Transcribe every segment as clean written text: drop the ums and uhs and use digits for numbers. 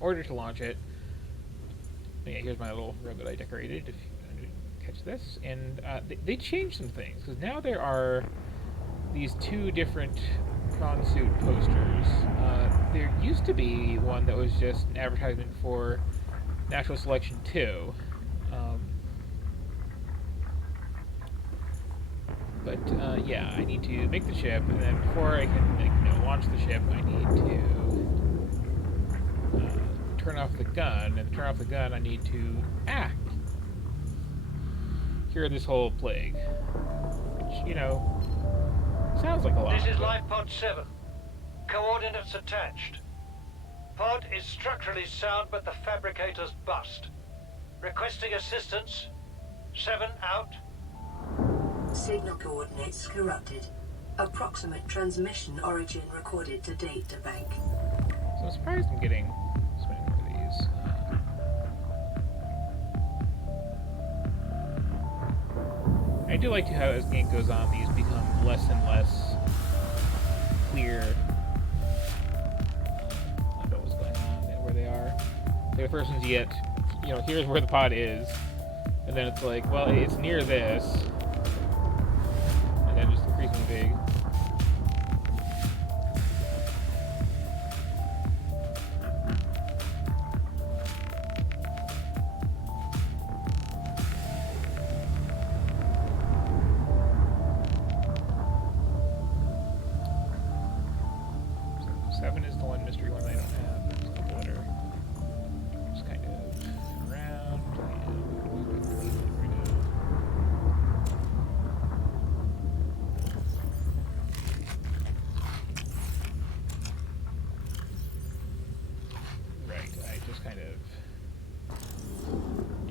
order to launch it. Yeah, here's my little room that I decorated, if you want to catch this. And they changed some things, because now there are these two different prawn suit posters. There used to be one that was just an advertisement for Natural Selection 2. But yeah, I need to make the ship, and then before I can launch the ship, I need to turn off the gun, and to turn off the gun, I need to cure this whole plague, which sounds like a lot. This is Life Pod 7. Coordinates attached. Pod is structurally sound, but the fabricator's bust. Requesting assistance. 7 out. Signal coordinates corrupted. Approximate transmission origin recorded to data bank. So I'm surprised I'm getting so many more of these. I do like to how as the game goes on, these become less and less clear about what's going on and where they are. The first ones you get, here's where the pod is, and then it's like, well, it's near this, and then just increasingly big.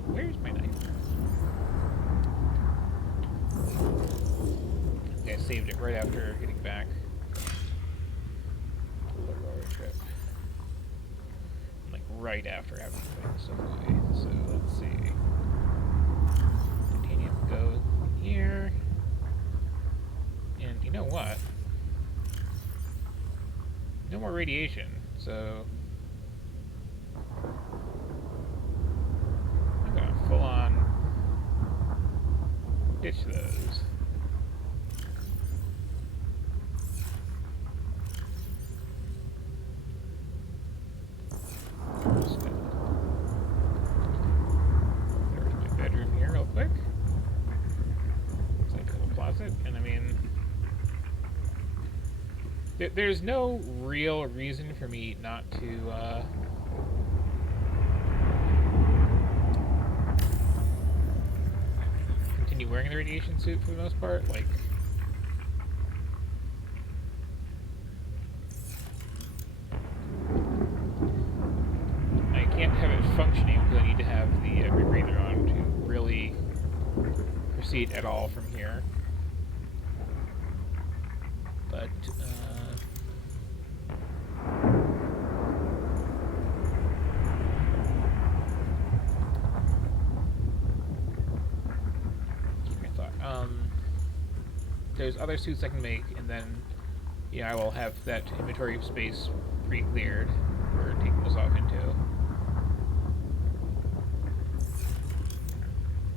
Where's my knife? I saved it right after getting back to the road trip. Like right after having put stuff away. So let's see. Titanium goes in here. And you know what? No more radiation, so full on ditch those. Just gonna there's my bedroom here real quick. Looks like a little closet, and I mean there's no real reason for me not to wearing the radiation suit for the most part. Like, I can't have it functioning because I need to have the rebreather on to really proceed at all from here. But there's other suits I can make, and then I will have that inventory space pre-cleared for taking those off into.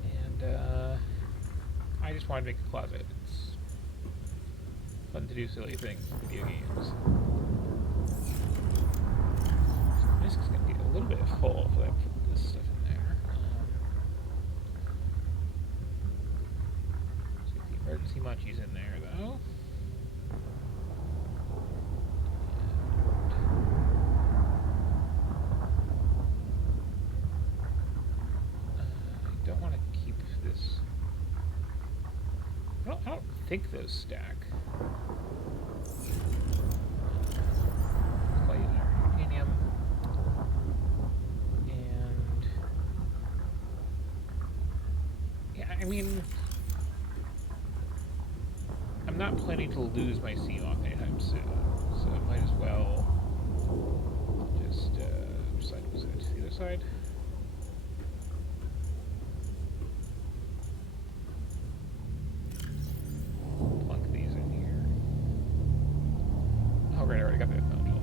And I just wanted to make a closet. It's fun to do silly things in video games. So this is going to be a little bit full if I put this stuff in there. Emergency munchies in there, though. I don't want to keep this. I don't think those stack. Clay and titanium. And yeah, I mean, I'm not planning to lose my CMOC anytime soon, so I might as well just, which side was it? The other side? Plunk these in here. Oh, right, I already got that module.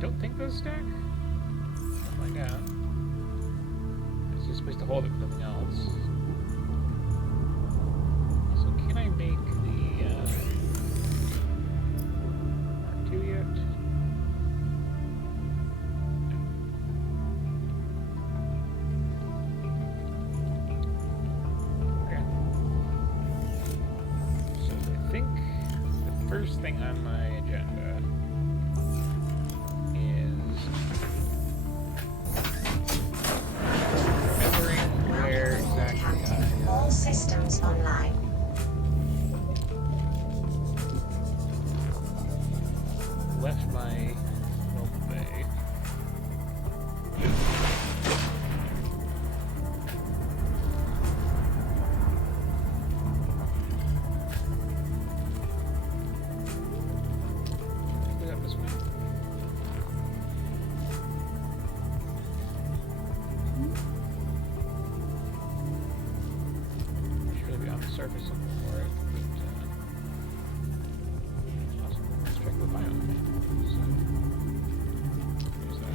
don't think those stack. I'll find out. It's just supposed to hold it for nothing else. So can I make the R2 yet? Okay. So I think the first thing on my agenda is remembering where exactly All systems online. I left my mobile bay. Is that this way? Should really be on the surface somewhere for it, but awesome. Let's check the biome. So, there's that.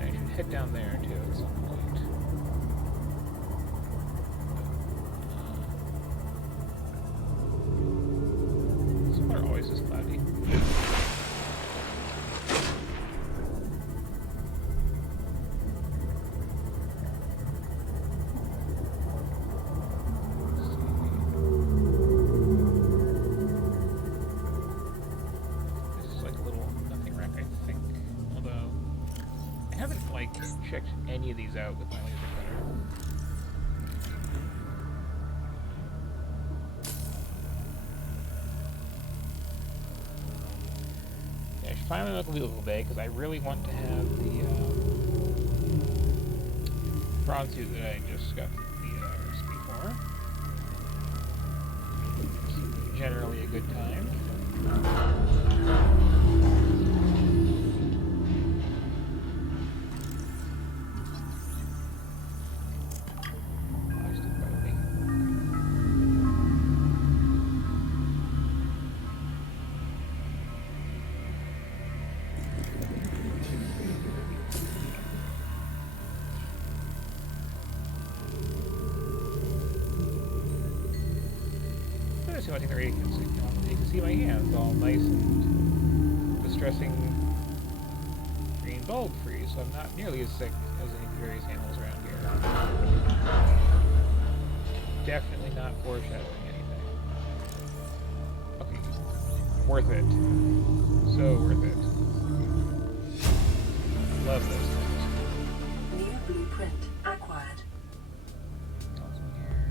I should head down there too at some point. This water always is cloudy. This is like a little nothing wreck, I think. Although I haven't like checked any of these out with my laser cutter. Yeah, I should finally look a vehicle bay because I really want to have the prawn suit that I just got the recipe for. It's generally a good time. Stick by me. That's the only thing that really can see. You can see my hands all nice and distressing green bulb free, so I'm not nearly as sick as any various animals around here. Definitely not foreshadowing anything. Okay. Worth it. So worth it. Love those things. New blueprint acquired. Awesome here.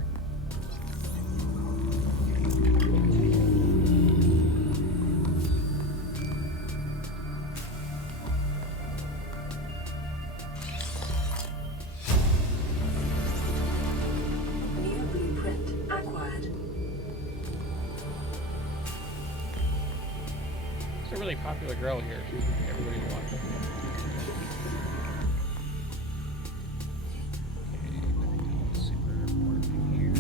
New blueprint acquired. It's a really popular girl here. She's everybody wants her. Okay, nothing else super important here.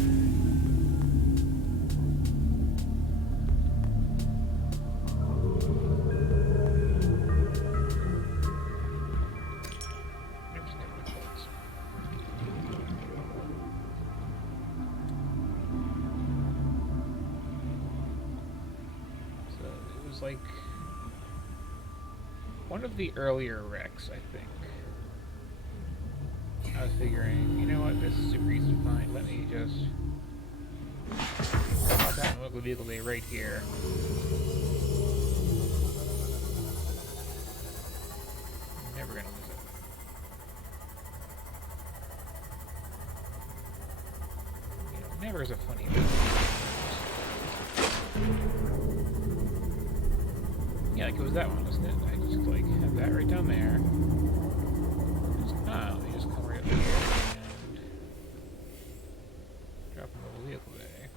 There's never close. So it was like one of the earlier wrecks, I think. I was figuring, you know what, this is super easy to find. Let me just pop out my local vehicle bay right here. Never gonna lose it. You know, never is a funny thing. Yeah, like it was that one, wasn't it? I just like had that right down there. Just, let me just come right up here and drop a mobile vehicle bay.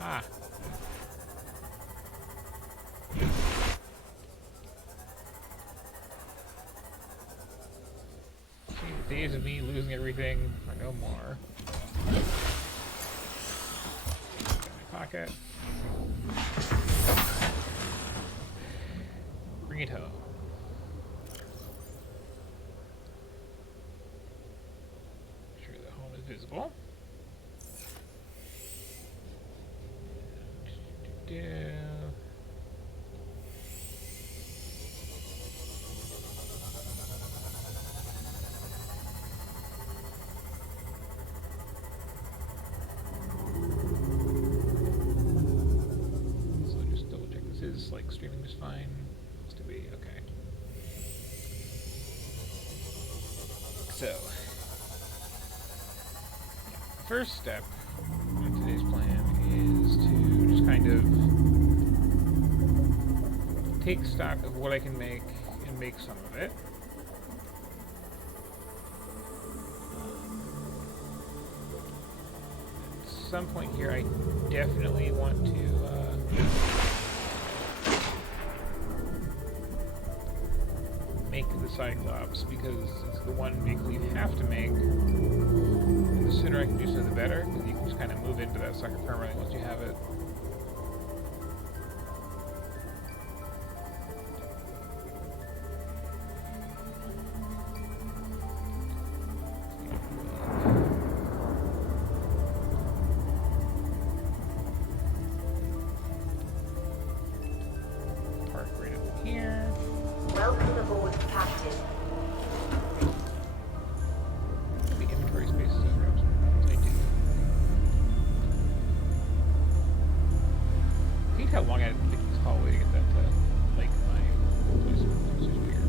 Ah. See, the days of me losing everything are no more. pocket. Bring it home. Make sure the home is visible. So just double check this is like streaming just fine. Looks to be okay. So, first step in today's plan is to just kind of take stock of what I can make and make some of it. At some point here, I definitely want to make the Cyclops, because it's the one vehicle you have to make. And the sooner I can do so, the better, because you can just kind of move into that sucker permanently once you have it. Park right up here. Welcome aboard, Captain. The inventory space is over. I do. I hate how long I had to take this hallway to get that to like my place. It's just weird.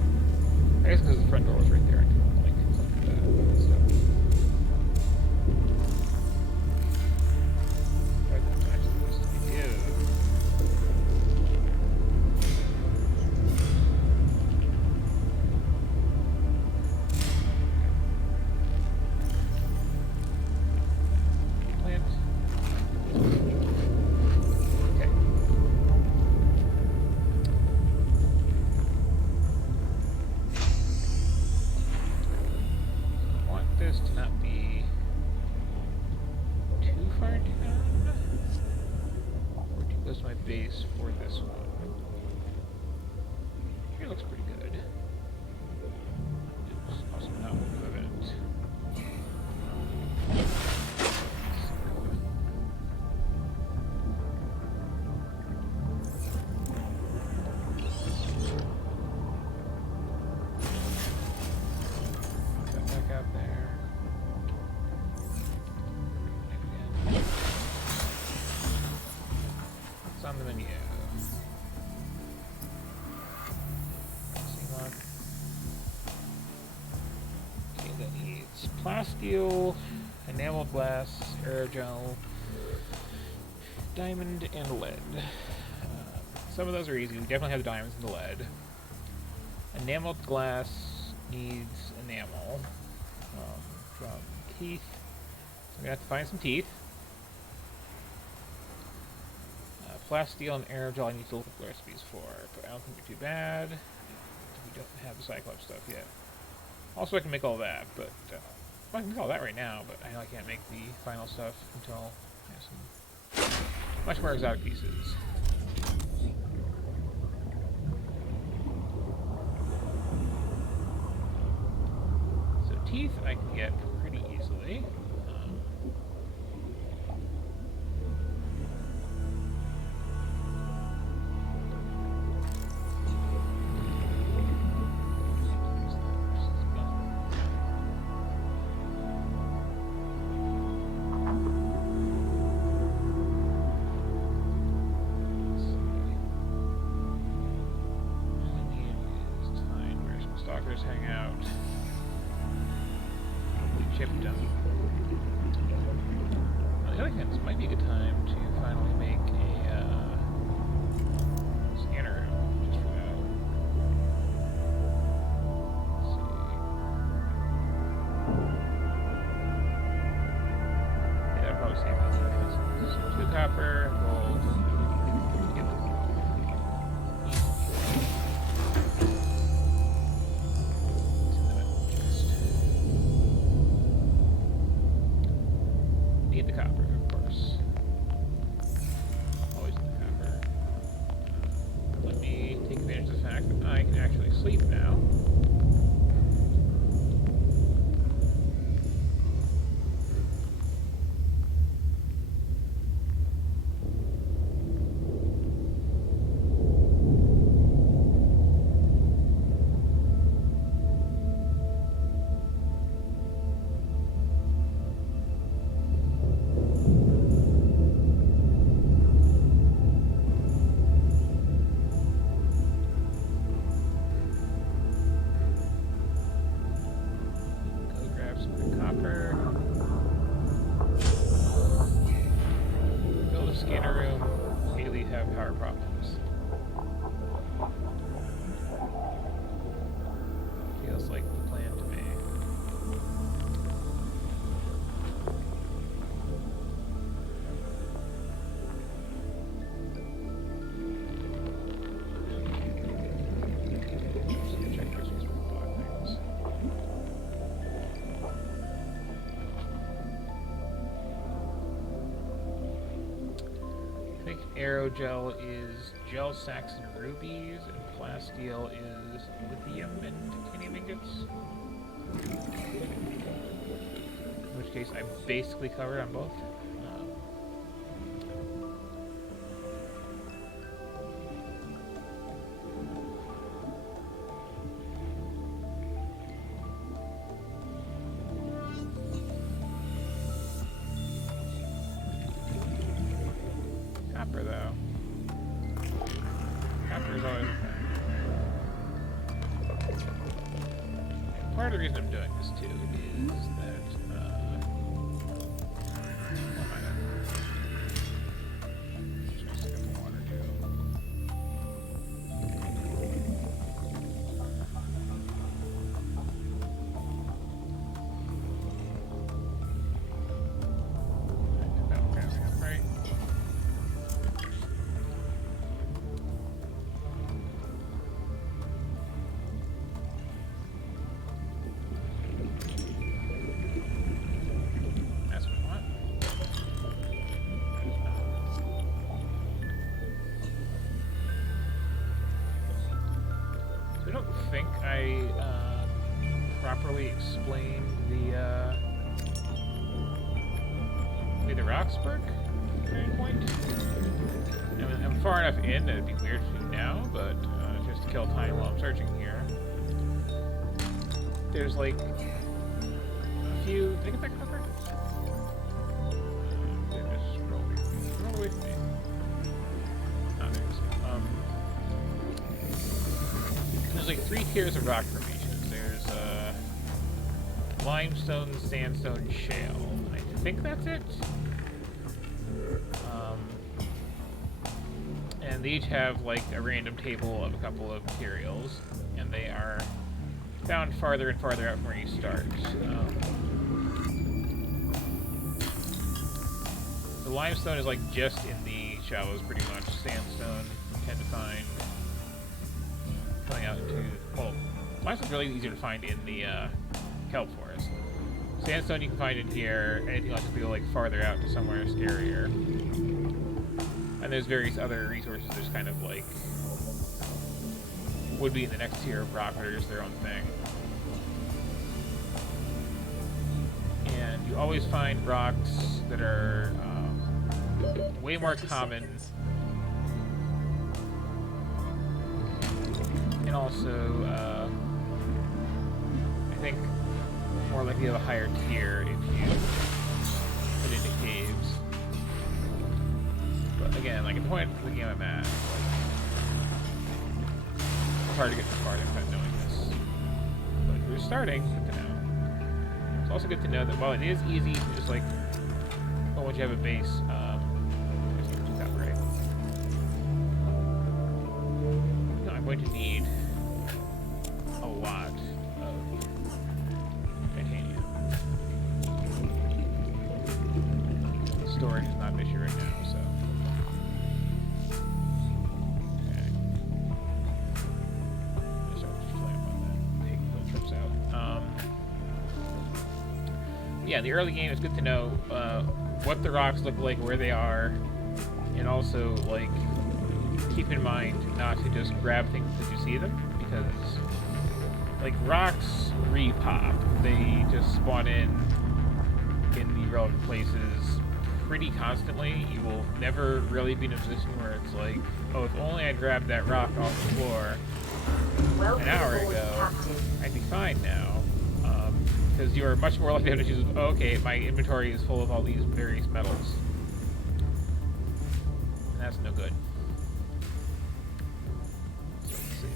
I guess because the front door was right there. I didn't like that stuff. Right, that's actually supposed to be good. Plant. Okay. I want this to not be too far down, or too close to my base for this one. Here looks pretty good. It's also not equivalent. Put that back out there. It's on the menu. C-lock. Okay, that needs plasteel, enameled glass, aerogel, diamond, and lead. Some of those are easy. We definitely have the diamonds and the lead. Enameled glass needs enamel from teeth. So I'm gonna have to find some teeth. Plasteel and aerogel I need to look at the recipes for, but I don't think they're too bad. We don't have the Cyclops stuff yet. Also, I can make all that, but well, I can make all that right now, but I know I can't make the final stuff until I have some much more exotic pieces. So teeth I can get pretty easily. Stalkers hang out. Chip them. On the other hand, this might be a good time to finally make a scanner just for that. Let's see. Yeah, that'd probably save me. So 2 copper, gold. The copper, of course. sleep now. Aerogel is gel sacks and rubies, and plasteel is lithium and titanium ingots. In which case, I'm basically covered on both. Copper, though. Copper is always a thing. And part of the reason I'm doing this, too, is that, what am I doing? Just to get the water, too. Right? That's what I want. So I don't think I properly explained the Roxburg turning point. I mean, I'm far enough in that it'd be weird to do now, but just to kill time while I'm searching here. There's like a few. Did I get that covered? Just roll away from me. Roll away from me. Oh, there it is. There's like 3 tiers of rock formations. There's limestone, sandstone, shale. I think that's it. And they each have like a random table of a couple of materials, and they are found farther and farther out from where you start. The limestone is like just in the shallows, pretty much. Sandstone you tend to find coming out into, well, limestone's really easier to find in the kelp forest. Sandstone you can find in here. Anything else you go like farther out to somewhere scarier. And there's various other resources. There's kind of like would be in the next tier of rock, but are just their own thing. And you always find rocks that are way more common, and also I think more likely to have a higher tier if you put into caves. But again, like at the point of the game I'm at, like, it's hard to get too far without knowing this. But if you're starting, good to know. It's also good to know that while it is easy to just like, well, once you have a base, no, I'm going to need a lot of titanium. Storage is not an issue right now, so. Okay. Just flame on that. Taking little trips out. Yeah, in the early game, it's good to know what the rocks look like, where they are, and also like keep in mind not to just grab things as you see them, because like rocks repop. They just spawn in the relevant places pretty constantly. You will never really be in a position where it's like, oh, if only I grabbed that rock off the floor an hour ago, I'd be fine now. Because you are much more likely to have issues with, oh, okay, my inventory is full of all these various metals. And that's no good. So let's see.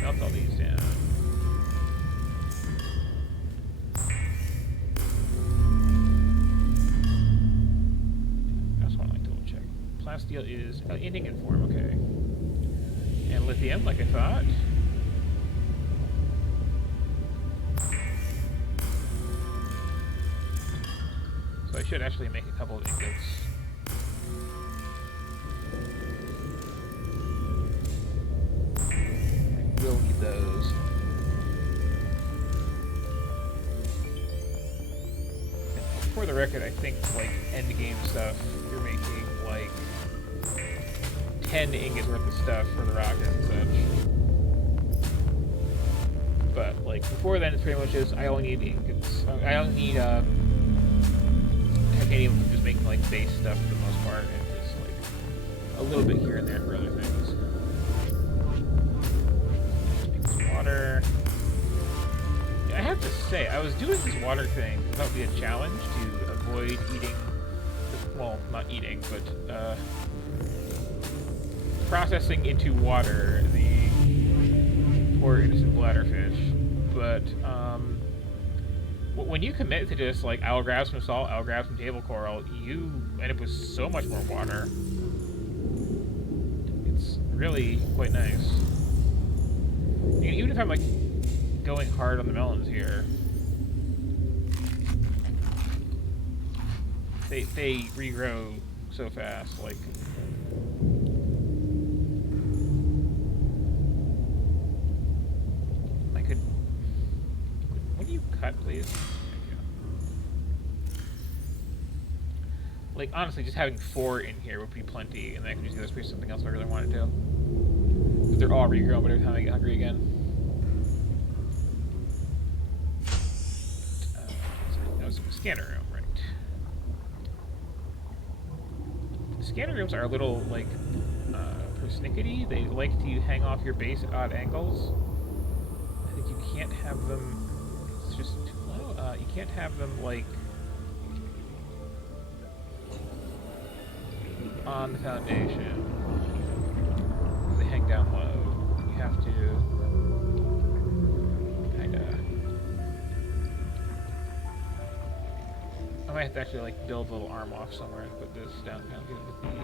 Melt all these down. I also want to like double check. Plasteel is in ingot form, okay. And lithium, like I thought. So I should actually make a couple of ingots. We'll need those. And for the record, I think like endgame stuff, you're making like 10 ingots worth of stuff for the rocket and such. But like before then, it's pretty much just I only need ingots. I only need titanium from just making like base stuff for the most part, and just like a little bit here and there for other things. Make some water. Yeah, I have to say, I was doing this water thing. That would be a challenge to avoid eating. Well, not eating, but processing into water the poor innocent bladderfish. But when you commit to just like I'll grab some salt, I'll grab some table coral, you end up with so much more water. It's really quite nice. Even if I'm like going hard on the melons here, they regrow so fast. Like I could. When you cut, please. Like, honestly, just having 4 in here would be plenty, and then I can just use this for something else if I really wanted to. Because they're all regrown, but every time I get hungry again. That was a scanner room, right. The scanner rooms are a little, like, persnickety. They like to hang off your base at odd angles. I think you can't have them... It's just too low. You can't have them, like... on the foundation. They hang down low. You have to kinda... I might have to actually like build a little arm off somewhere and put this down kind of get with the thing.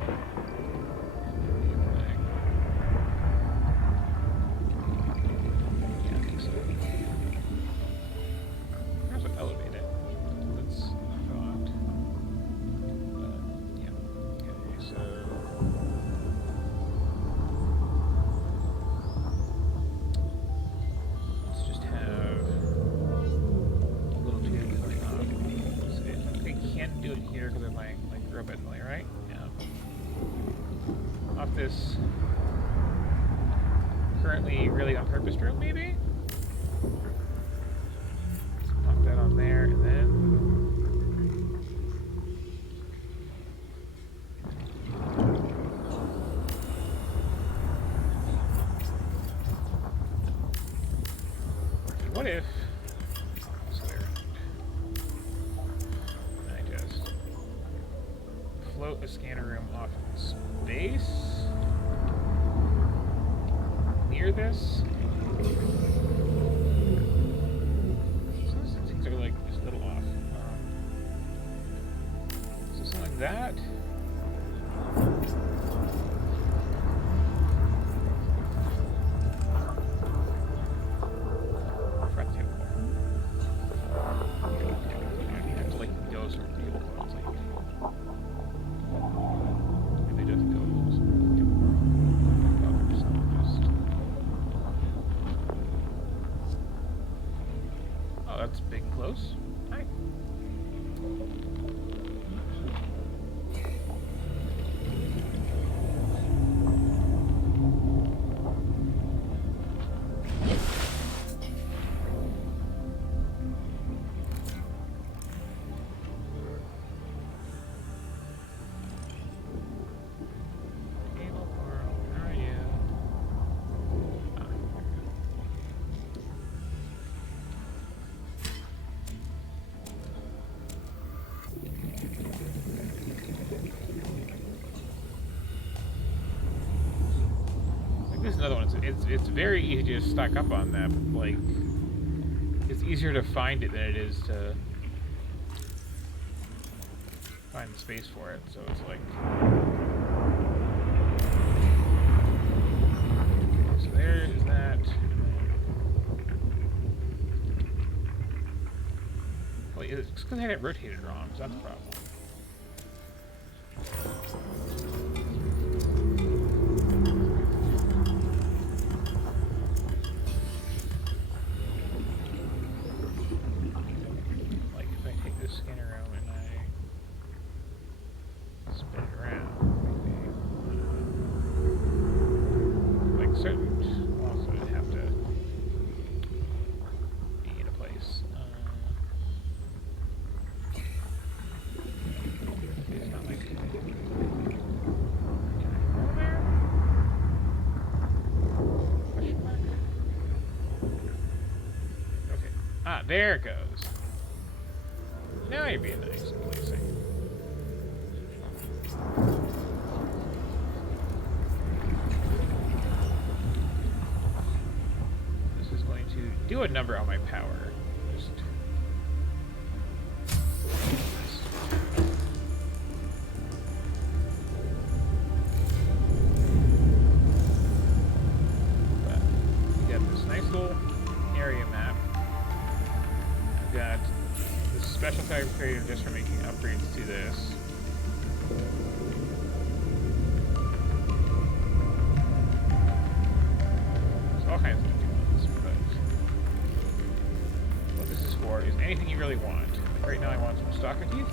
Yeah, I think so. There's an elevator. That's not a lot. Yeah. Okay, so let's just have a little bit coming off. Let's see. I think I can't do it here because of my like robot inlay, right? Yeah. Off this currently really on purpose room, maybe? Pop that on there and then what if I just float a scanner room off in space near this? Things are like just a little off. So something like that. That's big and close. Hi. it's very easy to just stock up on that. But, like, it's easier to find it than it is to find the space for it. So it's like, okay, so there is that. Well, it's because I had it rotated wrong. So that's the problem. Scanner and I spin it around, maybe, like certain, also it'd have to be in a place. It's not like over there? Question mark? Okay. Ah, there it goes. Now you're being nice and placing. This is going to do a number on my power. Just but we got this nice little area map. We've got special fabricator just for making upgrades to this. There's all kinds of different ones, but what this is for is anything you really want. Like right now I want some stalker teeth.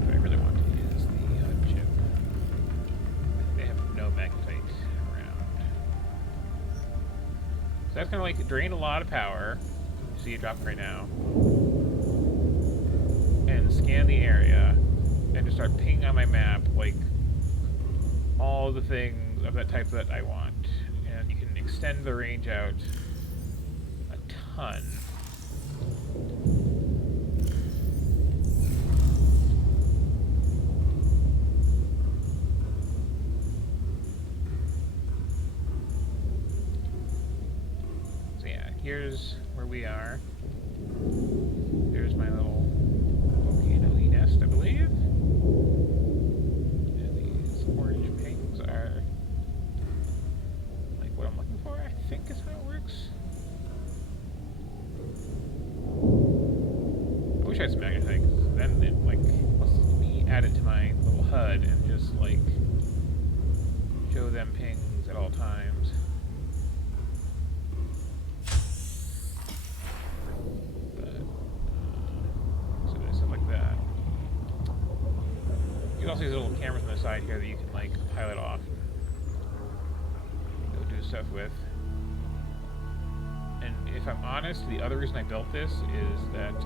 What I really want is the chip. They have no magnetite. So that's gonna like drain a lot of power. You see it dropping right now. And scan the area and just start pinging on my map like all the things of that type that I want. And you can extend the range out a ton. Here's where we are. There's my little volcano-y nest, I believe. And these orange pings are like what I'm looking for, I think is how it works. I wish I had some magnetite, because then it like lets me add it to my little HUD and just like show them pings at all times. There's also these little cameras on the side here that you can like pilot off and go do stuff with. And if I'm honest, the other reason I built this is that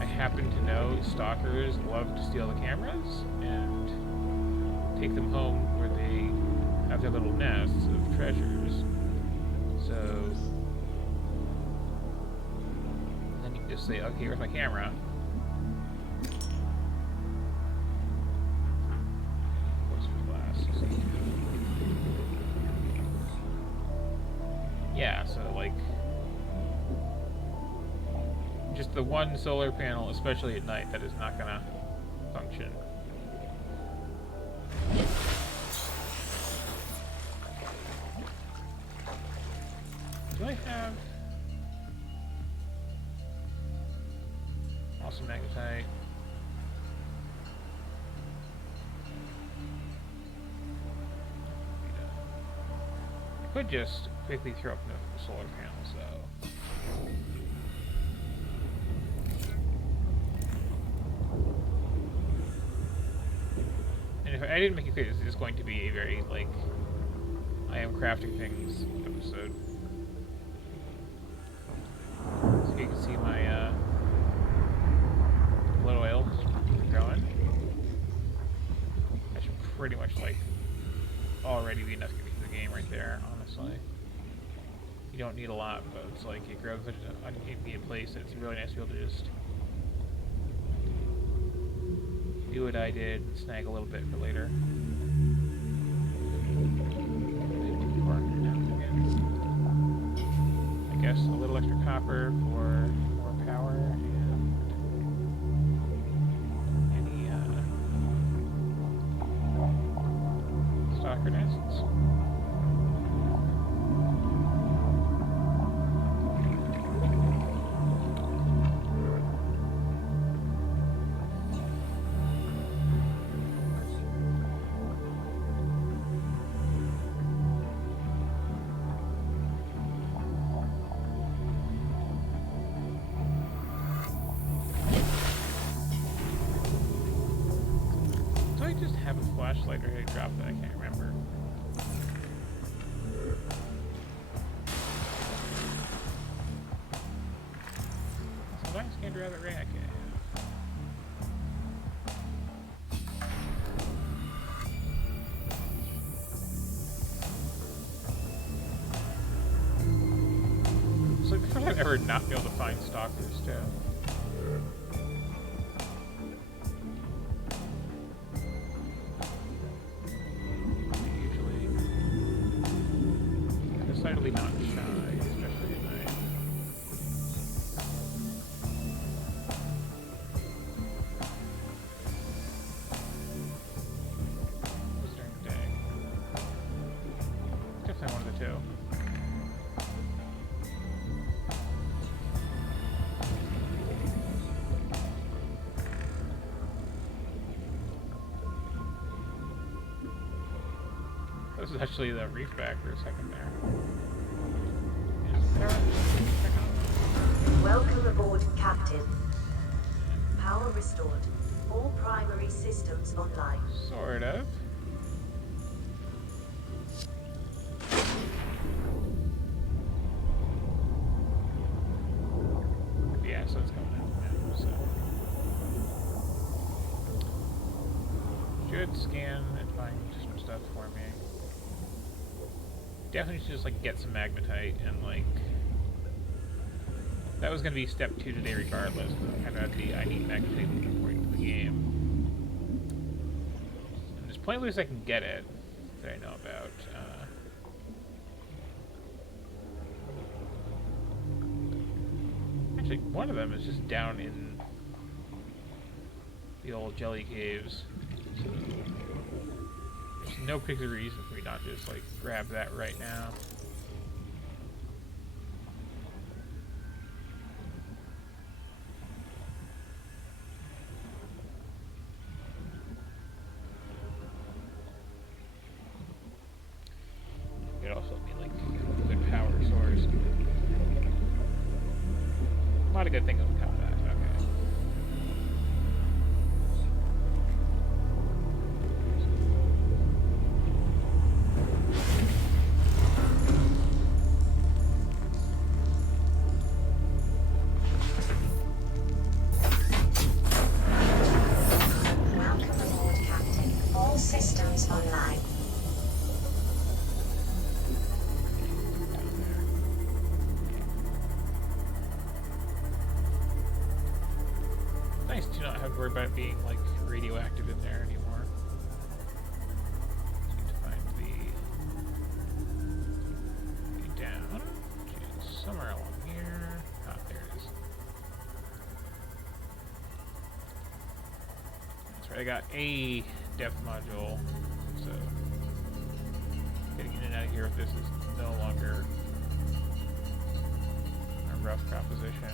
I happen to know stalkers love to steal the cameras and take them home where they have their little nests of treasures. So then you can just say, okay, here's my camera. Yeah, so like just the one solar panel, especially at night, that is not gonna function. Do I have awesome magnetite? I could just quickly throw up the solar panels, though. And if I didn't make it clear, this is going to be a very, like, I am crafting things episode. So you can see my, blood oil growing. That should pretty much, like, already be enough to get me through the game right there, honestly. You don't need a lot, but it's like it grows in such an unconvenient place that it's really nice to be able to just do what I did, snag a little bit for later. I guess a little extra copper for more power and any stalker nests. Do I just have a flashlight or did I drop it? I can't remember. So I scanned rather rack. So before I've ever not be able to find stalkers too. Decidedly not shy, especially at night. It was during the day. Definitely one of the two. This is actually the reef back for a second there. Welcome aboard, Captain. Power restored. All primary systems online. Sort of. Yeah, so it's coming out now, so. Should scan and find some stuff for me. Definitely should just like get some magnetite and like that was gonna be step 2 today regardless, but kind of at the I need magnetite before into the game. And there's plenty of ways I can get it that I know about. Actually, one of them is just down in the old jelly caves. So there's no particular reason for me not just like grab that right now. It'd also be like a good power source. A lot of good things will come with that. Okay. Welcome aboard, Captain. All systems online. Nice to not have to worry about it being like radioactive in there anymore. Just need to find the down, which is somewhere along here. Ah, there it is. That's right. I got a depth module, so getting in and out of here with this is no longer a rough proposition.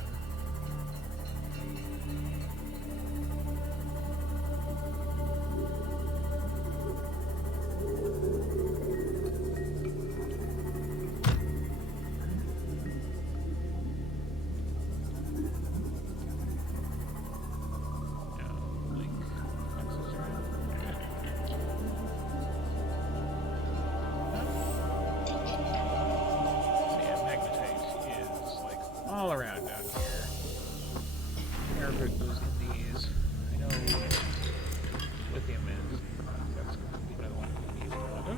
All around down here. Air goes in these. I know lithium is. That's going to be another one we need a lot of.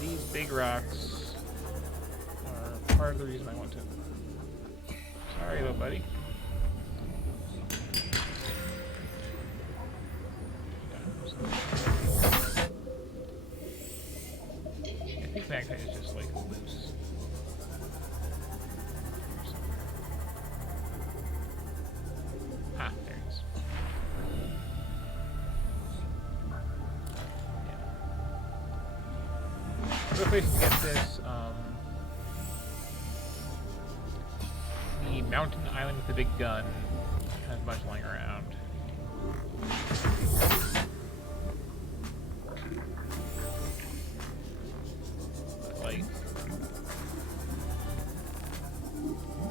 These big rocks are part of the reason I want to. Sorry, little buddy. I think that guy is just like loose. Ah, there it is. Yeah. Real place to get this, the mountain island with the big gun has a bunch lying around. But, like,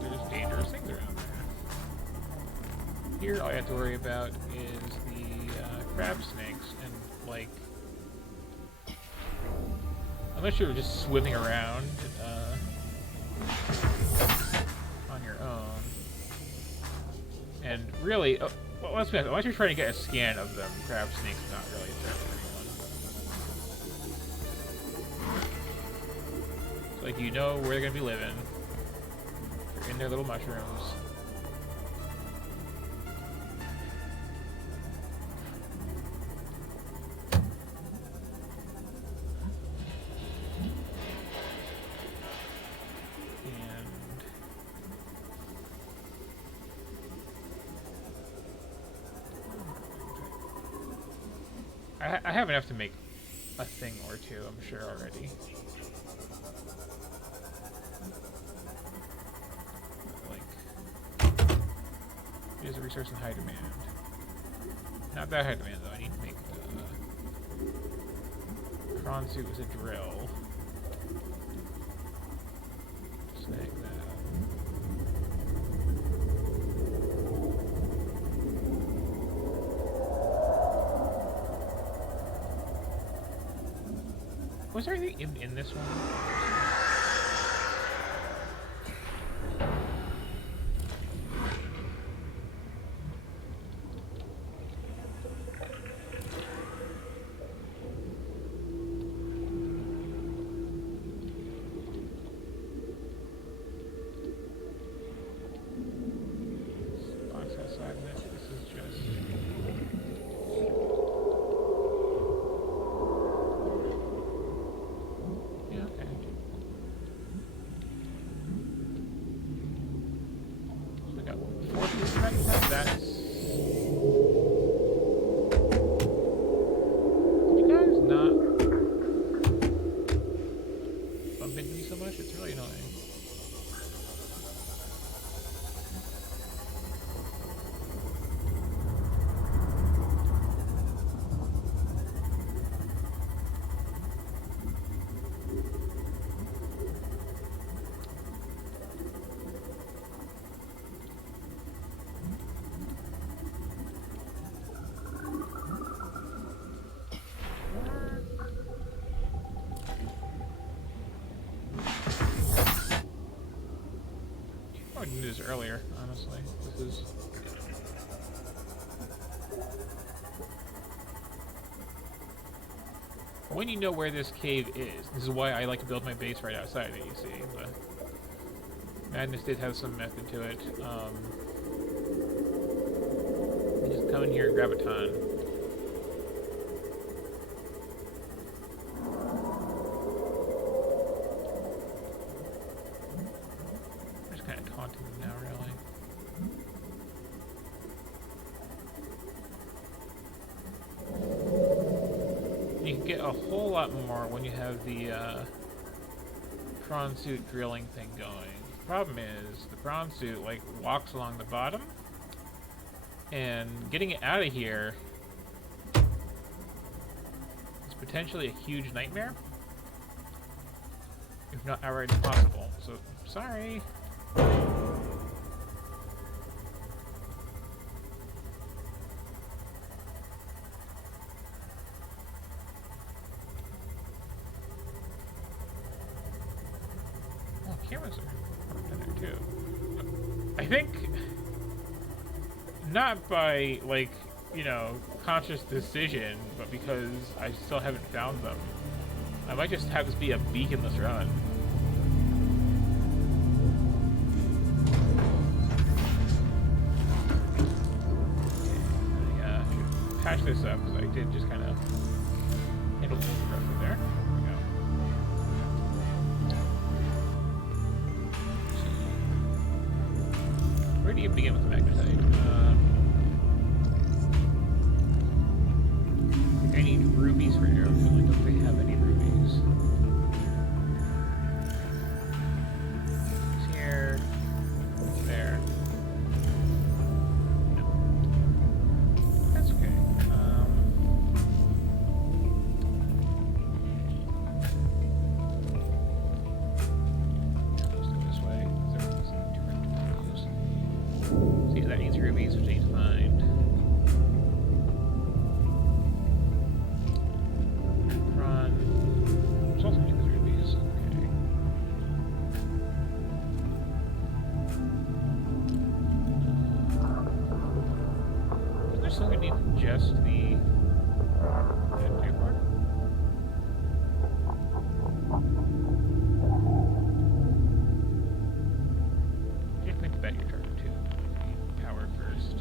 there's dangerous things around there. Here, all you have to worry about is the crab snakes, and, like, unless you're just swimming around on your own. And really, well, let's be honest, unless you're trying to get a scan of them, crab snakes are not really a threat to anyone. So, like, you know where they're going to be living. They're in their little mushrooms. I have enough to make a thing or two, I'm sure, already. Like, here's a resource in high demand. Not that high demand, though. I need to make a prawn suit with a drill. Snag that. Was there anything in this one? Box outside this. This is just. I knew this earlier, honestly. This is. When you know where this cave is, this is why I like to build my base right outside it, you see. But Madness did have some method to it. Just come in here and grab a ton. You can get a whole lot more when you have the prawn suit drilling thing going. The problem is the prawn suit like walks along the bottom, and getting it out of here is potentially a huge nightmare, if not outright impossible. So sorry. Cameras are in there too. I think not by like, you know, conscious decision, but because I still haven't found them. I might just have this be a beaconless run. patch this up because I did just kind of handle it correctly there. There we go. Where do you begin with the magnetite? I need rubies for arrows. I don't think they have any rubies. It's here. There. No. That's okay. Let's go this way. There's different rubies. See, that needs rubies, which I need to find. There's also need the rubies. Okay. Is there still gonna need just the pipe part? You have to make the battery charger too. Power first.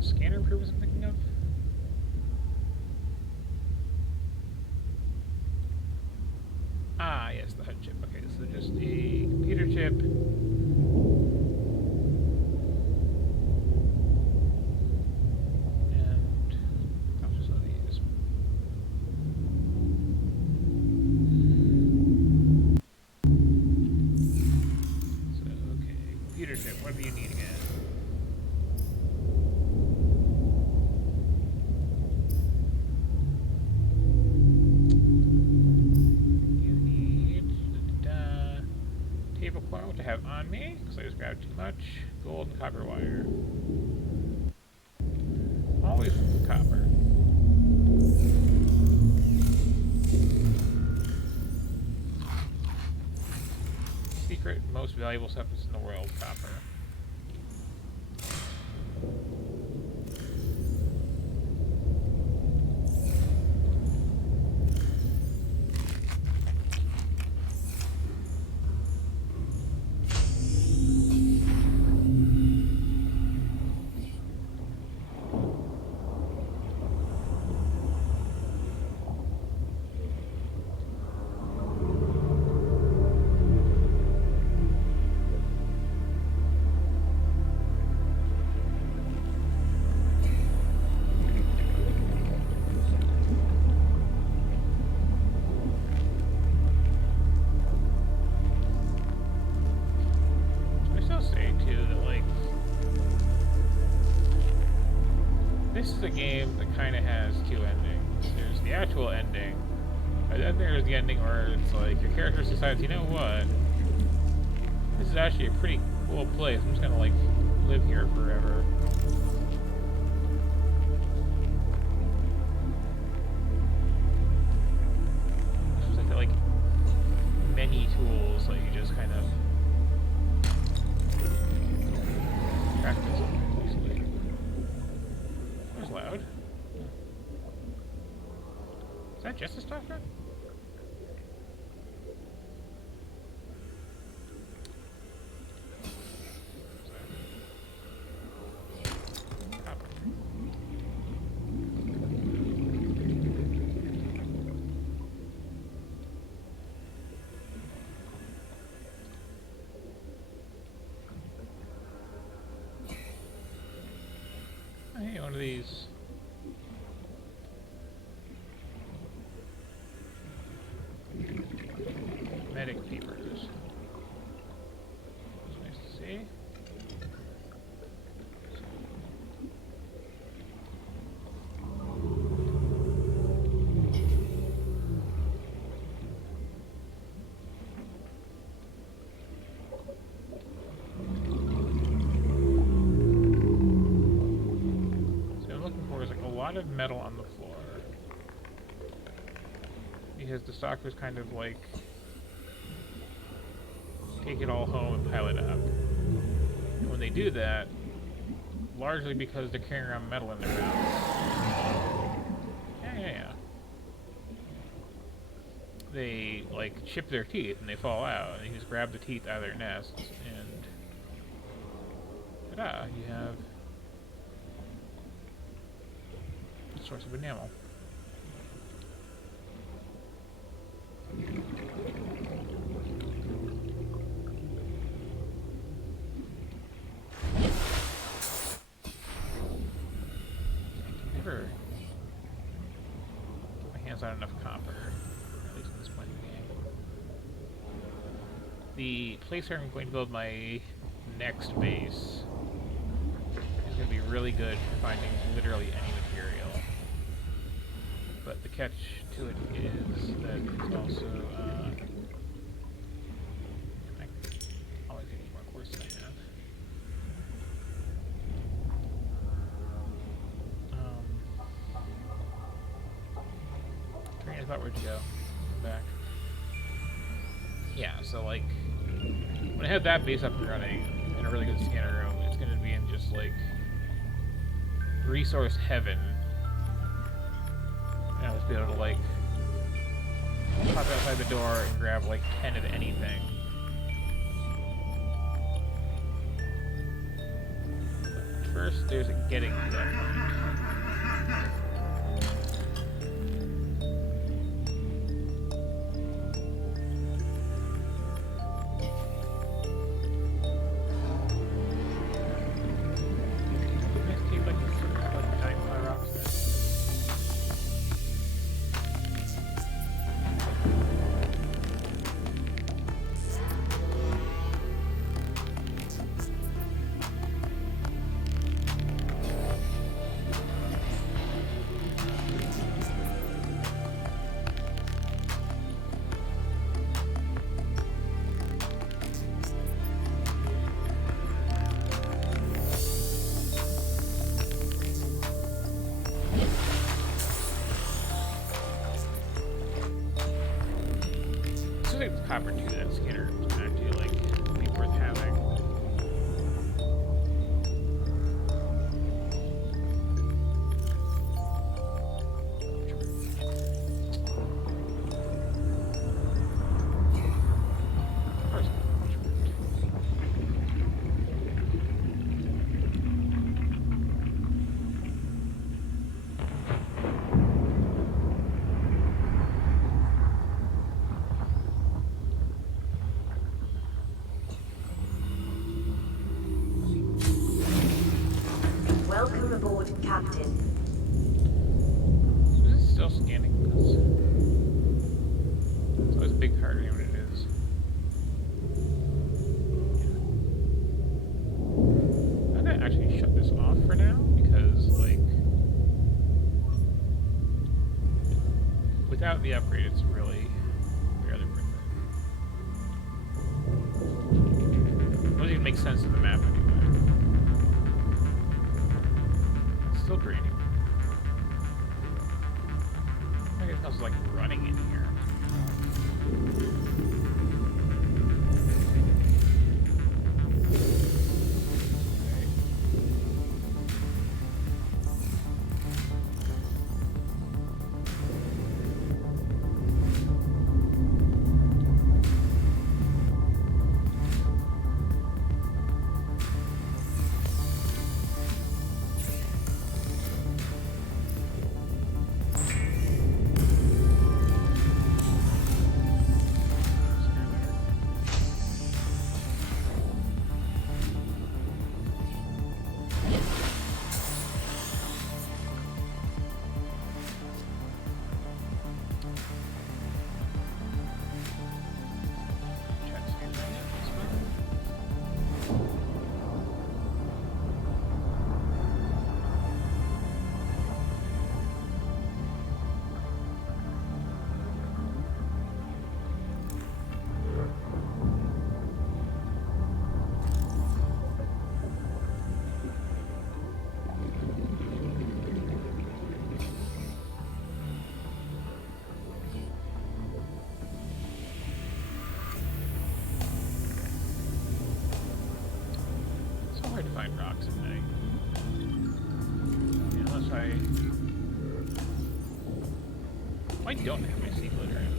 Scanner improvements I'm thinking of? Ah, yes, the HUD chip. Okay, so just a computer chip. And I'll just one of these. So, okay, computer chip. What do you need again? Coil to have on me, because I just grabbed too much. Gold and copper wire. Always copper. Secret, most valuable substance in the world, copper. This is a game that kind of has two endings. There's the actual ending, and then there's the ending where it's like your character decides, you know what, this is actually a pretty cool place. I'm just gonna like live here forever. It's like many tools, like you just kind of practice. Loud. Is that just a stalker? Copper. Hey, one of these. Medic peepers. It's nice to see. So I'm looking for is like a lot of metal on the floor. Because the stalker's kind of like take it all home and pile it up. when they do that, largely because they're carrying around metal in their mouths. Yeah. They, like, chip their teeth and they fall out, and you just grab the teeth out of their nests, and ta-da, you have a source of enamel. Never get my hands on enough copper, at least at this point in the game. The place where I'm going to build my next base is going to be really good for finding literally any material. But the catch to it is that it's also, I always get more quartz than I have. Train is about where'd you go? Come back. Yeah, so like, when I have that base up and running in a really good scanner room, it's going to be in just like resource heaven. And I'll just be able to like pop outside the door and grab like 10 of anything. But first, there's a getting to that point. Copper too, that scanner is actually like be worth having. Welcome aboard, Captain. So is it still scanning? It's always a big card, I know what it is. I'm gonna actually shut this off for now because, like, without the upgrade, it's really barely worth it. It doesn't even make sense in the map anyway. It's still draining. Everything else is like running in here. find rocks at night. Unless I don't have my seafood around.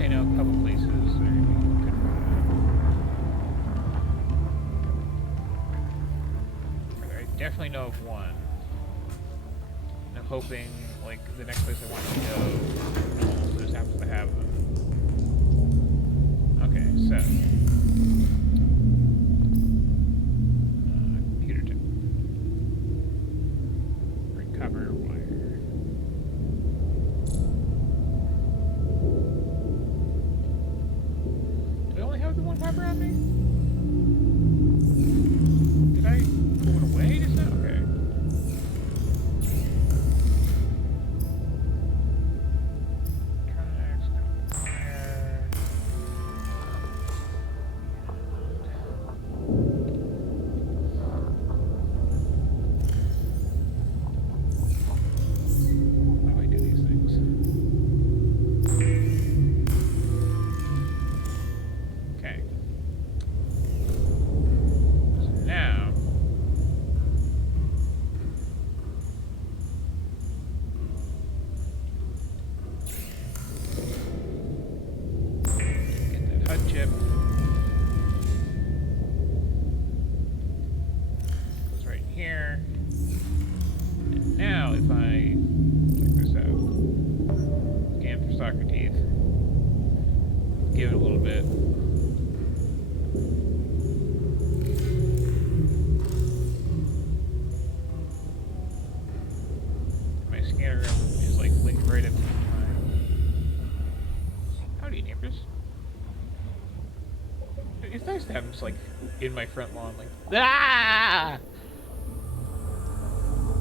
I know a couple places where we could run. I definitely know of one. And I'm hoping, like, the next place I want to go almost just happens to have them. Okay, so. Computer chip. Recover wire. The one copper on me? Did I pull it away just now? Okay. Electronics, fire. How do I do these things? Okay. So now get that HUD chip. Goes right here. And now if I check this out. Scan for soccer teeth. Give it a little bit. My scanner is like linked right up to mine. Howdy, neighbors. It's nice to have them just like in my front lawn, like ah.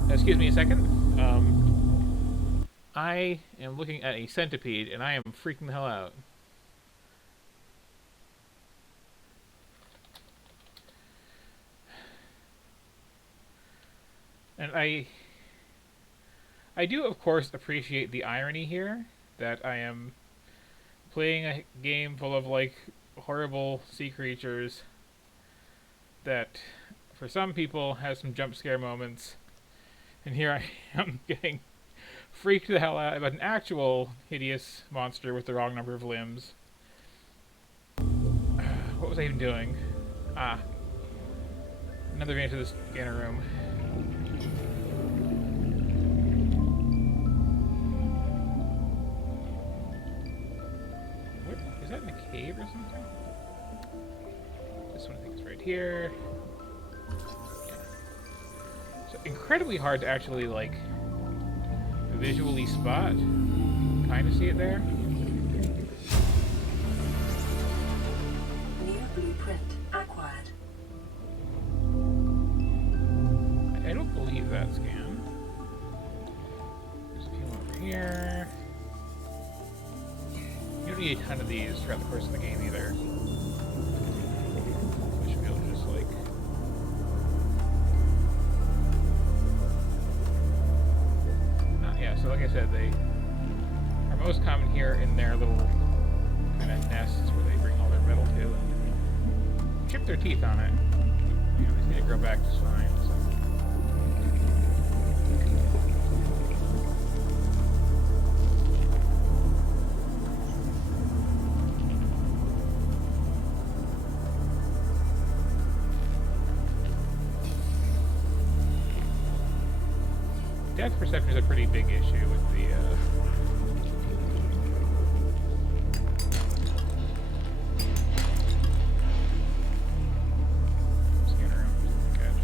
Excuse me a second. I am looking at a centipede and I am freaking the hell out. And I do, of course, appreciate the irony here that I am playing a game full of like horrible sea creatures that, for some people, has some jump scare moments, and here I am getting freaked the hell out about an actual hideous monster with the wrong number of limbs. What was I even doing? Ah, another way into the scanner room. What is that, in a cave or something? This one I think is right here. Yeah. So incredibly hard to actually like visually spot. Kind of see it there. New blueprint acquired. I don't believe that scan. There's a few more over here. You don't need a ton of these throughout the course of the game either. We should be able to just like... yeah, so like I said, they are most common here in their little kind of nests where they bring all their metal to and chip their teeth on it. You know, they need to grow back just fine. So. Depth perception is a pretty big issue with the scanner room. Catch.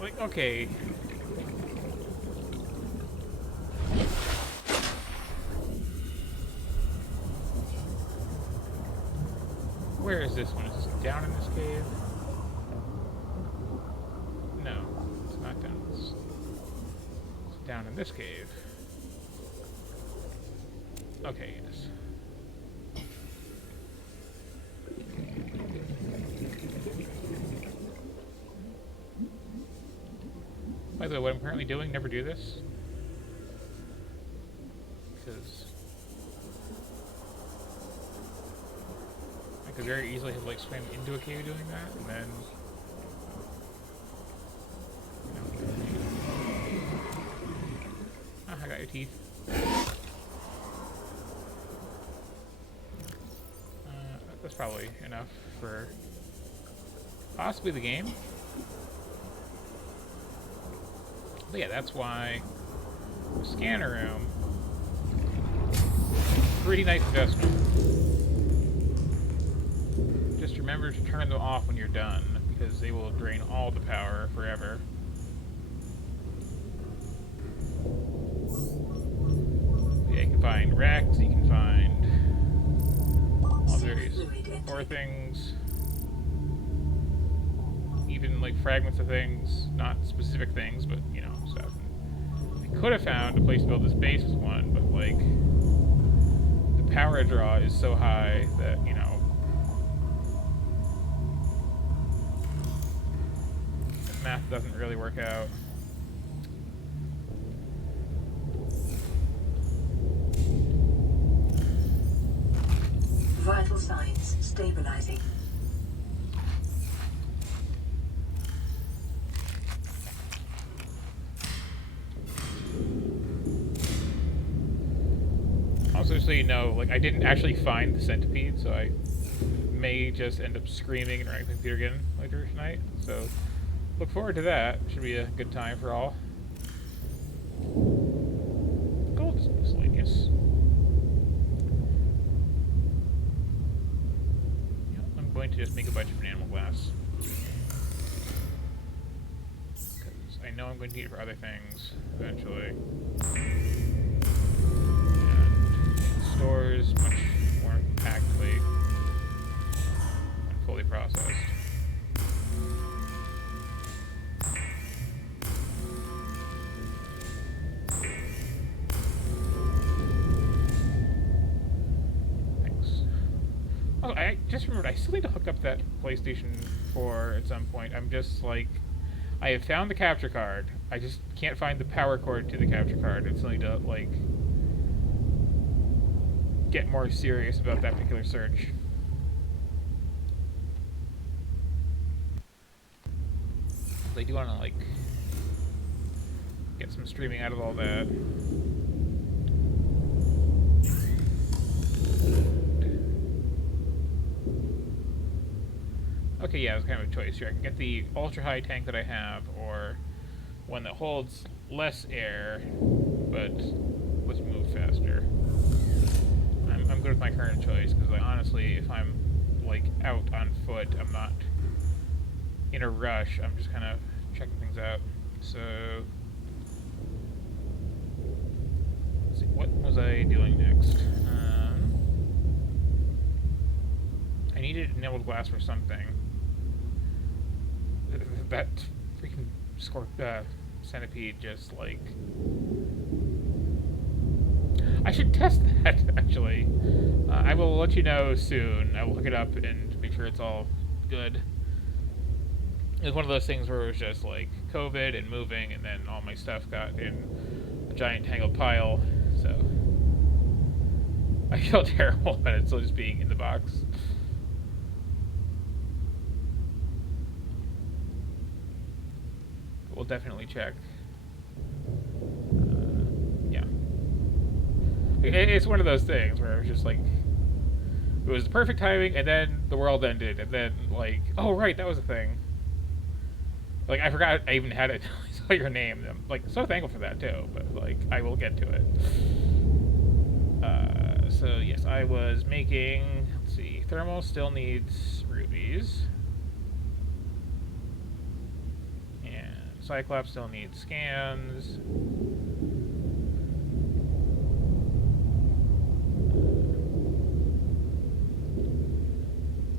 Like, okay. Where is this one? Is this down in this cave? No, it's not down in this. It's down in this cave. Okay, yes. By the way, what I'm currently doing, never do this. Because I could very easily have like swam into a cave doing that, and then oh, I got your teeth. That's probably enough for possibly the game. But yeah, that's why the scanner room, pretty nice investment. Just remember to turn them off when you're done, because they will drain all the power forever. Yeah, you can find wrecks, you can find all various ore things, even like fragments of things, not specific things, but you know, stuff. I could have found a place to build this base with one, but like the power draw is so high that, you know, the math doesn't really work out. Vital signs stabilizing. Also, so you know, like I didn't actually find the centipede, so I may just end up screaming and running the computer again later tonight. So look forward to that. Should be a good time for all. Gold is miscellaneous. Yeah, I'm going to just make a bunch of animal glass. Because I know I'm going to need it for other things eventually. Stores much more compactly when fully processed. Thanks. Oh, I just remembered, I still need to hook up that PlayStation 4 at some point. I'm just like, I have found the capture card. I just can't find the power cord to the capture card. I still need to, like, get more serious about that particular search. I do want to, like, get some streaming out of all that. Okay, yeah, it's kind of a choice here. I can get the ultra-high tank that I have, or one that holds less air, but let's move faster. I'm good with my current choice, because honestly, if I'm, like, out on foot, I'm not in a rush. I'm just kind of checking things out. So, let's see, what was I doing next? I needed enabled glass for something. That freaking centipede just, like... I should test that, actually. I will let you know soon. I will hook it up and make sure it's all good. It was one of those things where it was just, like, COVID and moving, and then all my stuff got in a giant tangled pile, so... I feel terrible about it still just being in the box. We'll definitely check. Yeah. It's one of those things where it was just like, it was the perfect timing, and then the world ended, and then, like, oh, right, that was a thing. Like, I forgot I even had it until I saw your name. I'm, like, so thankful for that, too, but, like, I will get to it. So, yes, I was making, let's see, thermal still needs rubies. Cyclops still needs scans.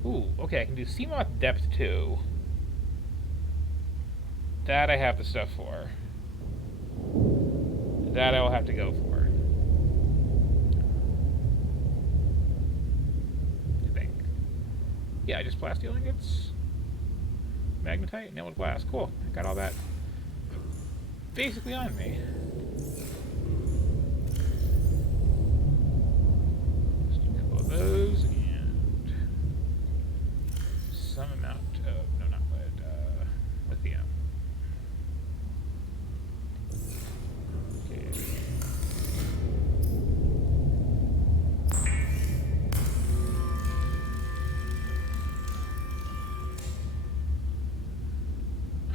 Ooh, okay, I can do Seamoth Depth 2. That I have the stuff for. That I will have to go for. I think. Yeah, just plasteel ingots. Magnetite, nailed glass. Cool. I got all that basically on me. Just a couple of those and some amount of, no, not lead, lithium. Okay.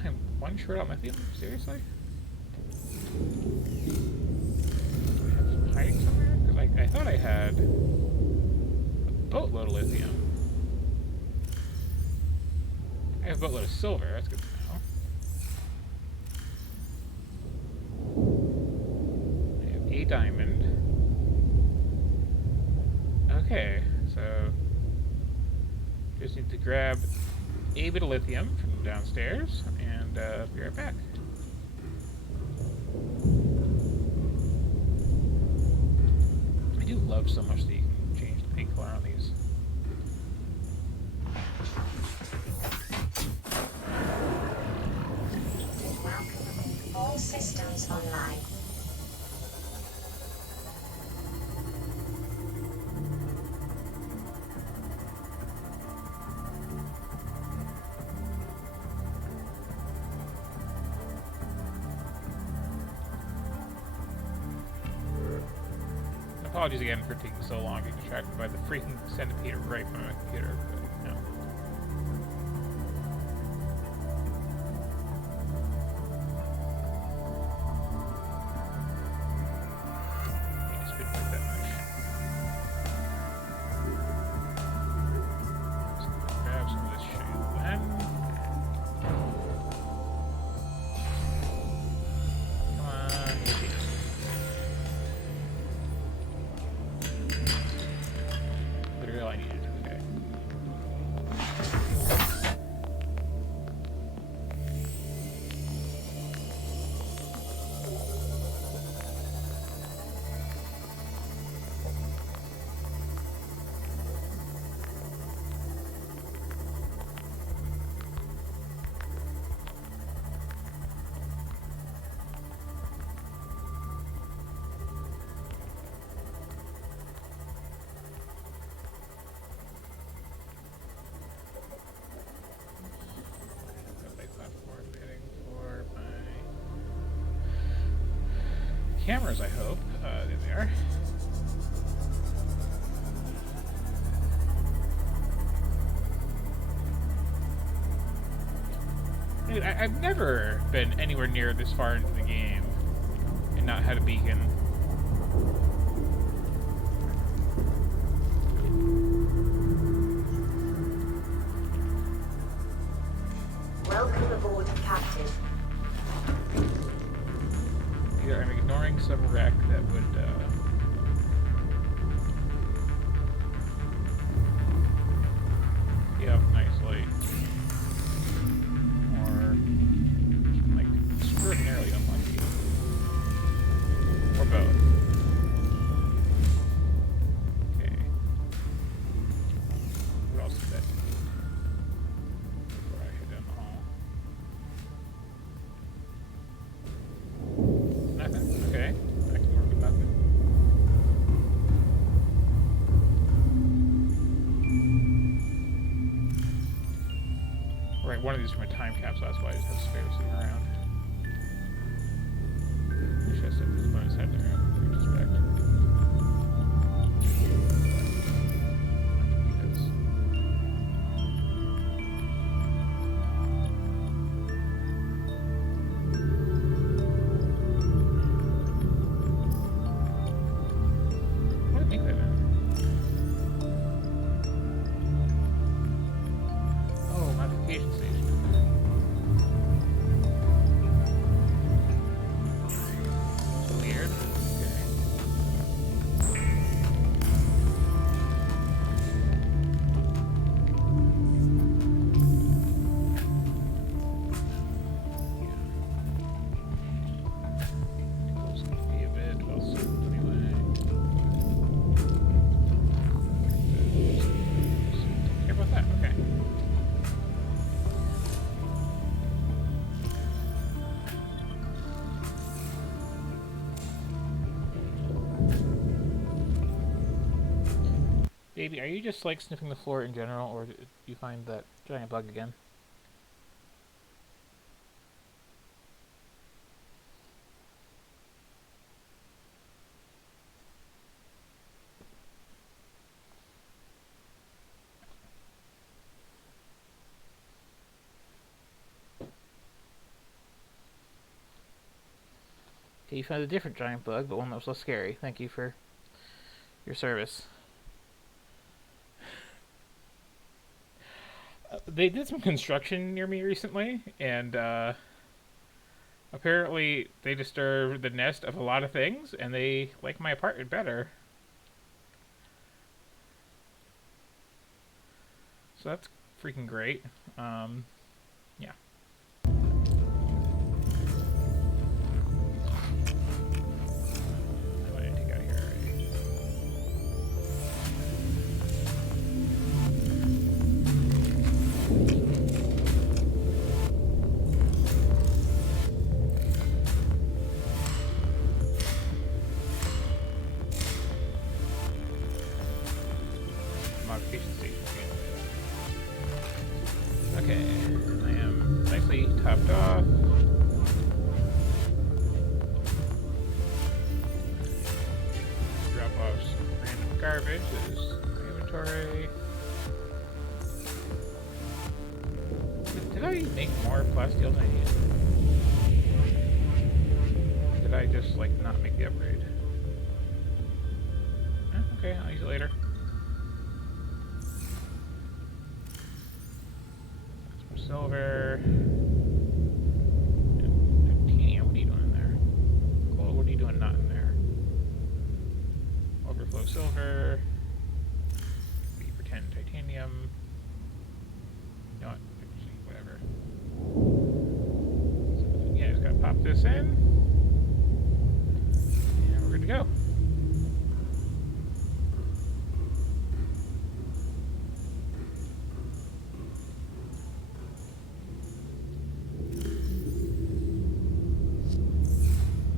I'm one short on lithium? Seriously? Hiding somewhere? Because I thought I had a boatload of lithium. I have a boatload of silver, that's good to know. I have a diamond. Okay, so just need to grab a bit of lithium from downstairs and be right back. I do love so much that you can change the paint color on these. Welcome. All systems online. Apologies again for taking so long to get distracted by the freaking centipede right from my computer, but no. I just couldn't move that much. Just gonna grab some of this shit then. Come on, easy. Literally all I needed. Okay. cameras, I hope. There they are. Dude, I've never been anywhere near this far into the game and not had a beacon. Welcome aboard, Captain. Either I'm ignoring some wreck that would, yep, nicely. Or, like, extraordinarily unlucky. Or both. Okay. What else is that? Before I head down the hall. Nothing? Okay. I can work with nothing. Right, one of these from a time capsule, that's why I just have spares sitting around. I should have set this bonus head there in retrospect. Because what did I make that in? Oh, modification station. Weird. Close enough to be a bit. Well, soon anyway. Care about that? Okay. Baby, are you just like sniffing the floor in general, or did you find that giant bug again? Okay, you found a different giant bug, but one that was less scary. Thank you for your service. They did some construction near me recently, and apparently they disturbed the nest of a lot of things, and they like my apartment better. So that's freaking great. Yeah. What did I take out here already? Modification station again. Okay, I am nicely topped off. Drop off some random garbage that is in my inventory. Did I make more plasteel than I needed? Did I just, like, not make the upgrade? Okay, I'll use it later. Some silver. Titanium, what are you doing in there? Cool, what are you doing not in there? Overflow silver. We pretend titanium. You know what? Actually, whatever. So, yeah, just gotta pop this in. And we're good to go.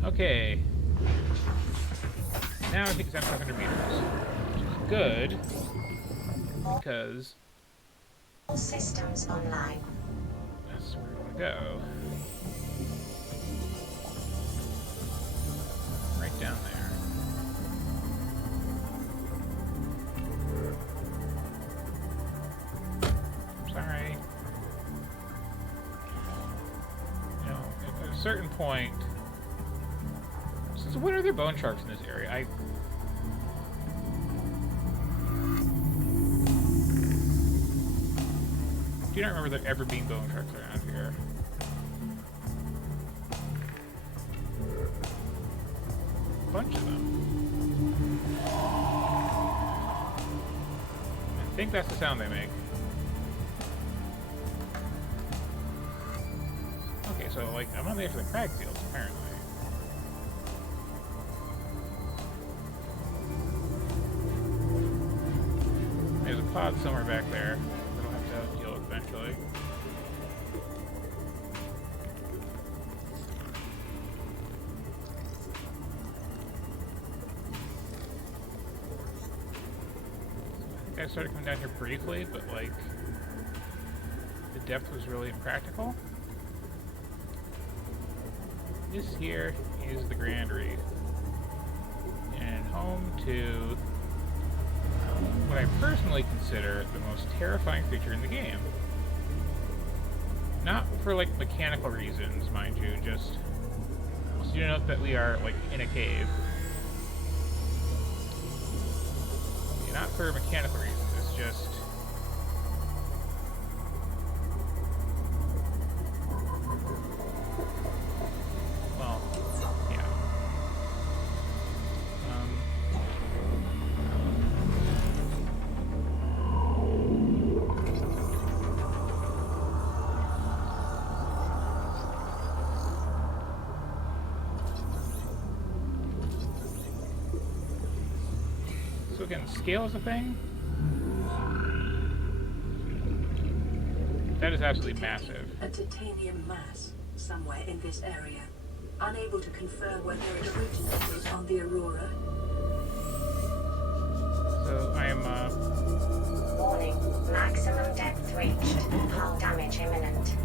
Okay. Now I think it's at 500 meters. Which is good. Because All systems online. that's where we want to go. right down there. I'm sorry. You know, at a certain point... So when are there bone sharks in this area? I do not remember there ever being bone sharks around here. A bunch of them. I think that's the sound they make. Okay, so like I'm on the edge of the crag fields apparently. There's a pod somewhere back there that I'll have to deal with eventually. I think I started coming down here briefly, but like the depth was really impractical. This here is the Grand Reef, and home to what I personally consider the most terrifying creature in the game. Not for like mechanical reasons, mind you, just so you know that we are like in a cave. Okay, not for mechanical reasons, it's just well, yeah. So again, scale is a thing. That is absolutely massive. A titanium mass somewhere in this area. Unable to confirm whether it originated on the Aurora. So I am Warning. Maximum depth reached. Hull damage imminent.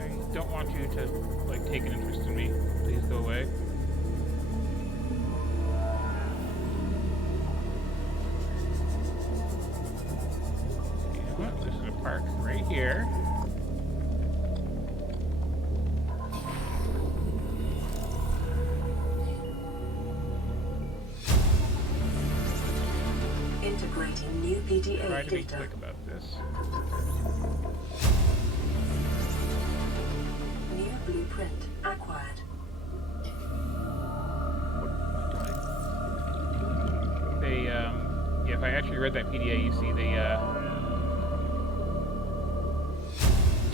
I don't want you to like take an interest in me. Please go away. You know what? This is a park right here. Integrating new PDA Try to be data. quick about this. New blueprint acquired. What am I doing? They, yeah, if I actually read that PDA, you see they,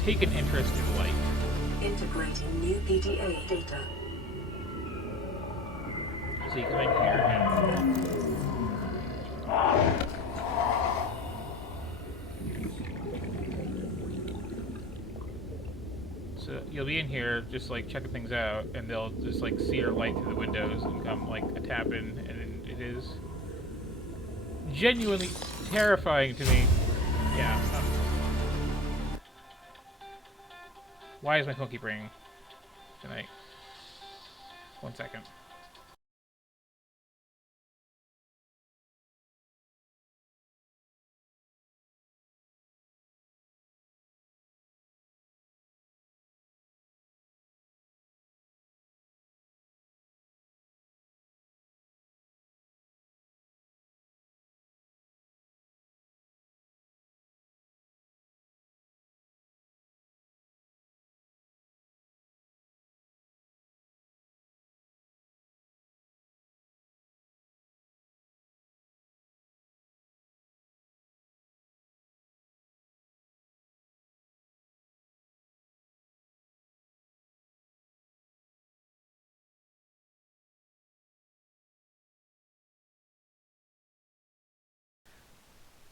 take an interest in light. Integrating new PDA data. So you come in here and... So you'll be in here just like checking things out, and they'll just like see your light through the windows and come like a tap in, and it is genuinely terrifying to me. Yeah. Why is my phone keep ringing tonight? 1 second.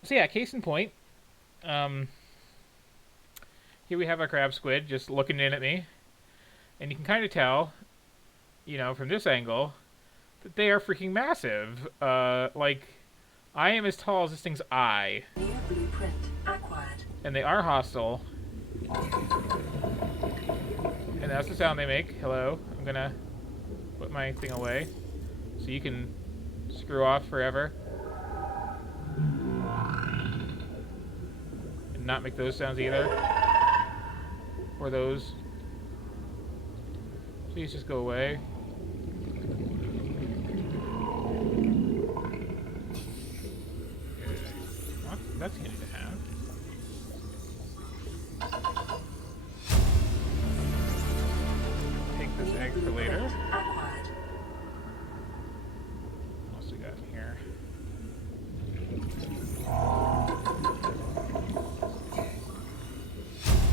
So yeah, case in point, here we have our crab squid just looking in at me, and you can kind of tell, you know, from this angle, that they are freaking massive. Like, I am as tall as this thing's eye, New blueprint acquired. and they are hostile. And that's the sound they make. Hello. I'm gonna put my thing away so you can screw off forever. And not make those sounds either. Or those. Please just go away. Well, that's handy to have. Take this egg for later. Acquired. What else we got in here?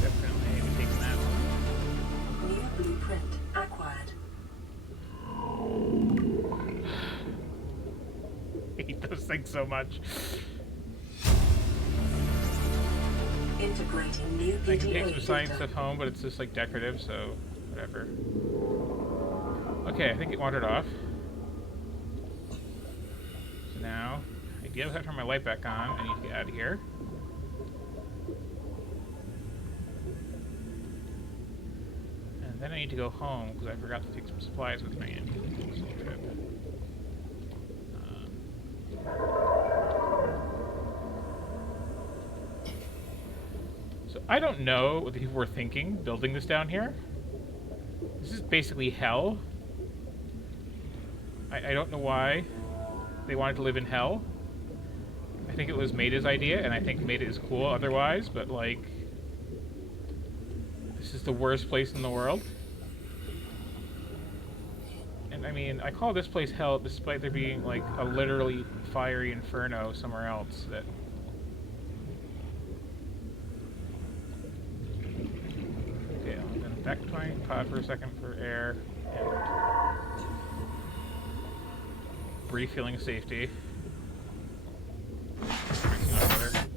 Definitely need to take that one. New blueprint acquired. I hate those things so much. Integrating new I can take PDA some science data. stuff home, but it's just like decorative, so whatever. Okay, I think it wandered off. So now, I do have to turn my light back on. I need to get out of here. And then I need to go home because I forgot to take some supplies with me. This trip. So I don't know what the people were thinking building this down here. This is basically hell. I don't know why they wanted to live in hell. I think it was Maida's idea, and I think Maida is cool otherwise, but like, this is the worst place in the world. And I mean, I call this place hell despite there being like a literally fiery inferno somewhere else that... Okay, I'm gonna back to my pod for a second for air and brief feeling of safety.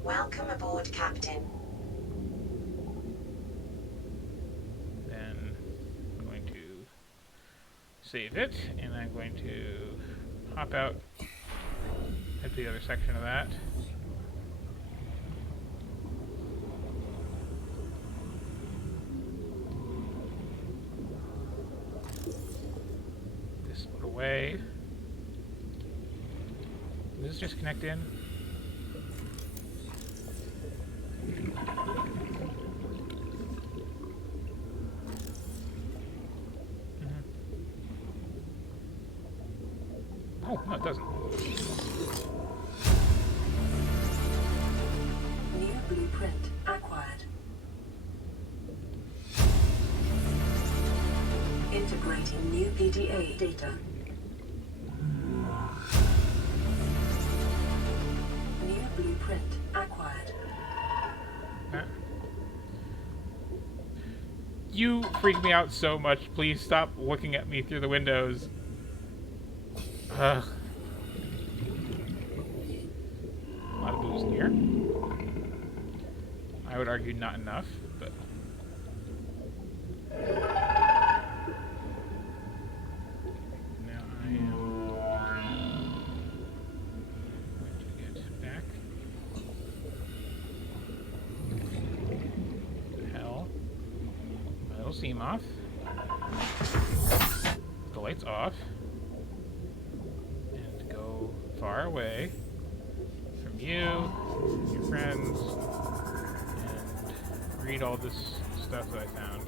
Welcome aboard, Captain. Then I'm going to save it, and I'm going to hop out, head to the other section of that. This put away. Does this just connect in? Oh, no, it doesn't. New blueprint acquired. Integrating new PDA data. New blueprint acquired. You freak me out so much. Please stop looking at me through the windows. Ugh. A lot of booze in here. I would argue not enough, but... Now I am going to get back. What the hell? My little Seamoth. The light's off. Far away from you, your friends, and read all this stuff that I found.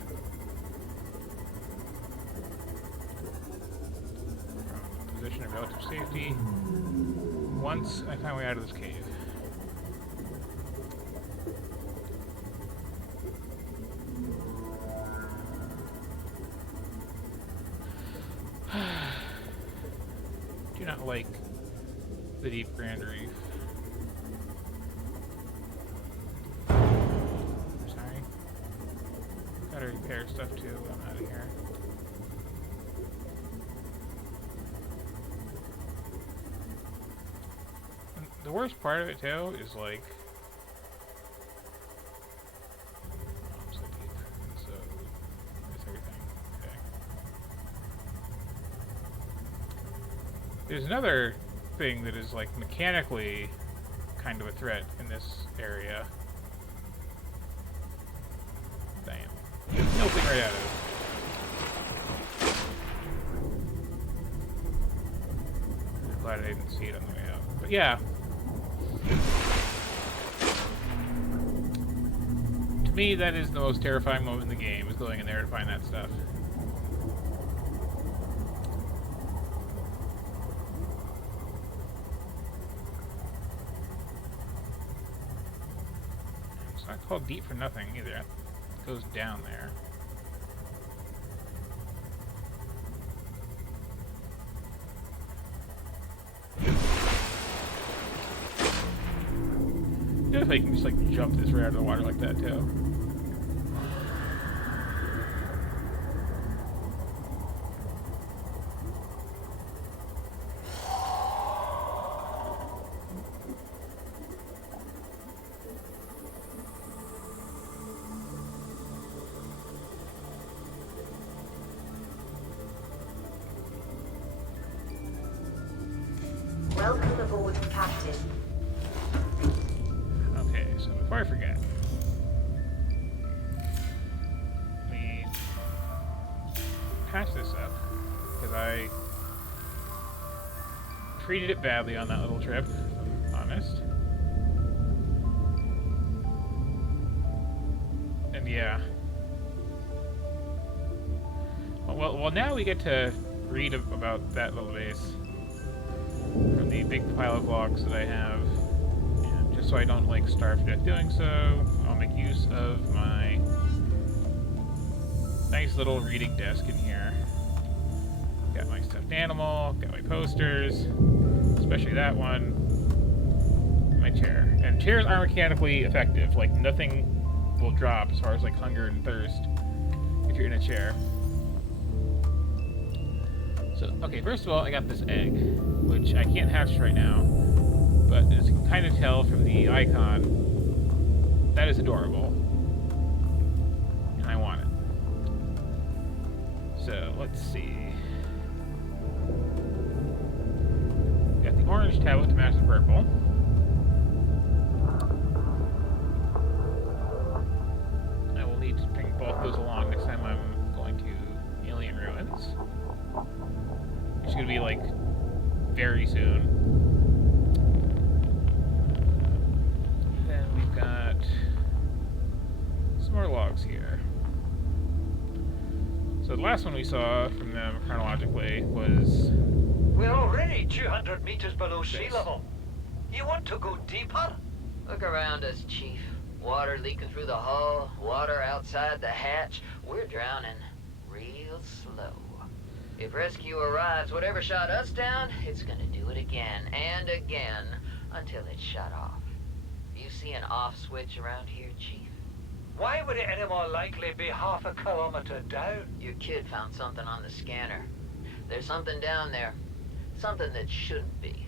From a position of relative safety, once I find my way out of this cave. Do not like the deep Grand Reef. Sorry. Gotta repair stuff too. I'm out of here. And the worst part of it too is like... Oh, I'm so deep. So... That's everything. Okay. There's another thing that is like mechanically kind of a threat in this area. Damn. Melting right out of it. glad I didn't see it on the way out. But yeah. To me, that is the most terrifying moment in the game, is going in there to find that stuff. It's not called deep for nothing either. It goes down there. If I can just like jump this right out of the water like that too. Welcome aboard, Captain. Okay, so before I forget, let me patch this up, because I treated it badly on that little trip, if I'm honest. And yeah. Well, now we get to read about that little base from the big pile of logs that I have. And just so I don't like starve to death doing so, I'll make use of my nice little reading desk in here. Got my stuffed animal, got my posters, especially that one, my chair. And chairs are mechanically effective, like nothing will drop as far as like hunger and thirst if you're in a chair. So, okay, first of all, I got this egg, which I can't hatch right now, but as you can kind of tell from the icon, that is adorable, and I want it. So, let's see. Got the orange tablet to match the purple. I will need to bring both those along next time I'm going to Alien Ruins. It's gonna be like very soon. Then we've got some more logs here. So the last one we saw from them chronologically was... We're already 200 meters below sea level. You want to go deeper? Look around us, Chief. Water leaking through the hull, water outside the hatch. We're drowning real slow. If rescue arrives, whatever shot us down, it's gonna do it again and again until it's shut off. You see an off switch around here, Chief? Why would it any more likely be half a kilometer down? Your kid found something on the scanner. There's something down there. Something that shouldn't be.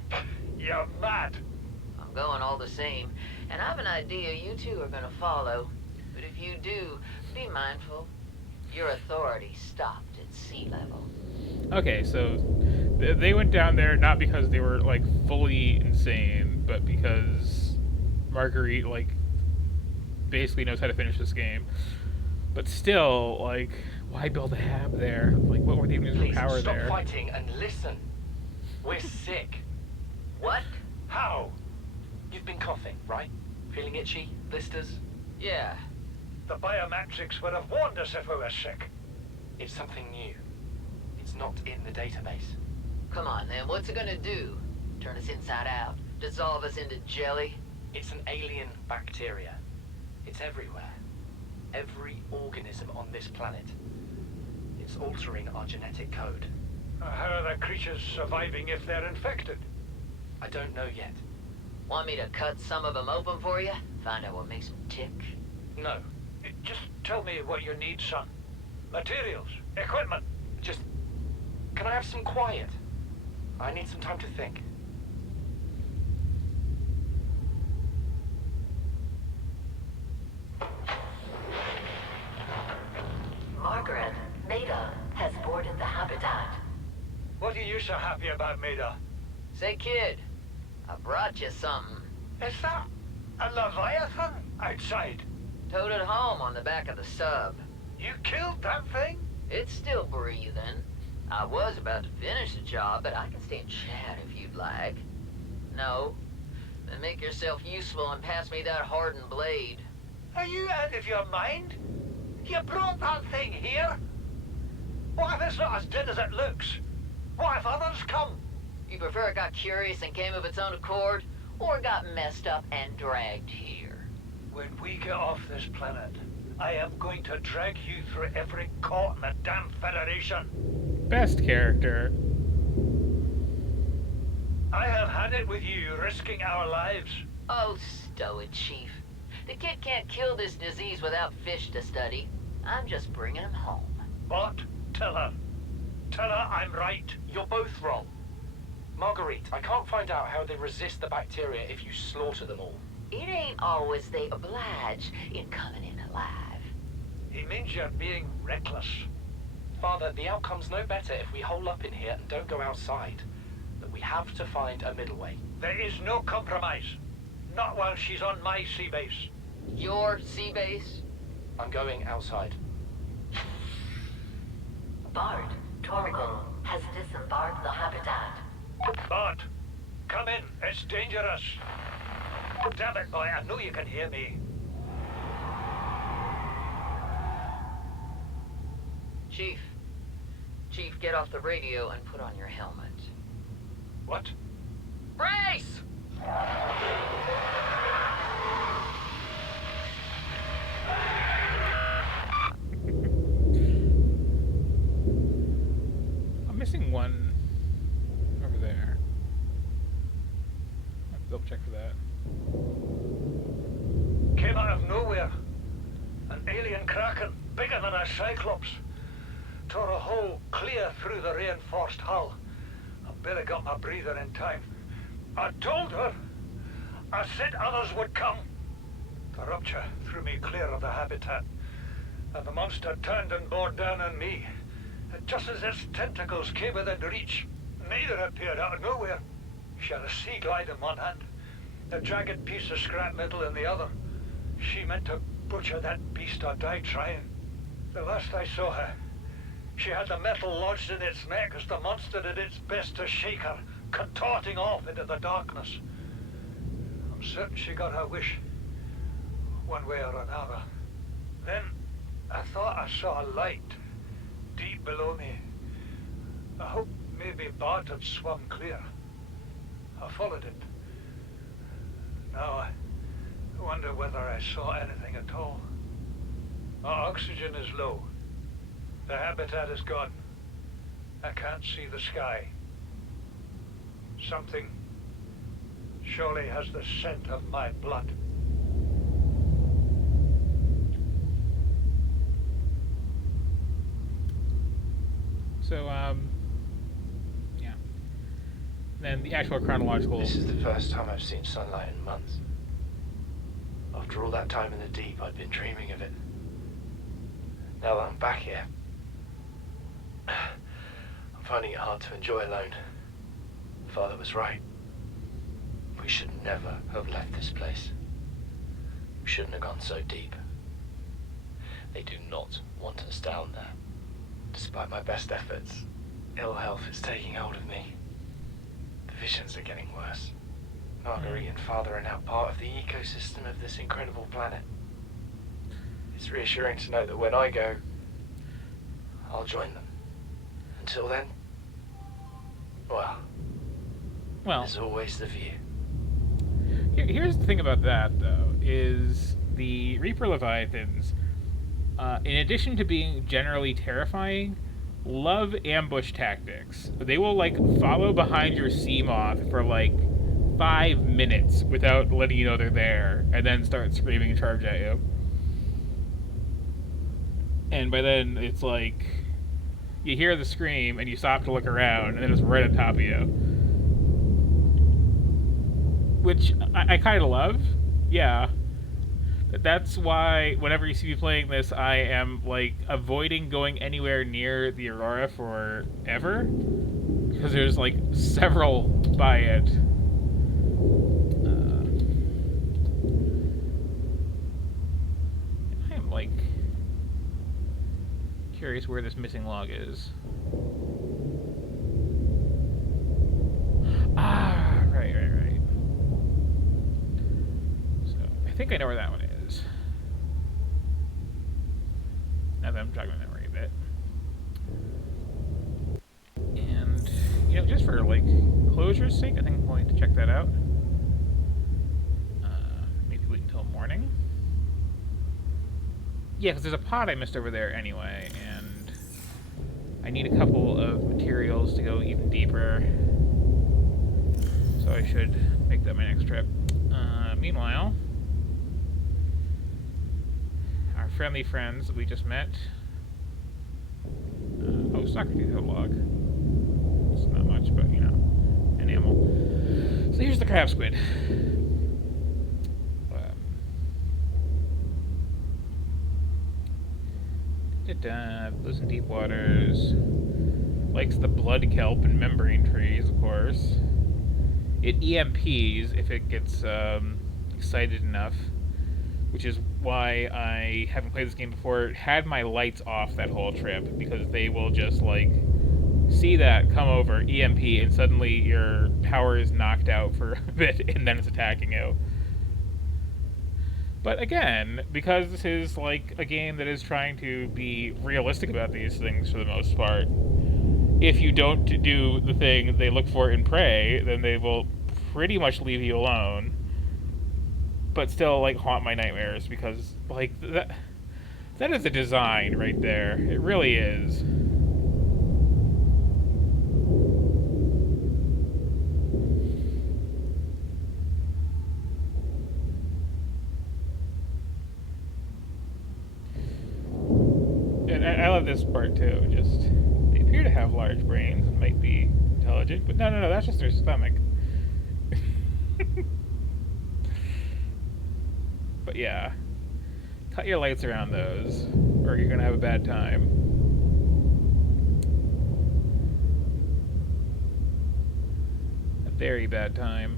You're mad. I'm going all the same, and I have an idea you two are gonna follow. But if you do, be mindful. Your authority stopped at sea level. Okay, so they went down there not because they were like fully insane, but because Marguerite like basically knows how to finish this game. But still, like, why build a hab there? Like, what were they even using for power stop there? fighting and listen. We're sick. What? How? You've been coughing, right? Feeling itchy? Blisters? Yeah. The biometrics would have warned us if we were sick. It's something new. It's not in the database. Come on, then. What's it gonna do? Turn us inside out? Dissolve us into jelly? It's an alien bacteria. It's everywhere. Every organism on this planet. It's altering our genetic code. How are the creatures surviving if they're infected? I don't know yet. Want me to cut some of them open for you? Find out what makes them tick? No. Just tell me what you need, son. Materials, equipment. Just... Can I have some quiet? I need some time to think. Margaret, Maida has boarded the habitat. What are you so happy about, Maida? Say, kid, I brought you something. Is that a Leviathan outside? Towed it home on the back of the sub. You killed that thing? It's still breathing. I was about to finish the job, but I can stay and chat if you'd like. No? Then make yourself useful and pass me that hardened blade. Are you out of your mind? You brought that thing here? What if it's not as dead as it looks? What if others come? You prefer it got curious and came of its own accord, or got messed up and dragged here? When we get off this planet, I am going to drag you through every court in the damn Federation. Best character. I have had it with you, risking our lives. Oh, stow it, Chief. The kid can't kill this disease without fish to study. I'm just bringing him home. But tell her. Tell her I'm right. You're both wrong. Marguerite, I can't find out how they resist the bacteria if you slaughter them all. It ain't always they oblige in coming in alive. He means you're being reckless. Father, the outcome's no better if we hole up in here and don't go outside. But we have to find a middle way. There is no compromise. Not while she's on my sea base. Your sea base? I'm going outside. Bard, Torgal has disembarked the habitat. Bart, come in. It's dangerous. Damn it, boy. I know you can hear me. Chief. Chief, get off the radio and put on your helmet. What? Brace! I'm missing one over there. I have to double check for that. Came out of nowhere. An alien kraken, bigger than a Cyclops. Tore a hole clear through the reinforced hull. I barely got my breather in time. I told her. I said others would come. The rupture threw me clear of the habitat. And the monster turned and bore down on me. And just as its tentacles came within reach, neither appeared out of nowhere. She had a sea glide in one hand, a jagged piece of scrap metal in the other. She meant to butcher that beast or die trying. The last I saw her, she had the metal lodged in its neck as the monster did its best to shake her, contorting off into the darkness. I'm certain she got her wish, one way or another. Then I thought I saw a light deep below me. I hoped maybe Bart had swum clear. I followed it. Now I wonder whether I saw anything at all. Our oxygen is low. The habitat is gone. I can't see the sky. Something surely has the scent of my blood. So, yeah. Then the actual chronological... This is the first time I've seen sunlight in months. After all that time in the deep, I'd been dreaming of it. Now that I'm back here, I'm finding it hard to enjoy alone. Father was right. We should never have left this place. We shouldn't have gone so deep. They do not want us down there. Despite my best efforts, ill health is taking hold of me. The visions are getting worse. Marguerite and Father are now part of the ecosystem of this incredible planet. It's reassuring to know that when I go, I'll join them. Until then, well, there's always the view. Here's the thing about that, though, is the Reaper Leviathans, in addition to being generally terrifying, love ambush tactics. They will, like, follow behind your sea moth for, like, 5 minutes without letting you know they're there, and then start screaming and charge at you. And by then, it's like, you hear the scream, and you stop to look around, and then it's right on top of you. Which I kind of love, yeah. But that's why, whenever you see me playing this, I am, like, avoiding going anywhere near the Aurora forever. Because there's, like, several by it. I am, like, curious where this missing log is. think I know where that one is. Now that I'm jogging my memory a bit. And, you know, just for, like, closure's sake, I think I'm going to check that out. Maybe wait until morning. Yeah, because there's a pod I missed over there anyway, and I need a couple of materials to go even deeper. So I should make that my next trip. Meanwhile, our friendly friends that we just met. Oh, it's not going to be a log. It's not much, but, you know, an animal. So here's the crab squid. Lives in deep waters. Likes the blood kelp and membrane trees, of course. It EMPs if it gets excited enough, which is why I haven't played this game before. Had my lights off that whole trip, because they will just, like, see that, come over, EMP, and suddenly your power is knocked out for a bit, and then it's attacking you. But again, because this is, like, a game that is trying to be realistic about these things for the most part, if you don't do the thing they look for in Prey, then they will pretty much leave you alone. But still, like, haunt my nightmares, because, like, that is a design right there. It really is. And I love this part, too. Just, they appear to have large brains and might be intelligent, but no, that's just their stomach. But yeah, cut your lights around those, or you're gonna have a bad time. A very bad time.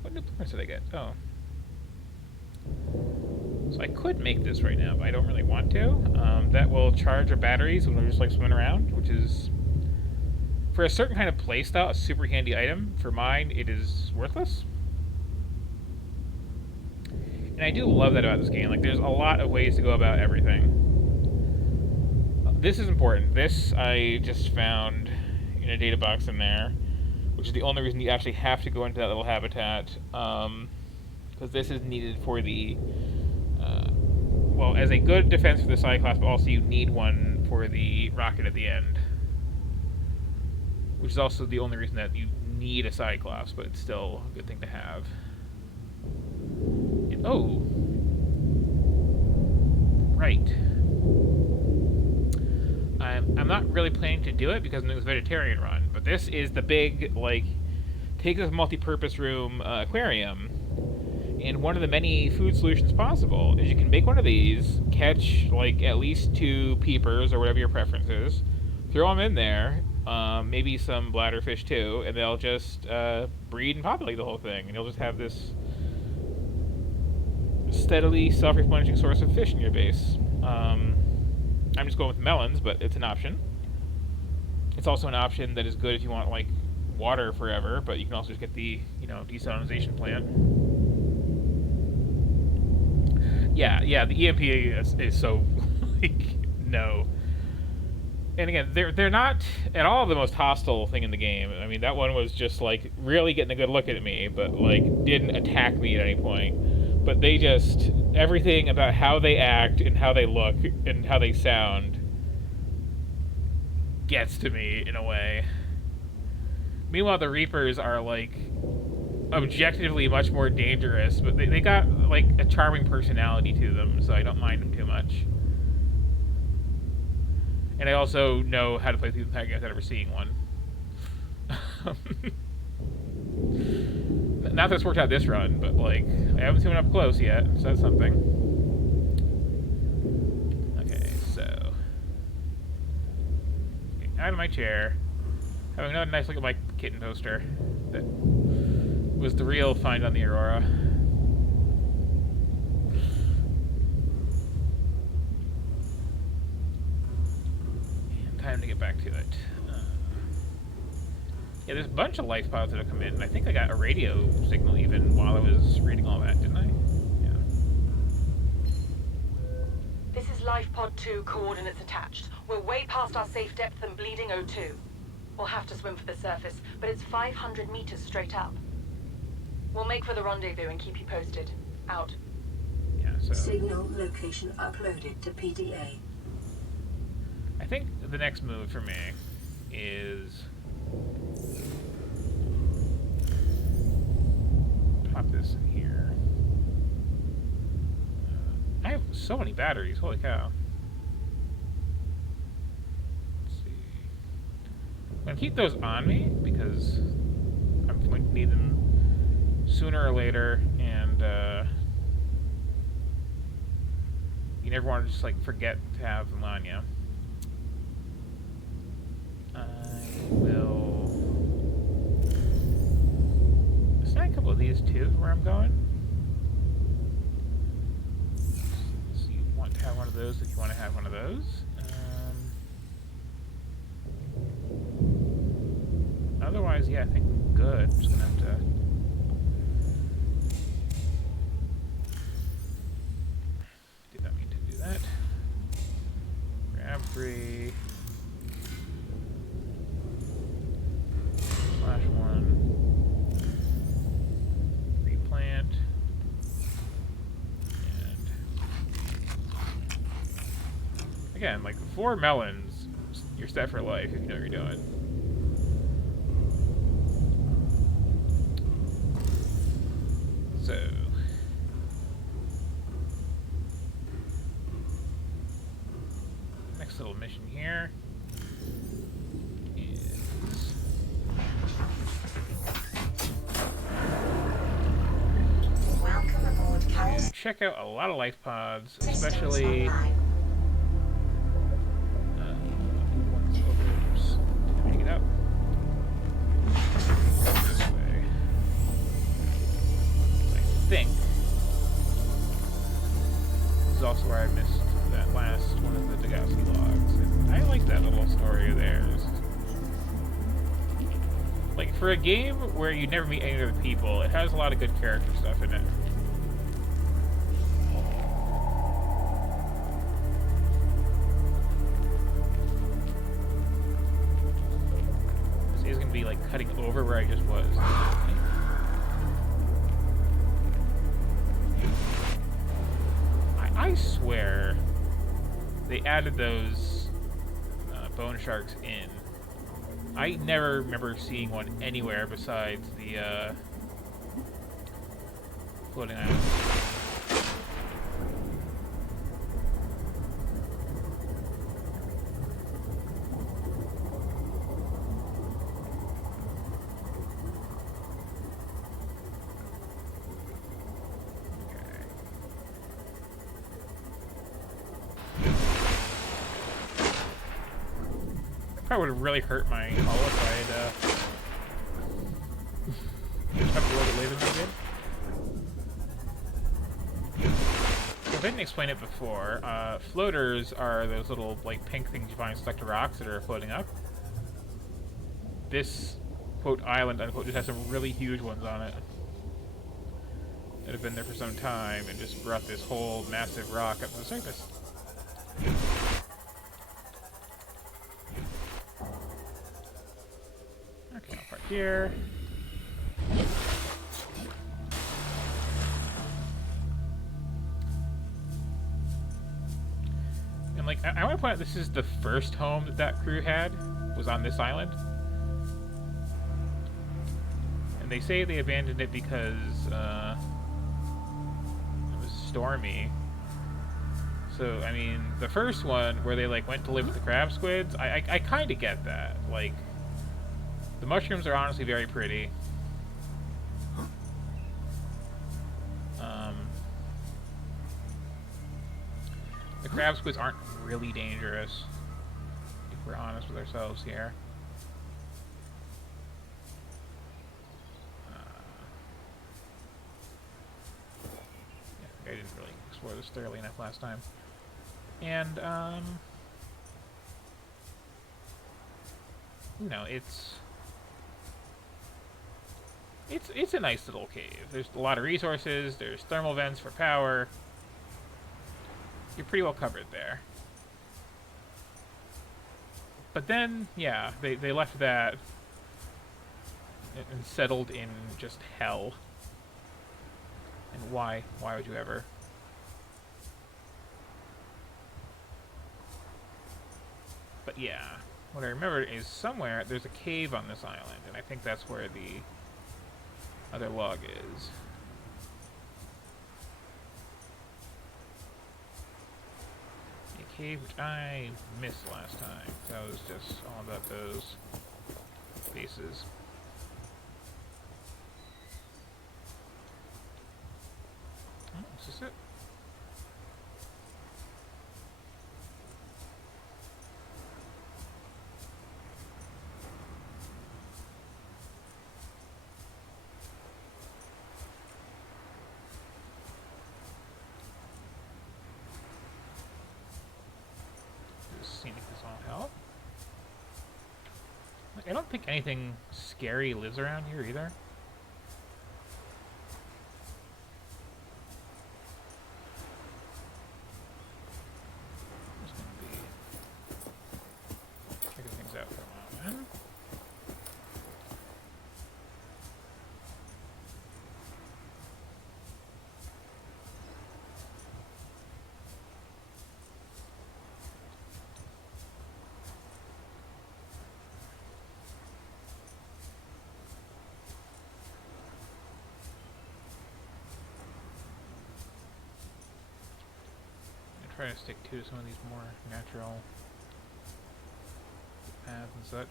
What new plants did I get? Oh. So I could make this right now, but I don't really want to. That will charge our batteries when we're just, like, swimming around, which is, for a certain kind of playstyle, a super handy item. For mine, it is worthless. And I do love that about this game. Like, there's a lot of ways to go about everything. This is important. This I just found in a data box in there, which is the only reason you actually have to go into that little habitat, because this is needed for the, well, as a good defense for the Cyclops, but also you need one for the rocket at the end. Which is also the only reason that you need a Cyclops, but it's still a good thing to have. Oh. Right. I'm not really planning to do it because I'm doing this vegetarian run, but this is the big, like, take this multi-purpose room aquarium, and one of the many food solutions possible is you can make one of these, catch, like, at least 2 peepers or whatever your preference is, throw them in there, maybe some bladderfish too, and they'll just breed and populate the whole thing, and you'll just have this steadily self-replenishing source of fish in your base. I'm just going with melons, but it's an option. It's also an option that is good if you want, like, water forever, but you can also just get the, you know, desalinization plant. Yeah, the EMP is so, like, no. And again, they're not at all the most hostile thing in the game. I mean, that one was just, like, really getting a good look at me, but, like, didn't attack me at any point. But they just, everything about how they act and how they look and how they sound gets to me in a way. Meanwhile, the Reapers are, like, objectively much more dangerous, but they got, like, a charming personality to them, so I don't mind them too much. And I also know how to play through the entire game without ever seeing one. Not that it's worked out this run, but, like, I haven't seen one up close yet, so that's something. Okay, so... getting out of my chair. Having another nice look at my kitten poster. That was the real find on the Aurora. And time to get back to it. Yeah, there's a bunch of life pods that have come in, and I think I got a radio signal even while I was reading all that, didn't I? Yeah. This is Life Pod 2, coordinates attached. We're way past our safe depth and bleeding O2. We'll have to swim for the surface, but it's 500 meters straight up. We'll make for the rendezvous and keep you posted. Out. Yeah, so... Signal location uploaded to PDA. I think the next move for me is... pop this in here. I have so many batteries, holy cow. Let's see. I'm gonna keep those on me because I'm going to need them sooner or later, and you never want to just like forget to have them on you. I will assign a couple of these too where I'm going. So you want to have one of those if you want to have one of those. Otherwise, yeah, I think I'm good. I'm just gonna have to. Did not mean to do that. Grab 3. Slash 1. Replant. And again, like 4 melons, you're set for life if you know what you're doing. So next little mission here is Welcome aboard, Carol. check out a lot of life pods, especially ones over. Oops, pick it up. This way. I think this is also where I missed that last one of the Degowski logs. And I like that little story of theirs. Like, for a game where you never meet any other people, it has a lot of good character stuff in it. This is going to be, like, cutting over where I just was. I swear they added those bone sharks in. I never remember seeing one anywhere besides the floating island. Probably would have really hurt my hull if I had just rolled it later than I did. So I didn't explain it before. Floaters are those little like pink things you find stuck to rocks that are floating up. This quote island unquote just has some really huge ones on it that have been there for some time and just brought this whole massive rock up to the surface. Okay, I'll park here. And like, I want to point out this is the first home that crew had, was on this island. And they say they abandoned it because it was stormy. So, I mean, the first one where they like went to live with the crab squids, I kind of get that. Like, the mushrooms are honestly very pretty. The crab squids aren't really dangerous, if we're honest with ourselves here. Yeah, I didn't really explore this thoroughly enough last time. And, you know, it's It's a nice little cave. There's a lot of resources. There's thermal vents for power. You're pretty well covered there. But then, yeah, they left that and settled in just hell. And why? Why would you ever? But yeah, what I remember is somewhere there's a cave on this island, and I think that's where the other log is. A cave which I missed last time. That was just all about those bases. Oh, is this it? Scenic as all hell. I don't think anything scary lives around here either. Just gonna be checking things out for a while, man. Try to stick to some of these more natural paths and such.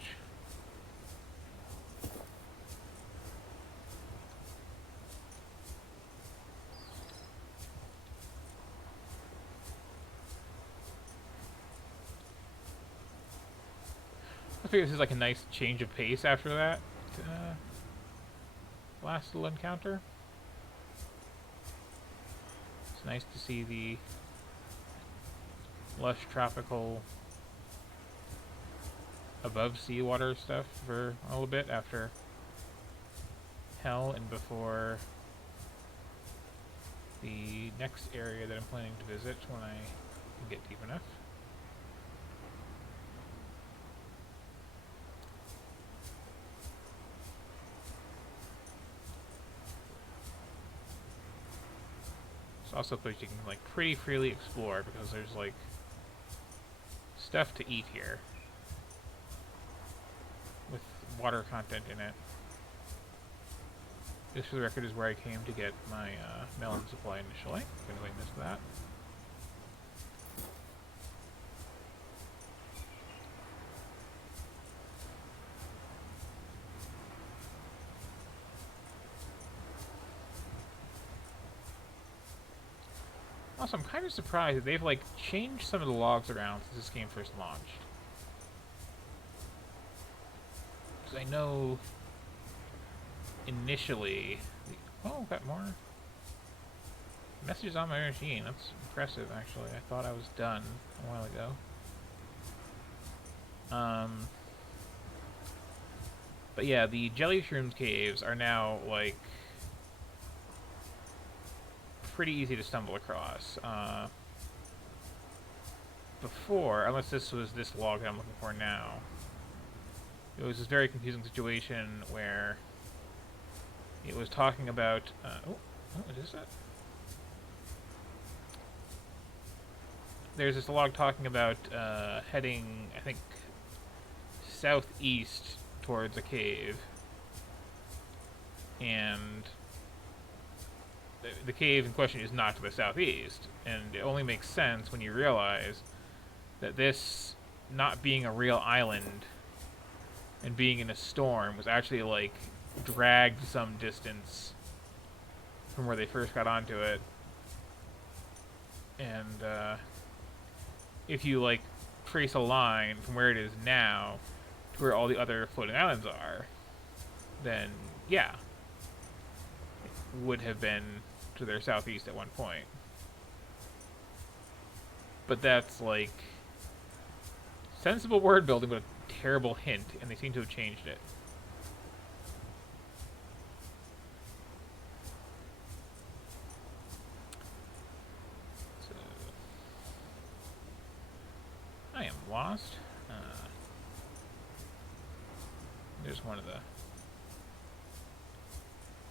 I figure this is like a nice change of pace after that last little encounter. It's nice to see the lush tropical above seawater stuff for a little bit after hell and before the next area that I'm planning to visit when I can get deep enough. It's also a place you can like pretty freely explore because there's like stuff to eat here with water content in it. This, for the record, is where I came to get my melon supply initially, if anybody missed that. Also, I'm kind of surprised that they've like changed some of the logs around since this game first launched. Because I know initially, oh, got more messages on my machine. That's impressive, actually. I thought I was done a while ago. But yeah, the jelly shrooms caves are now like pretty easy to stumble across. Before, unless this was this log that I'm looking for now, it was this very confusing situation where it was talking about, what is that? There's this log talking about heading, I think, southeast towards a cave, and the cave in question is not to the southeast, and it only makes sense when you realize that this not being a real island and being in a storm was actually like dragged some distance from where they first got onto it, and if you like trace a line from where it is now to where all the other floating islands are, then yeah, it would have been to their southeast at one point. But that's like sensible word building, but a terrible hint, and they seem to have changed it. I am lost. There's one of the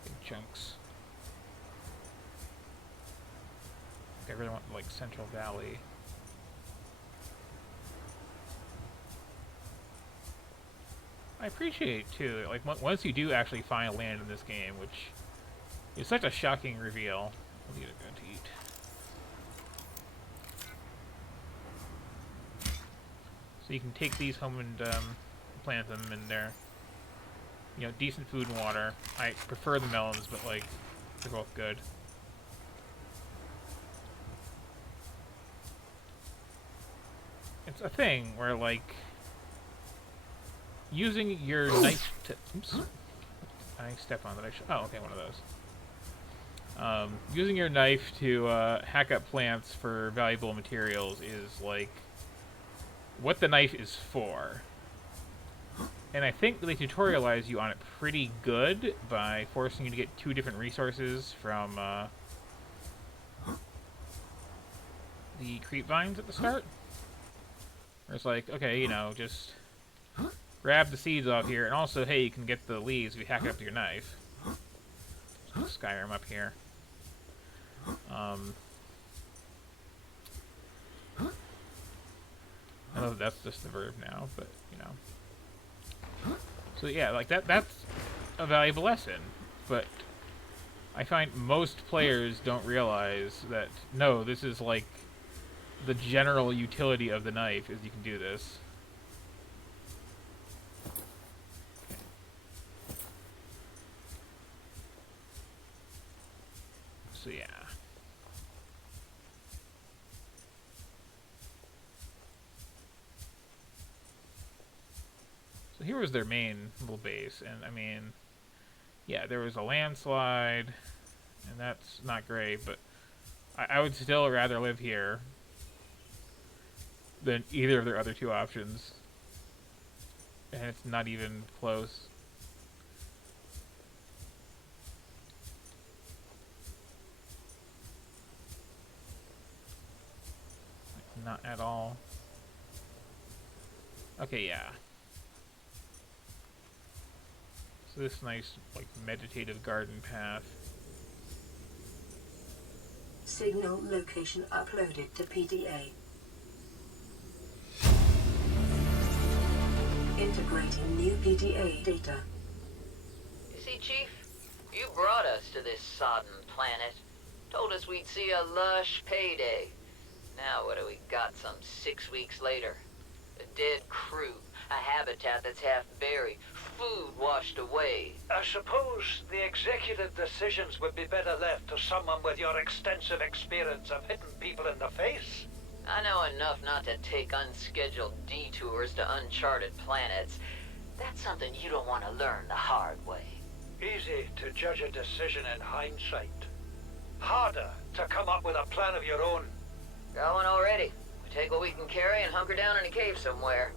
big chunks. I really want, like, Central Valley. I appreciate, too, like, once you do actually find land in this game, which is such a shocking reveal. I'll get a good to eat. So you can take these home and plant them, and they're, you know, decent food and water. I prefer the melons, but, like, they're both good. It's a thing where, like, using your knife to... Oops. I step on that. Oh, okay, one of those. Using your knife to hack up plants for valuable materials is, like, what the knife is for. And I think they tutorialize you on it pretty good by forcing you to get 2 different resources from the creep vines at the start. Where it's like, okay, you know, just grab the seeds off here, and also, hey, you can get the leaves if you hack it up with your knife. Just Skyrim up here. I know that's just the verb now, but, you know. So yeah, like, that's a valuable lesson, but I find most players don't realize that, no, this is, like, the general utility of the knife is you can do this. Okay. So yeah. So here was their main little base, and I mean, yeah, there was a landslide, and that's not great, but I would still rather live here than either of their other 2 options. And it's not even close. Like, not at all. Okay, yeah. So this nice, like, meditative garden path. Signal location uploaded to PDA. Integrating new PDA data. You see, Chief, you brought us to this sodden planet. Told us we'd see a lush payday. Now what do we got some 6 weeks later? A dead crew, a habitat that's half buried, food washed away. I suppose the executive decisions would be better left to someone with your extensive experience of hitting people in the face. I know enough not to take unscheduled detours to uncharted planets. That's something you don't want to learn the hard way. Easy to judge a decision in hindsight. Harder to come up with a plan of your own. Got one already. We take what we can carry and hunker down in a cave somewhere.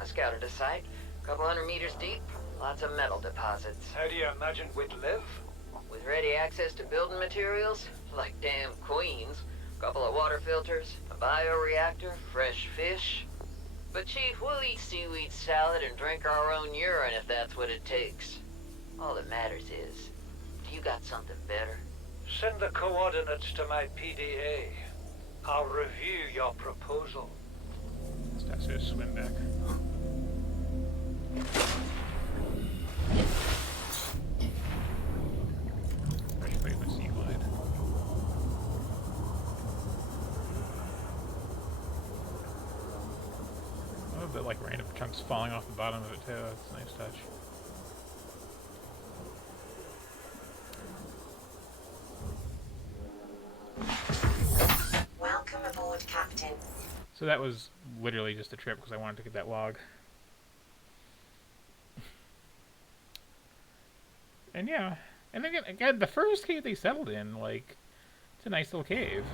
I scouted a site, a couple 100 meters deep, lots of metal deposits. How do you imagine we'd live? With ready access to building materials, like damn queens, a couple of water filters, a bioreactor, fresh fish. But Chief, we'll eat seaweed salad and drink our own urine if that's what it takes. All that matters is, do you got something better? Send the coordinates to my PDA. I'll review your proposal. Let's just swim back. Fresh plate with seaweed. A little bit like random chunks falling off the bottom of it too. That's a nice touch. Welcome aboard, Captain. So that was literally just a trip because I wanted to get that log. And yeah, and again, the first cave they settled in, like, it's a nice little cave.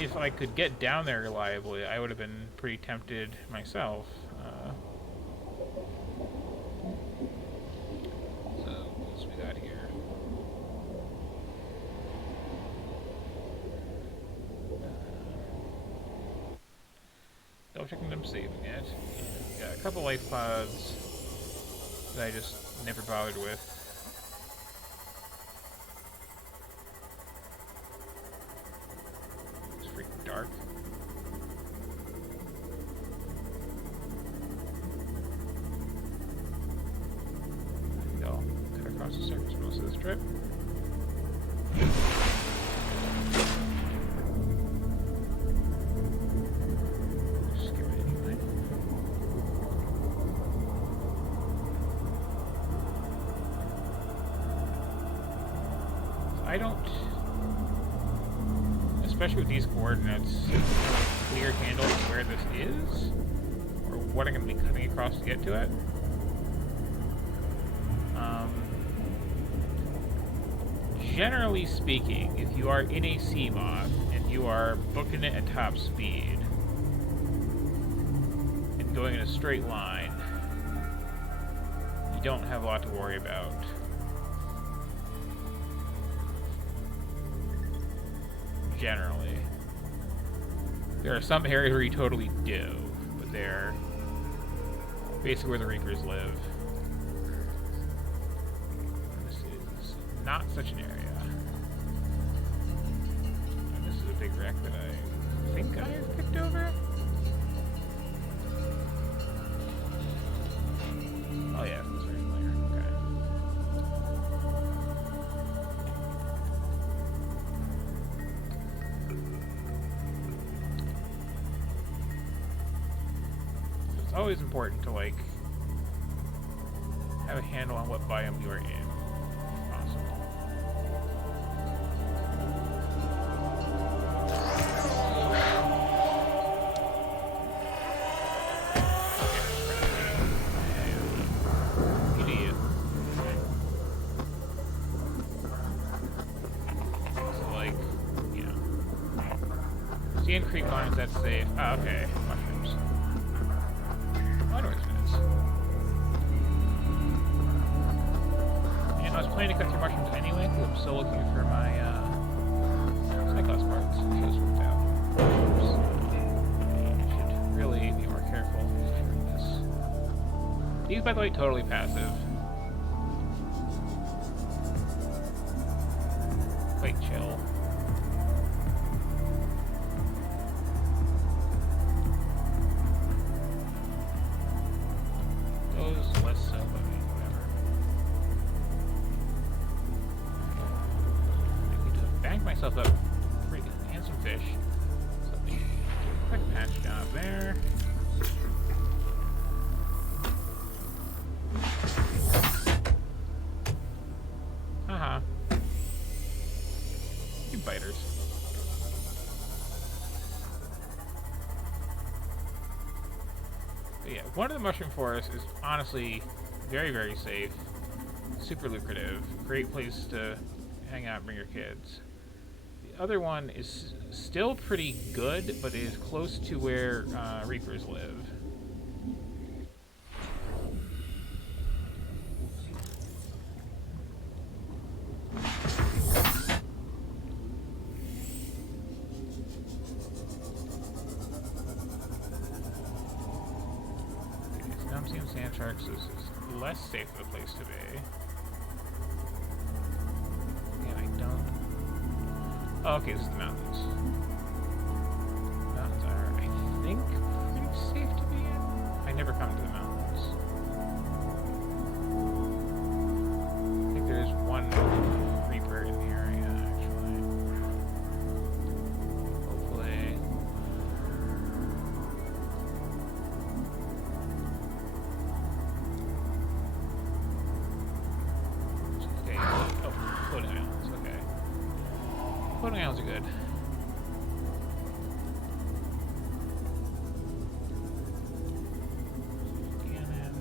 If I could get down there reliably, I would have been pretty tempted myself. So, what else we got here? double checking I'm saving it. Got a couple life pods that I just never bothered with. It's freaking dark. I think I'll cut across the surface most of this trip. I don't, especially with these coordinates, have a clear handle on where this is, or what I'm going to be cutting across to get to it. Generally speaking, if you are in a sea moth and you are booking it at top speed and going in a straight line, you don't have a lot to worry about. Generally. There are some areas where you totally do, but they're basically where the Reapers live. This is not such an area. And this is a big wreck that I think I have picked over. Oh yeah, this is very familiar. Okay. It's always important to, like, have a handle on what biome you are in, if possible. Idiot. So, like, you know. Sand creep lines, that's safe. Ah, okay. Mushrooms. I know where this is. And I was planning to cut through mushrooms anyway, because I'm still looking for my Cyclops parts. So this worked out. I should really be more careful during this. These, by the way, totally passive. Quite chill. Less so, but I mean, whatever. I need to bank myself up pretty and some fish. So let me do a quick patch job there. Haha. You biters. But yeah, one of the mushroom forests is honestly very, very safe, super lucrative, great place to hang out and bring your kids. The other one is still pretty good, but is close to where Reapers live. Sand sharks is less safe of a place to be. And I don't... Oh, okay, this is the mountains. Mountains are, I think, pretty safe to be in. I never come to the mountains. I think there's one Reaper in the area, actually. Hopefully... Floating islands, okay. Floating islands are good. Cannon.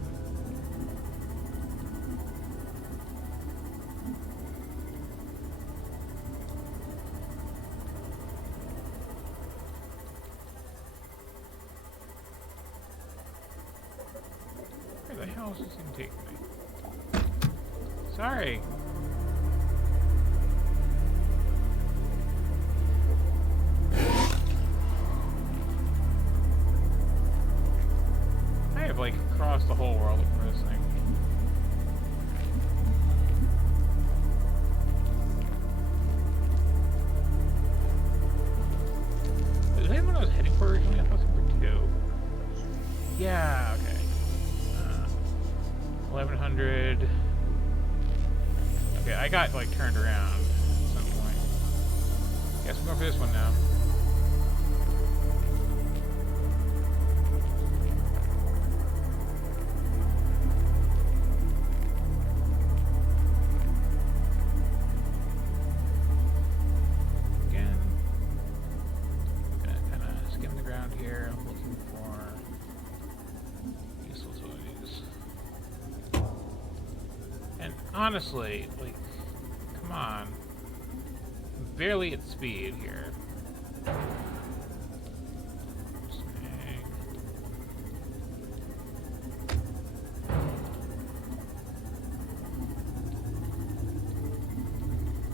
Where the hell is this thing taking me? Sorry. should... Okay, I got, like, turned around at some point. Guess we're going for this one now. Again. Gonna kind of skim the ground here, looking for useful toys. And honestly, like, come on. I'm barely at speed here. Snag.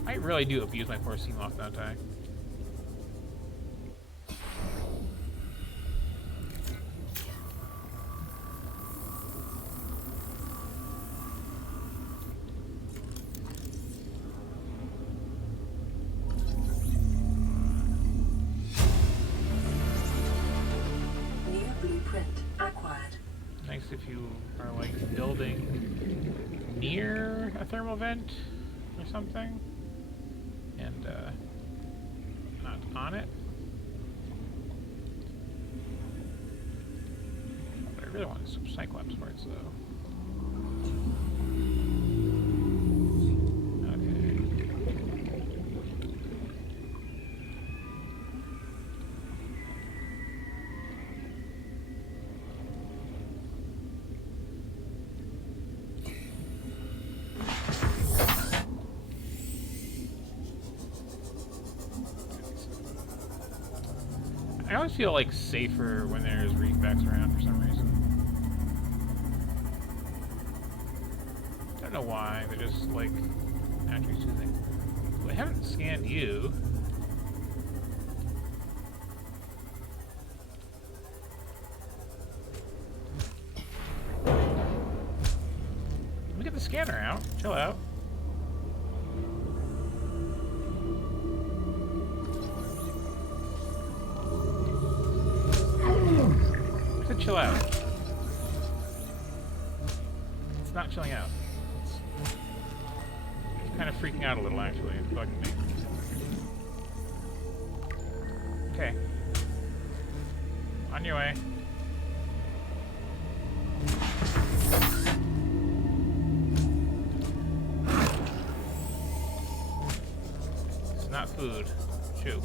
I really do abuse my poor sea moth, don't I? New blueprint acquired. Nice if you are like building near a thermal vent or something and not on it. But I really want some Cyclops parts though. Okay. I always feel like safer when there's reefbacks around for some reason. I don't know why, they're just like naturally soothing. Well, I haven't scanned you. Let me get the scanner out. Chill out. Chill out. It's not chilling out. It's kind of freaking out a little, actually. It's bugging me. Okay. On your way. It's not food. Chew.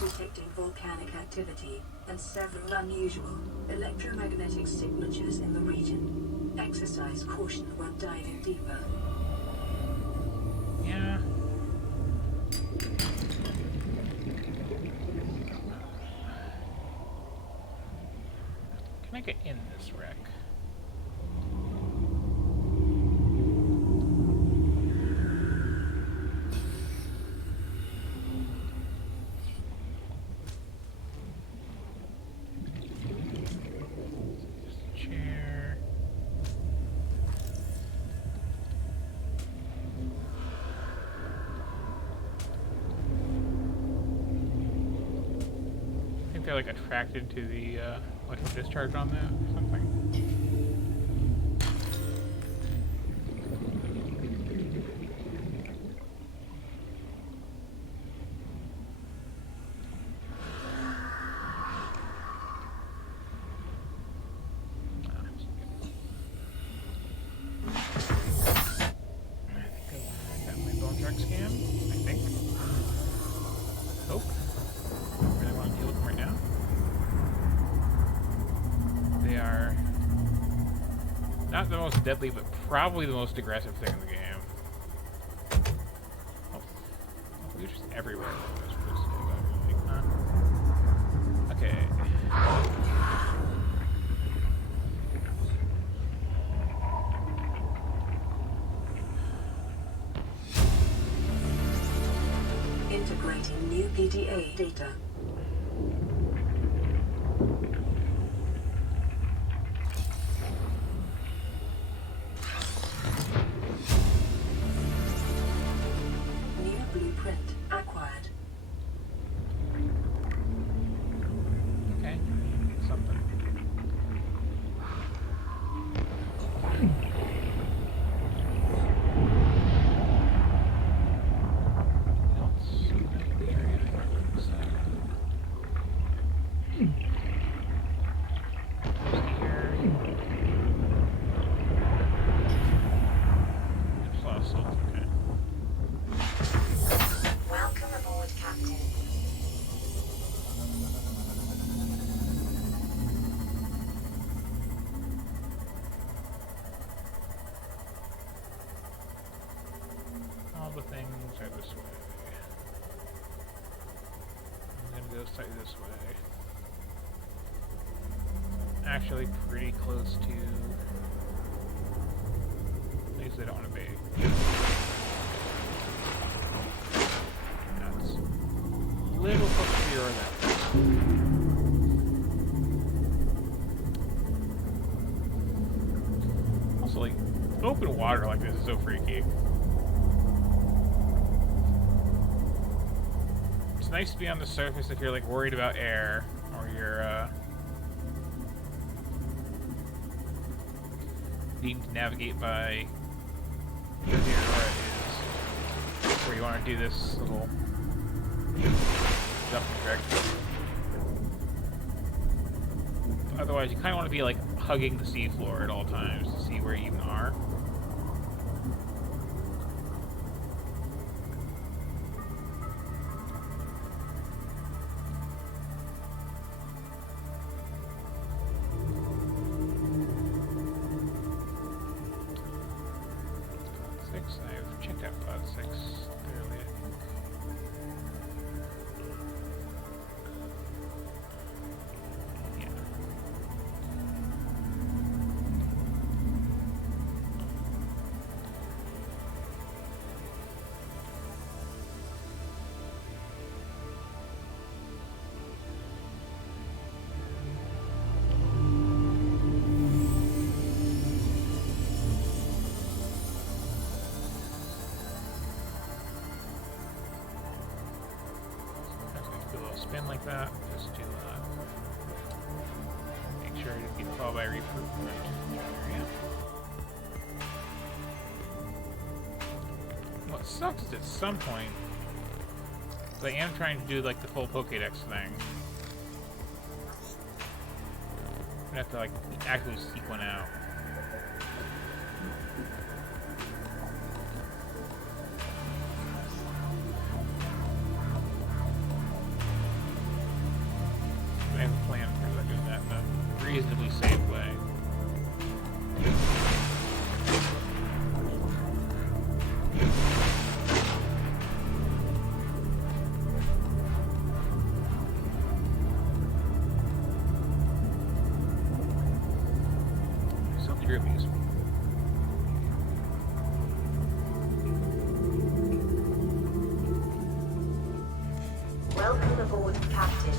Detecting volcanic activity and several unusual electromagnetic signatures in the region. Exercise caution when diving deeper. Yeah. Can I get in this wreck? Chair. I think they're like attracted to the electrical discharge on that or something. Not the most deadly, but probably the most aggressive thing in the game. Oh, we're just everywhere. Okay. Integrating new PDA data. all the things are this way. I'm gonna go slightly this way. Actually, pretty close to places I don't want to be. That's a little close to the that. Also, like, open water like this is so freaky. It's nice to be on the surface if you're like worried about air or you're needing to navigate by where the aurora is, where you want to do this little jumping trick. Otherwise, you kind of want to be like hugging the seafloor at all times to see where you even are. I've checked out Pod 6 thoroughly, I think. Yeah. Spin like that, just to make sure to get followed by a reef area. What sucks is at some point, I am trying to do like the full Pokédex thing. I'm gonna have to like actually seek one out. I have a plan for doing that in a reasonably safe way. So many groupies. Welcome aboard, Captain.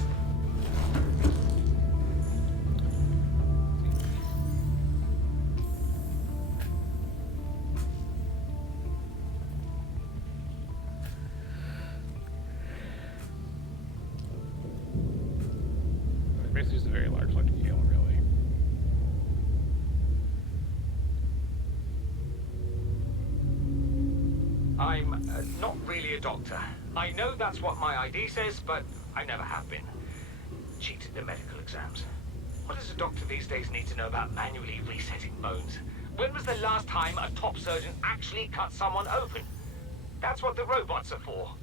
Basically just a very large electric eel, really. I'm not really a doctor. I know that's what my ID says, but I never have been. Cheated the medical exams. What does a doctor these days need to know about manually resetting bones? When was the last time a top surgeon actually cut someone open? That's what the robots are for.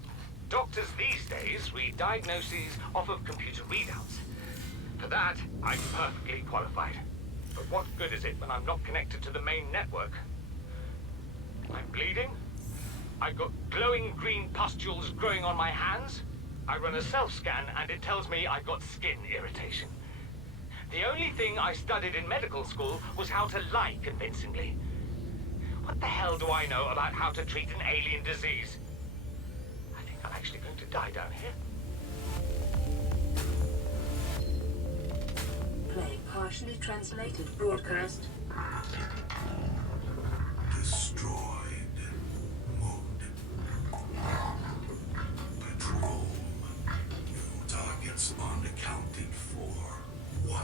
Doctors these days read diagnoses off of computer readouts. For that, I'm perfectly qualified. But what good is it when I'm not connected to the main network? I'm bleeding. I've got glowing green pustules growing on my hands. I run a self-scan and it tells me I've got skin irritation. The only thing I studied in medical school was how to lie convincingly. What the hell do I know about how to treat an alien disease? I think I'm actually going to die down here. Play partially translated broadcast. Destroyed. Mode. Patrol. New targets unaccounted for. 1.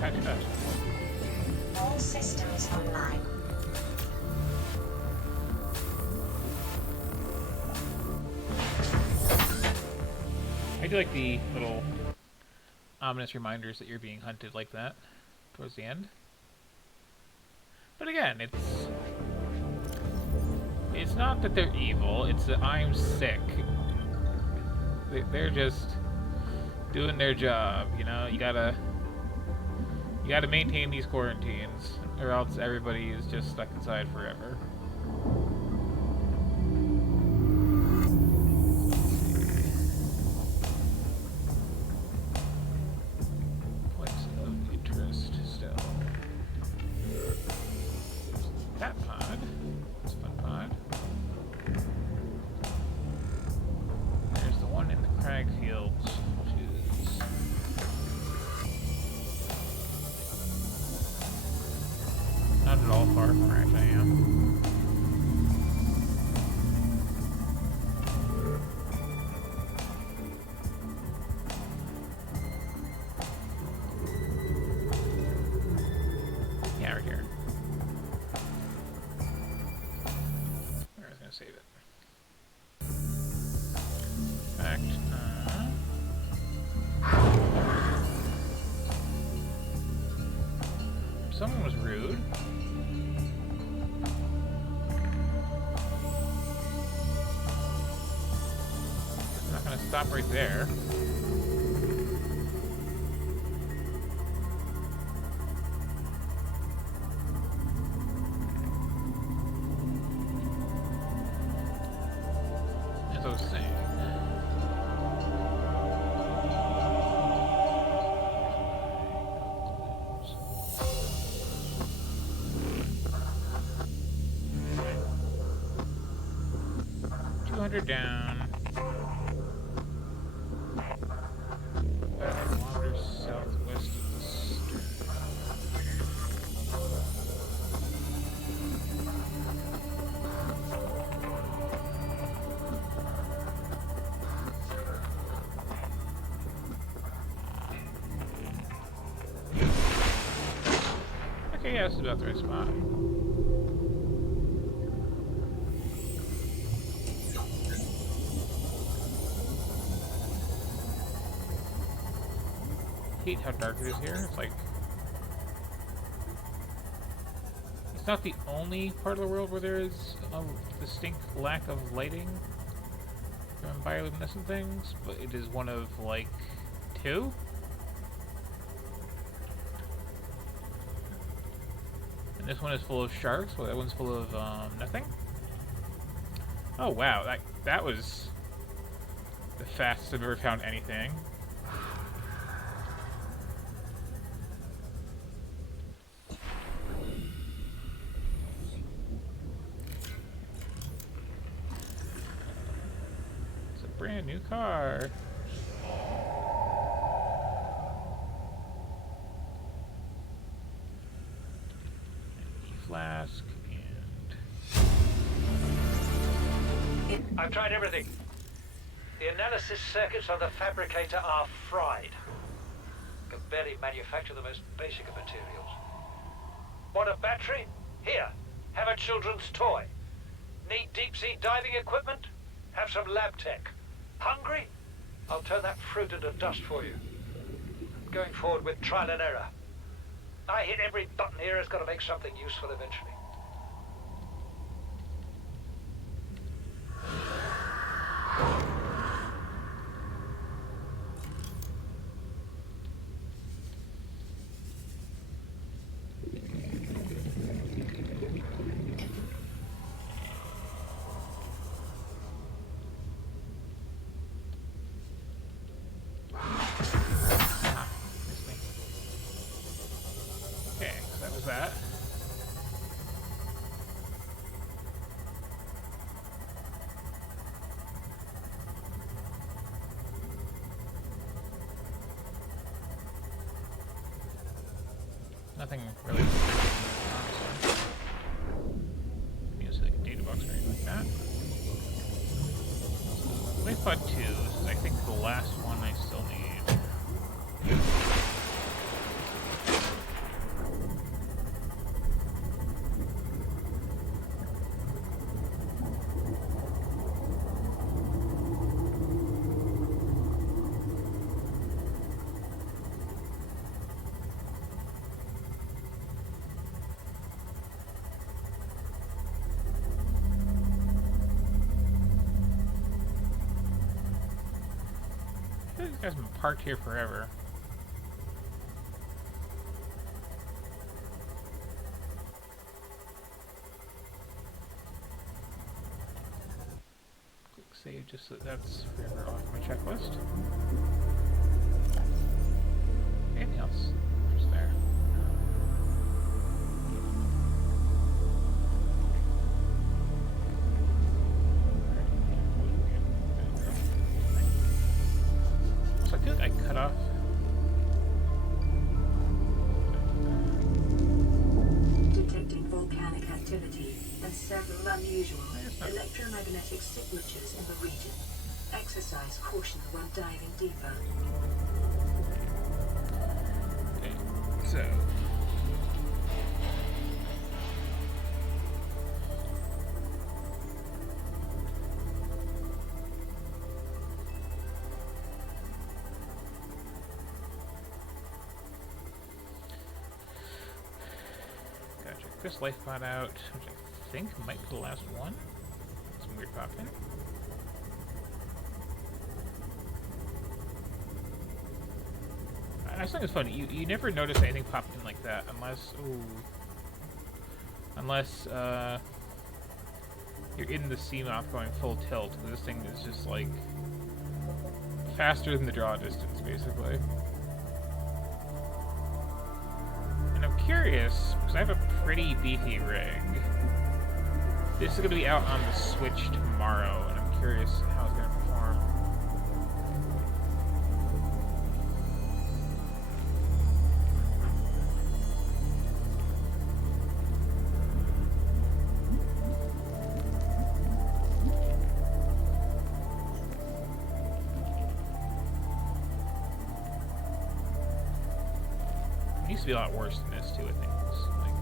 Patch that. All systems online. I do like the little ominous reminders that you're being hunted like that towards the end. But again, it's not that they're evil, it's that I'm sick. They're just doing their job, you know? You You gotta maintain these quarantines, or else everybody is just stuck inside forever. Points of interest still. That pod. It's a fun pod. There's the one in the crag fields, which is not at all far from where I am. Yeah, right here. I was gonna save it. In fact, someone was rude. I'm not gonna stop right there. As I was saying. 200 down. 5 kilometers southwest of the stern. Okay, yeah, this is about the right spot. I hate how dark it is here. It's like, it's not the only part of the world where there is a distinct lack of lighting from bioluminescent things, but it is one of like 2. And this one is full of sharks, while that one's full of nothing. Oh wow, that was the fastest I've ever found anything. Brand new car. Flask and I've tried everything. The analysis circuits on the fabricator are fried. Can barely manufacture the most basic of materials. Want a battery? Here, have a children's toy. Need deep sea diving equipment? Have some lab tech. Hungry? I'll turn that fruit into dust for you. Going forward with trial and error. I hit every button here has got to make something useful eventually. that. Nothing really. Use like a data box or anything like that. Waypod 2 is I think the last one I still need. These guys have been parked here forever. save just so that's forever off my checklist. Anything else? Just there. Also, I feel like I cut off. Detecting volcanic activity and several unusual electromagnetic signatures in the region. Exercise caution when diving deeper. Okay, so. Gotta check this life pod out, which I think might be the last one. Some weird pop in. I just think it's funny. You never notice anything pop in like that unless you're in the Seamoth going full tilt. This thing is just like faster than the draw distance, basically. And I'm curious because I have a pretty beefy rig. This is going to be out on the Switch tomorrow, and I'm curious how it's going to perform. It used to be a lot worse than this, too, I think. Like,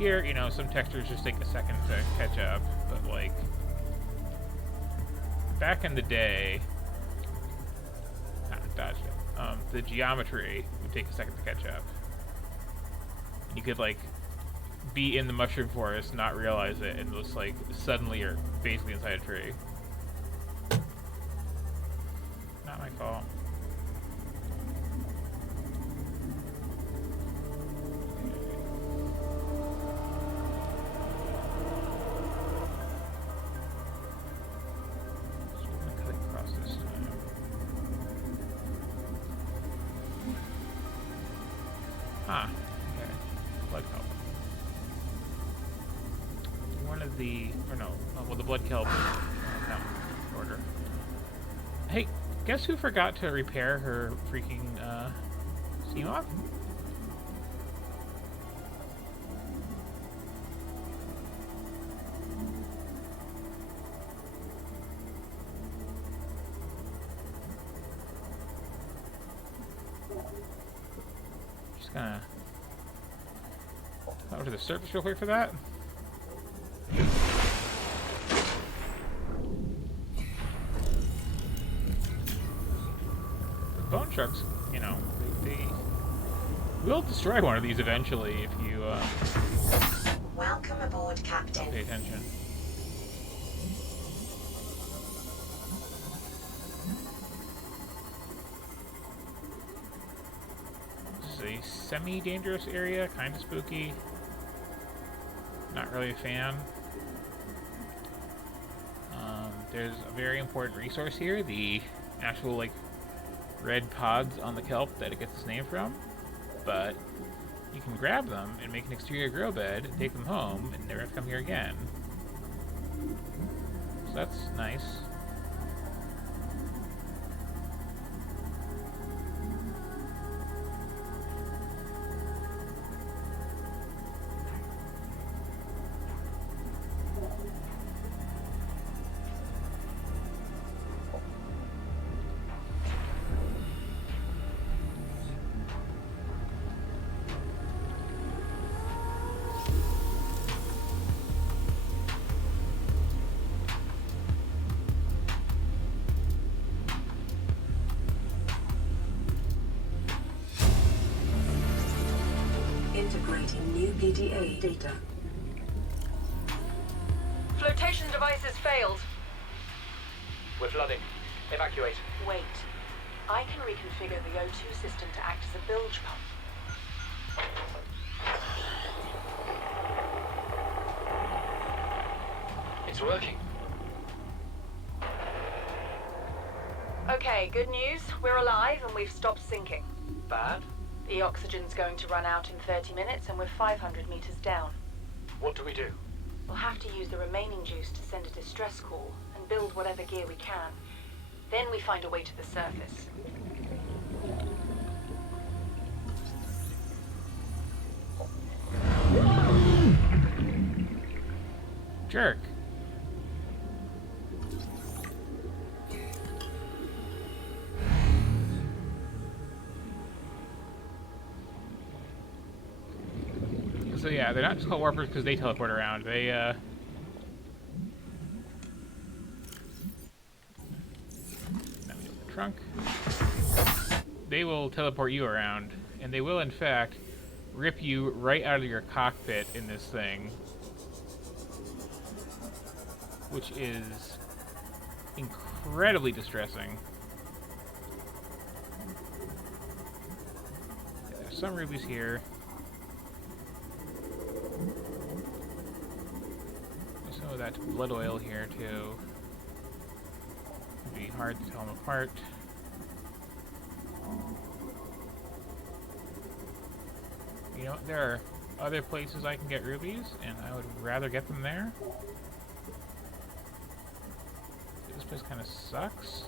here, you know, some textures just take a second to catch up, but, like, back in the day, dodge it. The geometry would take a second to catch up. You could, like, be in the mushroom forest, not realize it, and just, like, suddenly you're basically inside a tree. Not my fault. Ah, okay. Blood kelp. One of the, or no, well, the blood kelp. No, order. Hey, guess who forgot to repair her freaking Seamoth? Gonna go to the surface real quick for that. The bone sharks, you know, they will destroy one of these eventually if you Welcome aboard, Captain. pay attention. A semi-dangerous area, kind of spooky. Not really a fan. There's a very important resource here, the actual, like, red pods on the kelp that it gets its name from. But you can grab them and make an exterior grow bed and take them home and never have to come here again. So that's nice. Integrating new PDA data. Flotation devices failed. We're flooding. Evacuate. Wait. I can reconfigure the O2 system to act as a bilge pump. It's working. Okay, good news. We're alive and we've stopped sinking. Bad? The oxygen's going to run out in 30 minutes and we're 500 meters down. What do we do? We'll have to use the remaining juice to send a distress call and build whatever gear we can. Then we find a way to the surface. Jerk. So yeah, they're not just called warpers because they teleport around. They now we open the trunk. They will teleport you around, and they will in fact rip you right out of your cockpit in this thing, which is incredibly distressing. There's some rubies here. There's some of that blood oil here too. It'd be hard to tell them apart. You know, there are other places I can get rubies, and I would rather get them there. This place kind of sucks.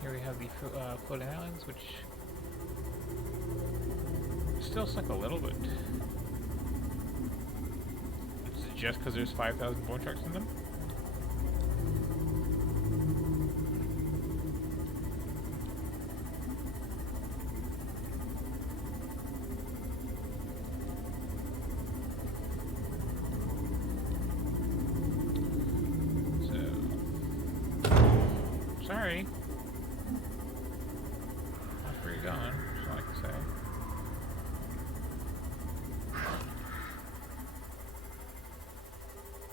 Here we have the floating islands, which still suck a little bit. Is it just because there's 5,000 bone sharks in them? So, sorry. Gone, that's all I can say.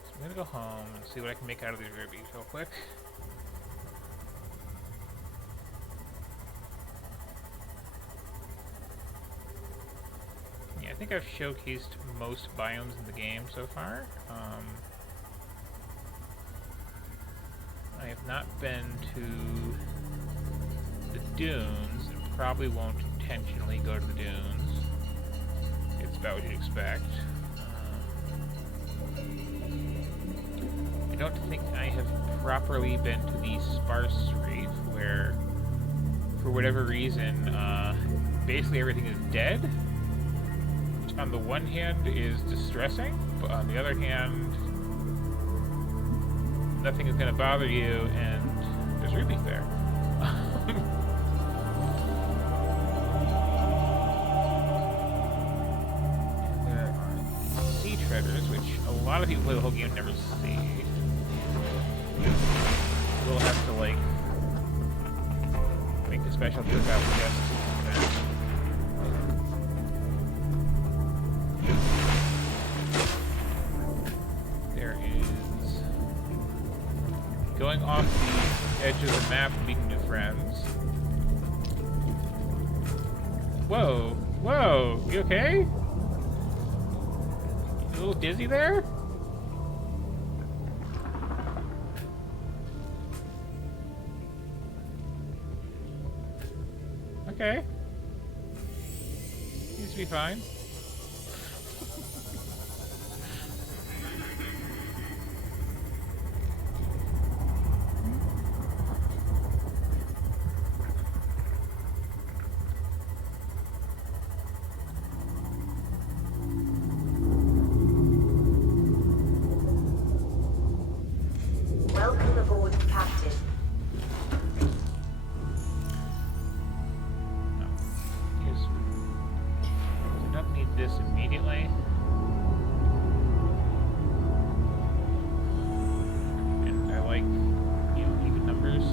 So I'm gonna go home and see what I can make out of these rubies real quick. Yeah, I think I've showcased most biomes in the game so far. I have not been to the dunes. Probably won't intentionally go to the dunes. It's about what you'd expect. I don't think I have properly been to the sparse reef, where, for whatever reason, basically everything is dead. Which on the one hand is distressing, but on the other hand, nothing is going to bother you, and there's rubies there. Which a lot of people play the whole game never see. We'll have to like make a special trip out just for that. There is going off the edge of the map, meeting new friends. Whoa, whoa, you okay? A little dizzy there? Okay. Seems to be fine. Welcome aboard, Captain. No. I don't need this immediately. And I like, you know, even numbers.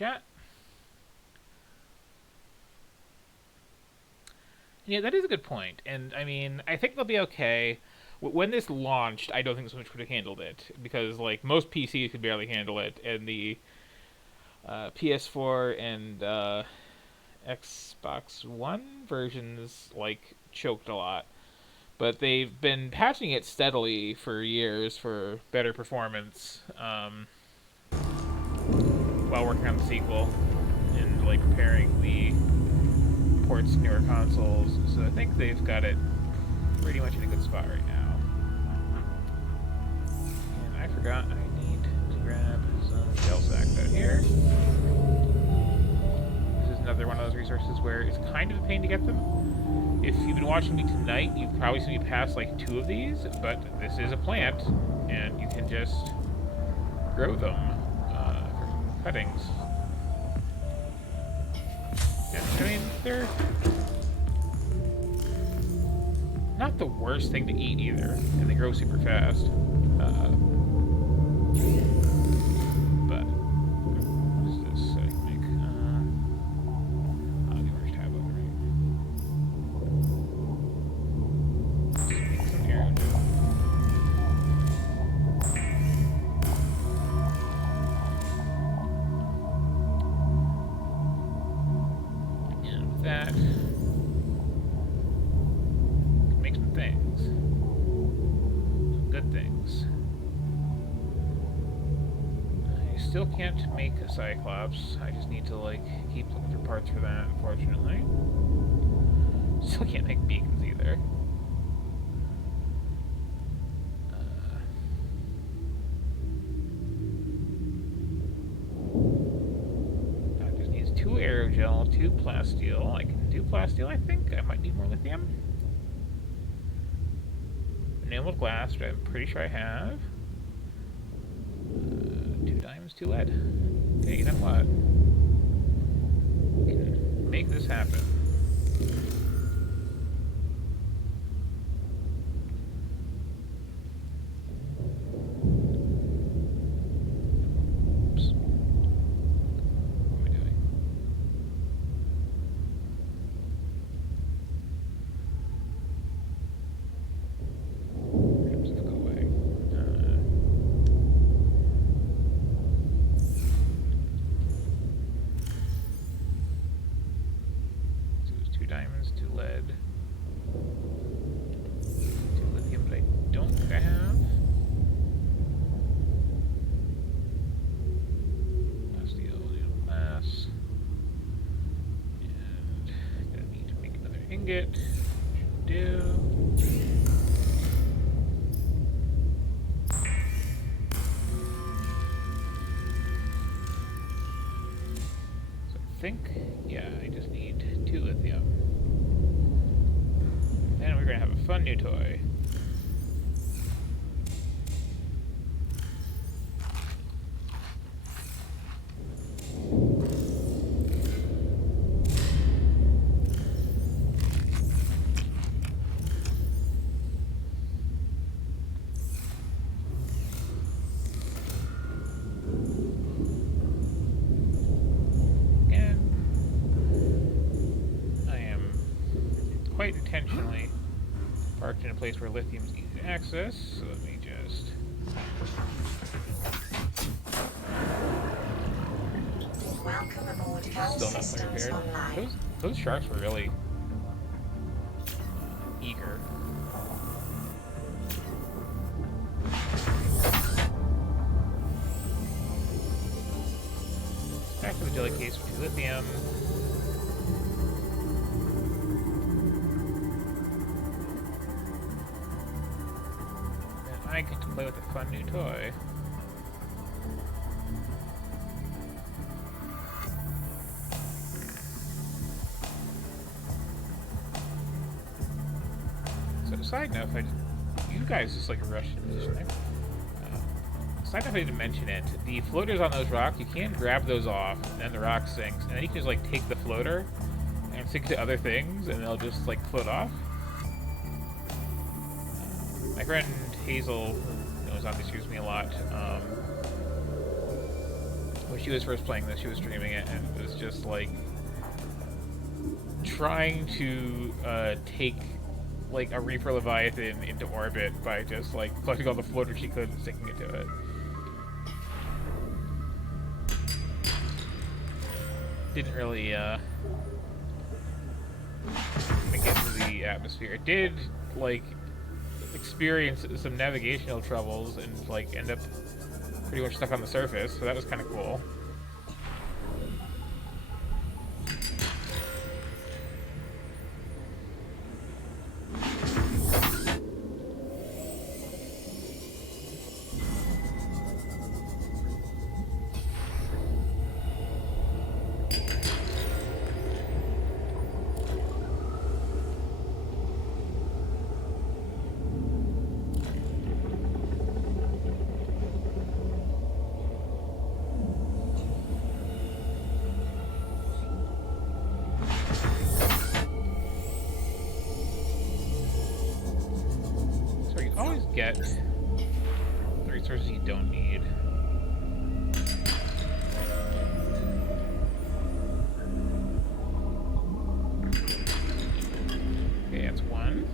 chat. Yeah, that is a good point. And, I mean, I think they'll be okay. When this launched, I don't think Switch could have handled it. Because, like, most PCs could barely handle it. And the PS4 and Xbox One versions, like, choked a lot. But they've been patching it steadily for years for better performance while working on the sequel and, like, preparing the ports to newer consoles. So I think they've got it pretty much in a good spot right now. And I forgot I need to grab some shell sacks out here. This is another one of those resources where it's kind of a pain to get them. If you've been watching me tonight, you've probably seen me pass like 2 of these, but this is a plant, and you can just grow them from cuttings. And, I mean, they're not the worst thing to eat either, and they grow super fast. But what is this I can make? The orange tab over here. Make some arrow gel. And with that, make some things. Some good things. I still can't make a Cyclops. I just need to, like, keep looking for parts for that, unfortunately. Still can't make beacons either. That just needs 2 aerogel, 2 plasteel. I can do plasteel, I think. I might need more lithium. Enameled glass, which I'm pretty sure I have. 2 diamonds, 2 lead. Okay, you know what? We can make this happen. Oops. What am I doing? Oops, go away. So it was 2 diamonds, 2 lead, 2 lithium that I don't have. Plasteel, glass. And gonna need to make another ingot. Should do. So I think, yeah, I just need 2 lithium. Then we're gonna have a fun new toy. And I am quite intentionally parked in a place where lithium's easy to access, so let me just... Welcome aboard. All Still not systems prepared. online. Those sharks were really eager. Back to the jelly case with 2 lithium. And I get to play with a fun new toy. So, side note, you guys just like a Russian musician there. Side note, I didn't mention it. The floaters on those rocks, you can grab those off, and then the rock sinks, and then you can just like take the floater and sink to other things, and they'll just like float off. My friend Hazel, who knows obviously uses me a lot, was when she was first playing this, she was streaming it, and it was just like trying to take like a Reaper Leviathan into orbit by just like collecting all the floaters she could and sticking it to it. Didn't really get into the atmosphere. It did like experience some navigational troubles and like end up pretty much stuck on the surface, so that was kind of cool. Get the resources you don't need. Okay, that's one.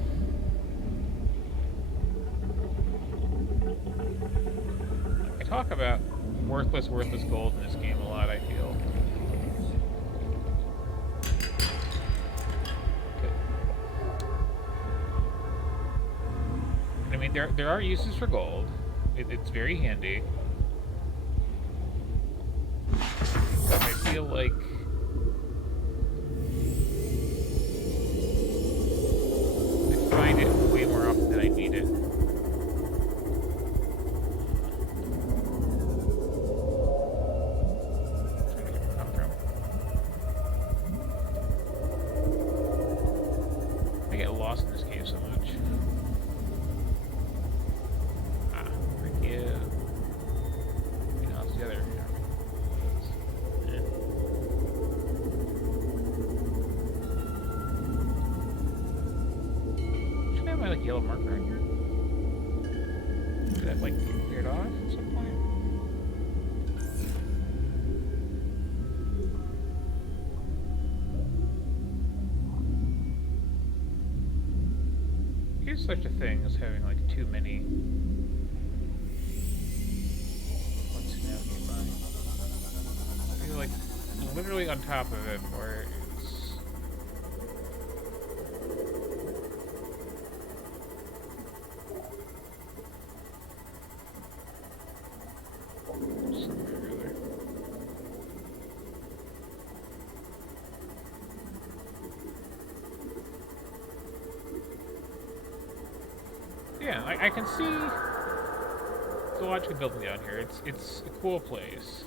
I talk about worthless gold in this game a lot, I feel. I mean, there are uses for gold. It's very handy. But I feel like I find it way more often than I need it. I get lost in this game so much. Yellow marker right here? Did that like get cleared off at some point? Here's such a thing as having like too many ones to navigate by. You're like literally on top of it where it's yeah, I can see the logical building down here. It's a cool place.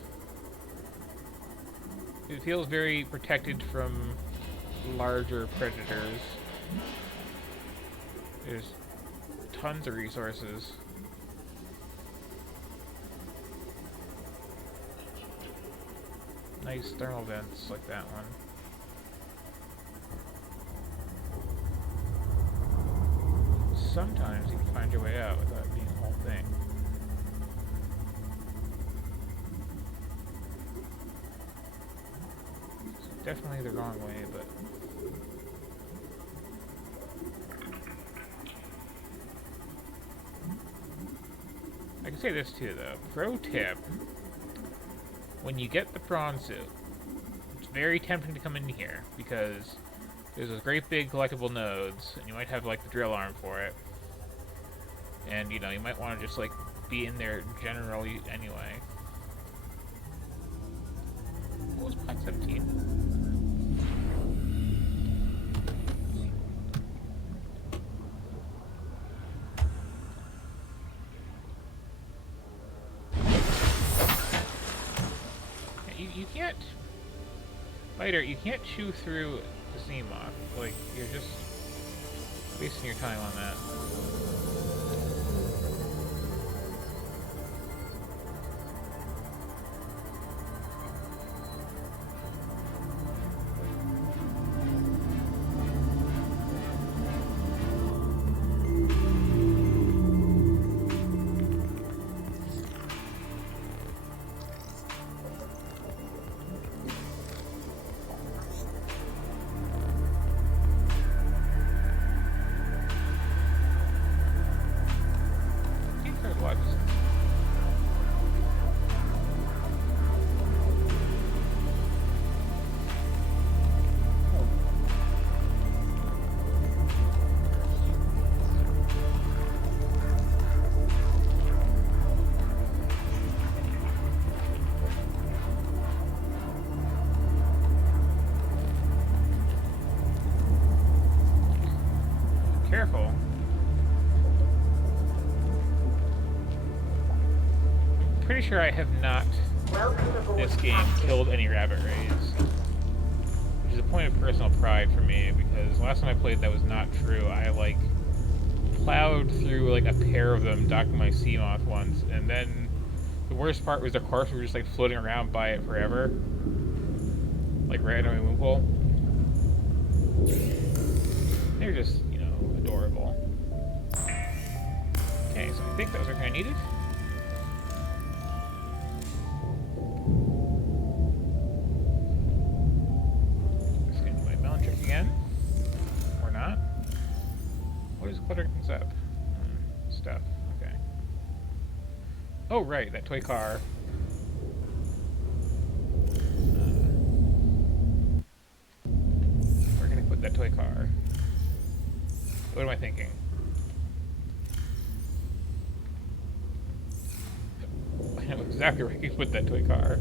It feels very protected from larger predators. There's tons of resources. Nice thermal vents like that one. Sometimes you can find your way out without being the whole thing. It's definitely the wrong way, but I can say this too though. Pro tip: when you get the prawn suit, it's very tempting to come in here because there's those great big collectible nodes, and you might have like the drill arm for it. And you know, you might want to just like be in there generally anyway. What was Pack 17? You can't, Fighter, you can't chew through the sea moth. Like, you're just wasting your time on that. careful. Pretty sure I have not, Welcome aboard, this game, Captain. killed any rabbit rays. Which is a point of personal pride for me, because last time I played that was not true. I, like, plowed through, like, a pair of them, docking my sea moth once, and then the worst part was the corpse were just, like, floating around by it forever. Like, right under my moon pool. They're just, you know, adorable. Okay, so I think that was everything I needed. Just gonna do my melon trick again. Or not. What is cluttering things up? Stuff. Okay. Oh, right, that toy car. Where can I put that toy car? What am I thinking? I know exactly where I can put that toy car.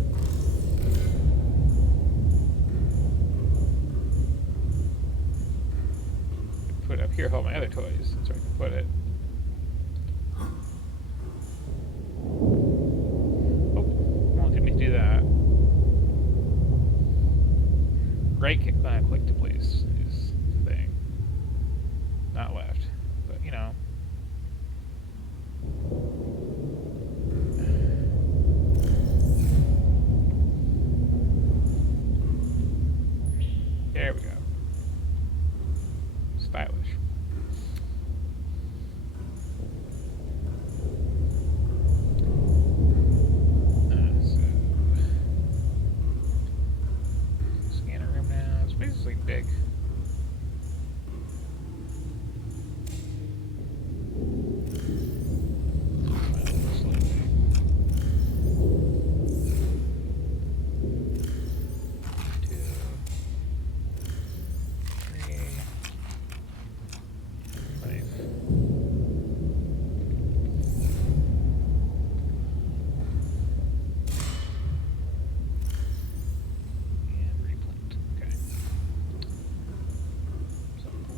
Put it up here, hold my other toys. That's where I can put it. Oh, well, didn't mean to do that. Right click to place is the thing. Not left, but you know. There we go. Stylish. Scanner room now. This place is like big.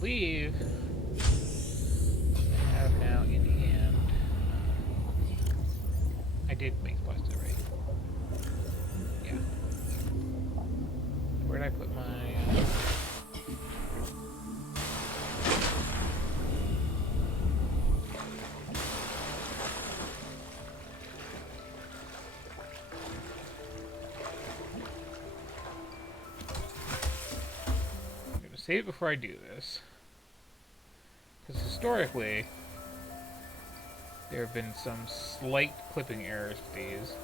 Believe I have now in hand. I did make the plastic right. Yeah. Where did I put my? I'm gonna save it before I do this. Because historically, there have been some slight clipping errors with these.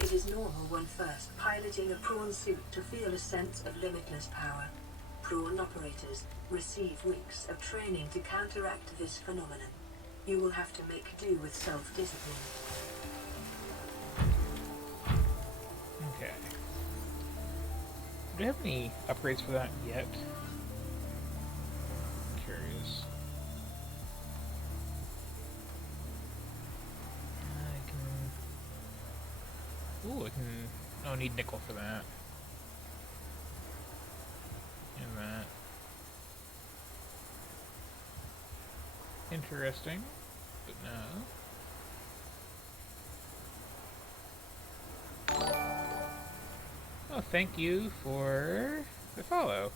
It is normal when first piloting a prawn suit to feel a sense of limitless power. Prawn operators receive weeks of training to counteract this phenomenon. You will have to make do with self-discipline. Okay. Do I have any upgrades for that yet? I'm curious. I can... Ooh, I can... Oh, I need nickel for that. And that. Interesting. But no. Oh, thank you for the follow.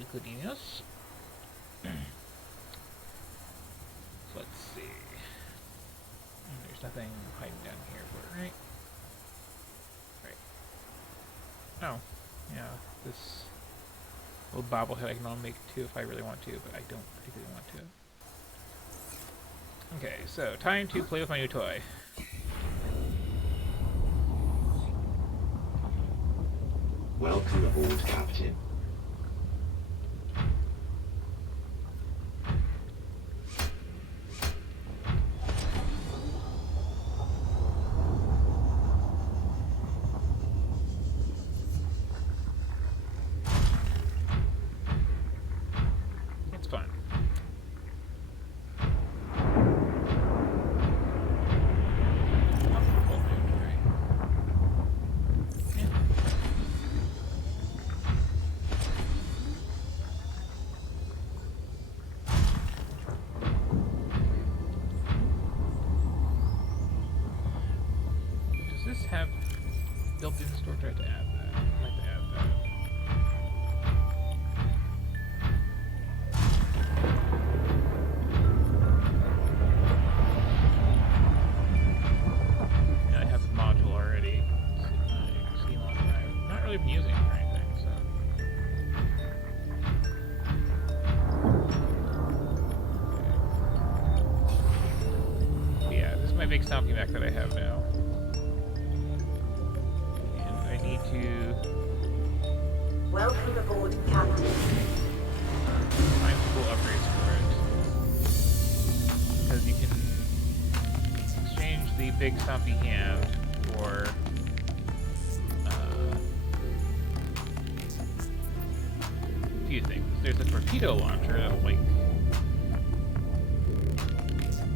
Liquidinos. Let's see. There's nothing hiding down here for it, right? Right. Oh, yeah, this little bobblehead I can only make two if I really want to, but I don't particularly want to. Okay, so time to play with my new toy. Welcome aboard, Captain. It's fun. this have built-in storage? I have to add that. I might have to add that. Yeah, I have the module already. See module. I've not really been using it for anything, so. Yeah, this is my big stomping mech that I have now. And I need to Welcome aboard, Captain. find some cool upgrades for it. Because you can exchange the big stompy hand for a few things. There's a torpedo launcher that'll, like,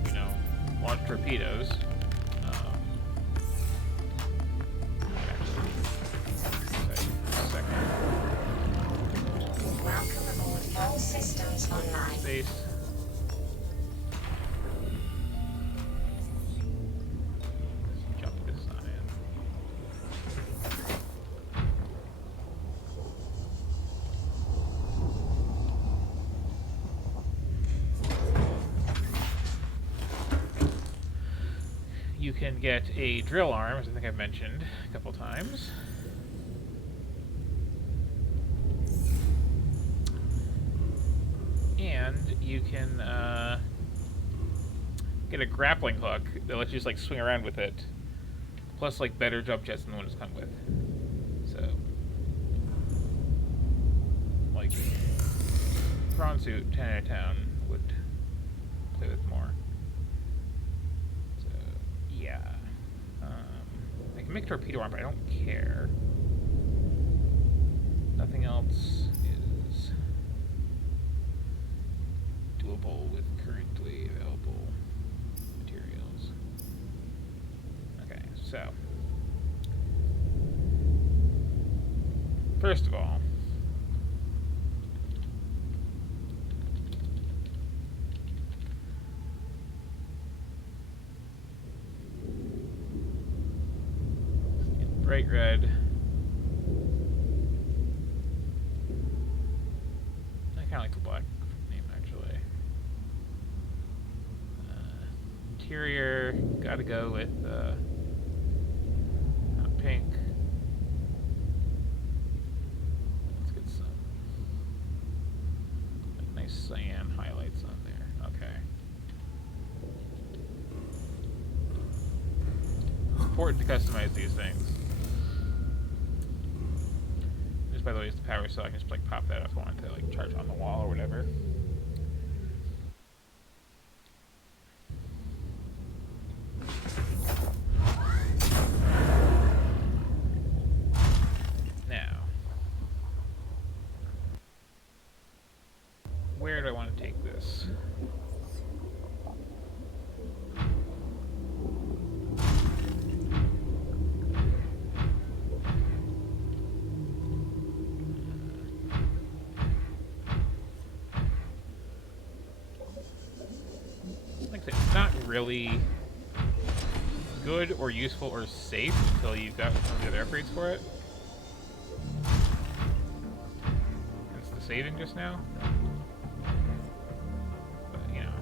you know, launch torpedoes. Welcome aboard. All systems online. Space. Let's jump this side. You can get a drill arm, as I think I've mentioned a couple times. And you can get a grappling hook that lets you just like swing around with it. Plus like better jump jets than the one it's come with. So like prawn suit 10 out of 10 would play with more. So yeah. I can make torpedo arm, but I don't care. Nothing else is doable with currently available materials. Okay, so first of all, in bright red, I kind of like the black name actually. Interior, gotta go with pink. Let's get some nice cyan highlights on there. Okay. It's important to customize these things. This, by the way, is the power cell. I can just like pop that if I want to like charge on the wall or whatever. Now, where do I want to take this? Like I said, it's not really good or useful or safe until you've got some of the other upgrades for it. Hence the saving just now. But, you know.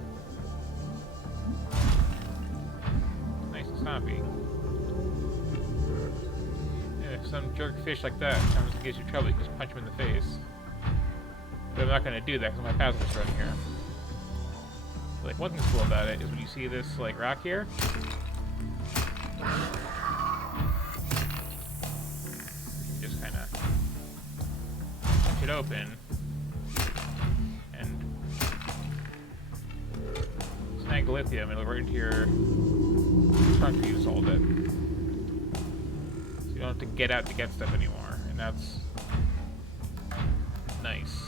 Nice and stompy. Yeah, if some jerk fish like that comes and gives you trouble, you can just punch him in the face. But I'm not going to do that because my pacifist running here. Like, one thing's cool about it is when you see this, like, rock here, just kind of punch it open and snag the lithium and it'll right into your trunk you just hold it. So you don't have to get out to get stuff anymore, and that's nice.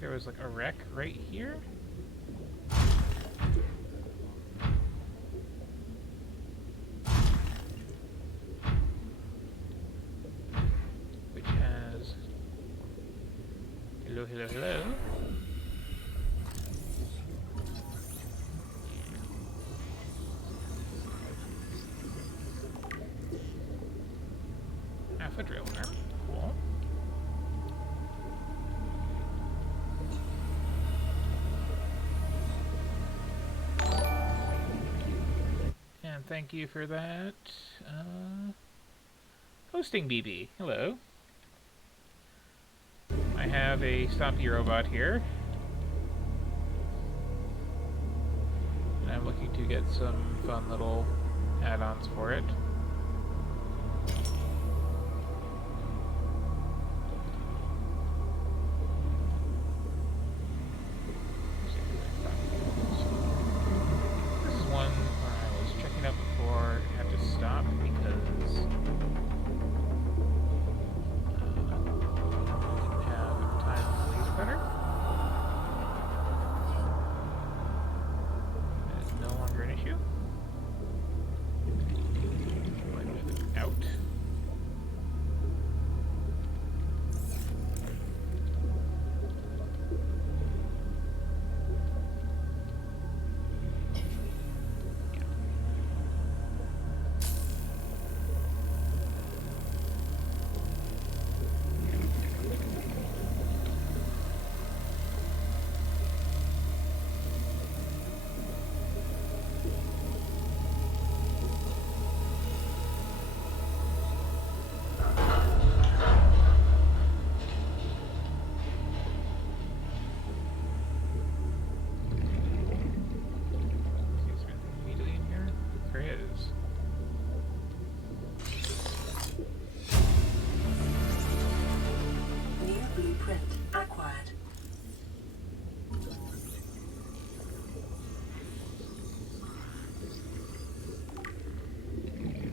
There was like a wreck right here. Hello, hello, hello. Half a drill arm. Cool. And thank you for that. Hosting BB. Hello. I have a Stompy robot here. And I'm looking to get some fun little add-ons for it. This is one where I was checking out before I had to stop because better. That is no longer an issue. Out.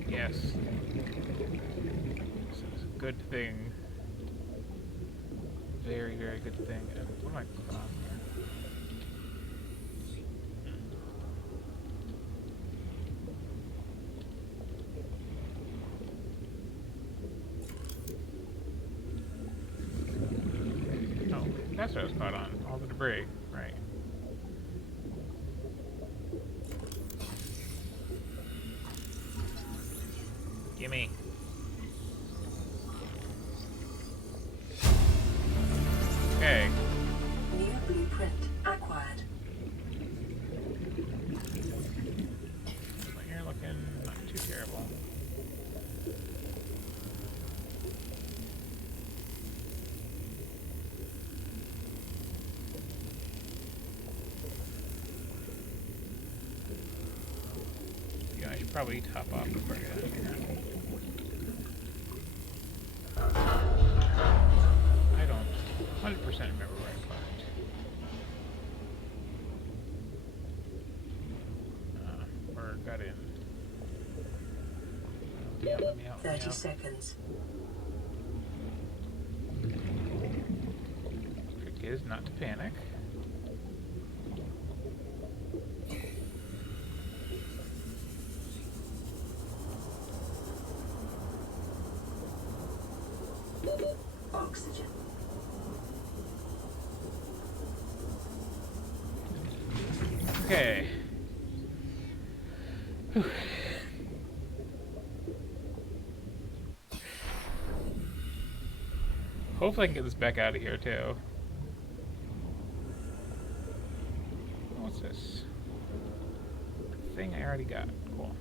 Yes. This is a good thing. Very, very good thing. What am I putting on here? Oh, that's what I was caught on. All the debris. Right. Gimme. Okay. New blueprint acquired. But you're looking not too terrible. Yeah, I should probably top off before I get out of here. I don't 100% remember where I put it. Or got in. Yeah, let me out. 30 seconds. Trick is not to panic. Oxygen. Okay. Whew. Hopefully I can get this back out of here too. What's this? Thing I already got. Cool.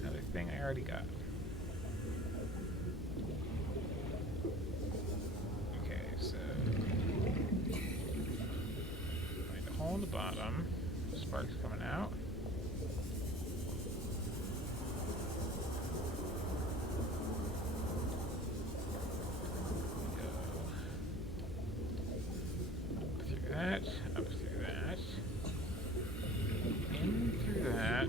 Another thing I already got. Okay, so find a hole in the bottom. Sparks coming out. That, up through that, in through that,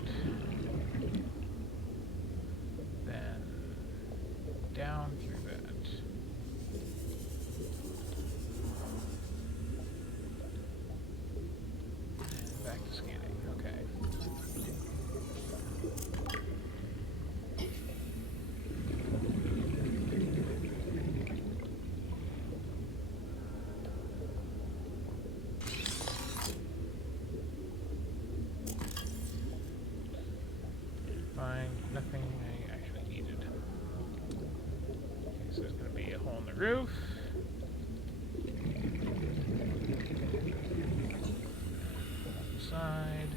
then down through that. And back to scanning, okay. the roof. Side.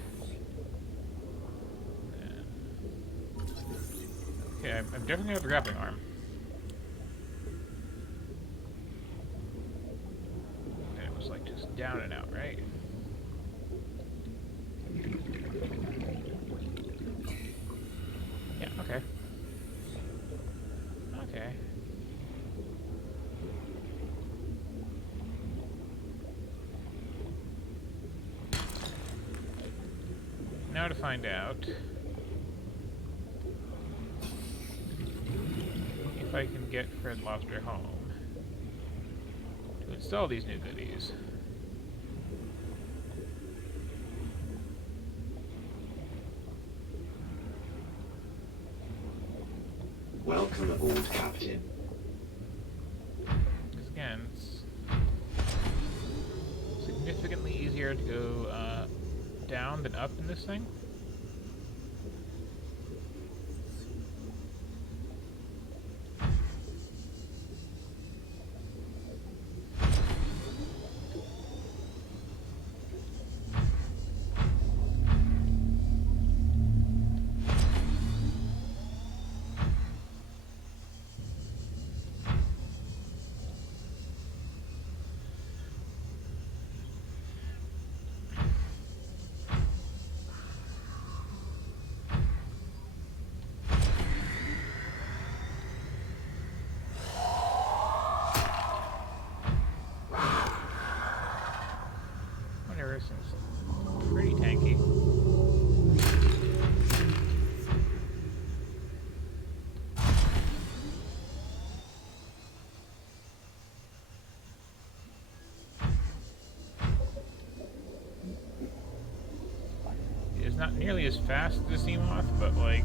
Okay, I'm definitely gonna have the grappling arm. And it was like just down and out, right? Yeah, okay. Okay. Now to find out if I can get Fred Lobster home to install these new goodies. Welcome aboard, Captain. Because again, it's significantly easier to go down than up in this thing. Whatever, seems pretty tanky. It's not nearly as fast as a Seamoth, but like,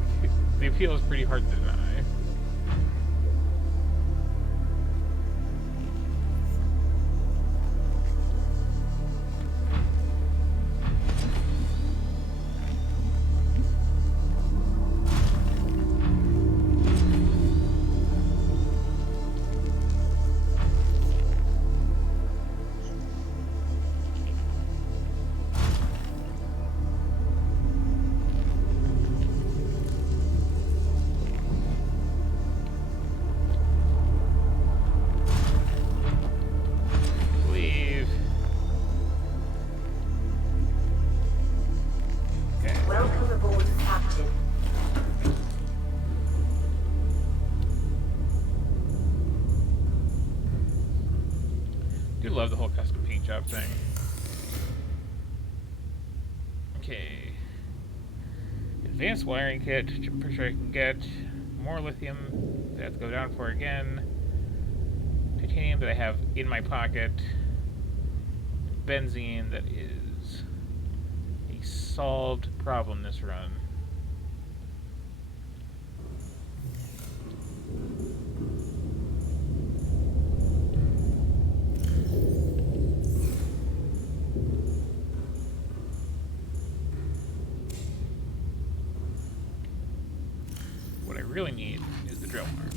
the appeal is pretty hard to deny. Welcome aboard, Captain. I do love the whole custom paint job thing. Okay. Advanced wiring kit, which I'm pretty sure I can get. More lithium that I have to go down for again. Titanium that I have in my pocket. Benzene that is a solved problem this run. What I really need is the drill arm.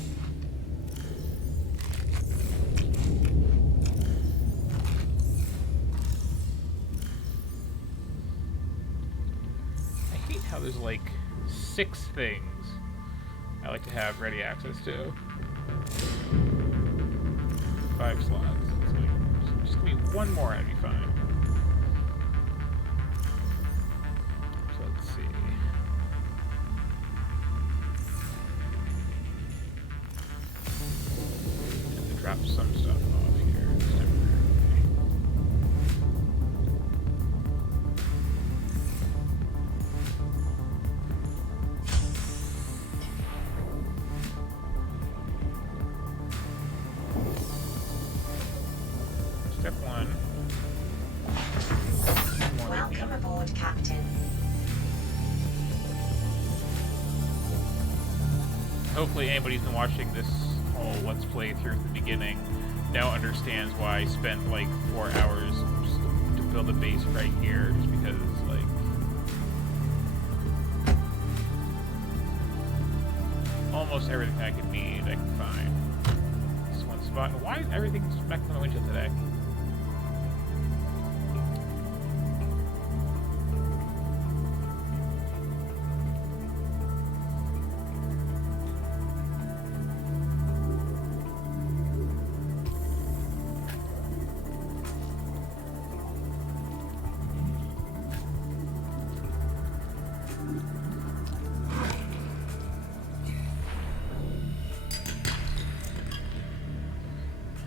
I hate how there's like 6 things I like to have ready access to. 5 slots. It's like, just give me one more and I'd be fine. So let's see. Drop some stuff off here temporarily. Step 1. More Welcome lithium. aboard, Captain. Hopefully anybody who's been watching this whole Let's Play through the beginning now understands why I spent like 4 hours just to build a base right here, just because like almost everything I could need I can find. Just one spot. And why is everything back on the windshield today?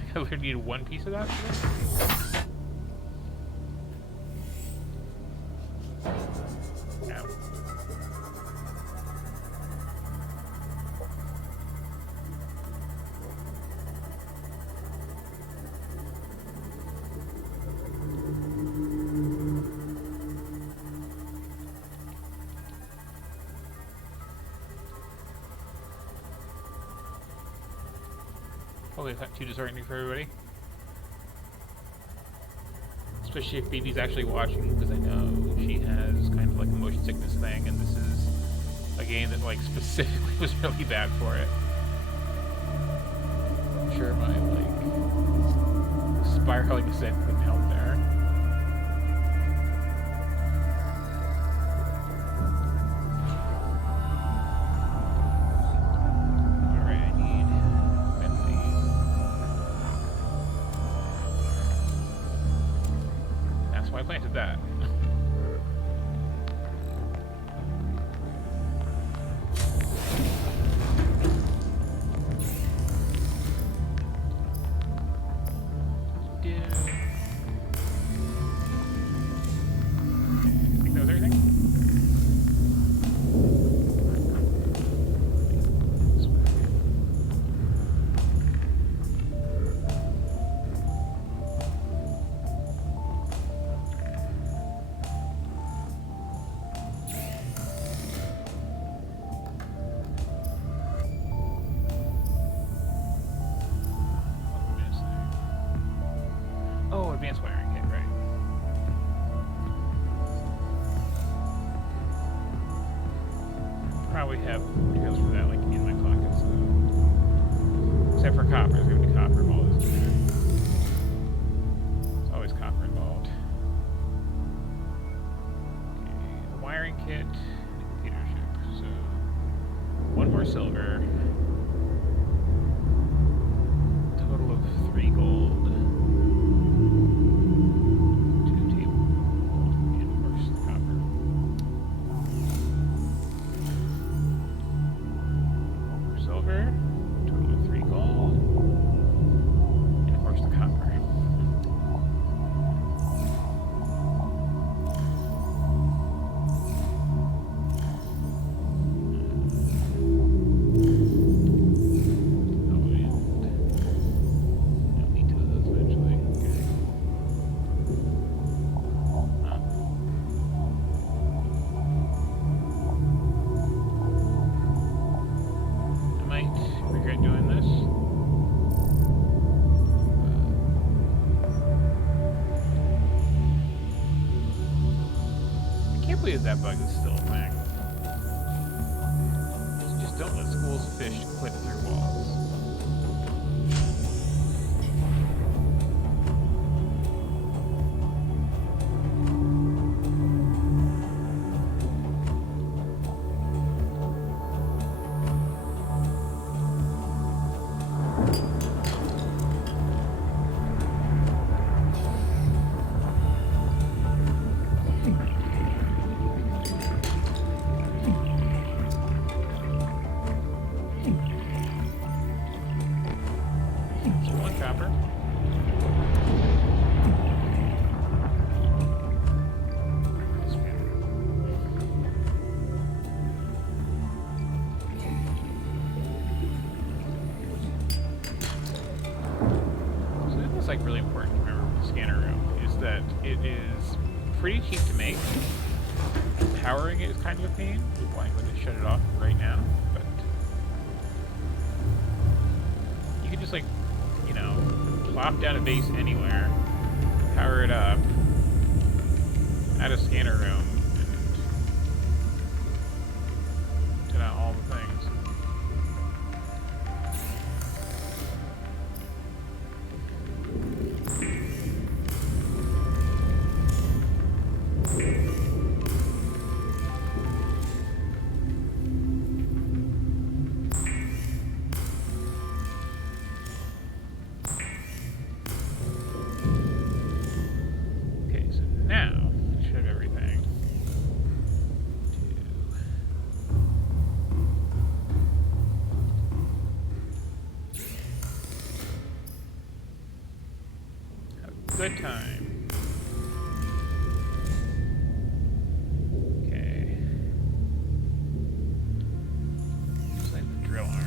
I literally need one piece of that. Yeah. Hopefully it's not too disorienting for everybody. Especially if Phoebe's actually watching, because I know she has kind of like a motion sickness thing, and this is a game that like specifically was really bad for it. I'm sure my like spiraling ascent wouldn't help there. I planted that. I think that was everything. Oh, advanced wiring kit, right. Probably have materials for that, like, in my pocket, so. Except for copper, there's gonna be copper involved. There's always copper involved. Okay, the wiring kit and the computer chip. So, one more silver. Total of 3 gold. That bug is still a thing. Just don't let schools of fish clip through walls. Like really important to remember with the scanner room is that it is pretty cheap to make. Powering it is kind of a pain. Why I'm going to shut it off right now, but you can just like, you know, plop down a base anywhere, power it up, add a scanner room, and turn out all the things. good time. Okay. Just like the drill arm.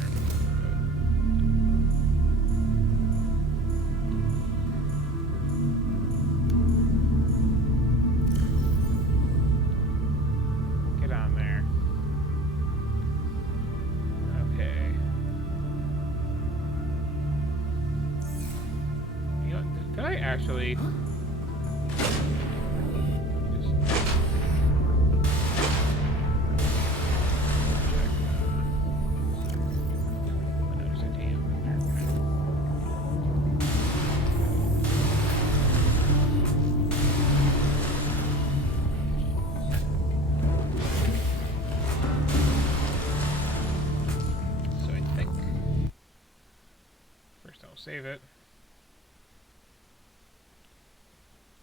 Get on there. Okay. You know, did I actually... Save it.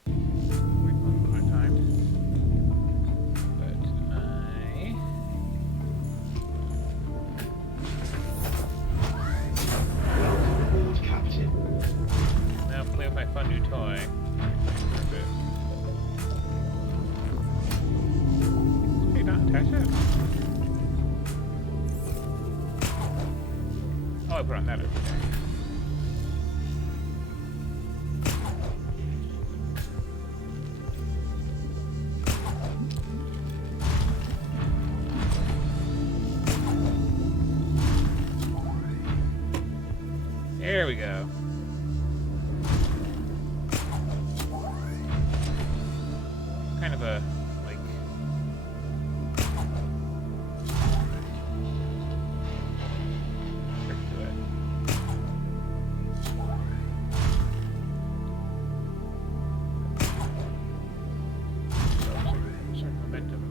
Wait for my time. But I... Welcome aboard, Captain. Now play with my fun new toy. For a bit. Hey, not touch it. Oh, I put on that over there. There we go. Kind of a, like... trick to it. Certain momentum.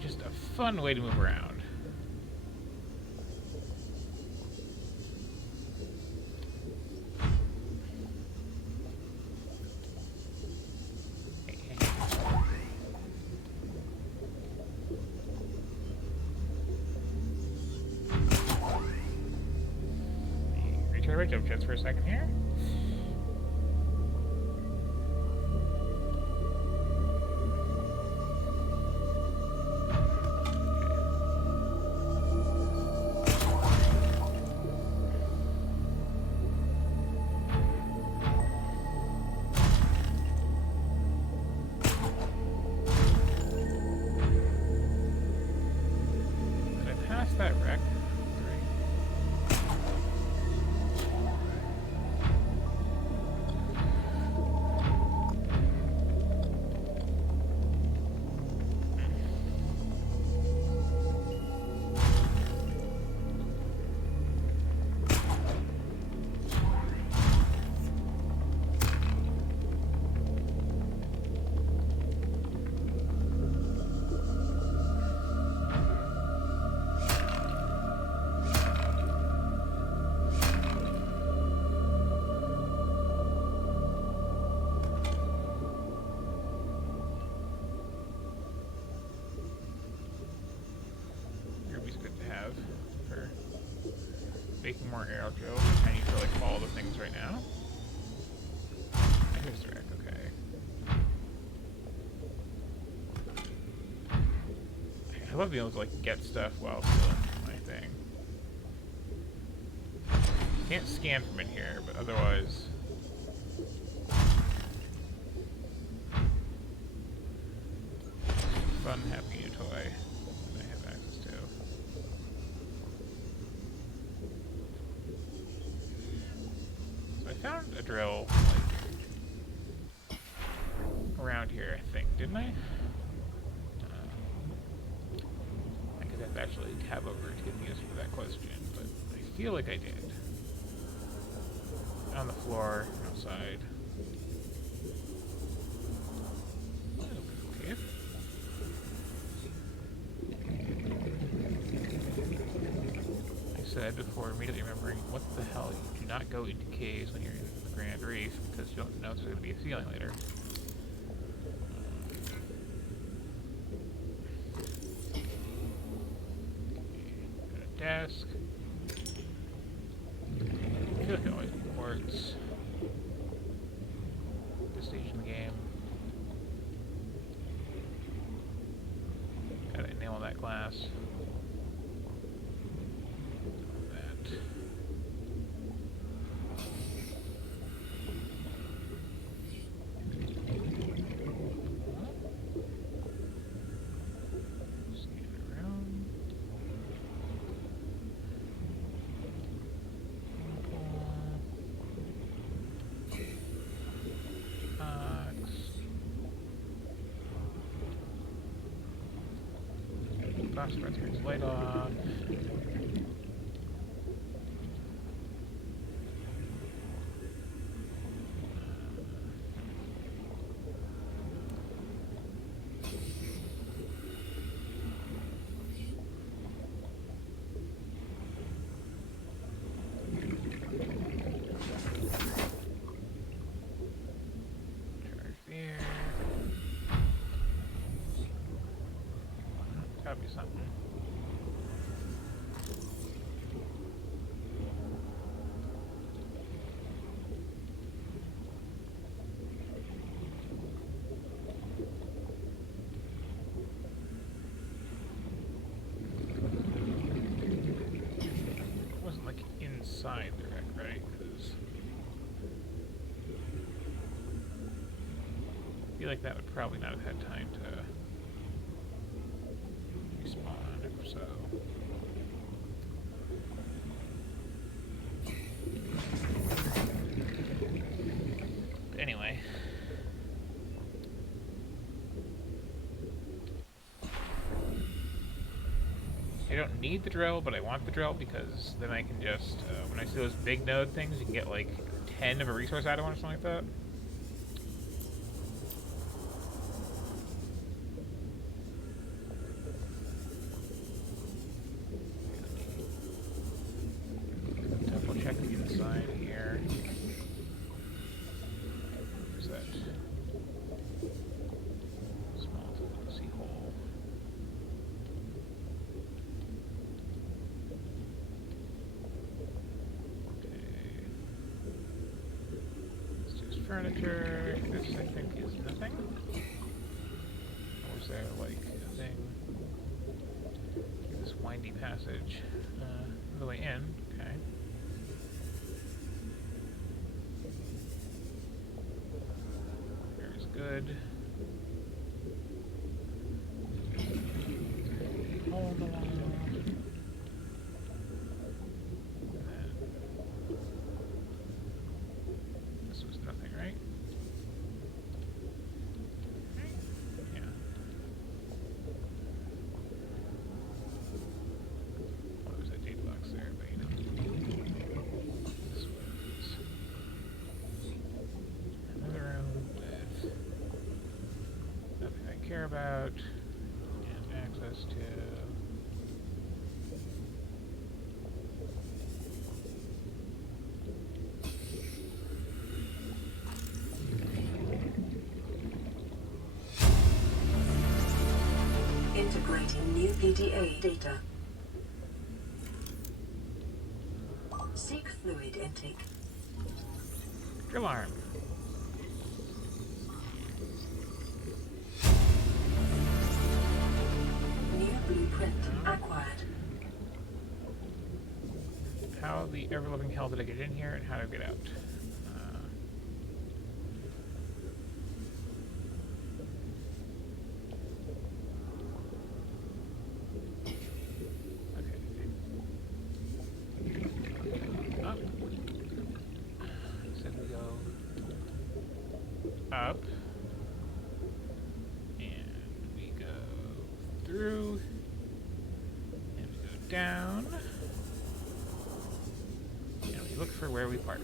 Just a fun way to move around. Jump jets for a second here. Did I pass that wreck? For making more arrow drills. I need to like follow the things right now. Here's the wreck, okay. I love being able to like get stuff while still in my thing. Can't scan from in here, but otherwise fun, happy new toy that I have access to. I found a drill, like, around here, I think, didn't I? I could have actually tab over to get the answer to that question, but I feel like I did. On the floor, outside. Okay. I said before immediately remembering, what the hell, you do not go into caves when you're in the Grand Reef, because you don't know if there's going to be a ceiling later. Got a desk. glass. That. Scan around. Phosphorus turns light off. Charge there. Gotta be something. It wasn't like inside the wreck, right? 'Cause I feel like that would probably not have had time to respawn, if so. But anyway. I don't need the drill, but I want the drill because then I can just, when I see those big node things, you can get like 10 of a resource out of one or something like that. Double check the inside here. Where's that? Small sea hole. Furniture. This, I think, is nothing. Or is there, like, a thing? This windy passage. The way in. Okay. There's good. Hole in the wall. Right? Yeah. Well, there's that data box there, but you know. This was another room with nothing I care about and access to. Integrating new PDA data. Seek fluid intake. Drill arm. New blueprint acquired. How the ever-loving hell did I get in here and how do I get out? Up, and we go through, and we go down, and we look for where we parked.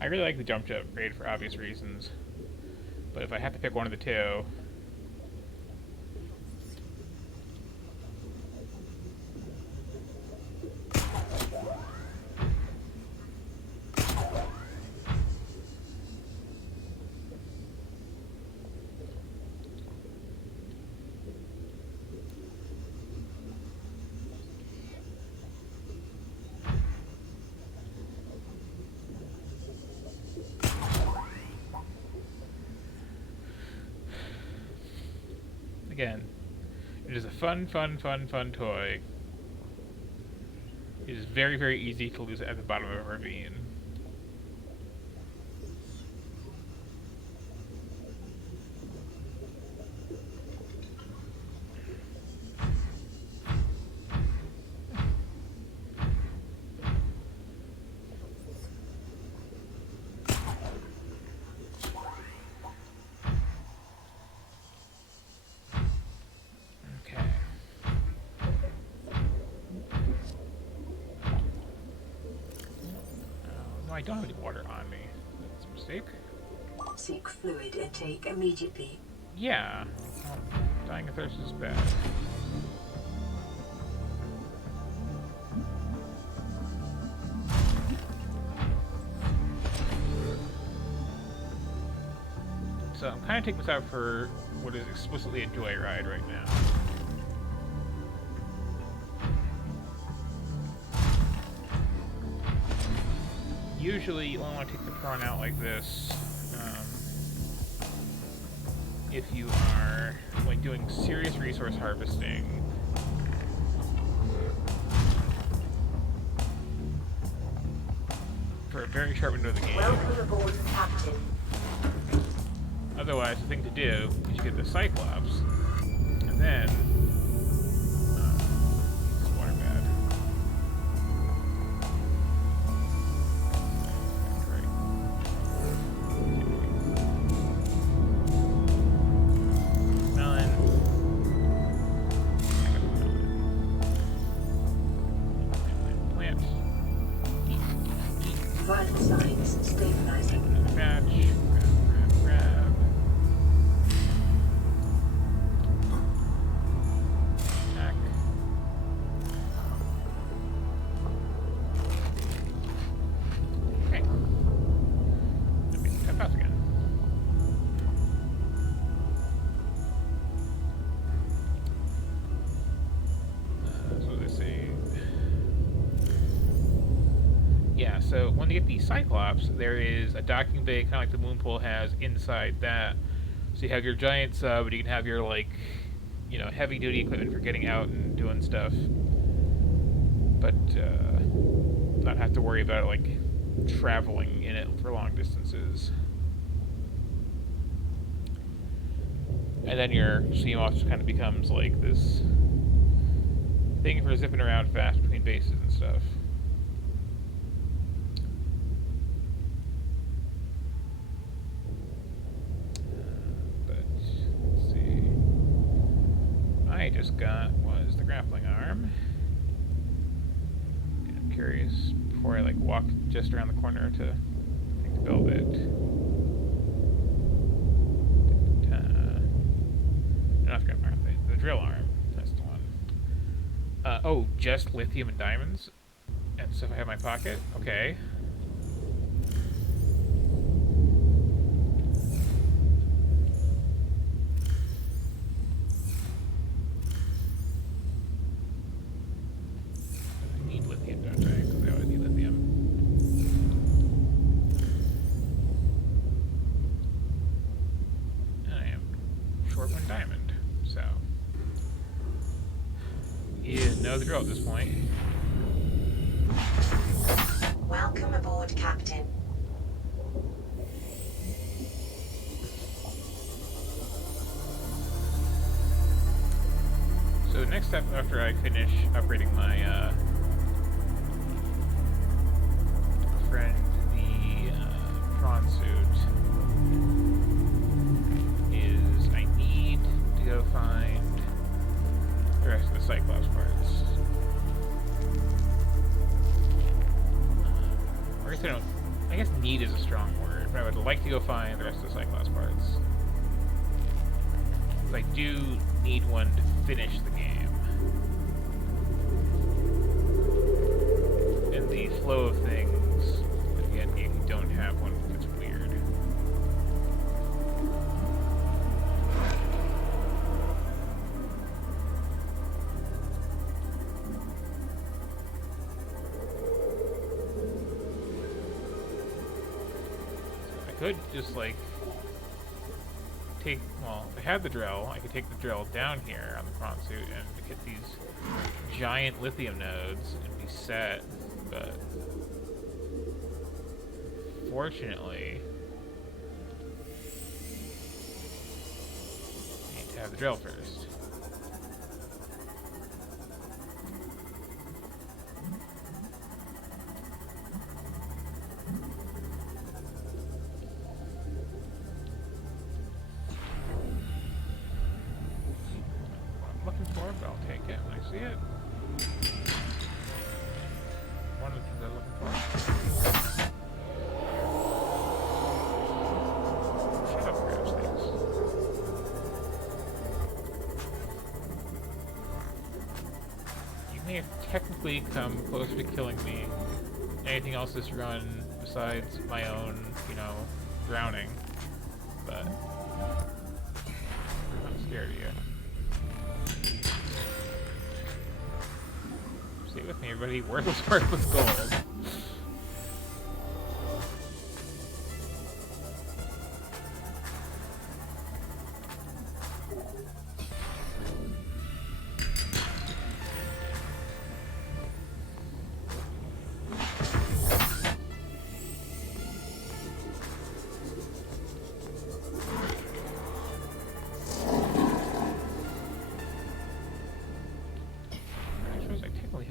I really like the jump jet upgrade for obvious reasons, but if I have to pick one of the two, again, it is a fun toy. It is very, very easy to lose it at the bottom of a ravine. I don't have any water on me. That's a mistake. Seek fluid intake immediately. Yeah. Dying of thirst is bad. So I'm kind of taking this out for what is explicitly a joyride right now. Usually you only want to take the prawn out like this if you are like doing serious resource harvesting. For a very short window of the game. Welcome aboard, Captain. Otherwise, the thing to do is you get the Cyclops, and then this water bad. Vital signs stabilizing. Batch. Grab. Attack. Okay. Let me tap out again. So they say. Yeah, so when you get the Cyclops, there is a docking bay, kind of like the Moonpool has inside that. So you have your giant sub, and you can have your, like, you know, heavy-duty equipment for getting out and doing stuff. But, not have to worry about, like, traveling in it for long distances. And then your CMOS just kind of becomes, like, this thing for zipping around fast between bases and stuff. I just got was the grappling arm. And I'm curious before I like walk just around the corner to build it. Not the grappling arm, the drill arm. That's the one. Oh, just lithium and diamonds and stuff I have in my pocket. Okay. The drill at this point. Welcome aboard, Captain. So the next step after I finish upgrading my friend, the prawn suit, is I need to go find the rest of the Cyclops parts. Or I guess I don't I guess need is a strong word, but I would like to go find the rest of the Cyclops parts. Because I do need one to finish the game. And the flow of things, again, if you don't have one, it's weird. Could just like take, well, if I had the drill, I could take the drill down here on the prawn suit and hit these giant lithium nodes and be set, but fortunately I need to have the drill first. But I'll take it when I see it. One of the things I'm looking for. Shut up, grabs things. You may have technically come closer to killing me. Anything else this run besides my own, you know, drowning. But I'm scared of you. Stay with me, everybody. Worthless gold.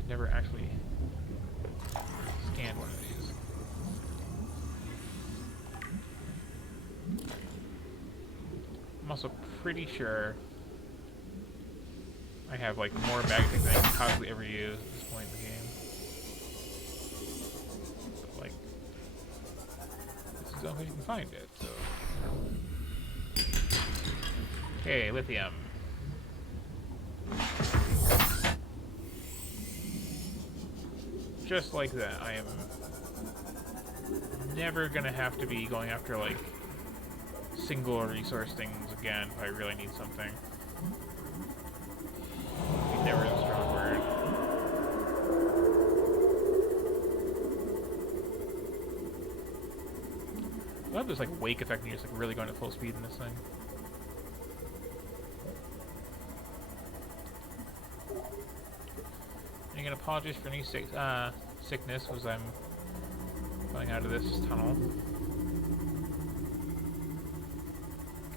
Never actually scanned one of these. I'm also pretty sure I have like more magazines than I can possibly ever use at this point in the game. But like, this is the only way you can find it, so. Okay, lithium. Just like that, I am never gonna have to be going after like single resource things again if I really need something. Never is a strong word. I love this like wake effect when you're just like really going at full speed in this thing. Again, apologies for any sickness as I'm going out of this tunnel.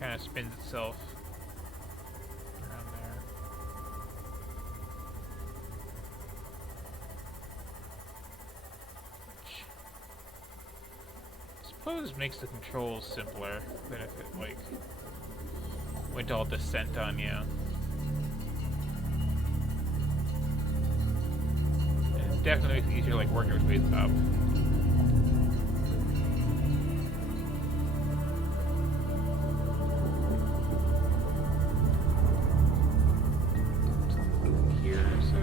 Kind of spins itself around there. Which I suppose makes the controls simpler than if it like went all descent on you. Definitely makes it easier, like, working your ways up. Here, so...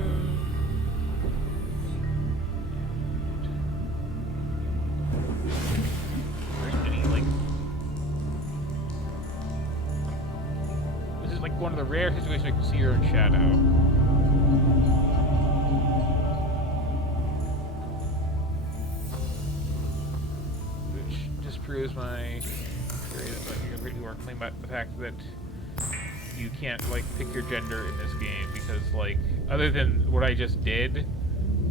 There isn't any, like... This is, like, one of the rare situations where you can see your own shadow. Proves my theory that you are complaining about the fact that you can't like pick your gender in this game because like other than what I just did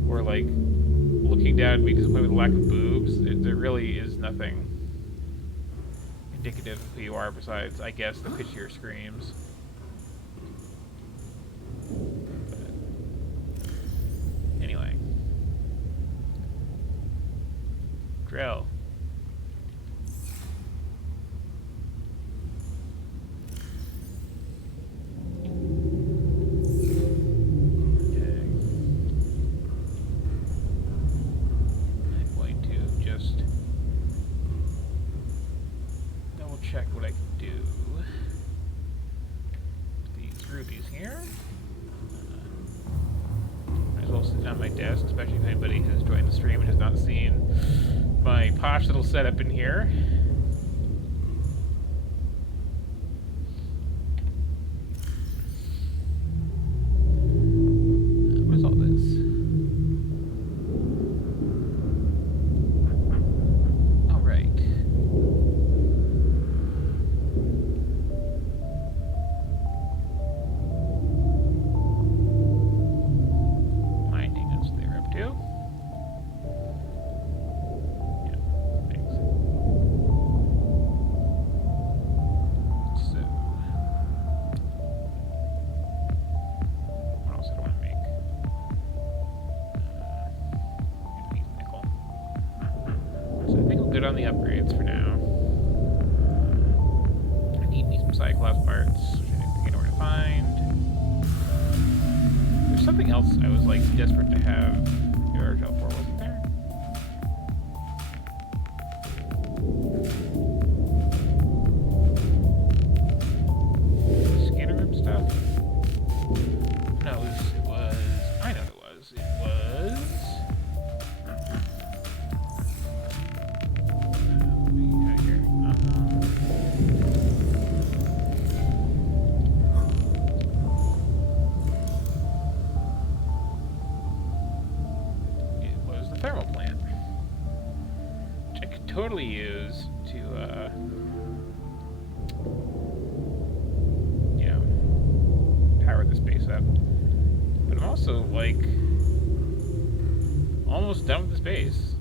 or like looking down at me disappointed with the lack of boobs, there really is nothing indicative of who you are besides I guess the pitch of your screams. But anyway. Drill. check what I can do. These rubies here. Might as well sit down at my desk, especially if anybody has joined the stream and has not seen my posh little setup in here. What is all this? All right. Minding us there up to. Yeah, thanks. So, what else do I want to make? Nickel. So I think we're good on the upgrades for now. I need me some Cyclops parts, which I didn't get where to find. There's something else I was like desperate to have the RGL for, wasn't there? Scanner room stuff? No, it was, I know what it was. It was. What do you have here? It was the thermal plant, which I could totally use to, you know, power this base up. But I'm also, like, almost done with this base.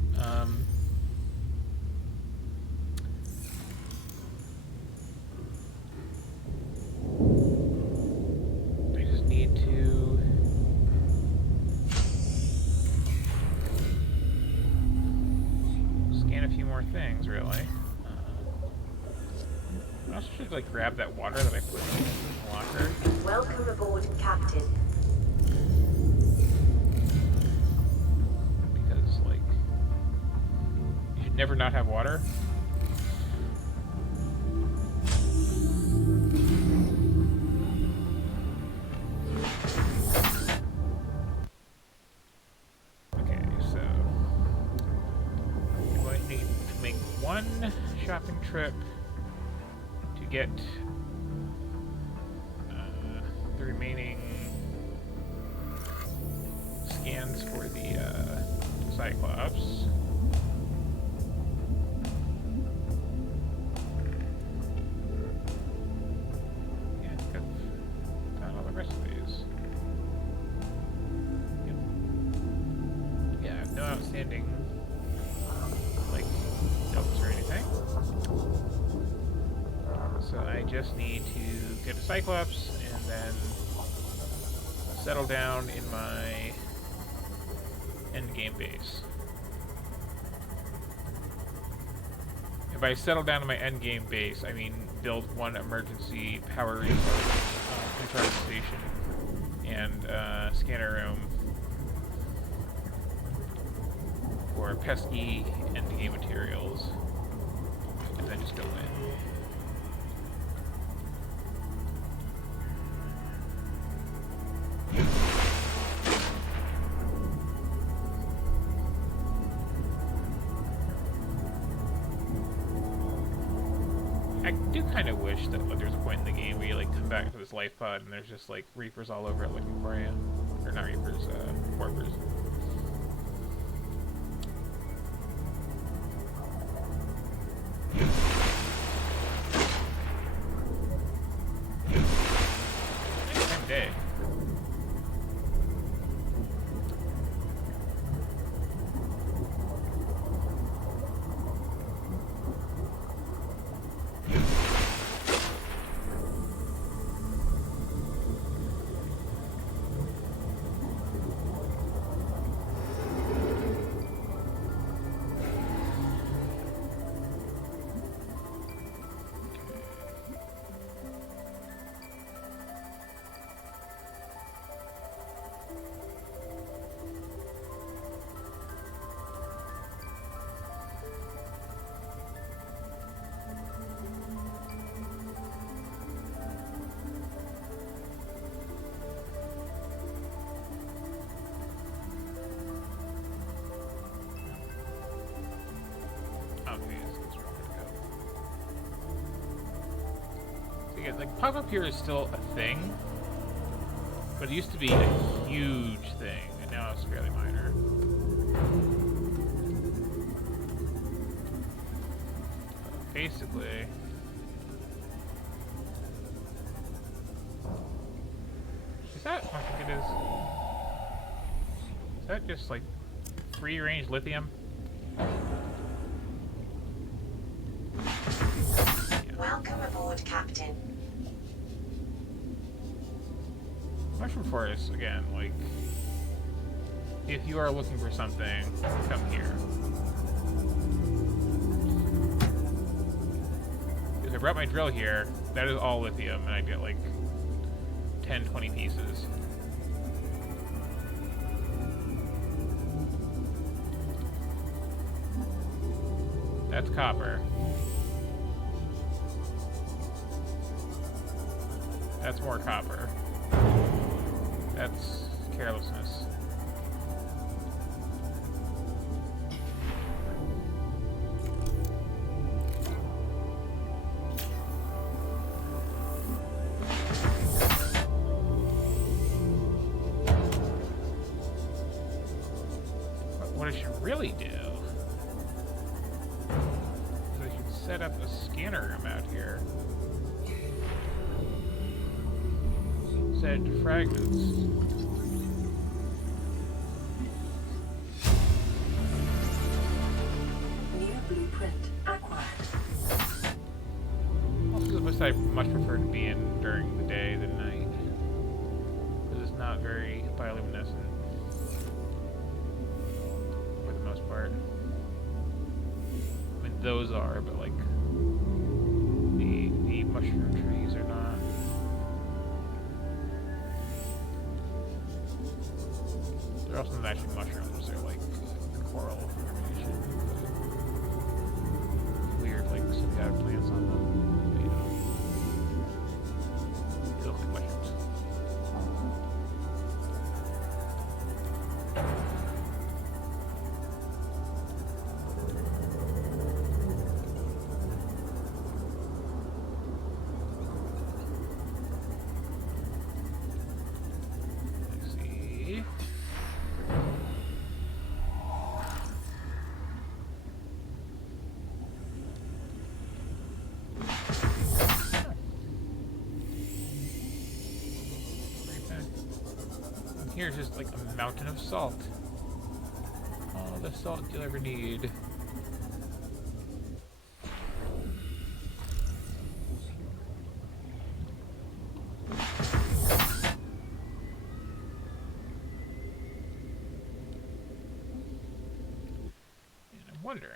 I just need to scan a few more things, really. I also should, like, grab that water that I put in the locker. Welcome aboard, Captain. Because, like, you should never not have water. Okay, so I'm going to need to make one shopping trip to get the remaining scans for the Cyclops. Yeah, I think I've done all the rest of these. Yep. Yeah, I have no outstanding, like, notes or anything. So I just need to get a Cyclops and then settle down in my endgame base. And by settle down in my endgame base, I mean build one emergency power recharge station and scanner room for pesky endgame materials, and then just go in. I do kind of wish that like, there's a point in the game where you like come back to this life pod and there's just like Reapers all over it looking for you. Or not Reapers, Warpers. Same day. Okay, that's where I'm gonna go. So yeah, like pop-up here is still a thing, but it used to be a huge thing, and now it's fairly minor. Basically, is that? I think it is. Is that just like free-range lithium? Welcome aboard, Captain. Mushroom Forest, again, like, if you are looking for something, come here. If I brought my drill here, that is all lithium, and I get like 10, 20 pieces. That's copper. That's more copper. That's carelessness. What I should really do is I should set up a scanner room out here. Set it to fragments. New blueprint acquired. Also, the place I much prefer to be in during the day than night, because it's not very bioluminescent for the most part. I mean, those are, but like the mushroom trees are not. They're also not actually mushrooms, they're like coral formation. Weird, like symbiotic plants on them. But, you know, they look like mushrooms. Let's see. Here's just like a mountain of salt. All the salt you'll ever need. And I'm wondering.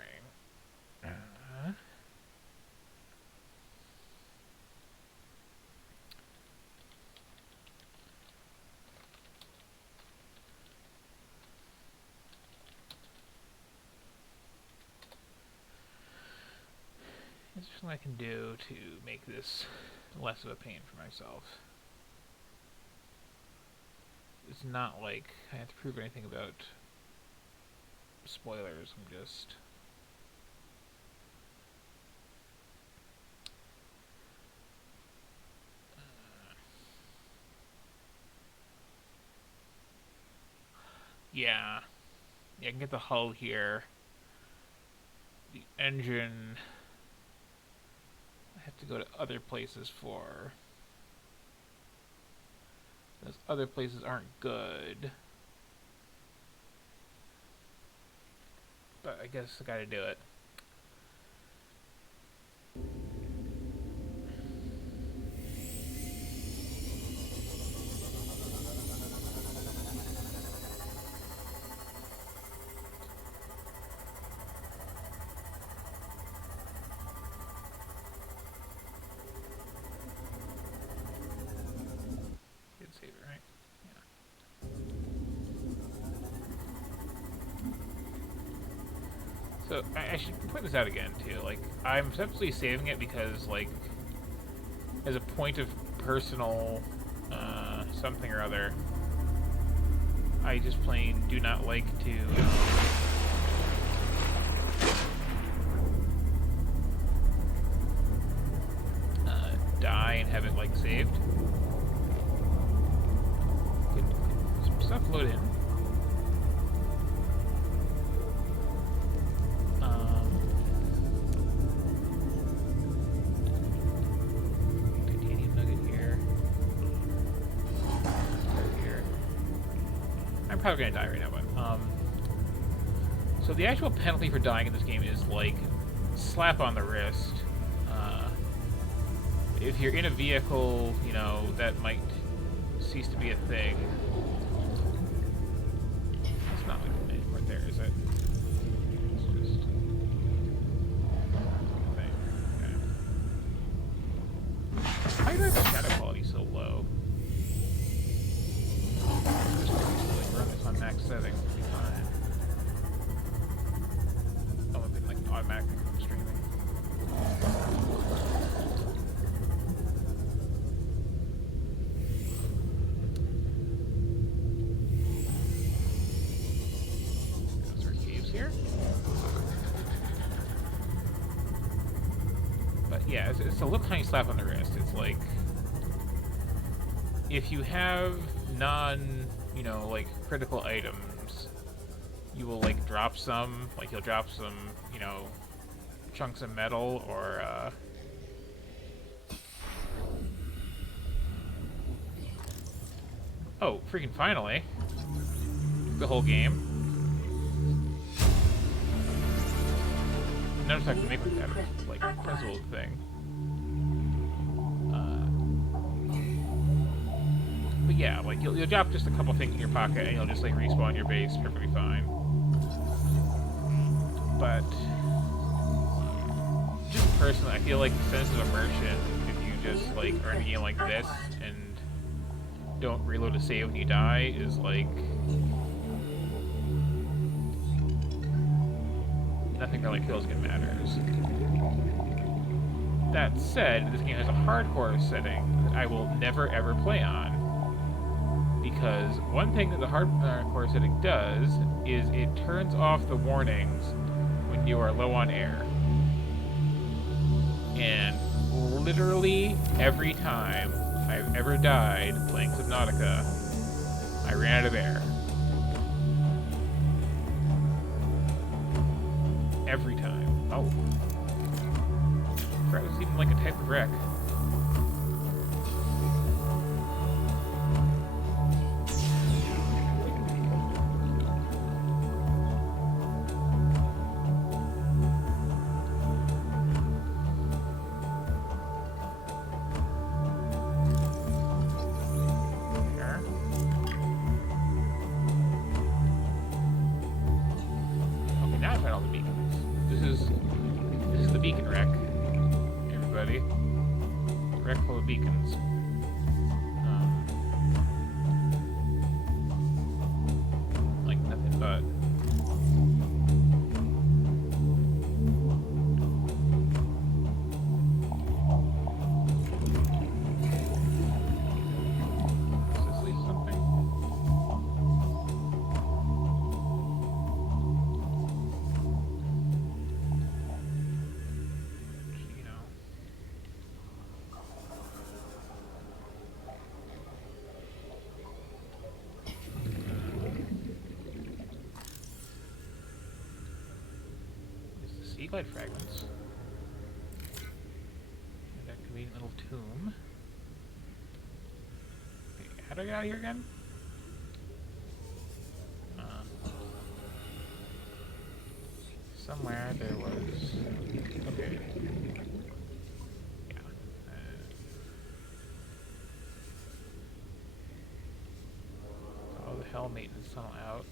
Is there something I can do to make this less of a pain for myself? It's not like I have to prove anything about spoilers. I'm just... yeah. Yeah, I can get the hull here. The engine... I have to go to other places for. Those other places aren't good. But I guess I gotta do it. Save it, right? Yeah. So, I should point this out again, too. Like, I'm essentially saving it because, like, as a point of personal, something or other, I just plain do not like to, saved. Good. Some stuff load in. Titanium nugget here. Here. I'm probably gonna die right now, but so the actual penalty for dying in this game is like slap on the wrist. If you're in a vehicle, you know, that might cease to be a thing. It's not like anywhere there, is it? It's just a thing. Okay. Why is the shadow quality so low? Like run this on max settings, it'll be fine. Oh, I've been like automatic streaming. Yeah, it's a little tiny slap on the wrist. It's like, if you have you know, like, critical items, you will, like, drop some, like, you'll drop some, you know, chunks of metal, or, oh, freaking finally. The whole game. Notice I can make like that, like, principle thing. But yeah, like, you'll drop just a couple things in your pocket and you'll just, like, respawn your base perfectly fine. But just personally, I feel like the sense of immersion, if you just, like, are in a game like this and don't reload to save when you die, is, like, nothing really feels good matters. That said, this game has a hardcore setting that I will never ever play on. Because one thing that the hardcore setting does is it turns off the warnings when you are low on air. And literally every time I've ever died playing Subnautica, I ran out of air. Every time. Oh. That was even like a type of wreck. Glide fragments. And that convenient little tomb. Okay, how do I get out of here again? Somewhere there was. Okay. Yeah. Oh, the hell maintenance tunnel out.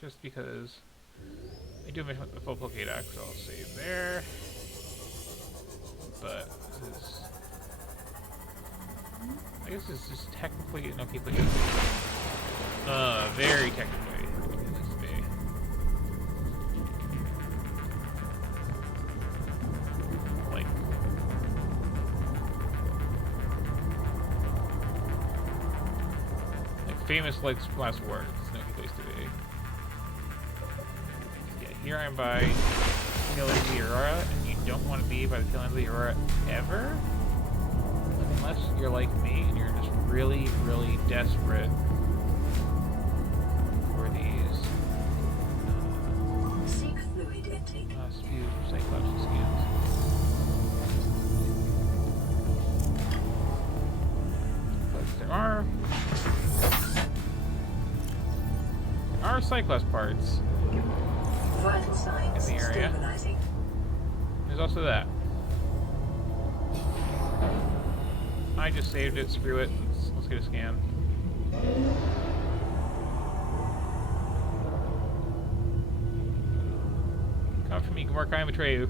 Just because I do mention the full Poké Dex, so I'll save there. But this is, I guess this is technically, no, people use very technically. famous last words. It's no good place to be. Yeah, here I am by tail end of the Aurora, and you don't want to be by the tail end of the Aurora ever? Unless you're like me and you're just really, really desperate for these Seek fluid intake. spews or Cyclops skins. But there are Cyclops parts Vital signs in the area. stabilizing. There's also that. I just saved it, screw it. Let's get a scan. Come for me, Gamork, I betray you.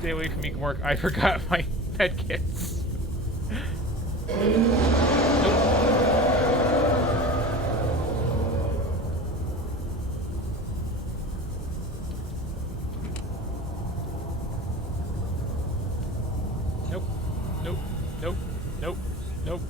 Stay away from me, Gamork. I forgot my med kits. Nope. Nope. Nope. Nope. Nope.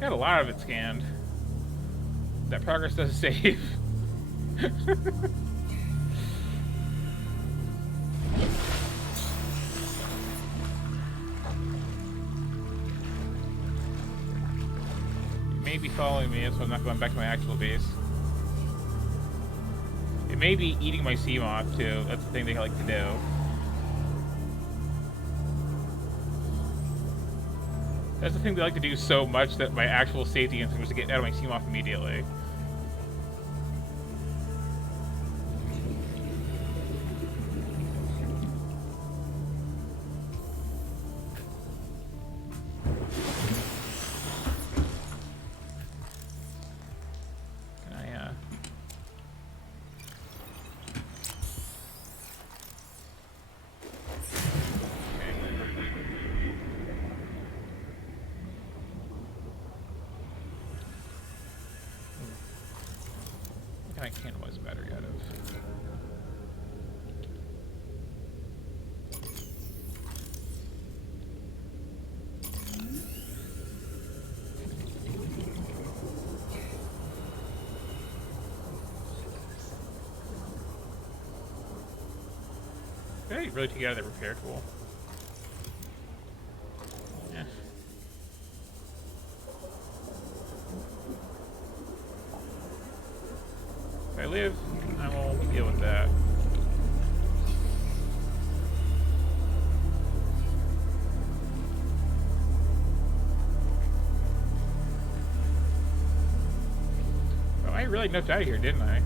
Got a lot of it scanned. That progress does save. You may be following me, so I'm not going back to my actual base. It may be eating my sea moth too. That's the thing they like to do. That's the thing they like to do so much that my actual safety instinct was to get out of my sea moth immediately. I can't was battery out of. Did I really take it out of the repair tool? Yeah. If I live, I will deal with that. Well, I really noped out of here, didn't I?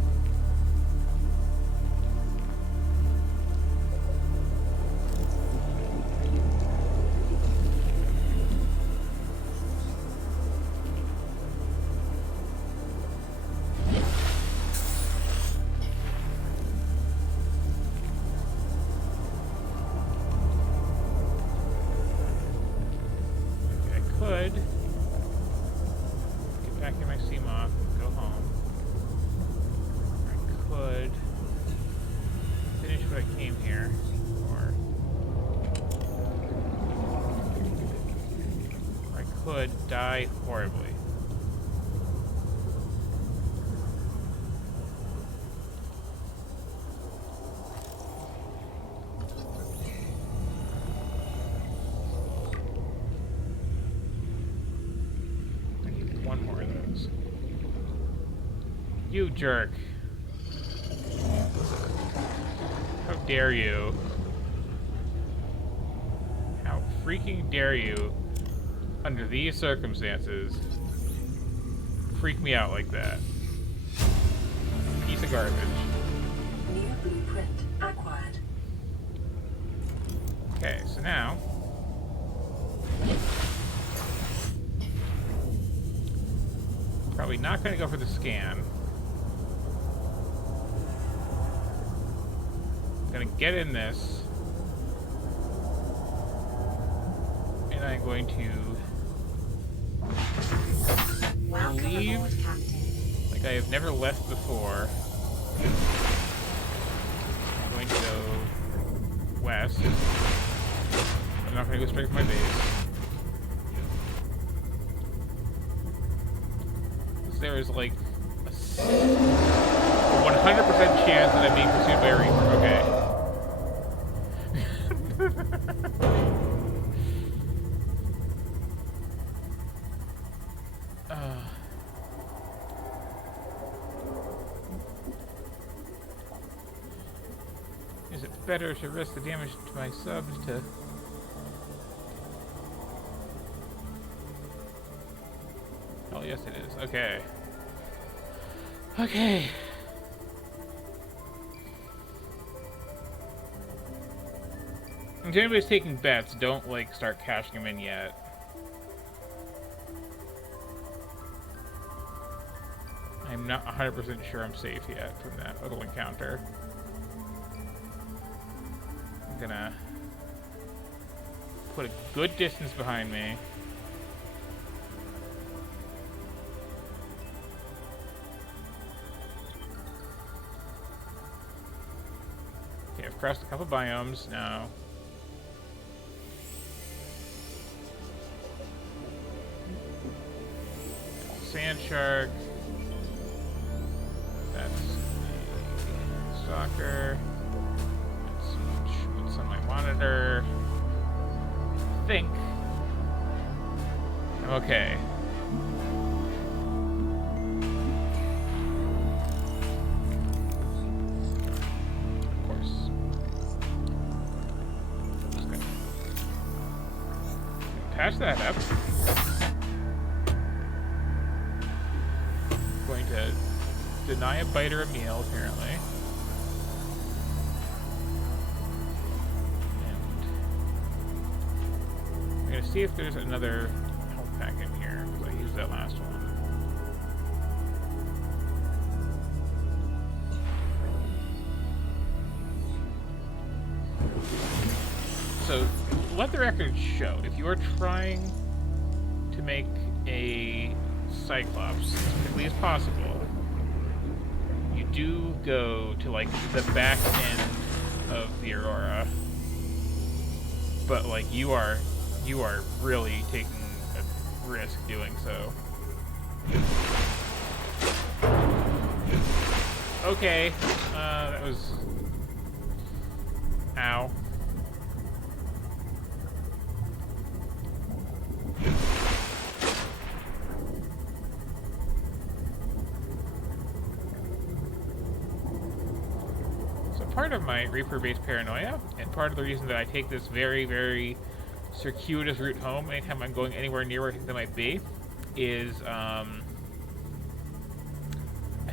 Die horribly. I need one more of those. You jerk. How dare you? How freaking dare you? Under these circumstances, freak me out like that. Piece of garbage. New blueprint acquired. Okay, so now probably not going to go for the scan. gonna get in this, and I'm going to Welcome leave aboard, Captain. like I have never left before. I'm going to go west. I'm not going to go straight for my base. There is like a 100% chance that I'm being pursued by a Reaper. Okay. Is it better to risk the damage to my subs to... Oh, yes it is. Okay. Okay. If anybody's taking bets, don't, like, start cashing them in yet. I'm not 100% sure I'm safe yet from that little encounter. I'm gonna put a good distance behind me. Okay, I've crossed a couple biomes now. Sand shark. That's a stalker. That's what's on my monitor. I think I'm okay. Of course. Just gonna patch that up. Going to deny a biter a meal, apparently. And I'm gonna see if there's another health pack in here, because I used that last one. So, let the record show, if you are trying to make a Cyclops as quickly as possible, you do go to like the back end of the Aurora, but like you are really taking a risk doing so. Okay, that was... Ow. Part of my Reaper-based paranoia, and part of the reason that I take this very, very circuitous route home anytime I'm going anywhere near where I think they might be, is, I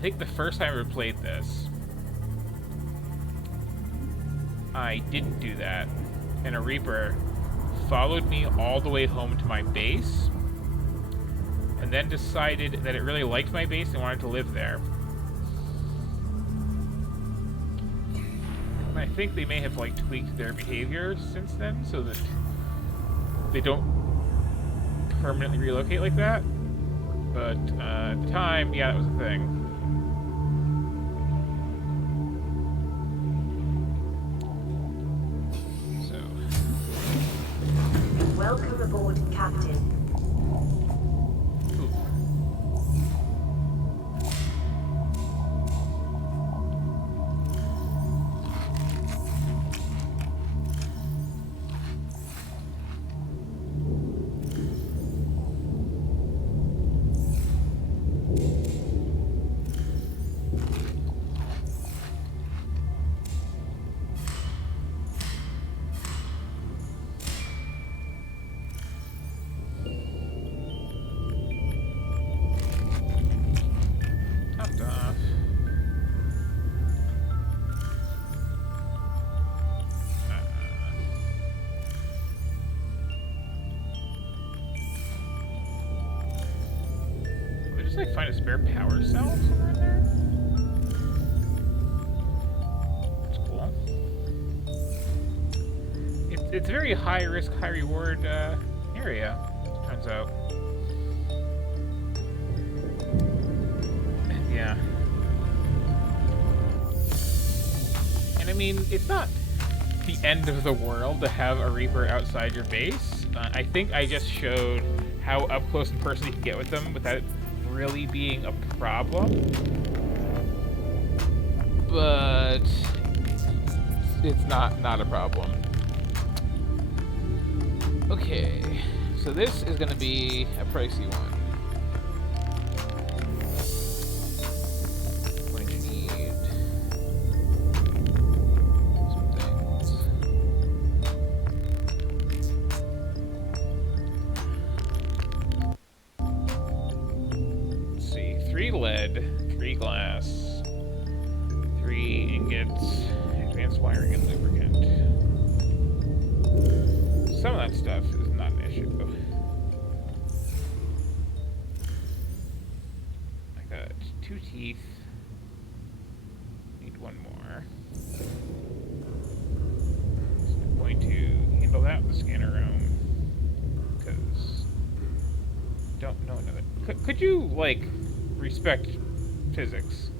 think the first time I ever played this, I didn't do that, and a Reaper followed me all the way home to my base, and then decided that it really liked my base and wanted to live there. I think they may have like tweaked their behavior since then so that they don't permanently relocate like that. But at the time, yeah, that was a thing. So. Welcome aboard, Captain. Just like find a spare power cell somewhere in there. That's cool. it's a very high risk, high reward area. Turns out. Yeah. And I mean, it's not the end of the world to have a Reaper outside your base. I think I just showed how up close and personal you can get with them without it really being a problem. But it's not a problem. Okay, so this is going to be a pricey one. Going to need some things. Let's see, 3 lead, 3 glass, 3 ingots, advanced wiring and lubricant. Some of that stuff is not an issue. I got 2 teeth. Need 1 more. So I'm going to handle that with the scanner room. Because don't know another. Could you, like, respect physics?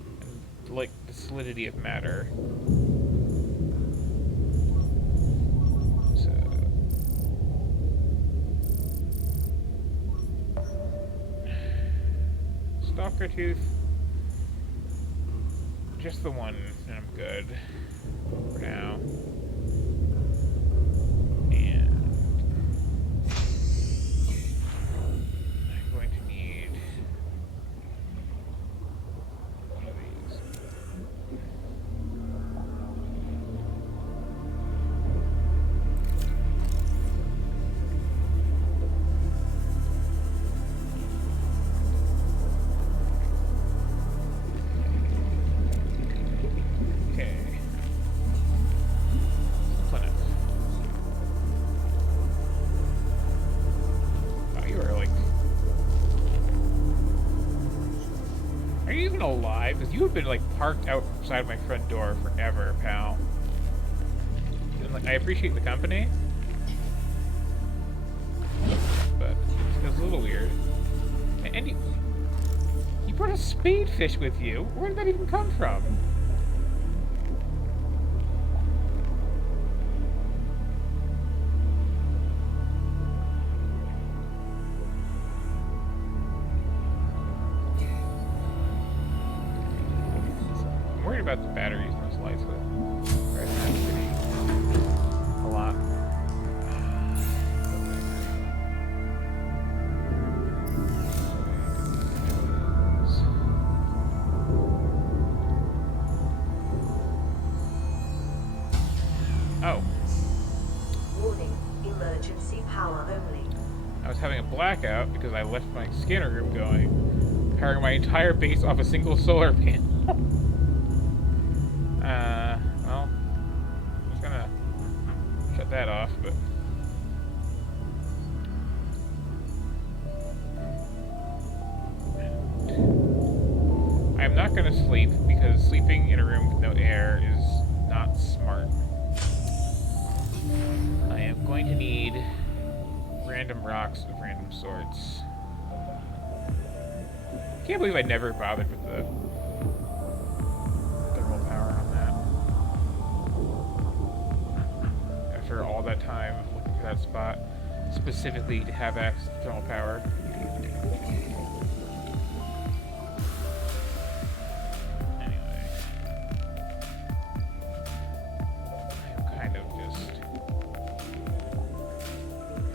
And, like, the solidity of matter. Stalker tooth. Just the one, and I'm good for now. And I'm going to need one of these. Alive, because you have been like parked outside my front door forever, pal. And, like, I appreciate the company, but it feels a little weird. And you brought a spadefish with you. Where did that even come from? About the batteries in those lights, but right now a lot. Oh. Warning, emergency power only. I was having a blackout because I left my scanner room going, powering my entire base off a single solar panel. Well, I'm just gonna shut that off, but... I'm not gonna sleep, because sleeping in a room with no air is not smart. I am going to need random rocks of random sorts. Can't believe I never bothered with the thermal power on that. After all that time looking for that spot, specifically to have access to thermal power. Anyway. I'm kind of just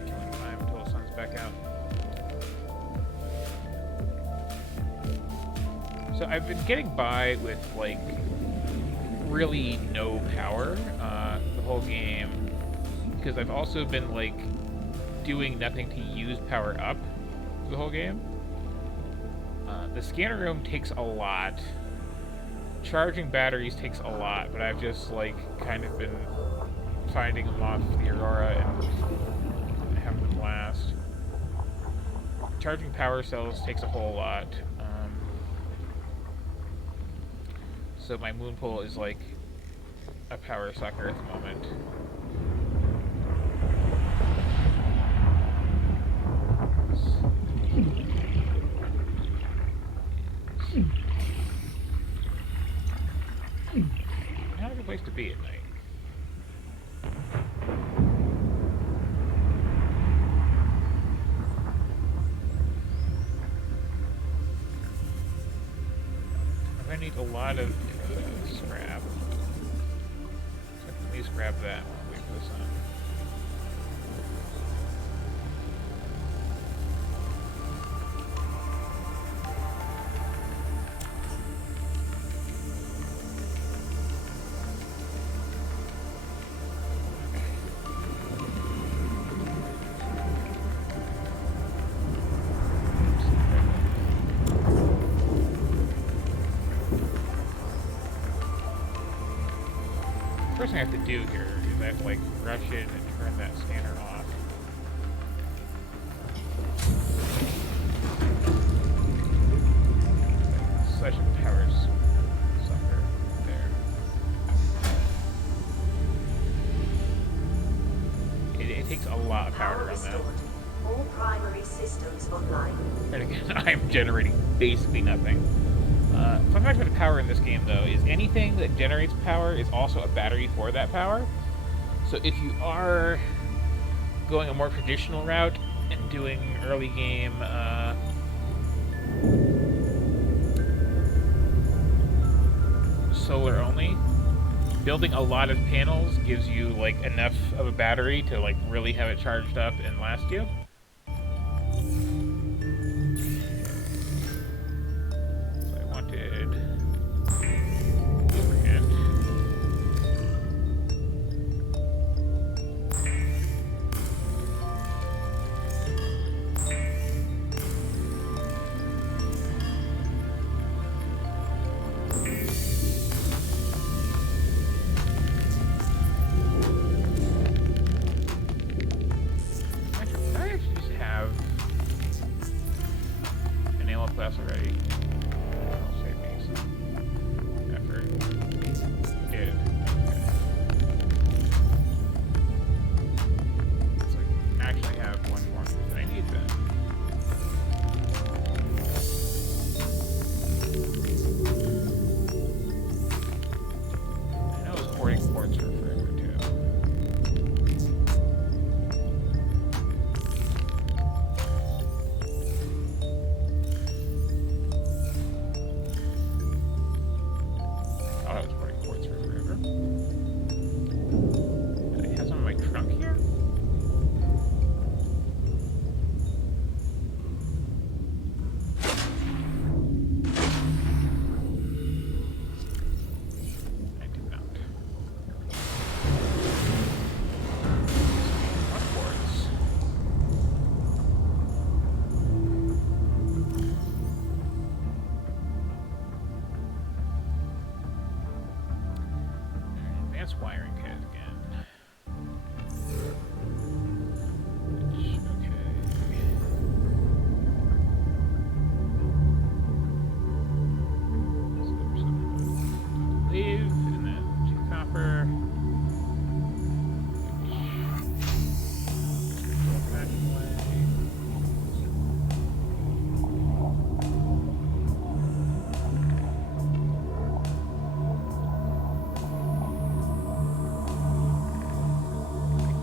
killing time until the sun's back out. So I've been getting by with, like, really no power the whole game, because I've also been, like, doing nothing to use power up the whole game. The scanner room takes a lot. Charging batteries takes a lot, but I've just, like, kind of been finding them off the Aurora and having them last. Charging power cells takes a whole lot. So my moon pool is like a power sucker at the moment. Not a good place to be at night. I need a lot of scrap. So at least grab that while we wait for the sun. First thing I have to do here is I have to like rush in and turn that scanner off. Such a power sucker there. It takes a lot of power on that. All primary systems online. And again, I'm generating basically nothing. Fun fact about the power in this game, though, is anything that generates power is also a battery for that power. So if you are going a more traditional route and doing early game solar only, building a lot of panels gives you like enough of a battery to like really have it charged up and last you. Already. I'll save me some effort. Did. So I actually have one more than I need then. I know it's porting ports for forever too. Wiring kit again. Which, okay. So leave, and then 2 copper.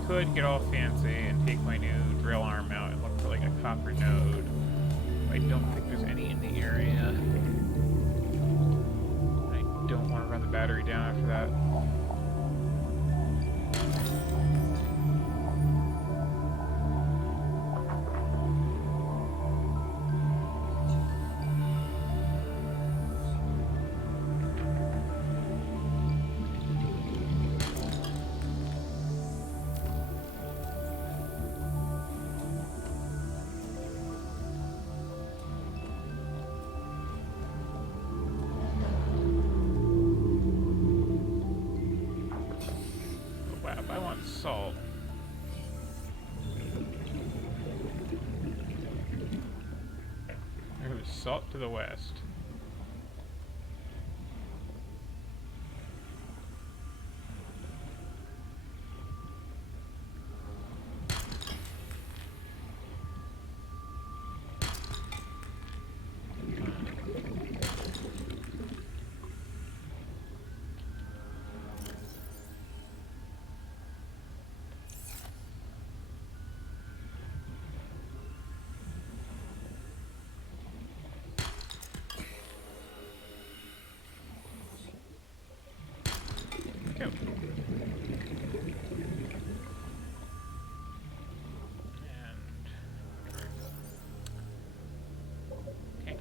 Could get all fancy and take my new drill arm out and look for like a copper node. I don't think there's any in the area. I don't want to run the battery down after that. Salt. There's salt to the west. Go. And okay.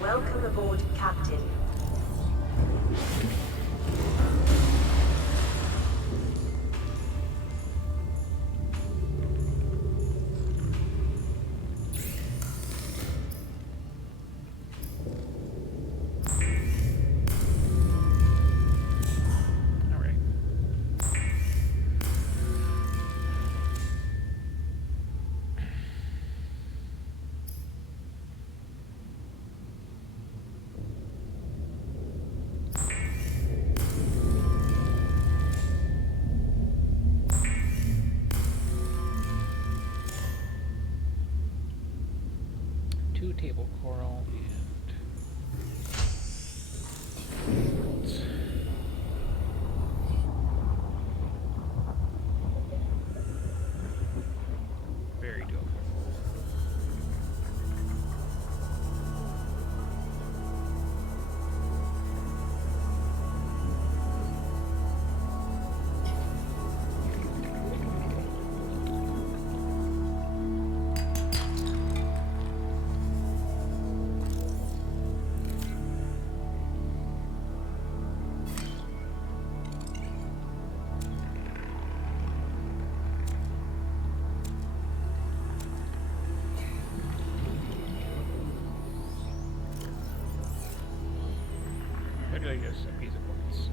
Welcome aboard, Captain. All right. Two table coral and very doable. Literally just a piece of quartz.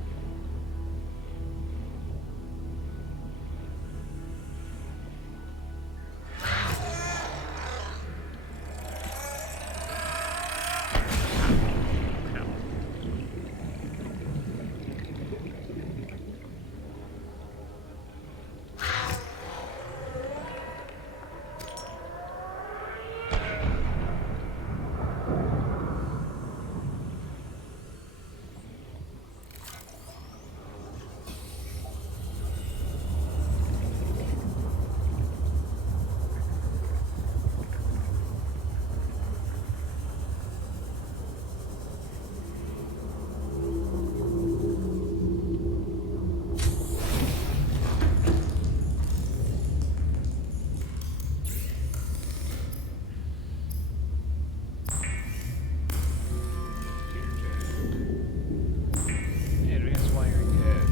Advanced wiring head.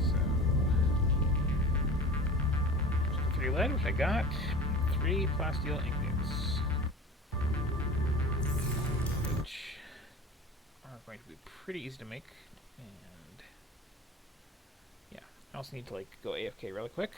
So, just the 3 lead, which I got. 3 plasteel ingots, which are going to be pretty easy to make. And yeah, I also need to like go AFK really quick.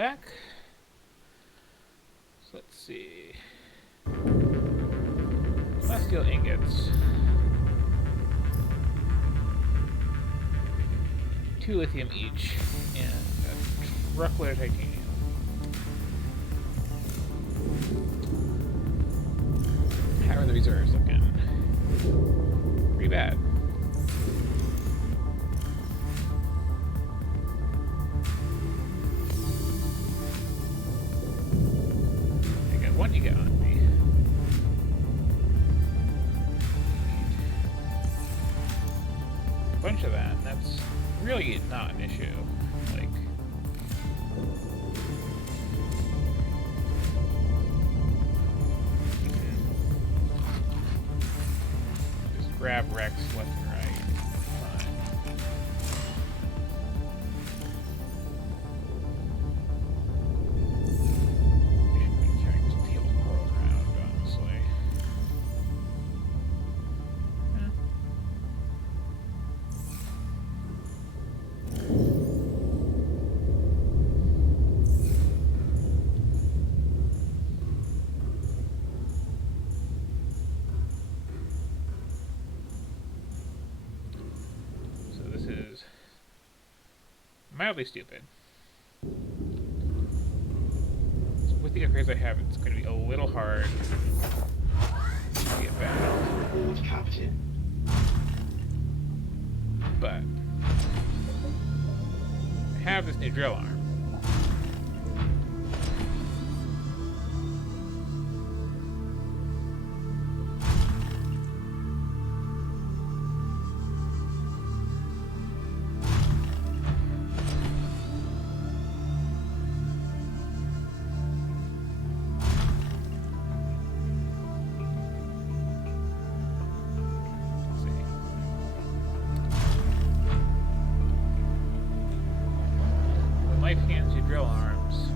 back. So let's see. Celestial ingots. 2 lithium each, and a truckload of titanium. How are the reserves looking? Pretty bad. I got 1 you got on me. A bunch of that, and that's really not an issue. Like, you can just grab Rex left and right. Fine. They should be carrying this tail coral around, honestly. Yeah. So this is mildly stupid. With the upgrades I have, it's going to be a little hard to get back. Board Captain. But I have this new drill arm. Let's see. When life hands you drill arms,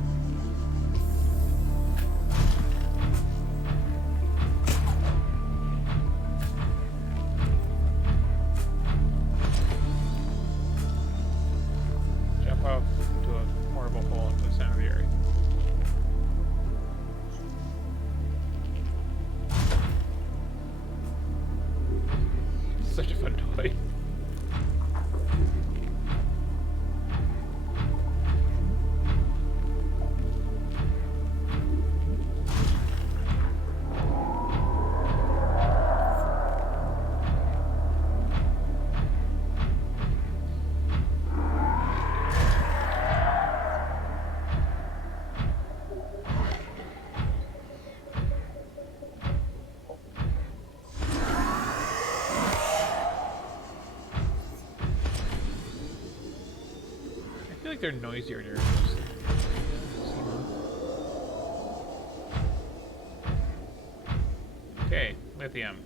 jump off into a horrible hole into the center of the earth. Such a fun toy. I feel like they're noisier near those. Okay, lithium.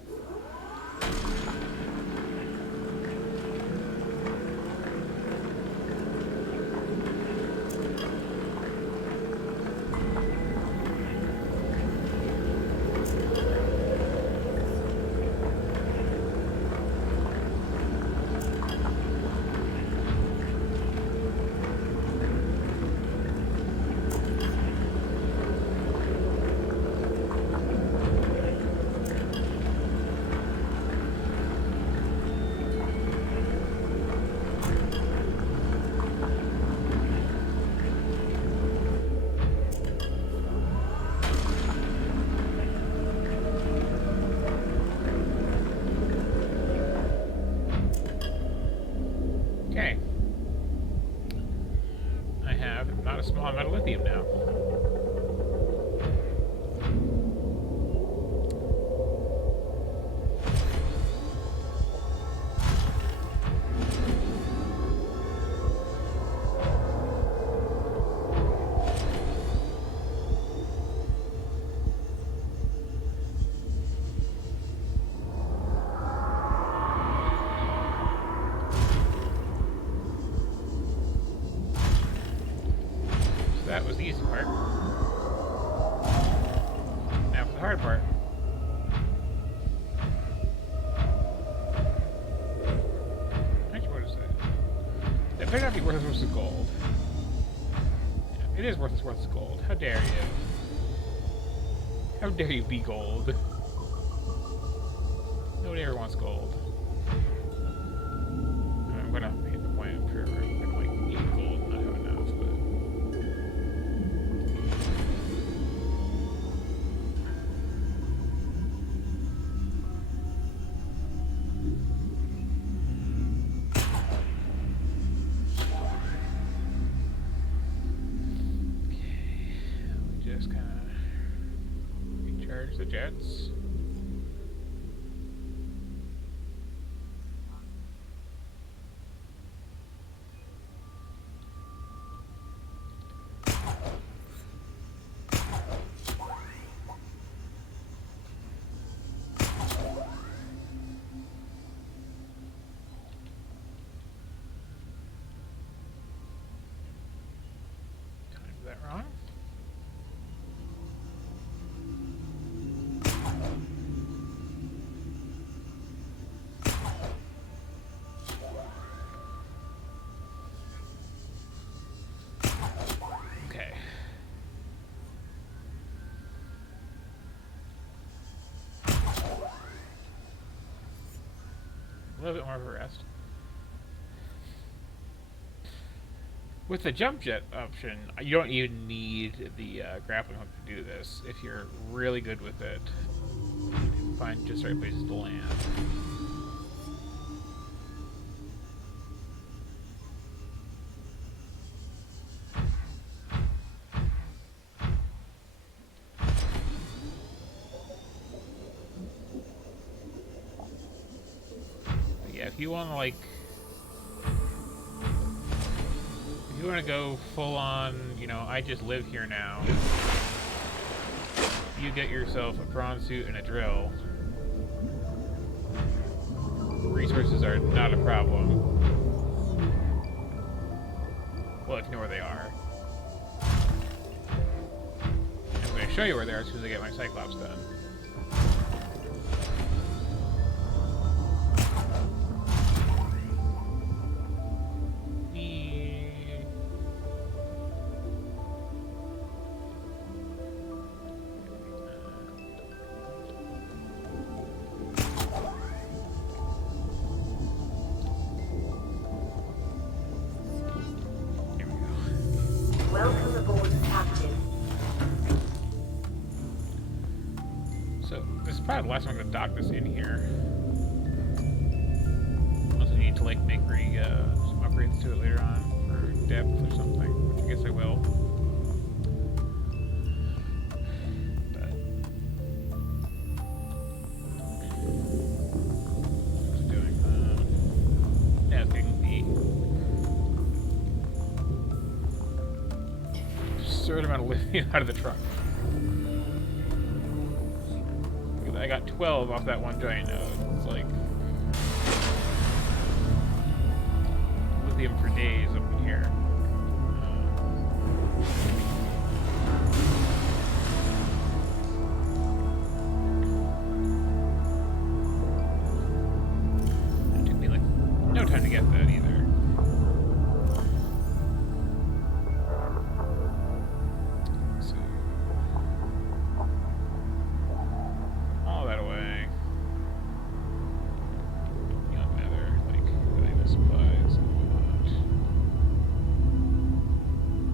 Okay. I have not a small amount of lithium now. So that was the easy part. Now for the hard part. Actually, what is that? That better not be worth as much as gold. Yeah, It is worth its gold. How dare you? How dare you be gold? Nobody ever wants gold. I'm gonna hit the point. I'm sure I'm gonna like need gold and not have enough, but. Just kind of recharge the jets. Timed that wrong. Okay. A little bit more of a rest. With the jump jet option, you don't even need the grappling hook to do this. If you're really good with it, find just the right places to land. But yeah, if you want to like. If you want to go full on, you know, I just live here now, you get yourself a prawn suit and a drill. Resources are not a problem. Well, if you know where they are. I'm going to show you where they are as soon as I get my Cyclops done. Welcome aboard, Captain. So, this is probably the last time I'm going to dock this in here. Unless I need to, like, make some upgrades to it later on for depth or something, which I guess I will. But... what's it doing? Yeah, it's getting the certain amount of lithium out of the truck. I got 12 off that one giant node. It's like lithium for days up in here. It took me like no time to get that either. So all that away. You know, another like valuable supplies and whatnot.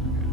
Okay.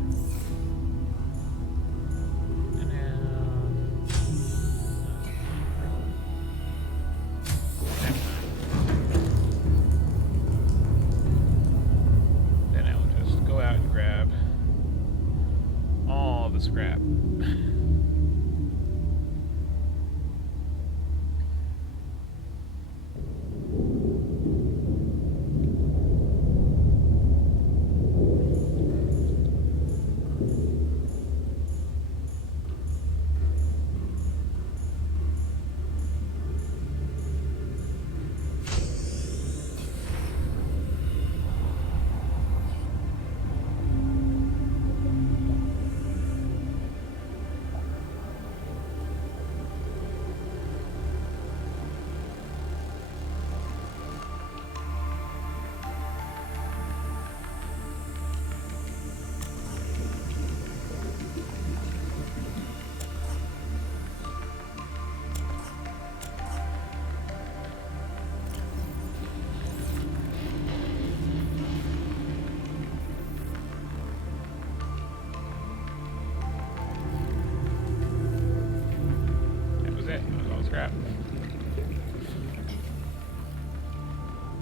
scrap.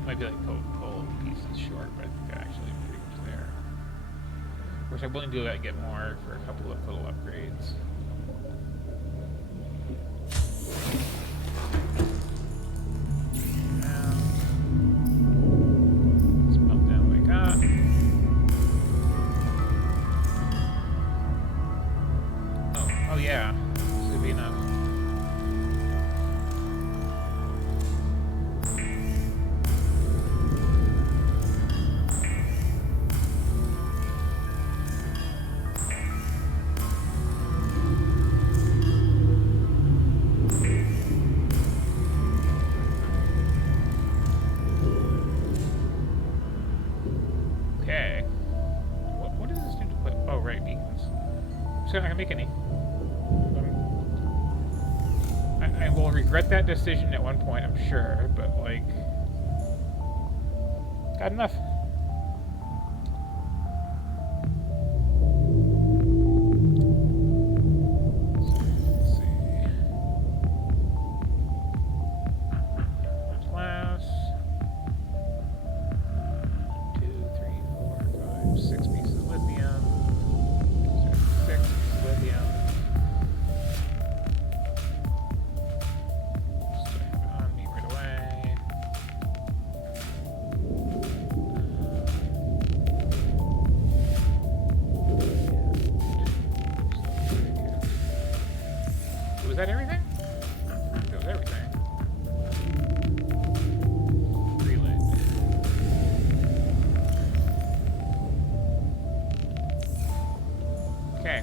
Might be like pull pieces short, but I think they're actually pretty much there. Of course, I'm willing to do that and get more for a couple of little upgrades. Let's melt down what we got. Oh yeah, this would be enough. Okay. What does this do to put? Oh, right, beacons. So I'm not gonna make any. I will regret that decision at one point, I'm sure, but like, got enough. Let's see. Glass. 1, 2, 3, 4, 5, 6 pieces of lithium. 6 pieces of lithium. So I have it on me right away. Was that everything? That was everything. Relit. Okay.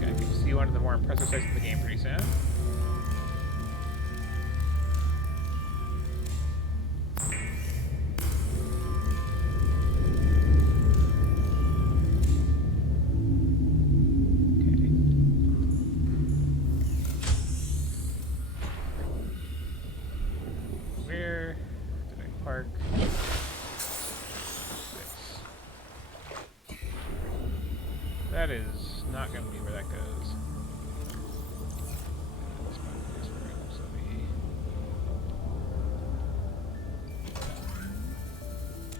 Gonna get to see one of the more impressive sights in the game pretty soon. Where did I park? 6. That is not going to be where that goes. This might be where it looks to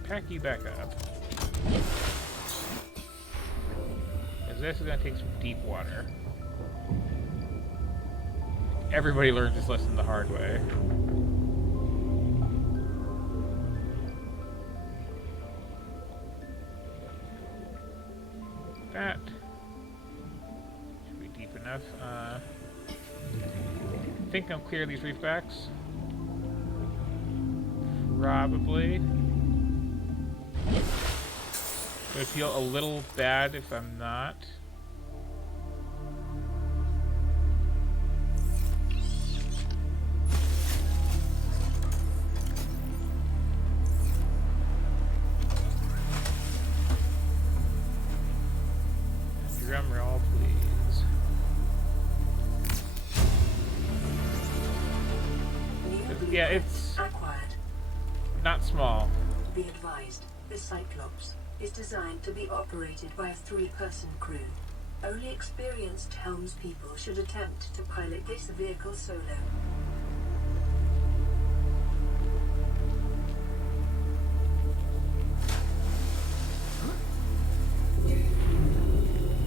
be. Pack you back up. Because this is going to take some deep water. Everybody learns this lesson the hard way. That should be deep enough. I think I'll clear these reef backs. Probably. It would feel a little bad if I'm not. Drum roll, please. Yeah, it's not small. Be advised, the Cyclops is designed to be operated by a 3-person crew. Only experienced helmspeople should attempt to pilot this vehicle solo.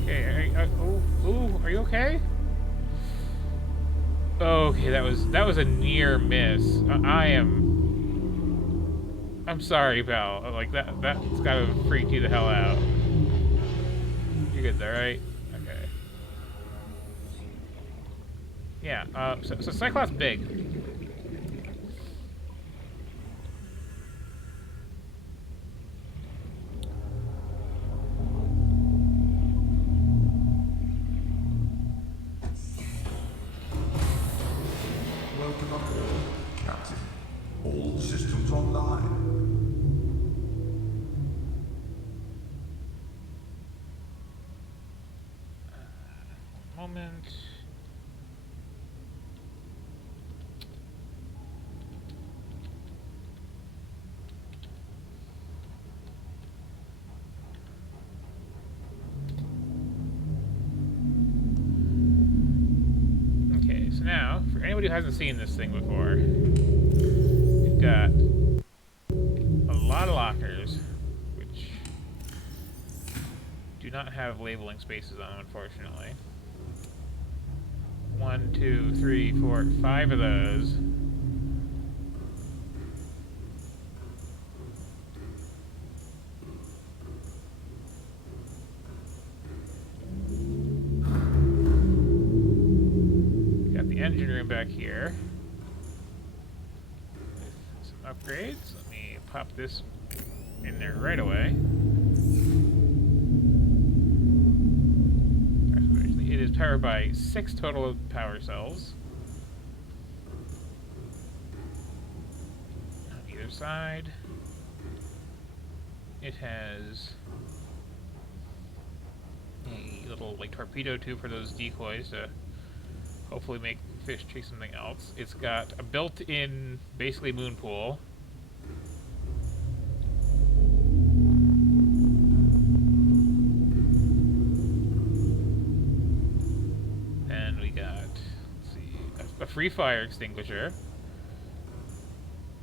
Okay, are you okay? Okay, that was a near miss. I'm sorry, pal. Like that's gotta freak you the hell out. You're good there, right? Okay. Yeah. So Cyclops big. Welcome aboard, Captain. All systems online. Moment. anybody who hasn't seen this thing before, we've got a lot of lockers, which do not have labeling spaces on them, unfortunately. 1, 2, 3, 4, 5 of those. Got the engine room back here with some upgrades. Let me pop this in there right away. It is powered by 6 total power cells on either side. It has a little like torpedo tube for those decoys to hopefully make fish chase something else. It's got a built-in, basically, moon pool. And we got, let's see, a free fire extinguisher.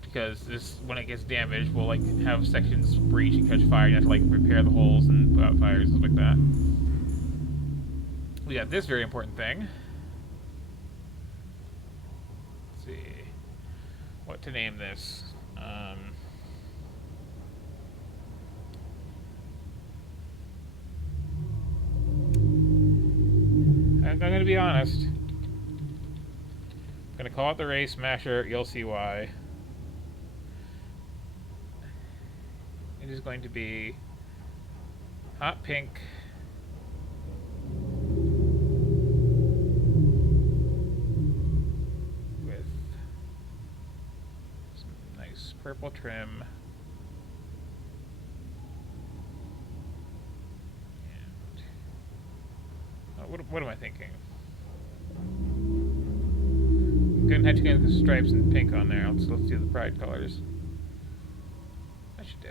Because this, when it gets damaged, will like have sections breach and catch fire. You have to like repair the holes and put out fires and stuff like that. We got this very important thing. Let's see what to name this. I'm gonna be honest. I'm gonna call it the Ray Smasher. You'll see why. It is going to be hot pink with some nice purple trim. And what am I thinking? I'm gonna have to get the stripes and pink on there. Let's do the pride colors. That should do.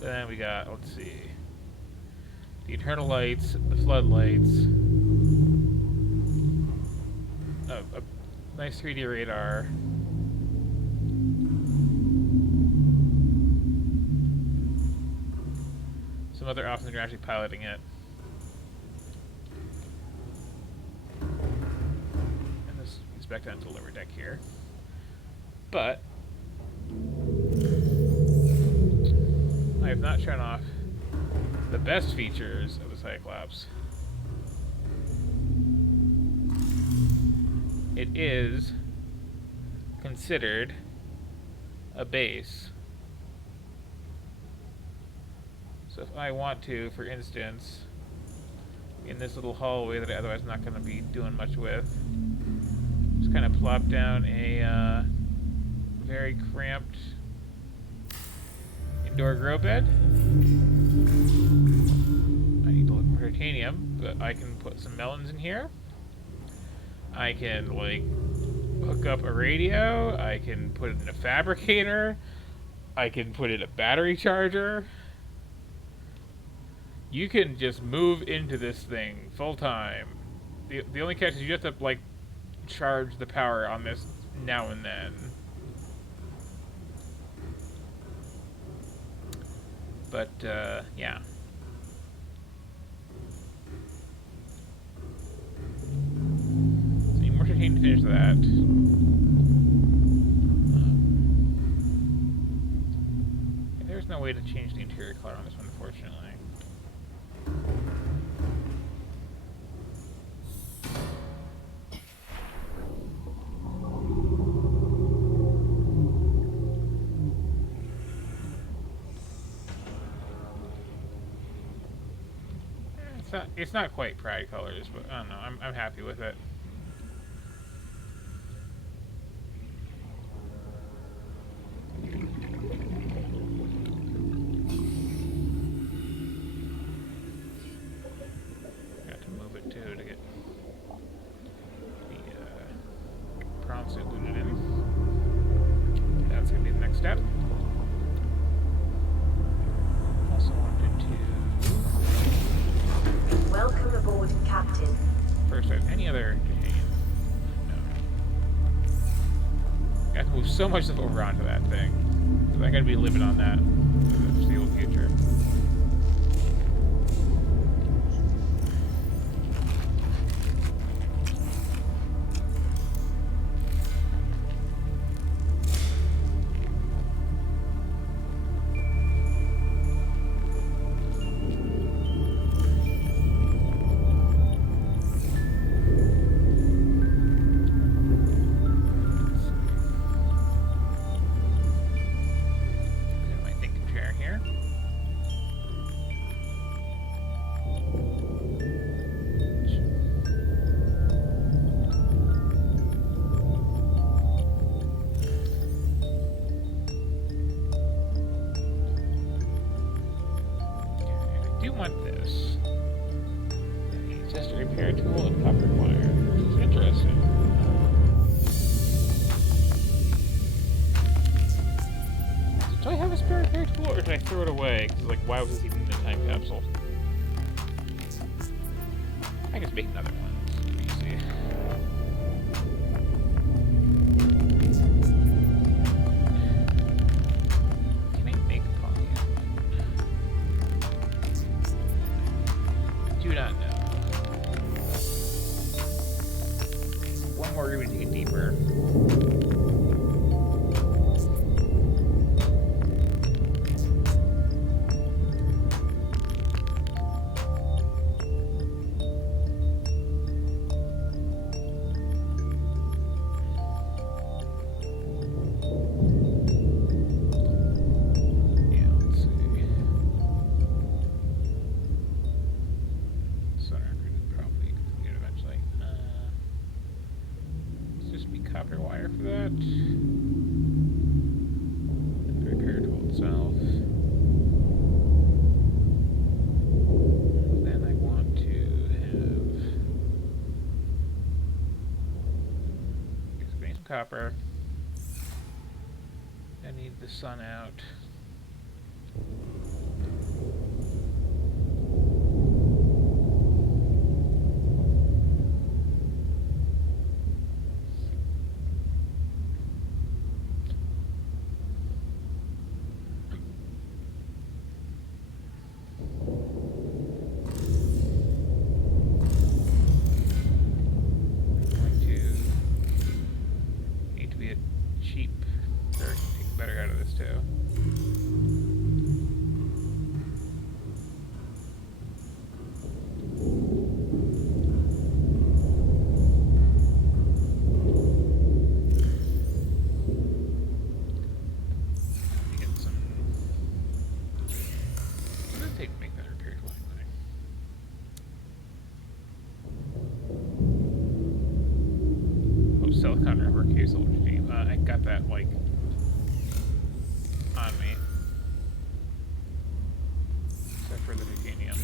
Then we got, let's see, the internal lights, the floodlights, a nice 3D radar, some other options you're actually piloting it, and this is back down to the lower deck here, but I have not shown off the best features of the Cyclops. It is considered a base. So if I want to, for instance, in this little hallway that I otherwise not going to be doing much with, just kind of plop down a very cramped indoor grow bed. I need to look for titanium, but I can put some melons in here. I can like hook up a radio. I can put it in a fabricator. I can put in a battery charger. You can just move into this thing full time. The only catch is you have to like charge the power on this now and then. But, yeah. So need more titanium to finish that. There's no way to change the interior color on this one, unfortunately. It's not quite pride colors, but I don't know. I'm happy with it. Got to move it too to get the prawn suit looted in. That's gonna be the next step. Also wanted to move so much stuff over onto that thing. I'm gonna be living on that for the foreseeable future. Throw it away, because, like, why was this even in a time capsule? I can just make another one. It's easy. Can I make a polyamide? Do not know. One more room to take it deeper. Copper. I need the sun out. Silicon rubber case regime. I got that, like, on me. Except for the titanium.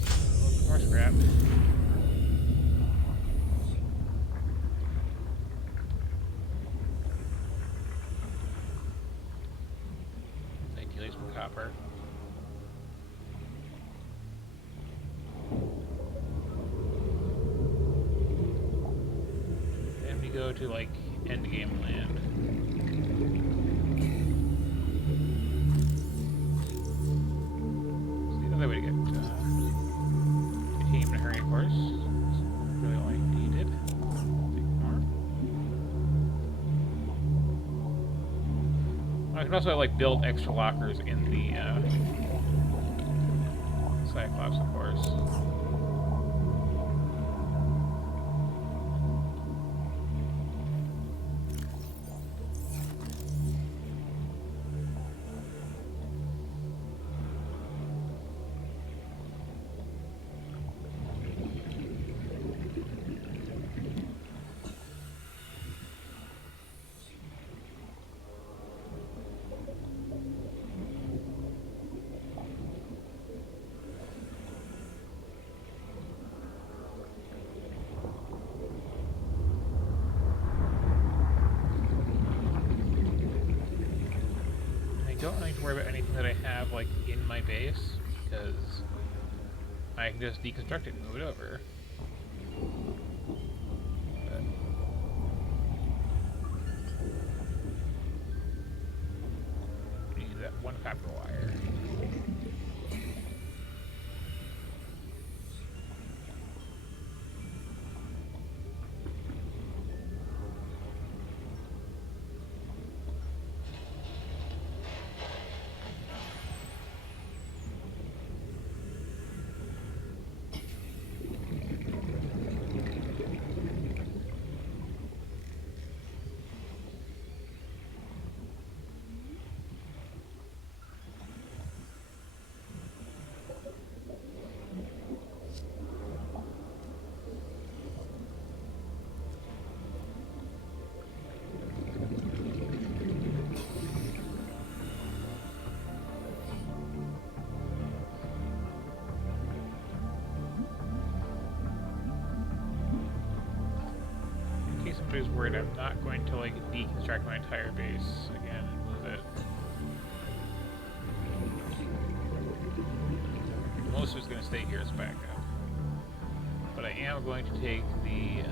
A little bit more scrap. Ideally some copper. Go to, like, endgame land. So the other way to get titanium in a hurry, of course. That's really all I needed. Take more. I can also, like, build extra lockers in the Cyclops, of course. Don't need to worry about anything that I have, like, in my base, because I can just deconstruct it and move it over. one copper wire. Somebody's worried, I'm not going to like deconstruct my entire base again and move it. Most of it's going to stay here as backup. But I am going to take the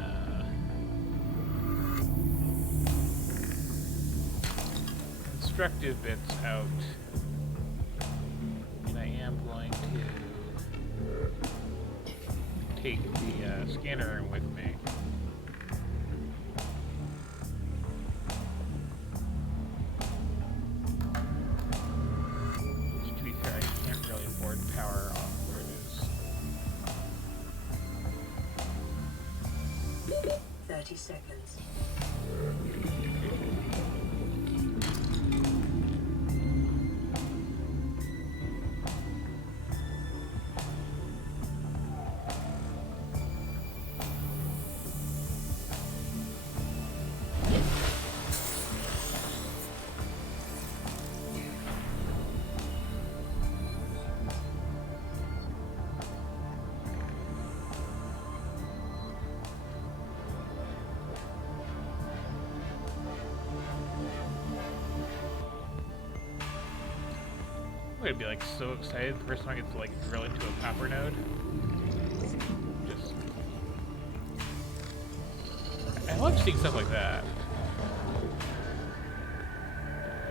constructive bits out. And I am going to take the scanner with me. Power off where it is. 30 seconds. I'm gonna be like so excited the first time I get to like drill into a copper node. Just I love seeing stuff like that.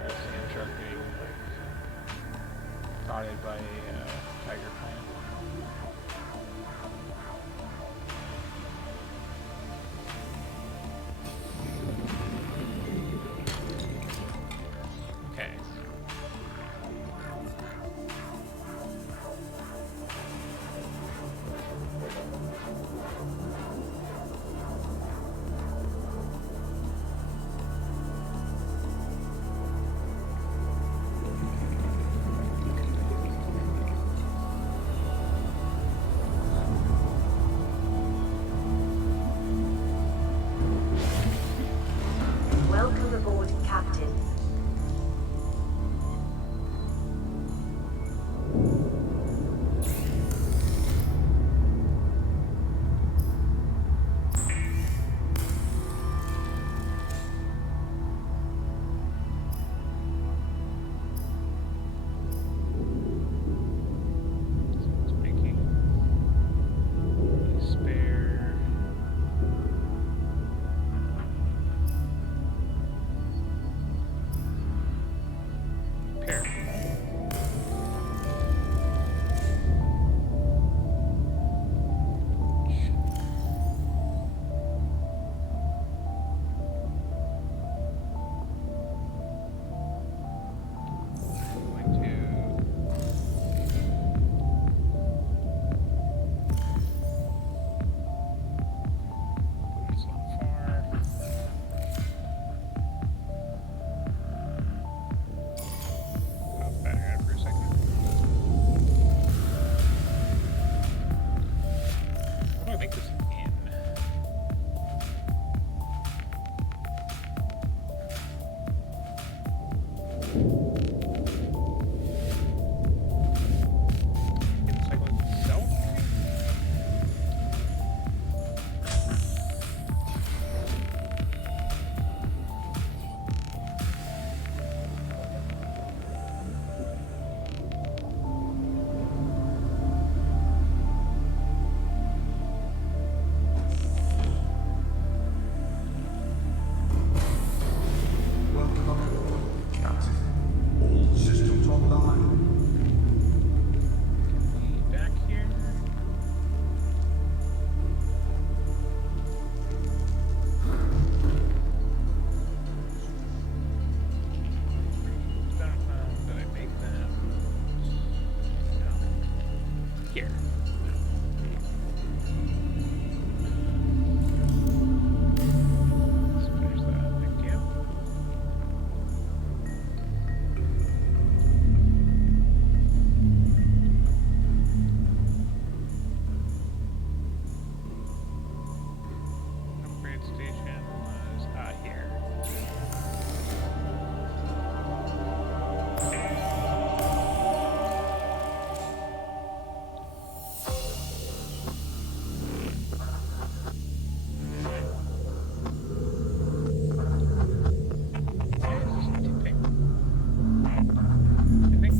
Sand truck getting like prodded by a tiger plant. Welcome aboard, Captain. station was here.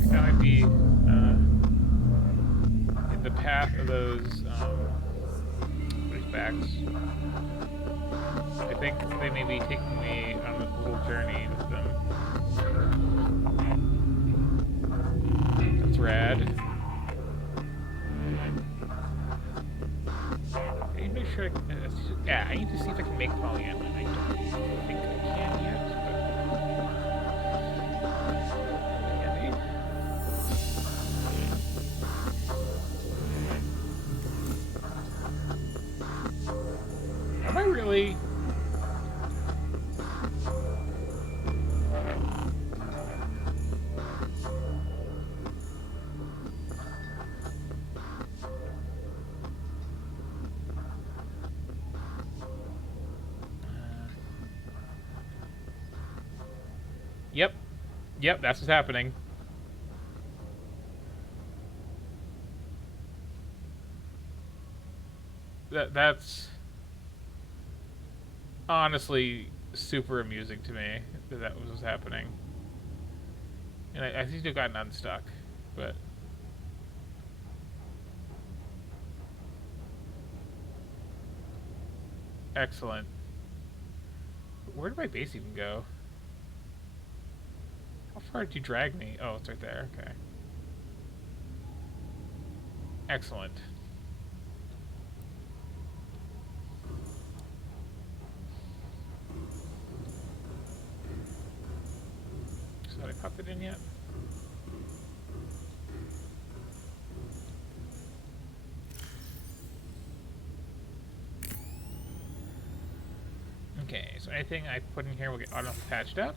That might be in the path of those backs. I think they may be taking me on a little journey with them. That's rad. I need to make sure. Yeah, I need to see if I can make polyamide. I don't think I can yet. Am I really? Yep. Yep, that's what's happening. That's honestly super amusing to me that was what's happening. And I seem to have gotten unstuck, but excellent. Where did my base even go? How far did you drag me? Oh, it's right there. Okay. Excellent. So did I pop it in yet? Okay, so anything I put in here will get automatically patched up.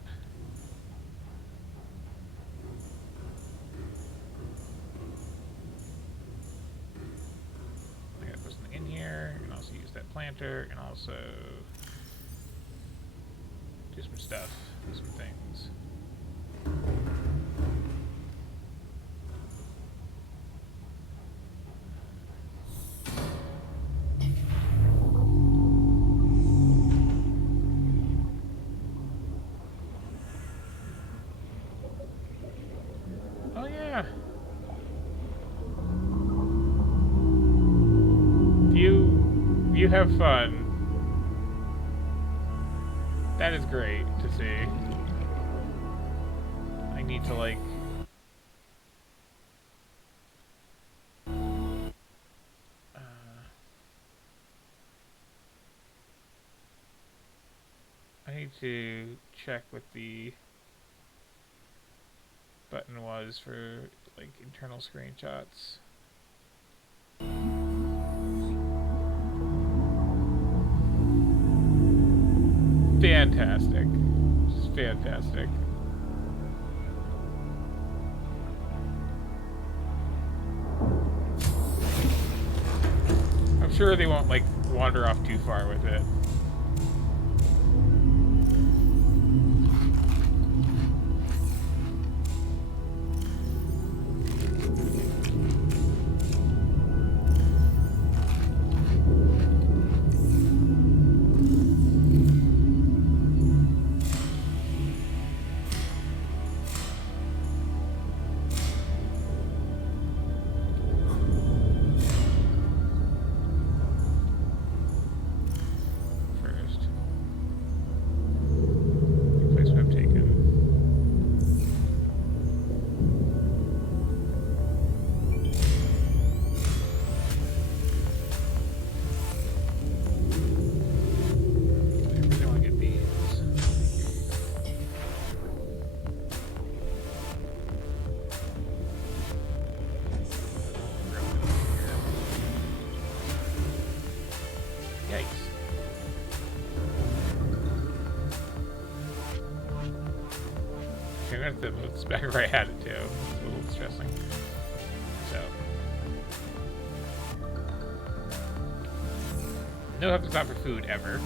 I gotta put something in here, and also use that planter, and also do some stuff, do some things. Oh yeah. You have fun. That is great to see. I need to like I need to check what the button was for like internal screenshots. Fantastic. Just fantastic. I'm sure they won't like wander off too far with it. It's back where I had it too. It's a little stressing. So no have to stop for food ever.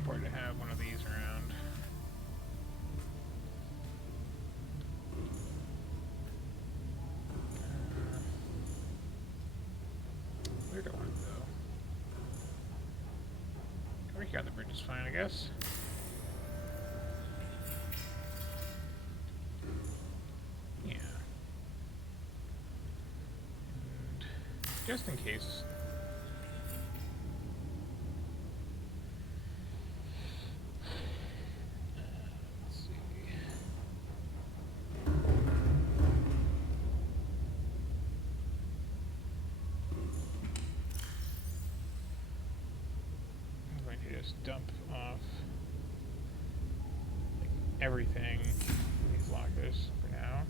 important to have one of these around. Where do I want to go? Over here on the bridge is fine, I guess. Yeah. And just in case. Let's see. I'm going to just dump off like everything in these lockers for now.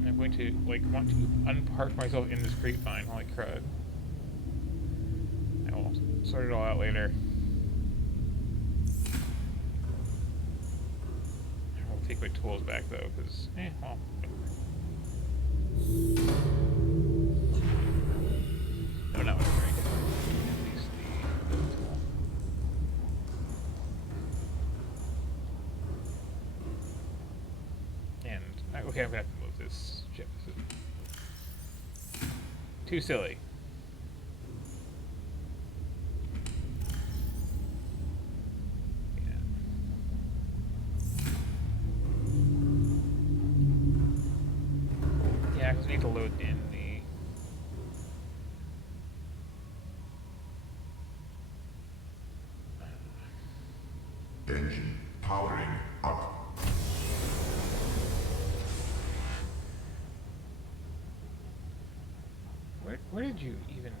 And I'm going to like want to unpark myself in this grapevine. Holy crud! I will sort it all out later. I will take my tools back though, because well. No, not whatever. I guess. At least the tool. And okay, I'm gonna have to move this ship. This is too silly. Yeah, because we need to load in the. Engine powering up. Where did you even?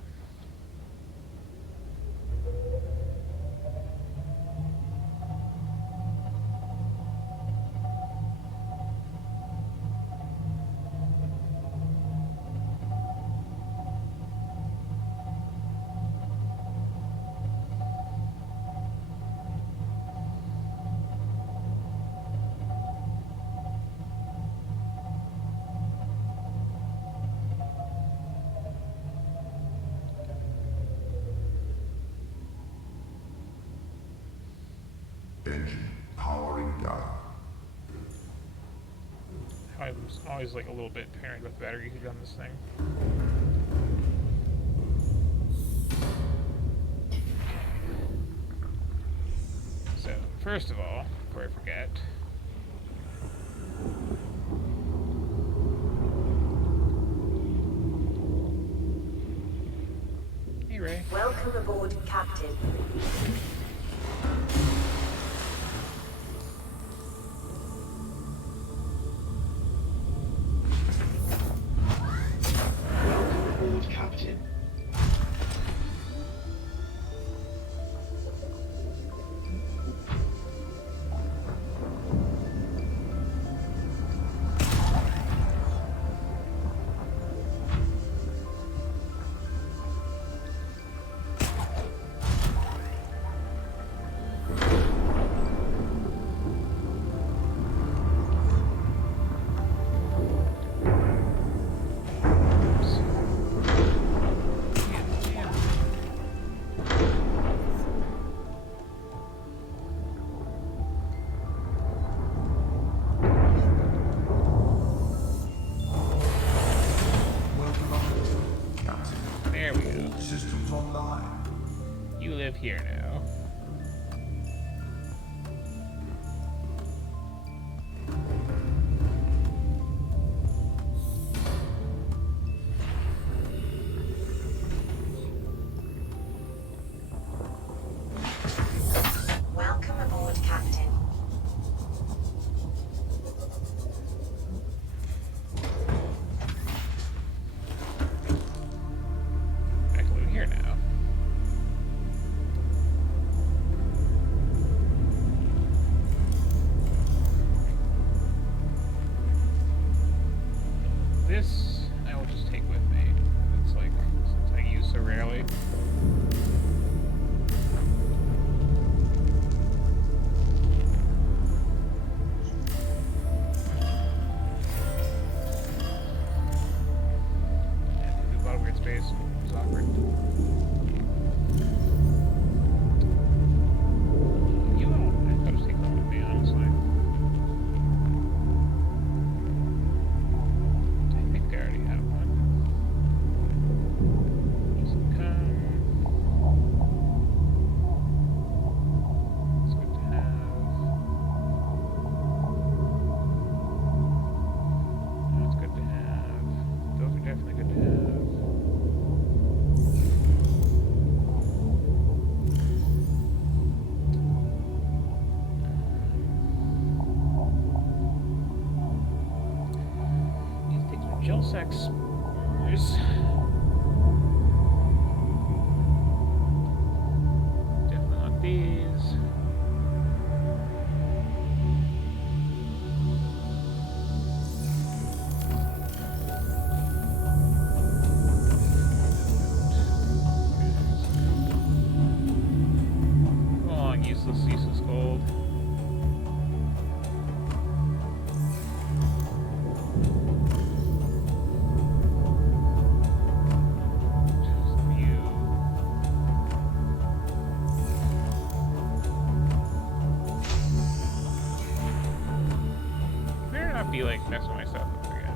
Engine powering down. I was always like a little bit paranoid about the battery usage on this thing. So, first of all, before I forget, hey Ray. Welcome aboard, Captain. Welcome aboard, Captain. Welcome aboard, Captain. There we go. All systems online. You live here now. Welcome aboard, Captain. Back over here now. This I will just take with me. It's like since I use so rarely. Yeah, there's a lot of weird space. It's awkward. Gel sac spores. Definitely not these. Come on, useless gold. Be like messing myself up again.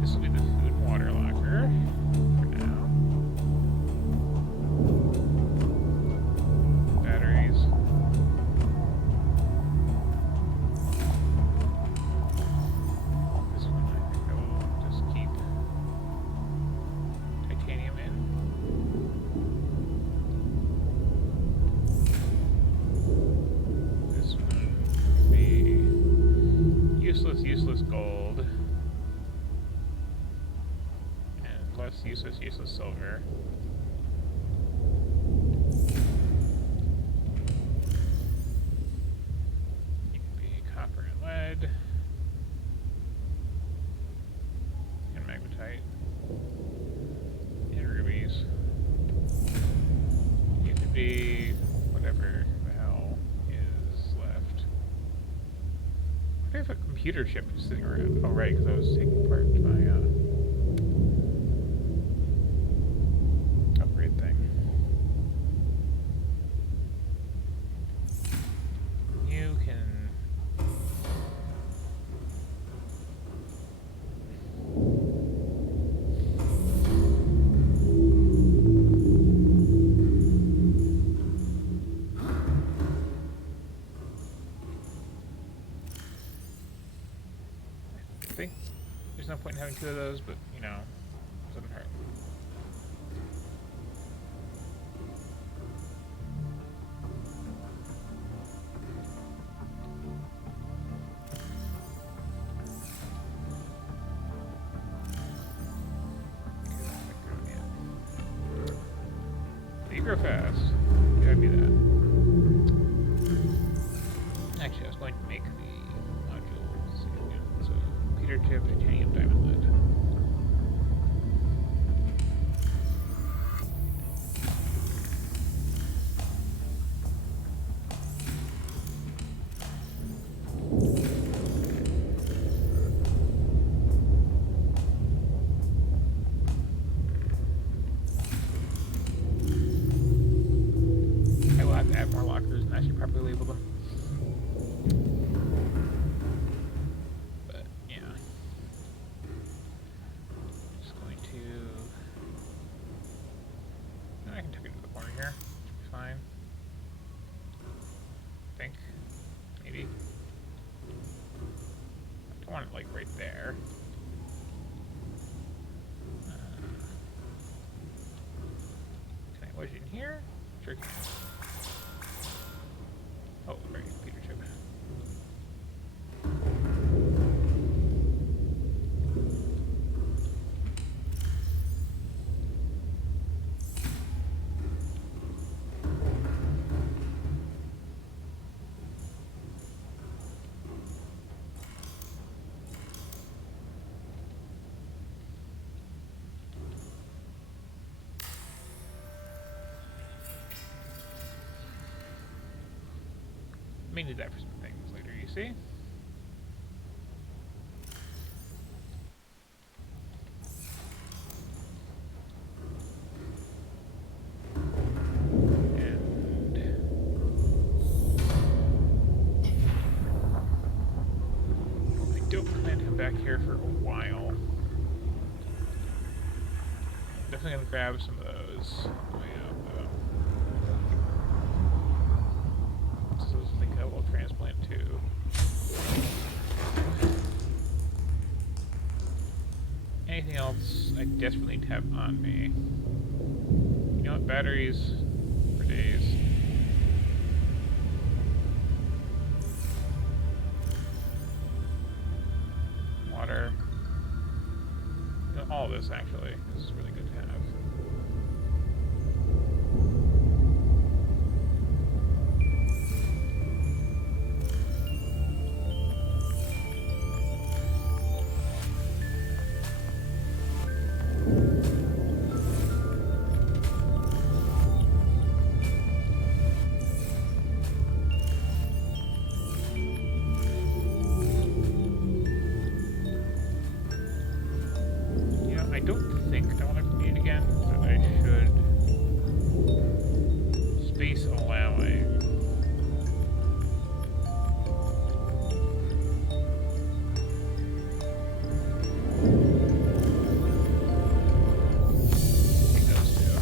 This will be the food and water locker for now. Batteries. This one I think I will just keep titanium in. This one will be useless gold. And less useless silver. You can be copper and lead. And magnetite. And rubies. You could be whatever the hell is left. What if a computer chip is sitting around? Oh right, because I was taking apart my upgrade thing. You can I think there's no point in having two of those, but you know, it doesn't hurt. You grow fast. You gotta be that. Actually, I was going to make the modules. So, Peter chip, titanium, diamond, lead. I will have to add more lockers and actually properly label them. But, yeah. Just going to... I can tuck it into the corner here. Should be fine. I think. Maybe. I don't want it, like, right there. Can I wedge it in here? Sure can. Oh, right, Peter chip. May need that for some things later, you see? And I don't plan to come back here for a while. I'm definitely gonna grab some of those on the way out, though. So I think I will transport anything else I desperately need to have on me? You know what? Batteries for days. Water. You know, all this, actually. This is really good to have. I don't think I want to meet again, but I should. Space allowing. Take those two.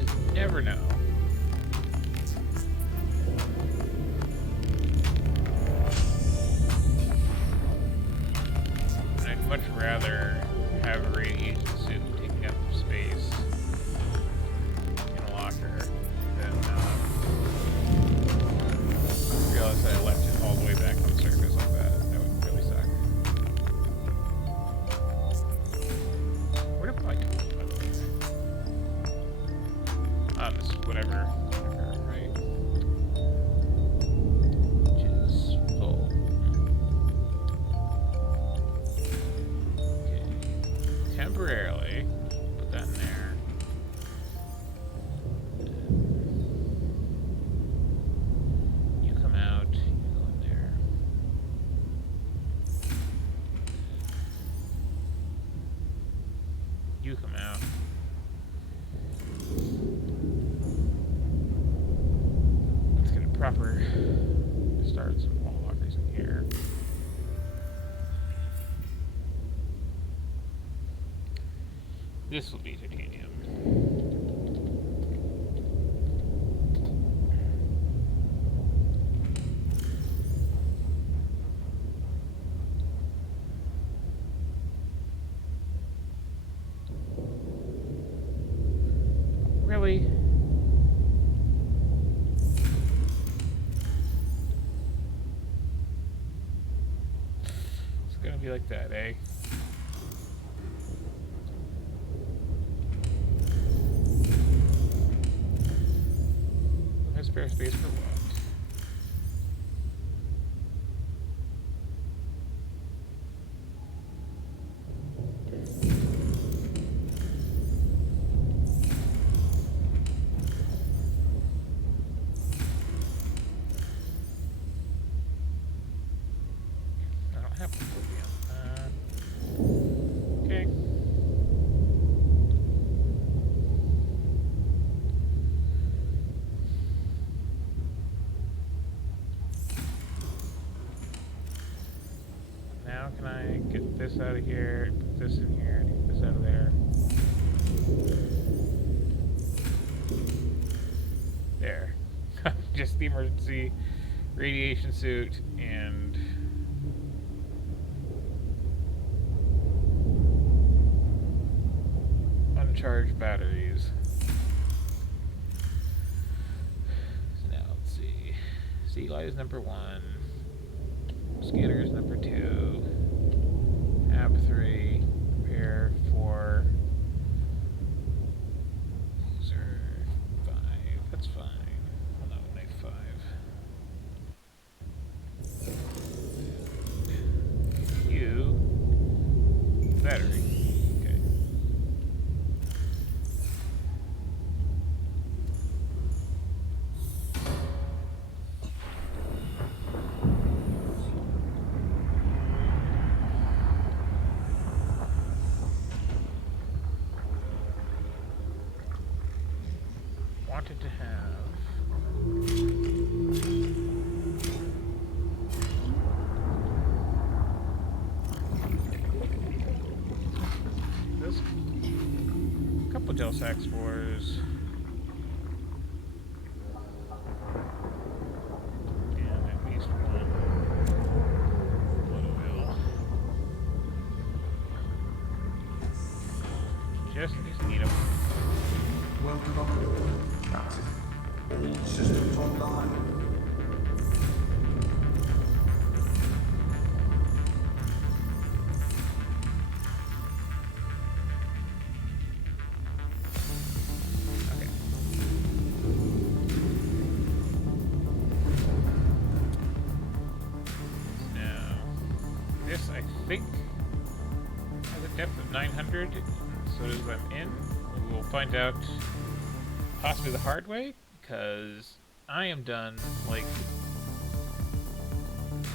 Just never know. I'd much rather have a radiation suit taking up space in a locker than realize that I left it all the way back on the surface like that. That would really suck. Where did my tools go? This is whatever, right? Which is full. Temporarily, put that in there. You come out, you go in there. You come out. Let's get a proper start some wall lockers in here. This will be titanium. Really? It's gonna be like that, eh? Spare space for what? I don't have plutonium. Okay. Now can I get this out of here, put this in here, and get this out of there? There. Just the emergency radiation suit and uncharged batteries. So now let's see. Sea light is number 1. Scanner is number 2. Ab 3. Repair 4. Laser 5. That's fine. Oh no, knife 5. You. Battery. Okay. Wanted to have this couple Del Sac spores and at least one Just in case I need them. Welcome aboard, Captain. All systems online. Okay. Now, this I think has a depth of 900, so does what I'm in. We will find out possibly the hard way, because I am done, like,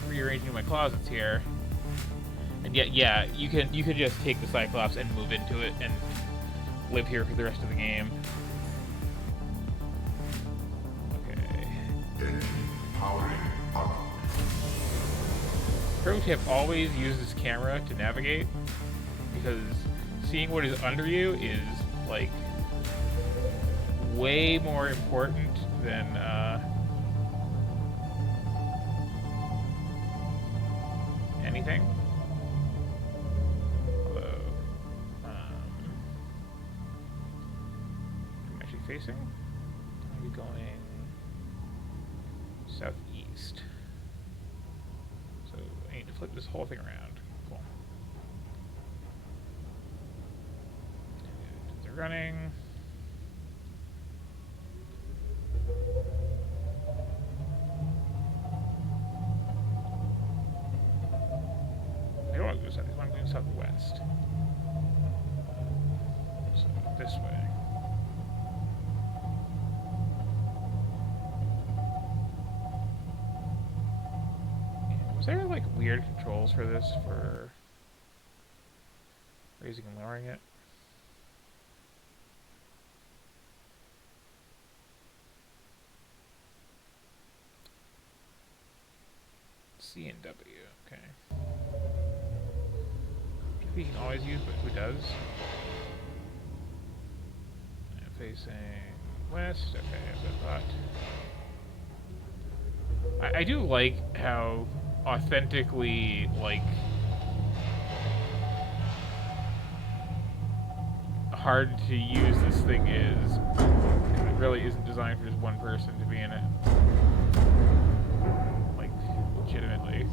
rearranging my closets here. And yet, yeah, you could just take the Cyclops and move into it and live here for the rest of the game. Okay. Engine powering up. Pro tip: always use this camera to navigate, because seeing what is under you is like way more important than anything. Although, I'm actually facing. I'm going southeast. So I need to flip this whole thing around. Cool. They're running. I don't want to go south. I'm going southwest. So this way. And was there like weird controls for this, for raising and lowering it? C and W, okay. We can always use, but who does? And facing west, okay, as I thought. I do like how authentically, like, hard to use this thing is, because it really isn't designed for just one person to be in it. Like, legitimately.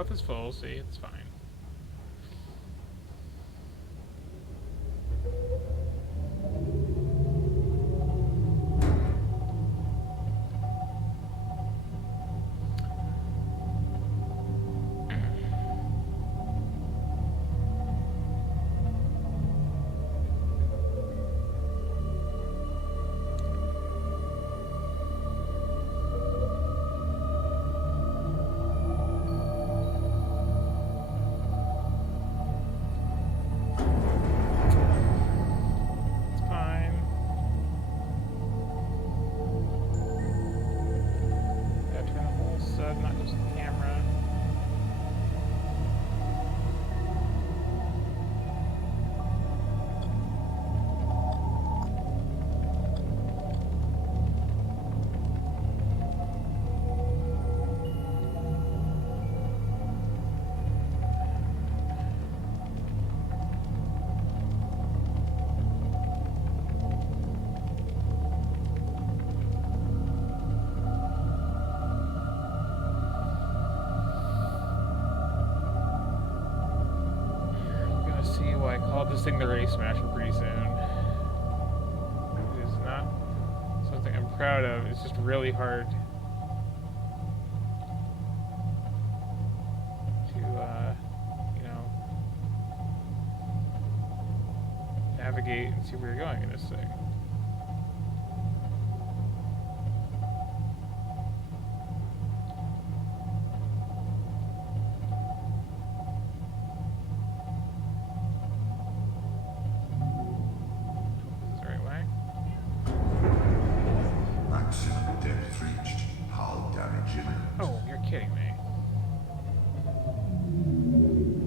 health is full, see, it's fine. This thing the Race Smasher pretty soon. It is not something I'm proud of. It's just really hard to, you know, navigate and see where you're going in this thing.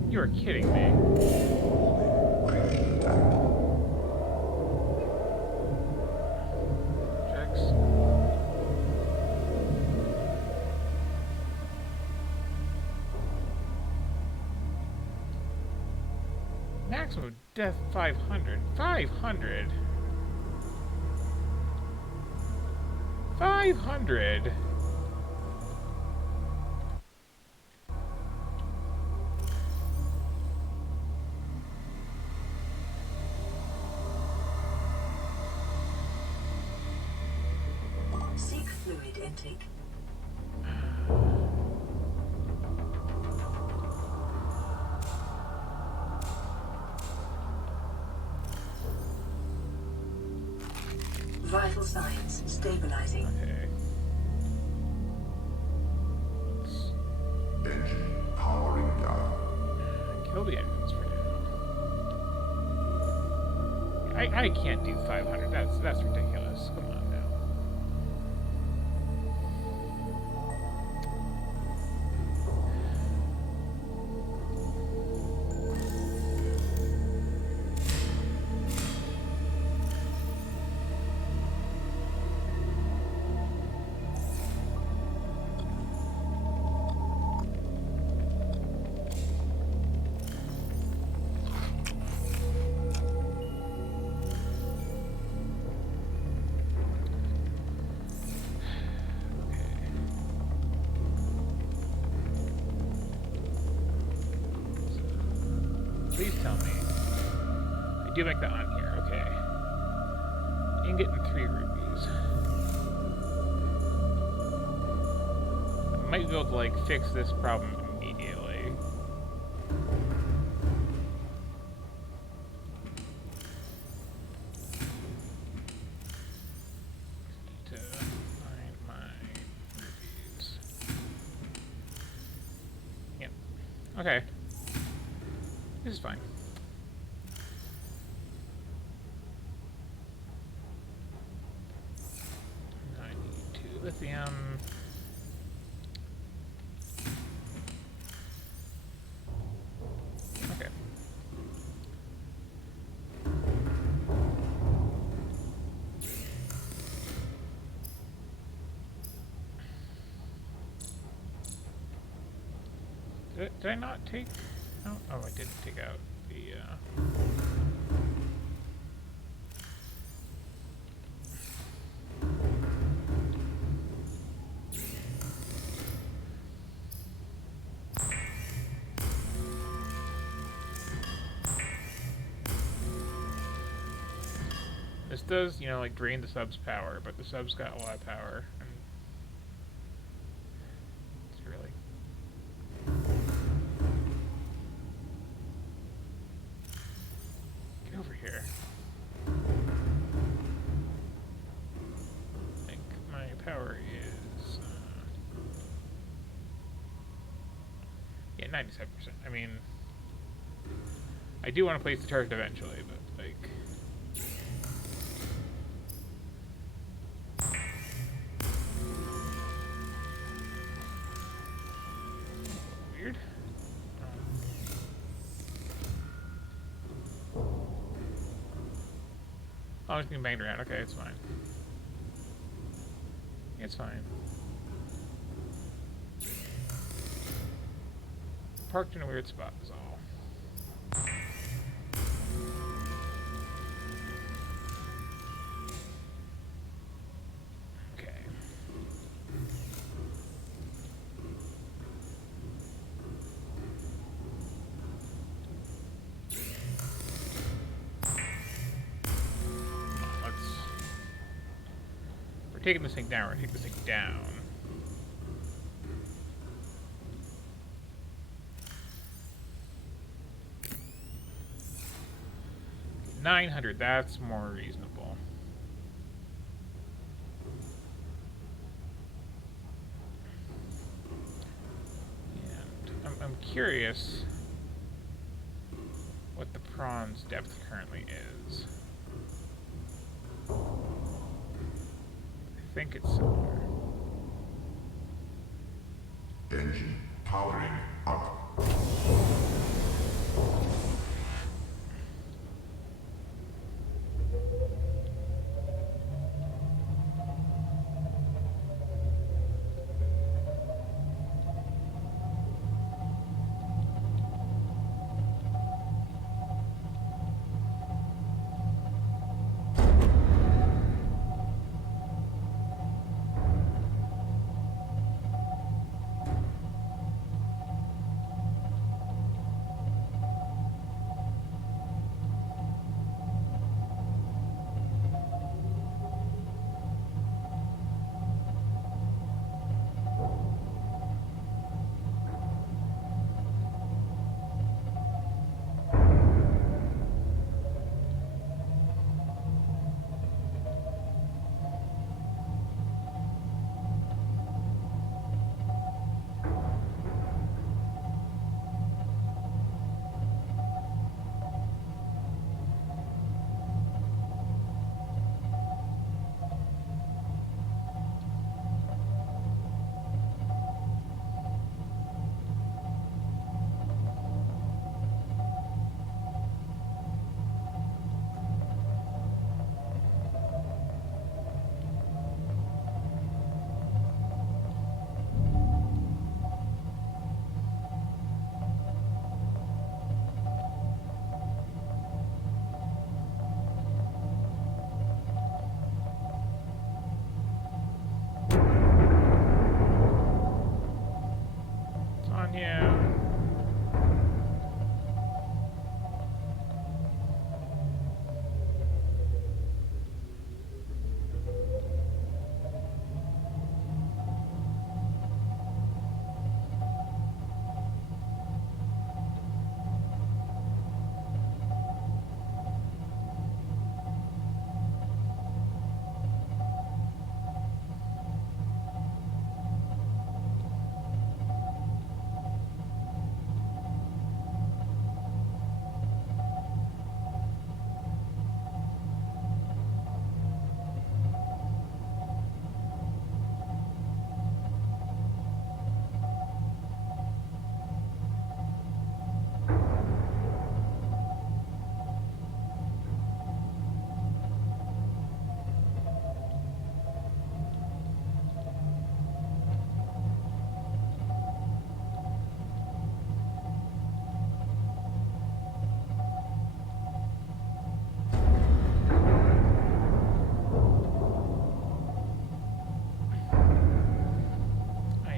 You're kidding me. Checks. Maximum death 500. 500. 500. intake. Vital signs stabilizing. Okay. Engine powering down. Kill the engines for now. I can't do 500. That's ridiculous. Come on now. Please tell me. I do make that on here, okay. Ingot and 3 rupees. I might be able to, like, fix this problem immediately. Need to find my rupees. Yep. Okay. This is fine. 92 lithium. Okay. Did I not take? Oh, I didn't take out the, does, you know, like drain the sub's power, but the sub's got a lot of power. And it's really... Get over here. I think my power is... yeah, 97%. I mean... I do want to place the charge eventually, but, like... Weird. Oh, it's being banged around. Okay, it's fine. It's fine. Parked in a weird spot is all. Okay. We're taking this thing down. We're taking this thing down. 900, that's more reasonable. And I'm curious what the prawn's depth currently is. I think it's similar. Engine powering up.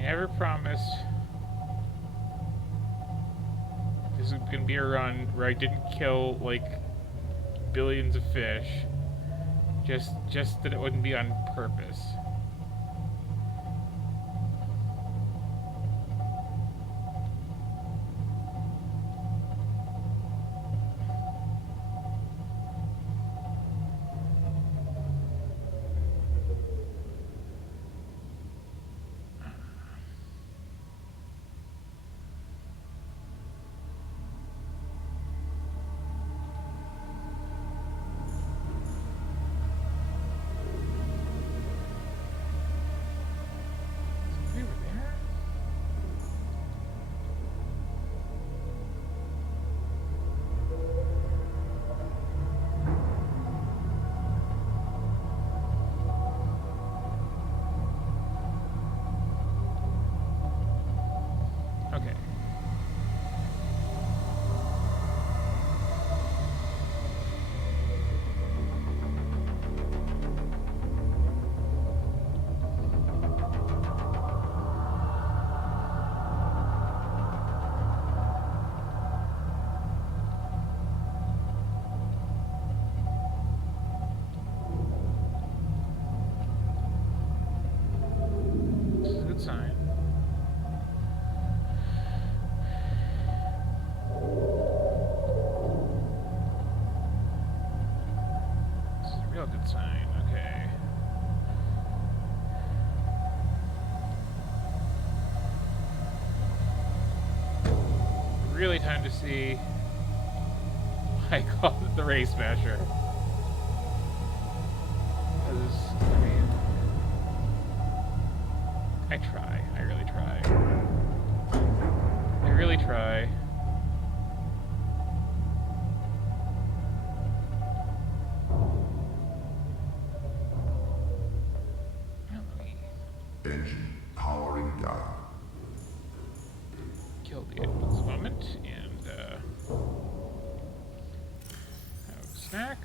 Never promised this is gonna be a run where I didn't kill like billions of fish Just that it wouldn't be on purpose. Okay. This is a good sign. This is a real good sign. Okay. Really time to see. I call it the Race Smasher. Because, I mean, I try. I really try. I really try. Engine powering down. Kill the this moment and have a snack.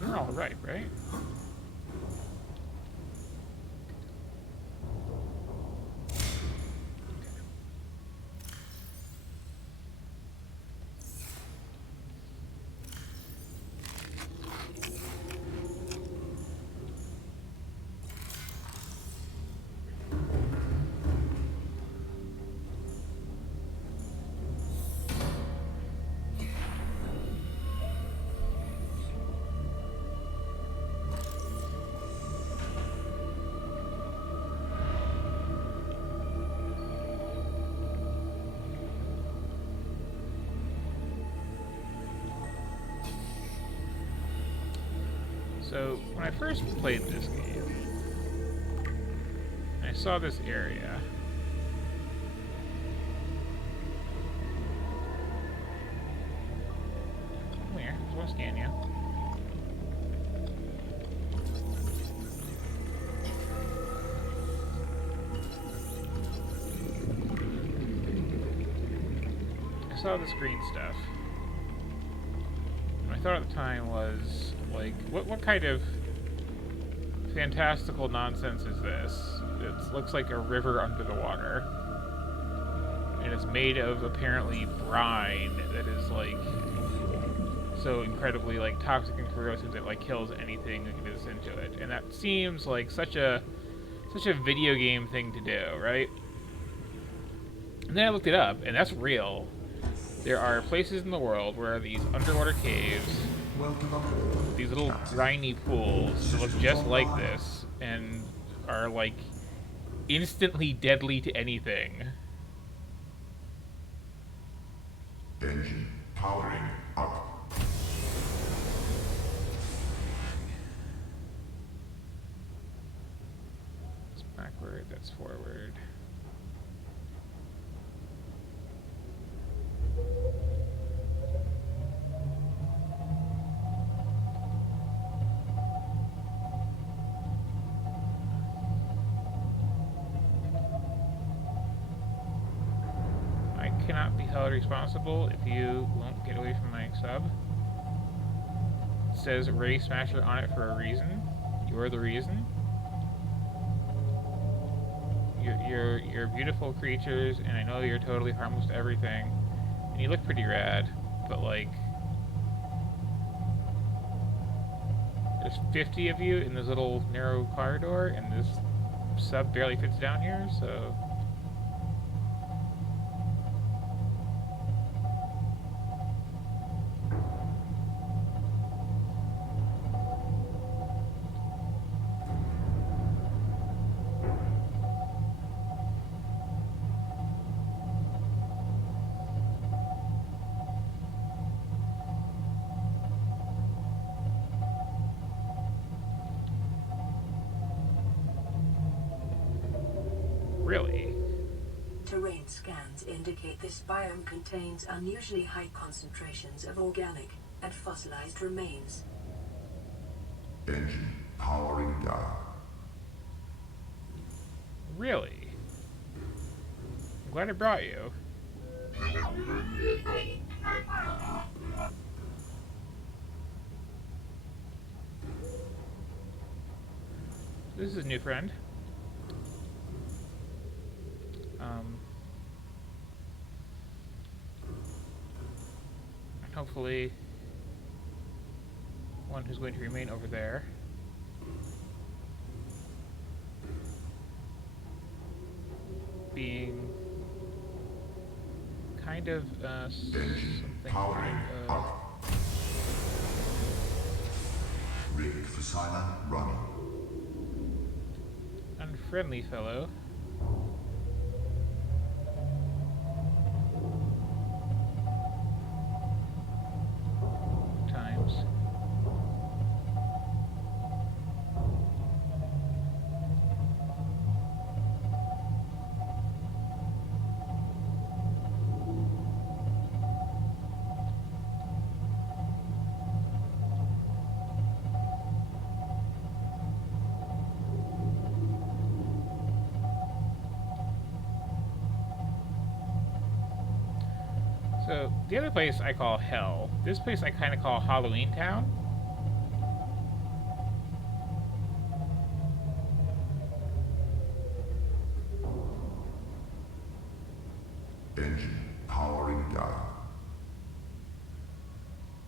They're all right, right? So, when I first played this game, I saw this area. Come here, I just want to scan you. I saw this green stuff. My thought at the time was, like, what kind of fantastical nonsense is this? It looks like a river under the water. And it's made of, apparently, brine that is, like, so incredibly, like, toxic and corrosive that, like, kills anything that gets into it. And that seems like such a video game thing to do, right? And then I looked it up, and that's real. There are places in the world where these underwater caves, these little briny pools that look just like this, and are, like, instantly deadly to anything. Engine powering up. That's backward, that's forward. I cannot be held responsible if you won't get away from my sub. says Ray Smasher on it for a reason. You're the reason. You're beautiful creatures, and I know you're totally harmless to everything. And you look pretty rad, but like, there's 50 of you in this little narrow corridor, and this sub barely fits down here, so... Really? Terrain scans indicate this biome contains unusually high concentrations of organic and fossilized remains. Engine powering down. Really? I'm glad I brought you. This is a new friend. Hopefully one who's going to remain over there. Being kind of something Powering kind of up. Rigged for silent running. unfriendly fellow. Times. So, the other place I call Hell. This place I kind of call Halloween Town. Engine powering down.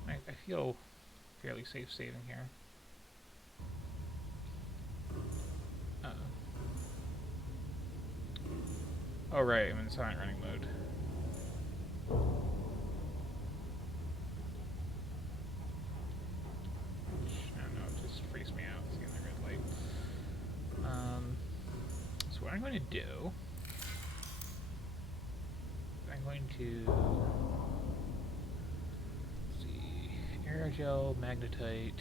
I feel fairly safe saving here. Oh right, I'm in silent running mode. I don't know, it just freaks me out seeing the red light. So what I'm going to do, I'm going to, let's see, aerogel, magnetite.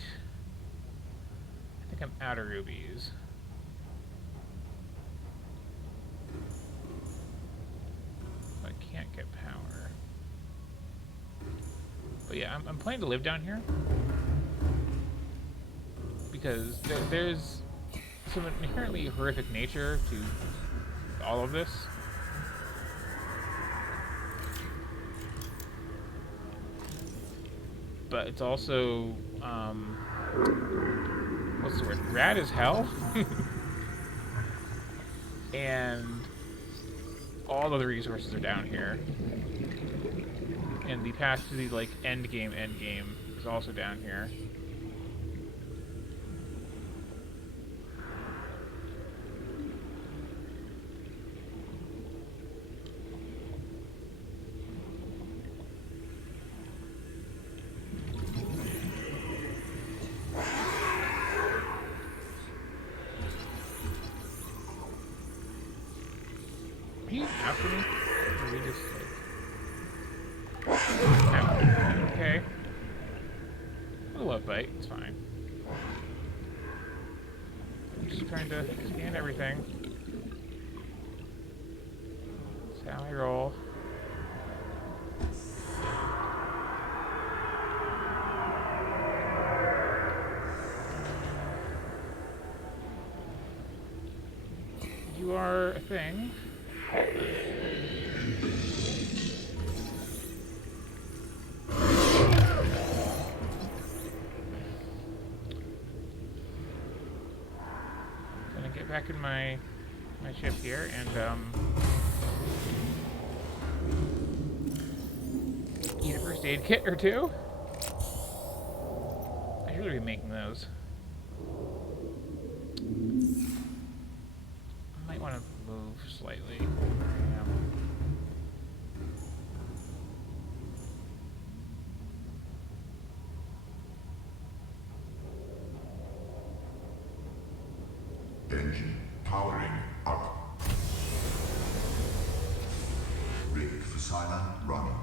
I think I'm out of rubies. So I can't get power. But yeah, I'm planning to live down here. Because there's some inherently horrific nature to all of this. But it's also, what's the word? Rad as hell. And all of the resources are down here. And the path to the, like, end game is also down here. Are you after me? Or are we just like... Okay. A love bite, it's fine. I'm just trying to scan everything. That's how I roll. You are a thing. get back in my ship here and eat a first aid kit or two. I should really be making those. I might want to move slightly. Yeah. Engine powering up. Rig for silent running.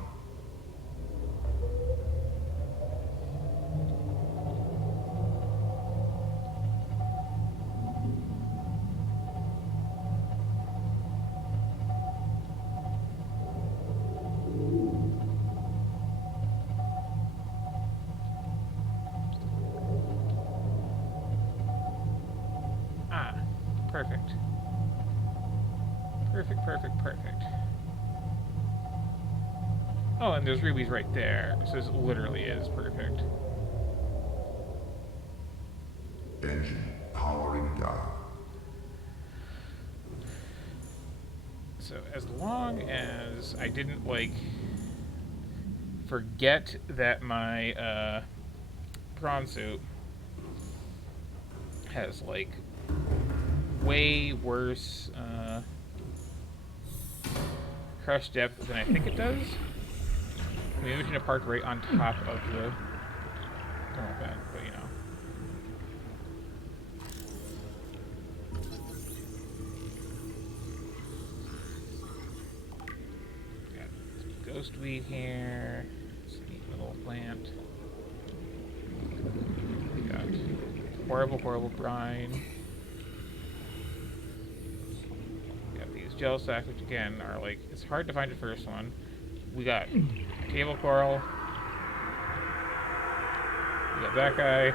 Ah, perfect. Perfect, perfect, perfect. Oh, and there's rubies right there, so this literally is perfect. Engine powering down. So as long as I didn't, like, forget that my, prawn suit has, like, way worse, crush depth than I think it does. Maybe we should have parked right on top of the thermal vent, but you know. Got some ghost weed here. It's a neat little plant. We got horrible, horrible brine. We got these gel sacks, which again are like, it's hard to find the first one. We got table coral. We got that guy.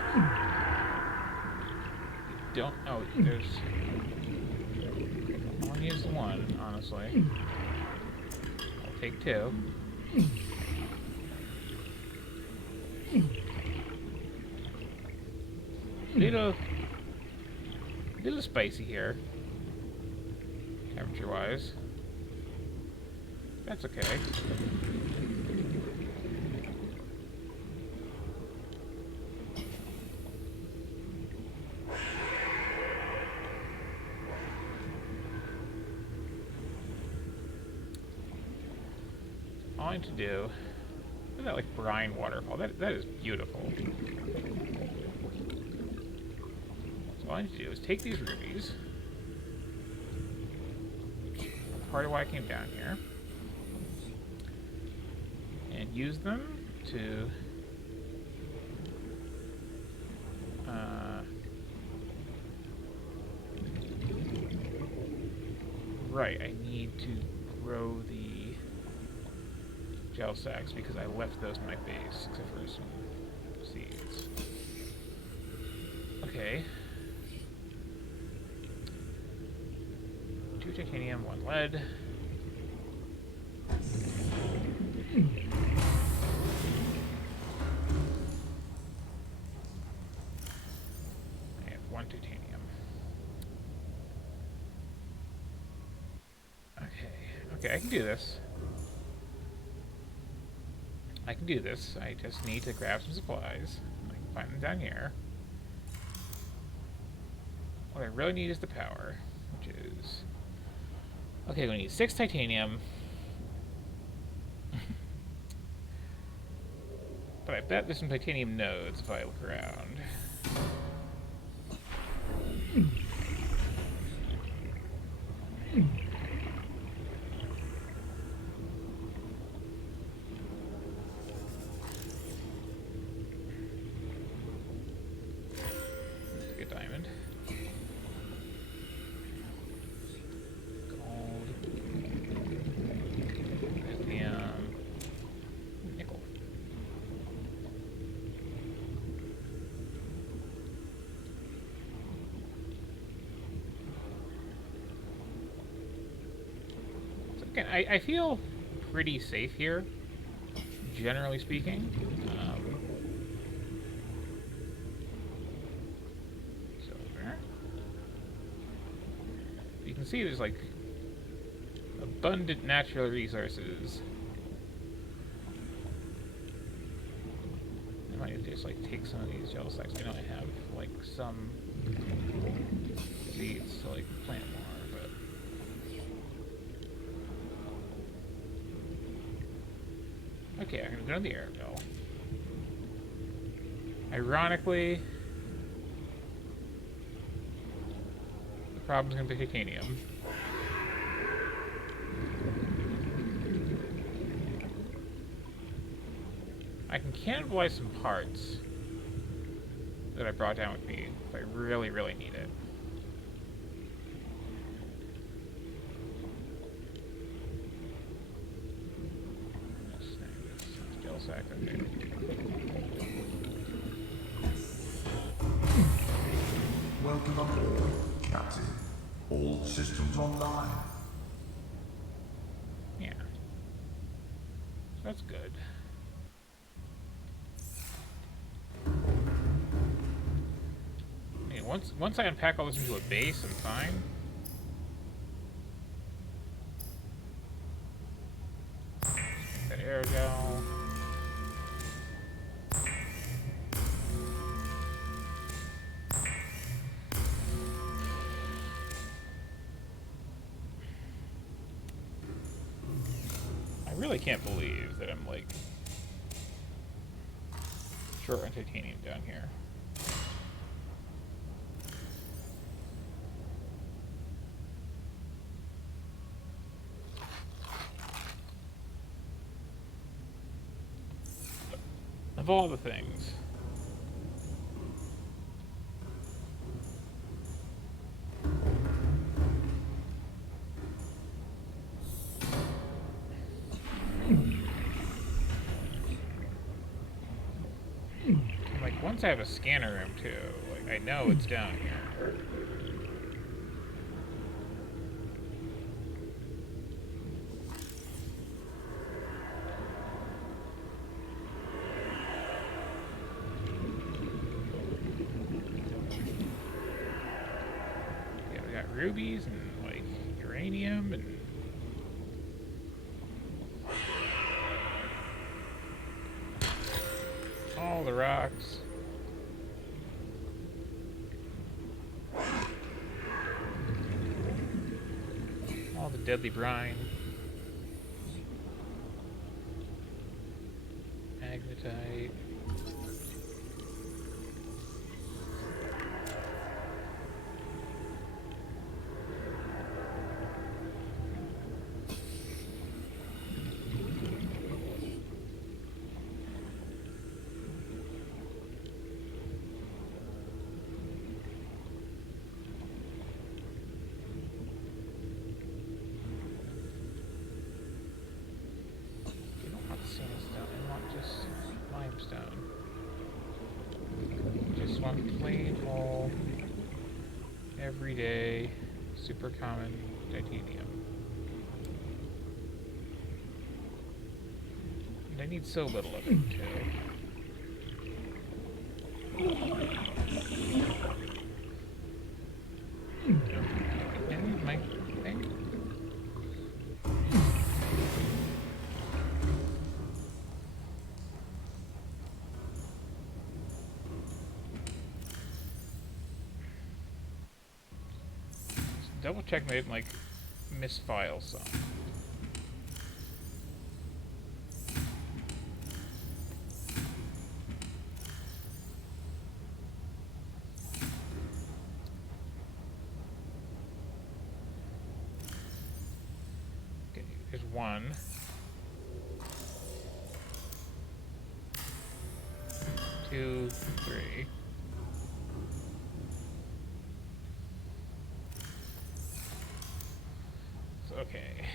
Don't. Oh, there's. I only use one, honestly. I'll take two. Little spicy here, temperature-wise. That's okay. All I need to do, look at that, like, brine waterfall. That is beautiful. So all I need to do is take these rubies. Part of why I came down here. And use them to right, I need to grow the gel sacks because I left those in my base, except for some seeds. Okay. 2 titanium, 1 lead. And 1 titanium. Okay, I can do this. I can do this. I just need to grab some supplies. I can find them down here. What I really need is the power, which is... Okay, we need 6 titanium. But I bet there's some titanium nodes if I look around. Good diamond. Gold. Lithium. Nickel. So again, I feel pretty safe here, generally speaking. Silver. can see there's like abundant natural resources. I might just like take some of these gel sacks. I know I have like some seeds to like plant more, but okay, I'm gonna go to the air mill. Ironically, the problem's gonna be titanium. I can cannibalize some parts that I brought down with me if I really, really need it. Let's snag this gel sack up there. Welcome aboard, Captain. All systems online. Yeah. So that's good. I mean, once I unpack all this into a base, I'm fine. That air gel. I really can't believe that I'm like short on titanium down here. Of all the things. I'm like, once I have a scanner room too, like I know it's down here. Yeah, we got rubies and like uranium and all the rocks. All the deadly brine. Magnetite. Limestone. Just want plain old, everyday, super common titanium. And I need so little of it too. And my thing. Double check they didn't like misfile some. Okay, there's one. Two, three. Okay.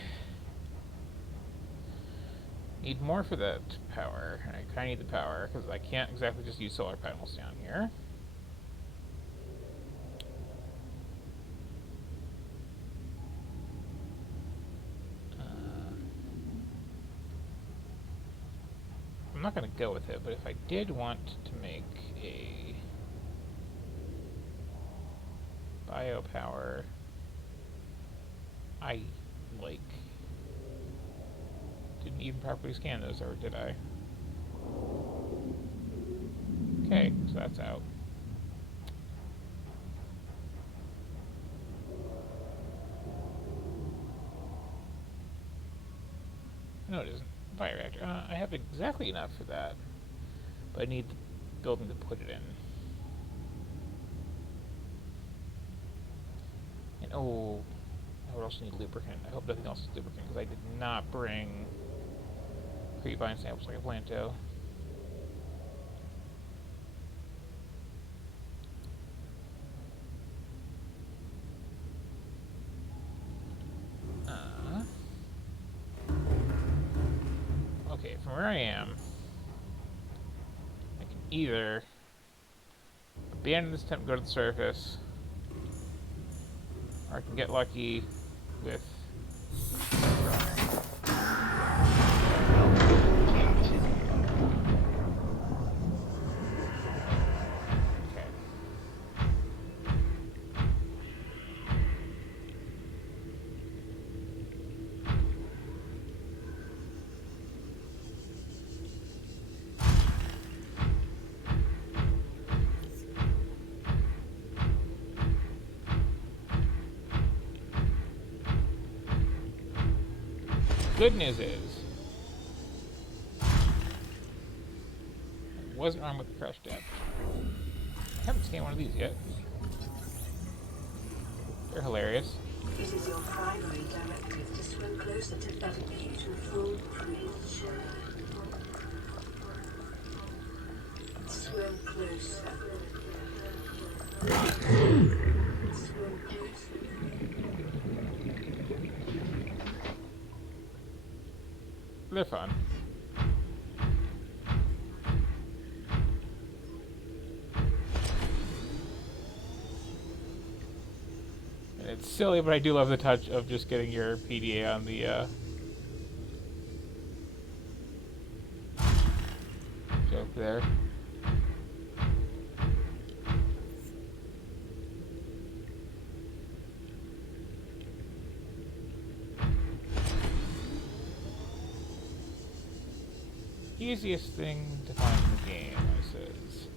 Need more for that power. I kind of need the power because I can't exactly just use solar panels down here. I'm not going to go with it, but if I did want to make a biopower I, like, didn't even properly scan those, or did I? Okay, so that's out. No, it isn't. Fire reactor. I have exactly enough for that, but I need the building to put it in. And oh, I would also need lubricant. I hope nothing else is lubricant, because I did not bring creepvine samples like I planned to. Okay, from where I am, I can either abandon this tent and go to the surface, or I can get lucky with... Okay. Good news is, I wasn't armed with the crush depth. I haven't scanned one of these yet. They're hilarious. It is your primary directive to swim closer to that beautiful creature. Swim closer. Swim closer. They're fun. And it's silly, but I do love the touch of just getting your PDA on the joke there. Easiest thing to find in the game, I says.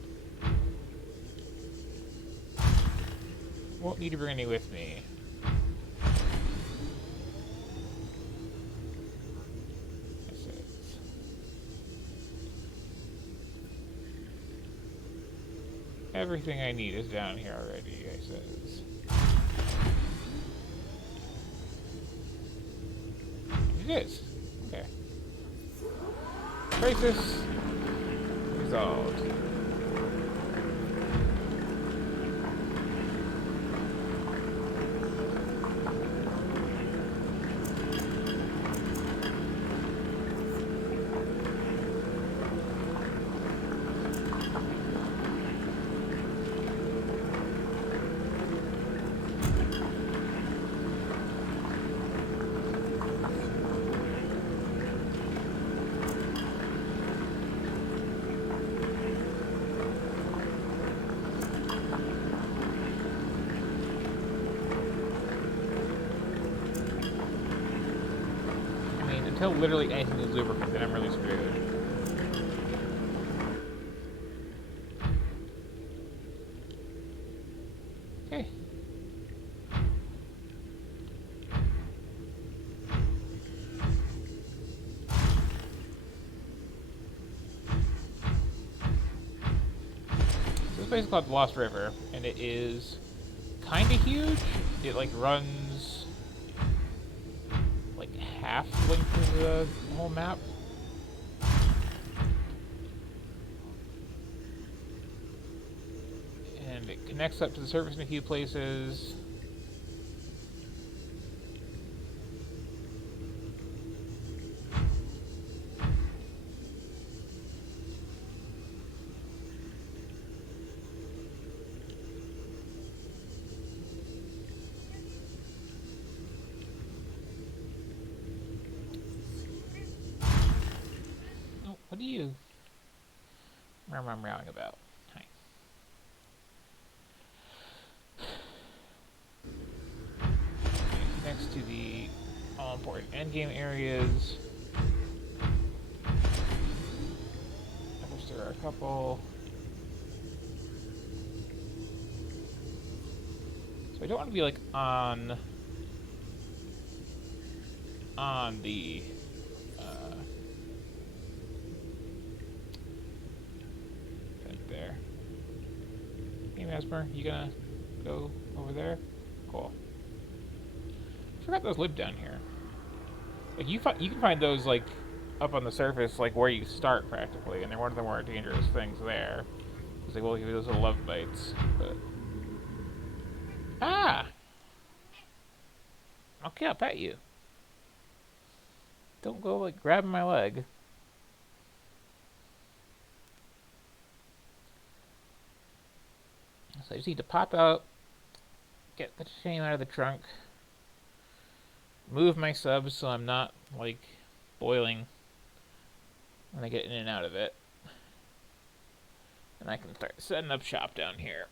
Won't need to bring any with me. I says. Everything I need is down here already, I says. It is. Okay. Crisis resolved. Until literally anything is lubricant, then I'm really screwed. Okay. So this place is called the Lost River, and it is kind of huge. It like runs like half the length of the whole map. And it connects up to the surface in a few places. What are you meowing about? Hi. Next to the important endgame areas. Of which there are a couple. So I don't want to be like on the right there. Hey Mesmer, you gonna go over there? Cool. I forgot those live down here. Like you can find those like up on the surface, like where you start practically, and they're one of the more dangerous things there. It's like, well, give you those little love bites, but okay, I'll pet you. Don't go like grabbing my leg. So I just need to pop out, get the chain out of the trunk, move my sub so I'm not like boiling when I get in and out of it. And I can start setting up shop down here.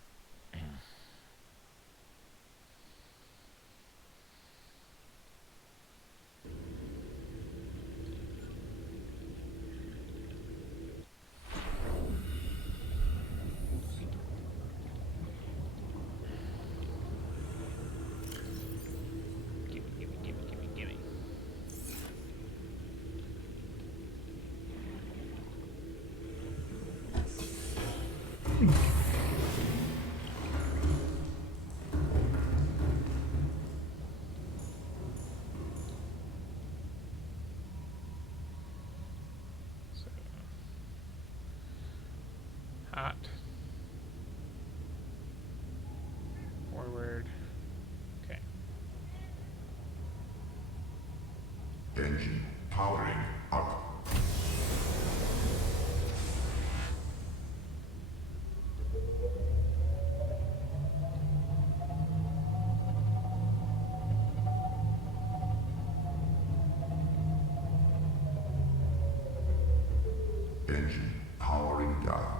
Gimme. So, hot. Forward. Okay. Engine powering up. Engine powering down.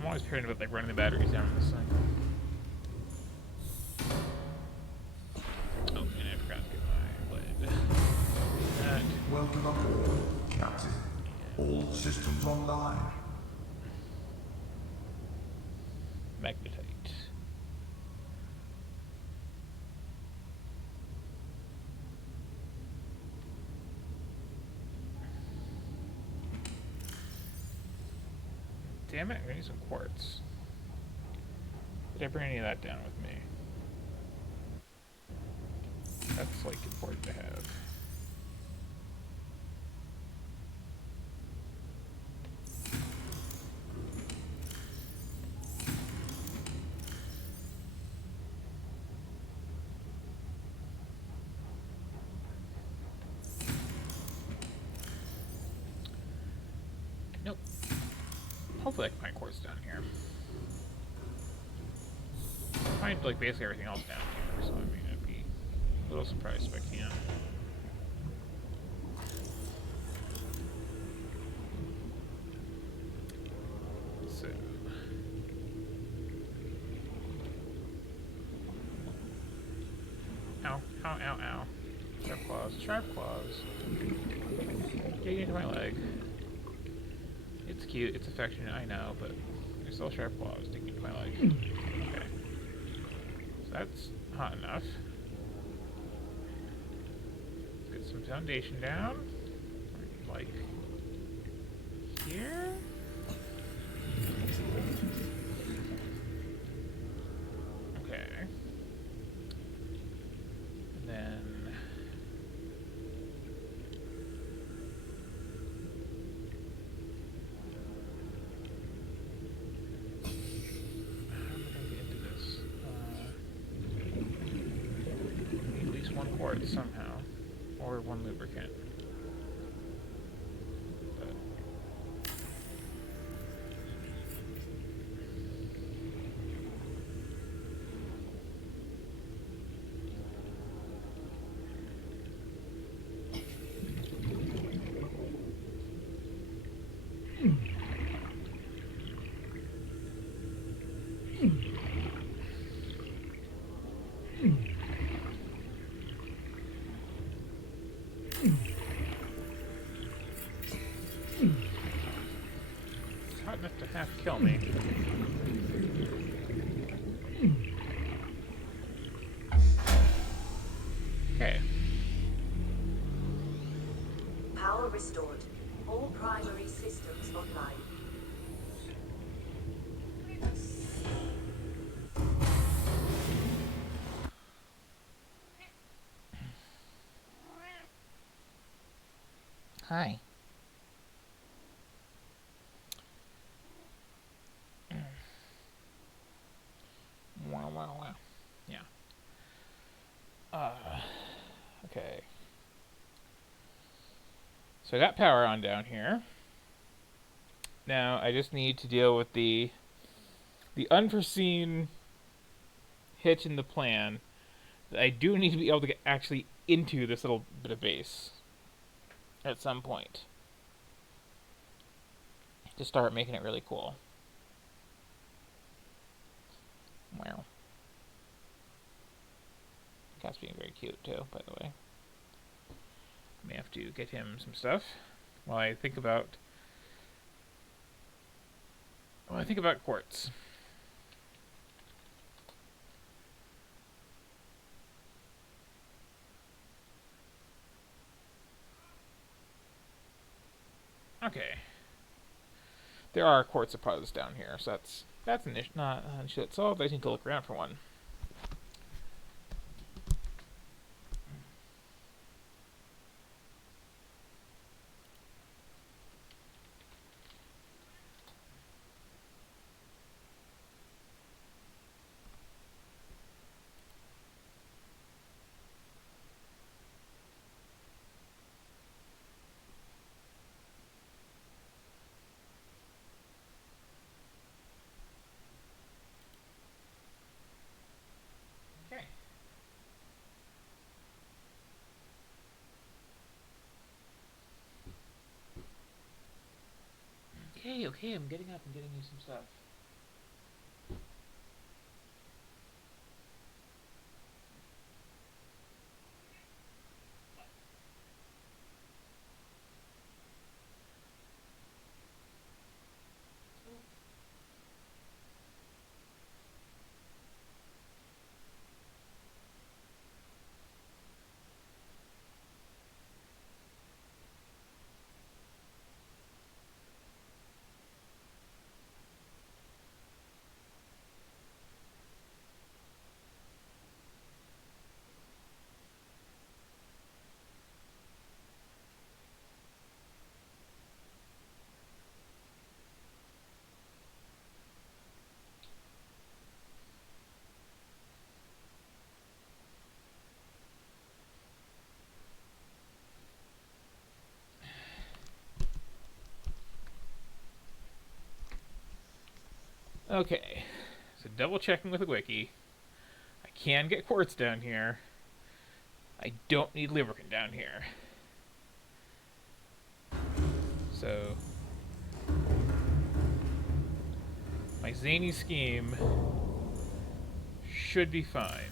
I'm always paranoid about like running the batteries down on this thing. Oh, and I forgot to get my lead. That. Welcome aboard, Captain. All systems online. Magnetite. Damn it, I'm gonna need some quartz. Did I bring any of that down with me? That's like important to have. Nope. Hopefully I can find quartz down here. I find like basically everything else down here, so I mean I'd be a little surprised if I can. So ow, ow, ow, ow. Sharp claws, sharp claws. Getting into my leg. It's cute, it's affectionate, I know, but there's still sharp claws digging into my leg. Okay. So that's hot enough. Let's get some foundation down. Like here? Okay. And then quartz somehow, or one lubricant. But Hi. Wow, wow, wow. Yeah. Okay. So I got power on down here. Now I just need to deal with the unforeseen hitch in the plan. That I do need to be able to get actually into this little bit of base at some point to start making it really cool. Wow. Cat's being very cute too, by the way. May have to get him some stuff while I think about quartz. Okay. There are quartz deposits down here, so that's an issue. Not an issue that's solved. I just need to look around for one. Okay. Okay, I'm getting up and getting you some stuff. Okay, so double checking with the wiki. I can get quartz down here. I don't need lubricant down here. So my zany scheme should be fine.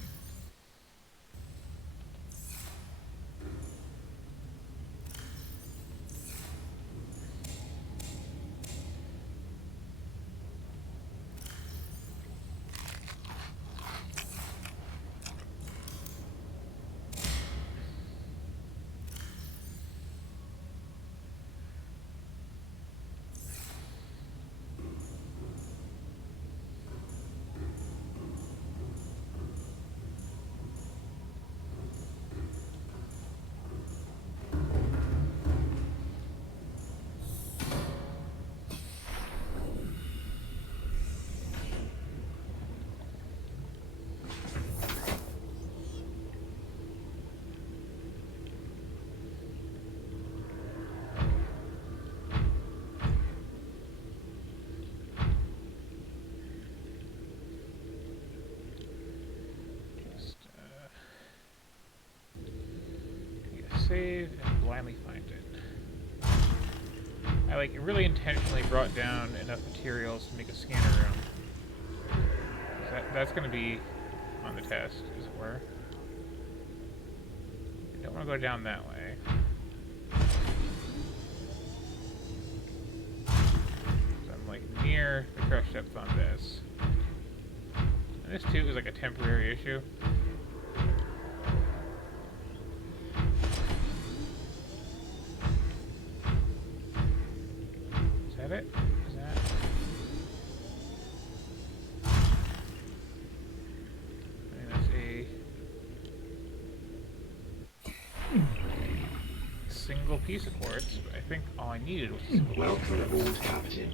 Save and blindly find it. I really intentionally brought down enough materials to make a scanner room. That's going to be on the test, as it were. I don't want to go down that way. So I'm near the crush depth on this. And this too is a temporary issue. It? Is that? I mean, that's a single piece of quartz, but I think all I needed was a single piece of Welcome quartz. aboard, Captain.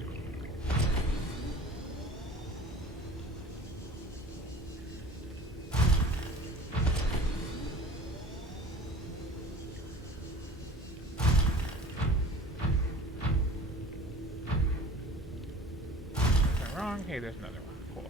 Am I wrong? Hey, there's another one. Cool.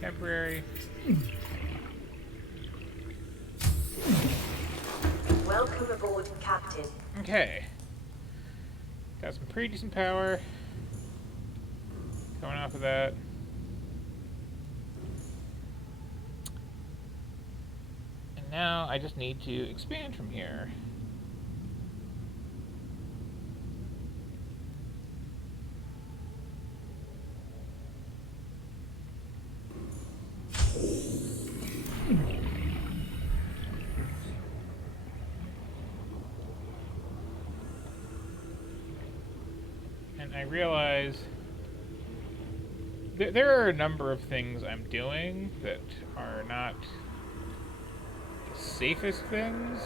Temporary. Welcome aboard, Captain. Okay. Got some pretty decent power coming off of that. And now I just need to expand from here. And I realize there are a number of things I'm doing that are not the safest things.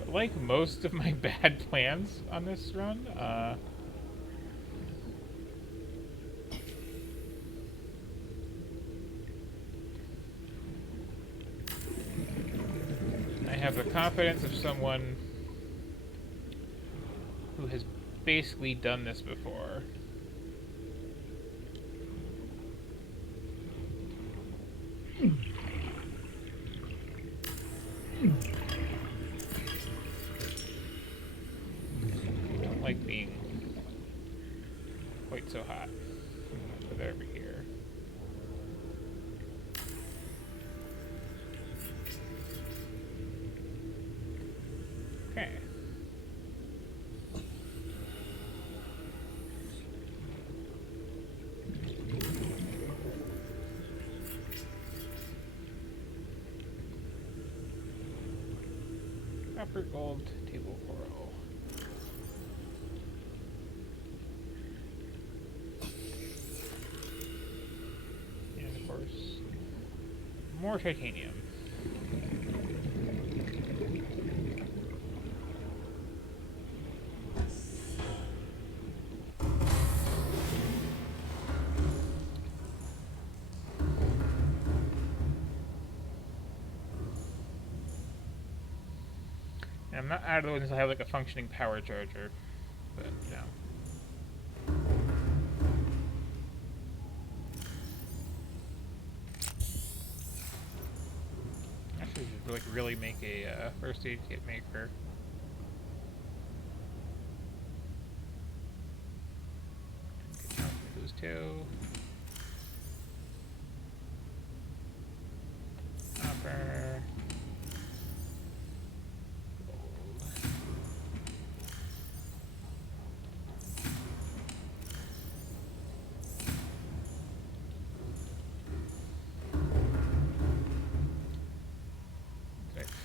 But like most of my bad plans on this run, I have the confidence of someone who has basically done this before. Don't like being quite so hot. Put that over here. Okay. Copper, gold, table coral. And of course, more titanium. And I'm not out of the woods until I have like a functioning power charger, but you know. Actually, should like really make a first aid kit maker. Get those two. Copper.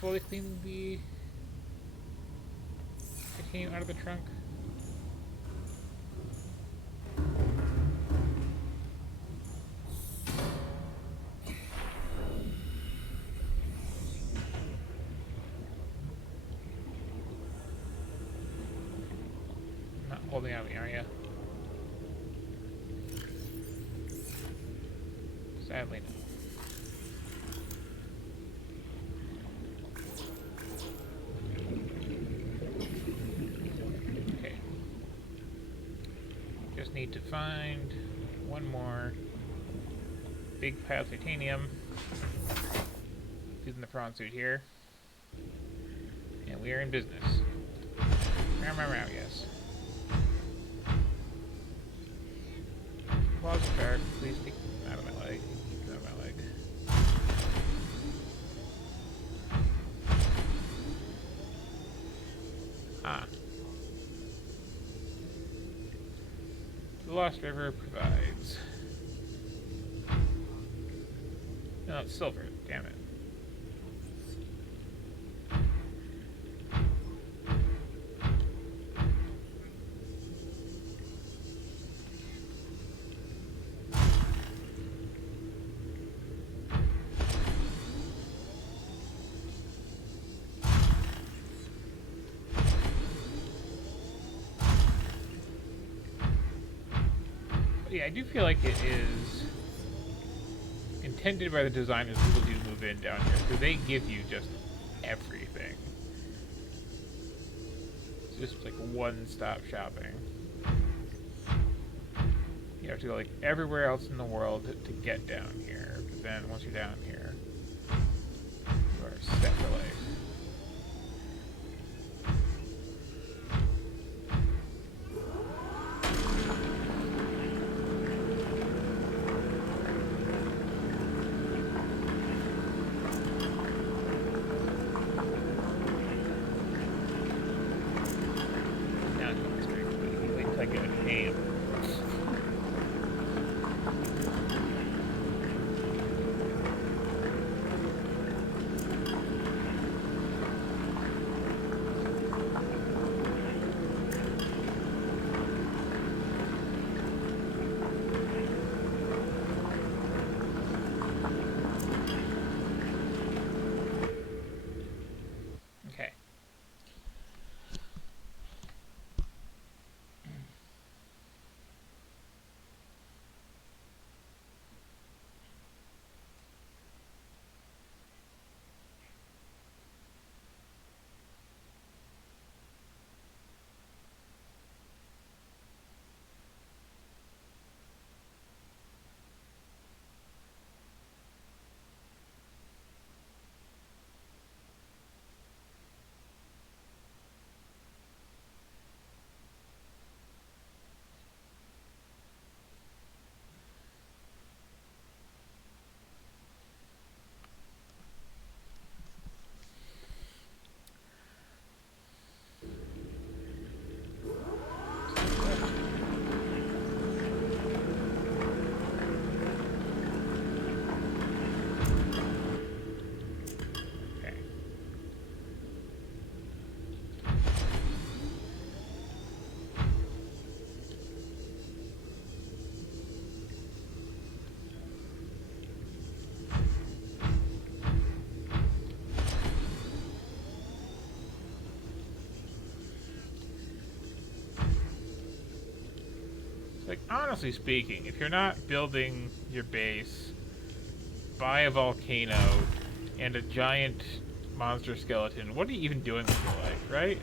Fully clean the titanium out of the trunk. Not holding out the area. Sadly, no. Need to find one more big pile of titanium using the prawn suit here, and we are in business. Row, row, row, yes. Claws shark, please take them out of my leg. Keep them out of my leg. the Lost River provides. No, it's silver. Damn it. Yeah, I do feel like it is intended by the designers people do move in down here, because they give you just everything. It's just like one-stop shopping. You have to go like everywhere else in the world to get down here, but then once you're down here, you are set for life. Okay. Like, honestly speaking, if you're not building your base by a volcano and a giant monster skeleton, what are you even doing with your life, right?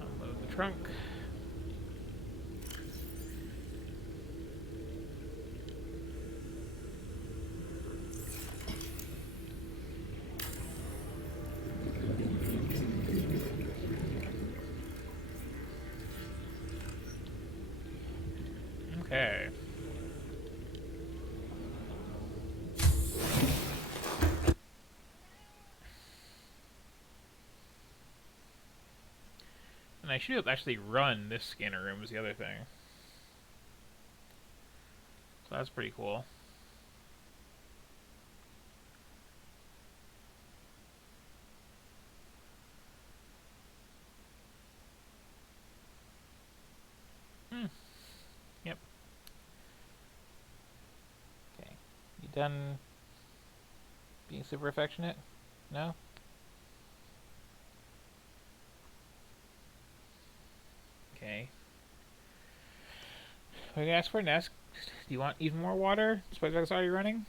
Unload the trunk. Okay. And I should have actually run this scanner room was the other thing. So that's pretty cool. Yep. Okay. You done being super affectionate? No? Okay. We're gonna ask for a Do you want even more water? Despite the fact it's already running?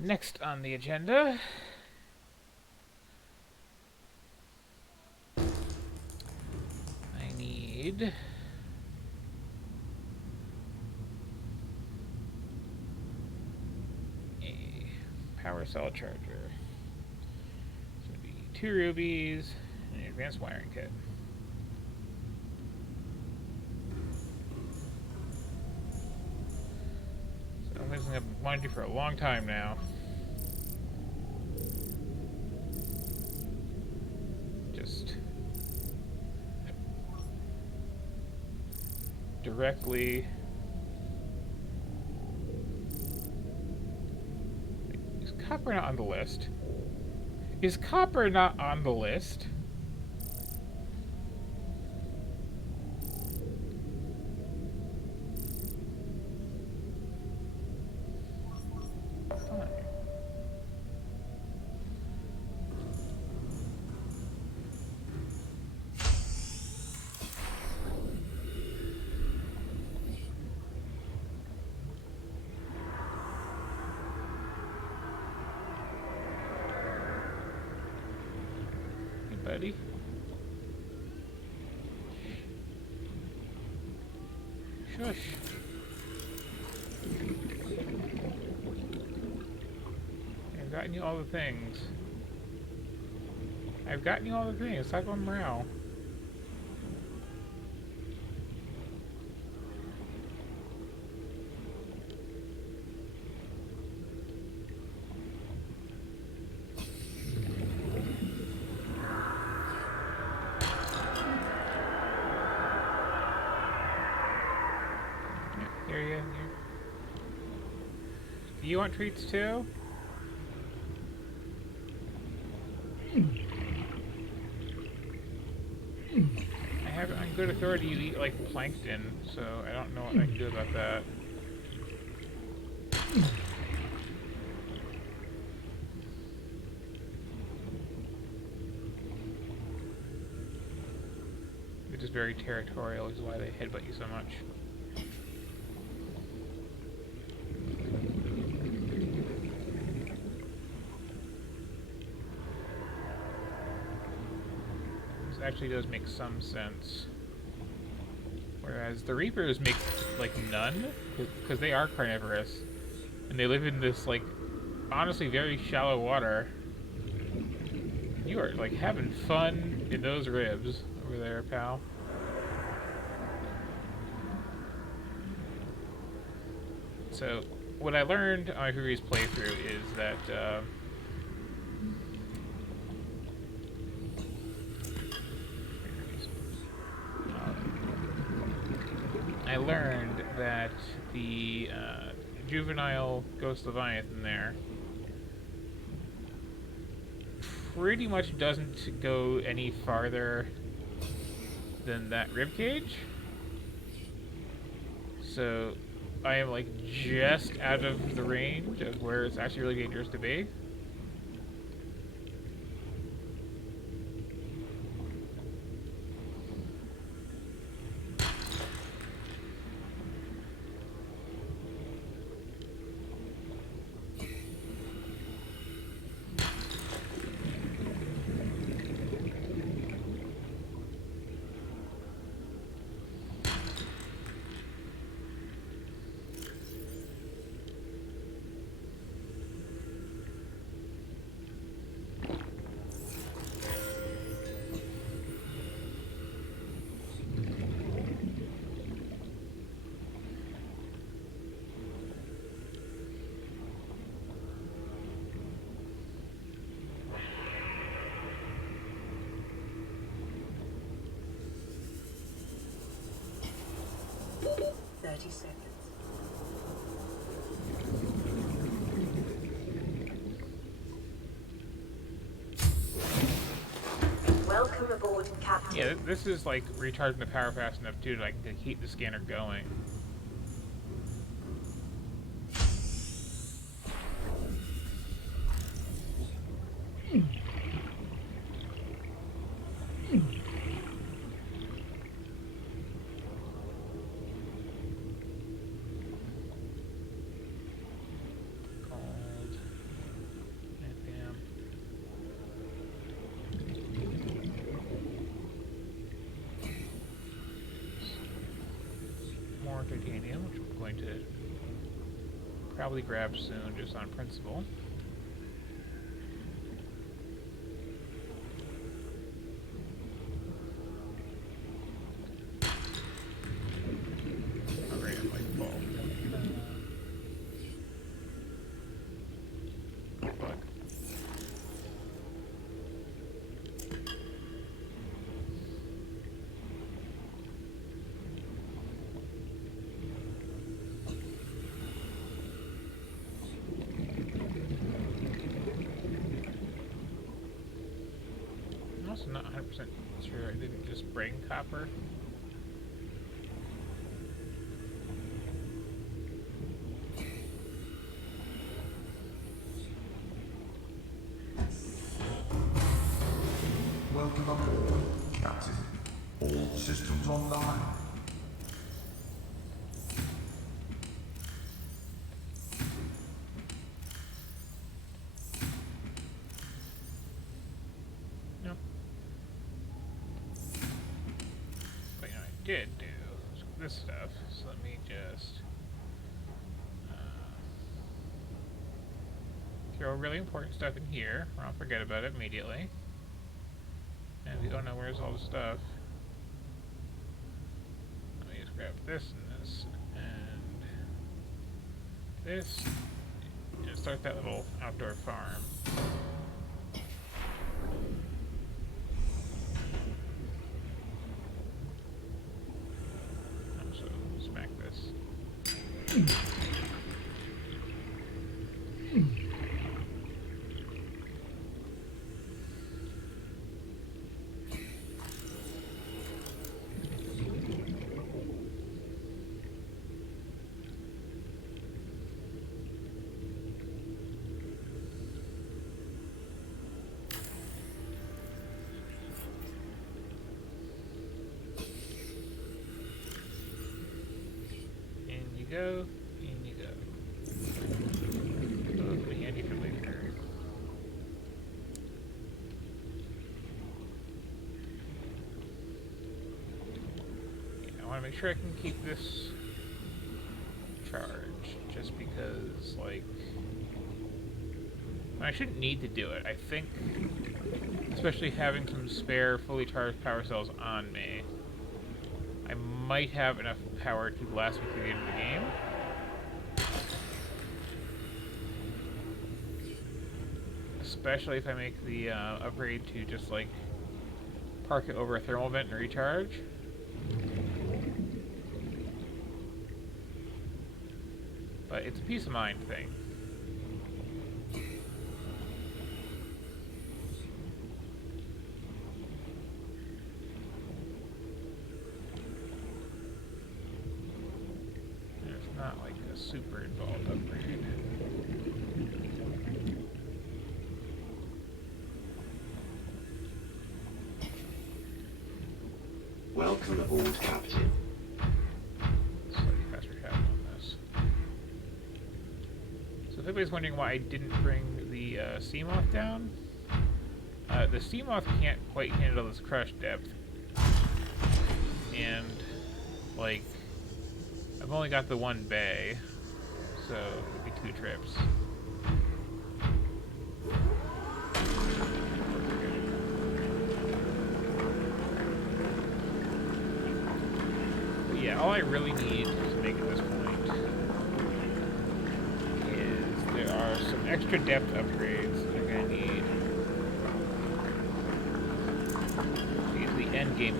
Next on the agenda, I need a power cell charger. It's going to be 2 rubies and an advanced wiring kit. So I'm something I've been wanting to do for a long time now. Just directly. Is copper not on the list? Is copper not on the list? Fine. Hey, buddy. Shush. I've gotten you all the things. I've gotten you all the things. Stop going morale. Here you. Do you want treats too? I have it on good authority you eat like plankton, so I don't know what I can do about that. They're just very territorial, which is why they headbutt you so much. This actually does make some sense. Whereas the Reapers make, like, none, because they are carnivorous. And they live in this, like, honestly very shallow water. You are, like, having fun in those ribs over there, pal. So, what I learned on my previous playthrough is that, I learned that the juvenile Ghost Leviathan there pretty much doesn't go any farther than that ribcage. So I am like just out of the range of where it's actually really dangerous to be. Welcome aboard, Captain. Yeah, this is like recharging the power fast enough too to like to keep the scanner going. Titanium, which I'm going to probably grab soon, just on principle. Alright, I'm like full. Fuck. I'm not 100% sure I didn't just bring copper. Welcome aboard, Captain. All systems online. No. But you know, I did do this stuff, so let me just throw really important stuff in here, or I'll forget about it immediately. And we don't know where's all the stuff. Let me just grab this and this and this and start that little outdoor farm. So smack this. Go, in you go. Oh, it'll be handy for later. Yeah, I want to make sure I can keep this charged, just because, like, I shouldn't need to do it. I think, especially having some spare fully charged power cells on me, I might have enough power to last me through the end of the game. Especially if I make the upgrade to just like park it over a thermal vent and recharge. But but it's a peace of mind thing. It's not like a super involved upgrade. Welcome aboard, Captain. Slightly faster shot on this. So if anybody's wondering why I didn't bring the Seamoth down, the Seamoth can't quite handle this crush depth. And, like, I've only got the one bay, so it would be 2 trips. But yeah, all I really need to make at this point is there are some extra depth upgrades I'm gonna need to get to the endgame.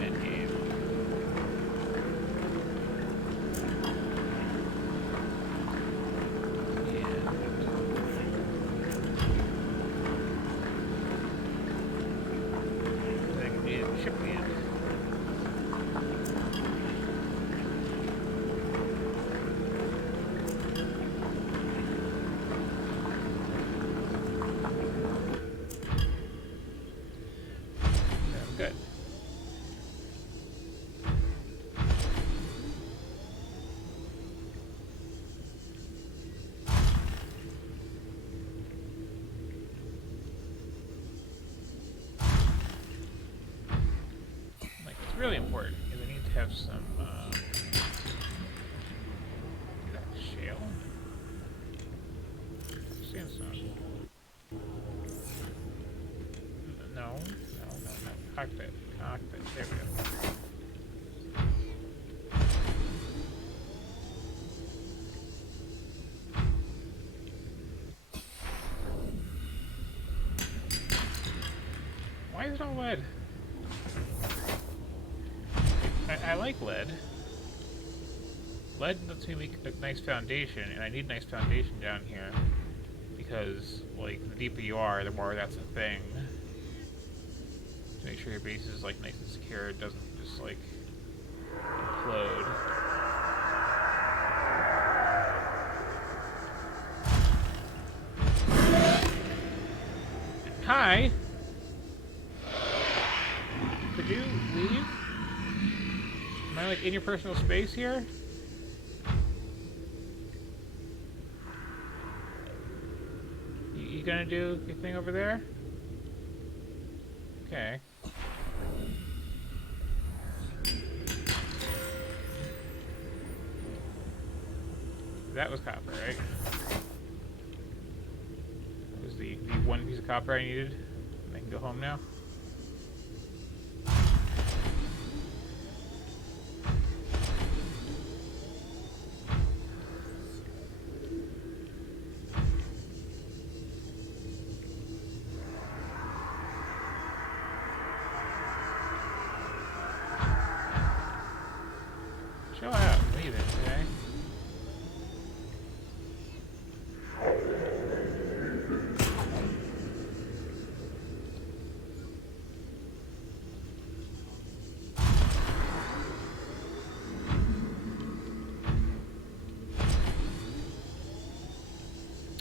Good. Like, it's really important because I need to have some shale, sandstone. No. Cockpit. There we go. Why is it all lead? I like lead. Lead lets me make a nice foundation, and I need a nice foundation down here. Because, like, the deeper you are, the more that's a thing. To make sure your base is, like, nice and secure, it doesn't just, like, implode. Hi! Could you leave? Am I, like, in your personal space here? You gonna do your thing over there? Okay. That was copper, right? That was the one piece of copper I needed. I can go home now. Chill out, leave it, okay?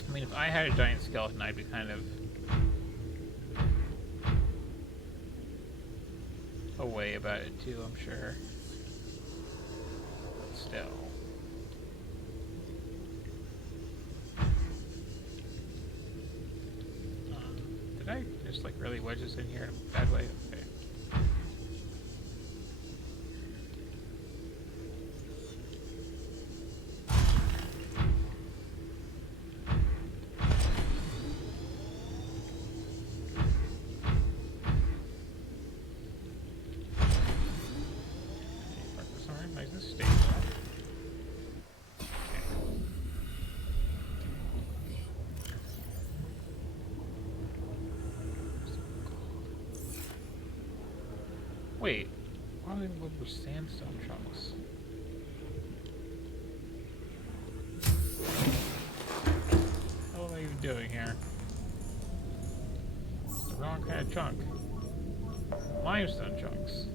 I mean, if I had a giant skeleton, I'd be kind of away about it too, I'm sure. Still. Did I just like really wedge this in here in a bad way? Okay. Park this somewhere nice and stable. Wait, why do they look for sandstone chunks? wrong kind of chunk. Limestone chunks.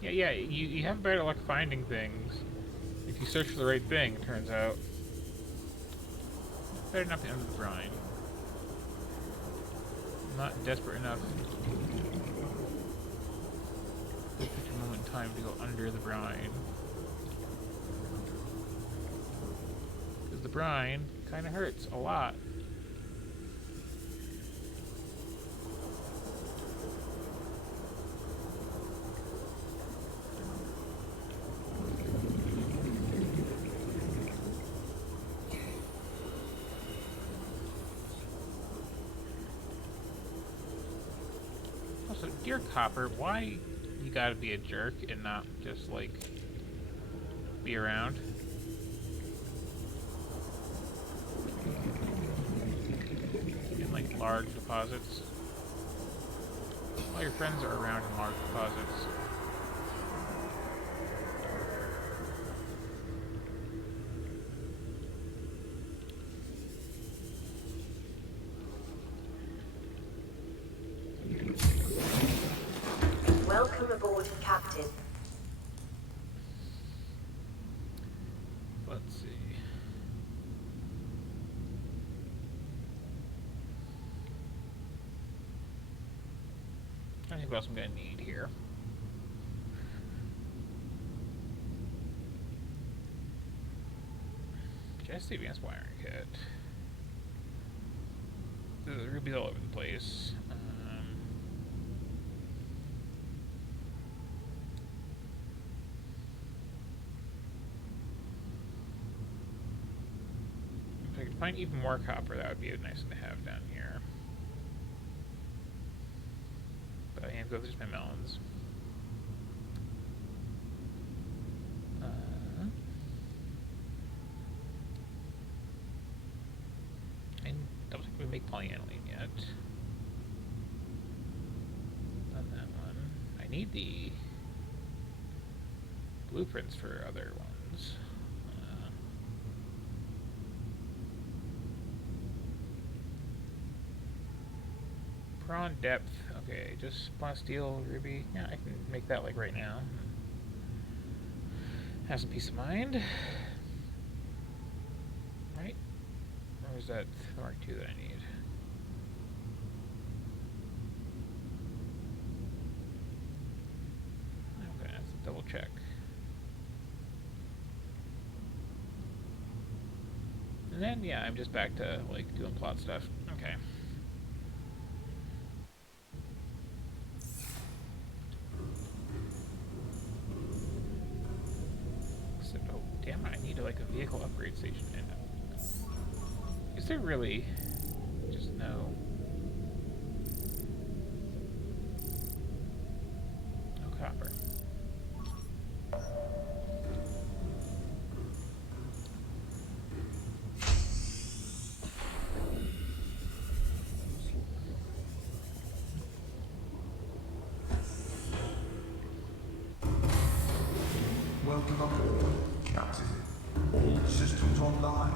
Yeah, you have better luck finding things if you search for the right thing, it turns out. Better not be under the brine. I'm not desperate enough. Take a moment in time to go under the brine. Because the brine kind of hurts a lot. Also, dear Copper, why you gotta be a jerk and not just, like, be around? In, like, large deposits. All your friends are around in large deposits. Welcome aboard, Captain. Let's see. I think what else I'm gonna need here. Just the advanced wiring kit. The rubies all over the place. If I could find even more copper, that would be a nice thing to have down here. But I am going through my melons. I don't think we make polyaniline yet. Not that one. I need the blueprints for other ones. Prawn depth. Okay, just spawn steel ruby. Yeah, I can make that like right now. Have some peace of mind. Right? Or is that the Mark II that I need? Okay, let's double check. And then, yeah, I'm just back to, like, doing plot stuff. Okay. So, oh, damn it, I need, like, a vehicle upgrade station. And, is there really? Just no. No copper. Welcome aboard, Captain. All systems online.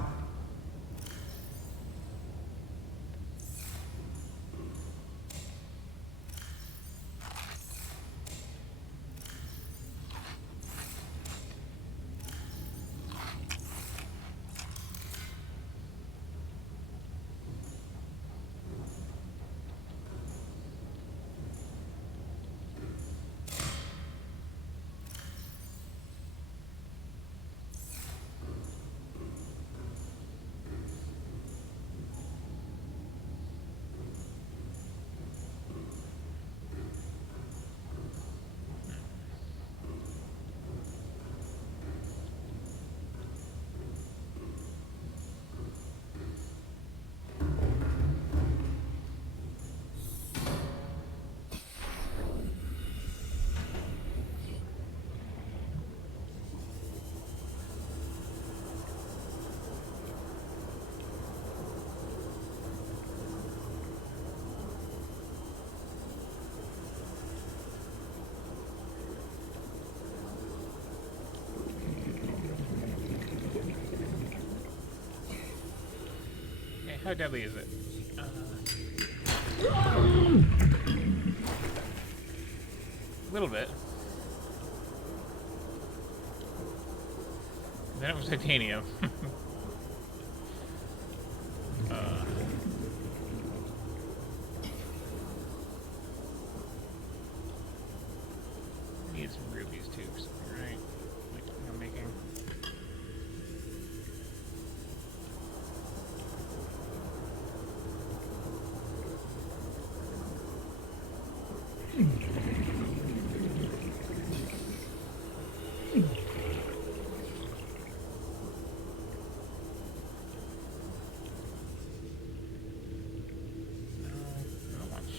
How deadly is it? A little bit. And then it was titanium. Need some rubies too, or something, right? Like I'm making.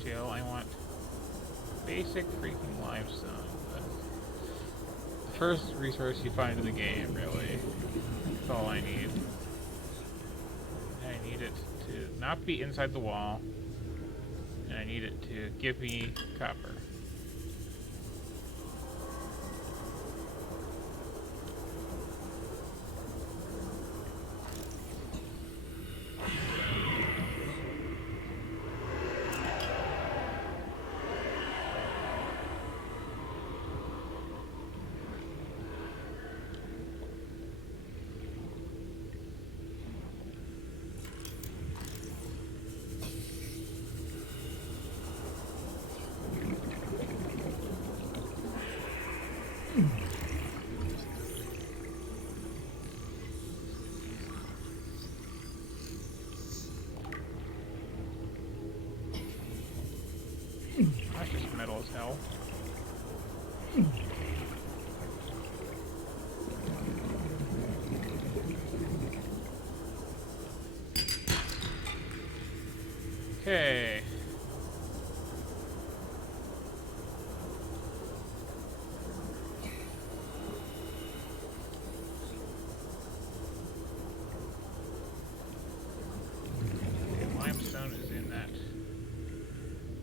Shale, I want basic freaking limestone. The first resource you find in the game, really. That's all I need. I need it to not be inside the wall, and I need it to give me copper. That's just metal as hell. Okay. Limestone is in that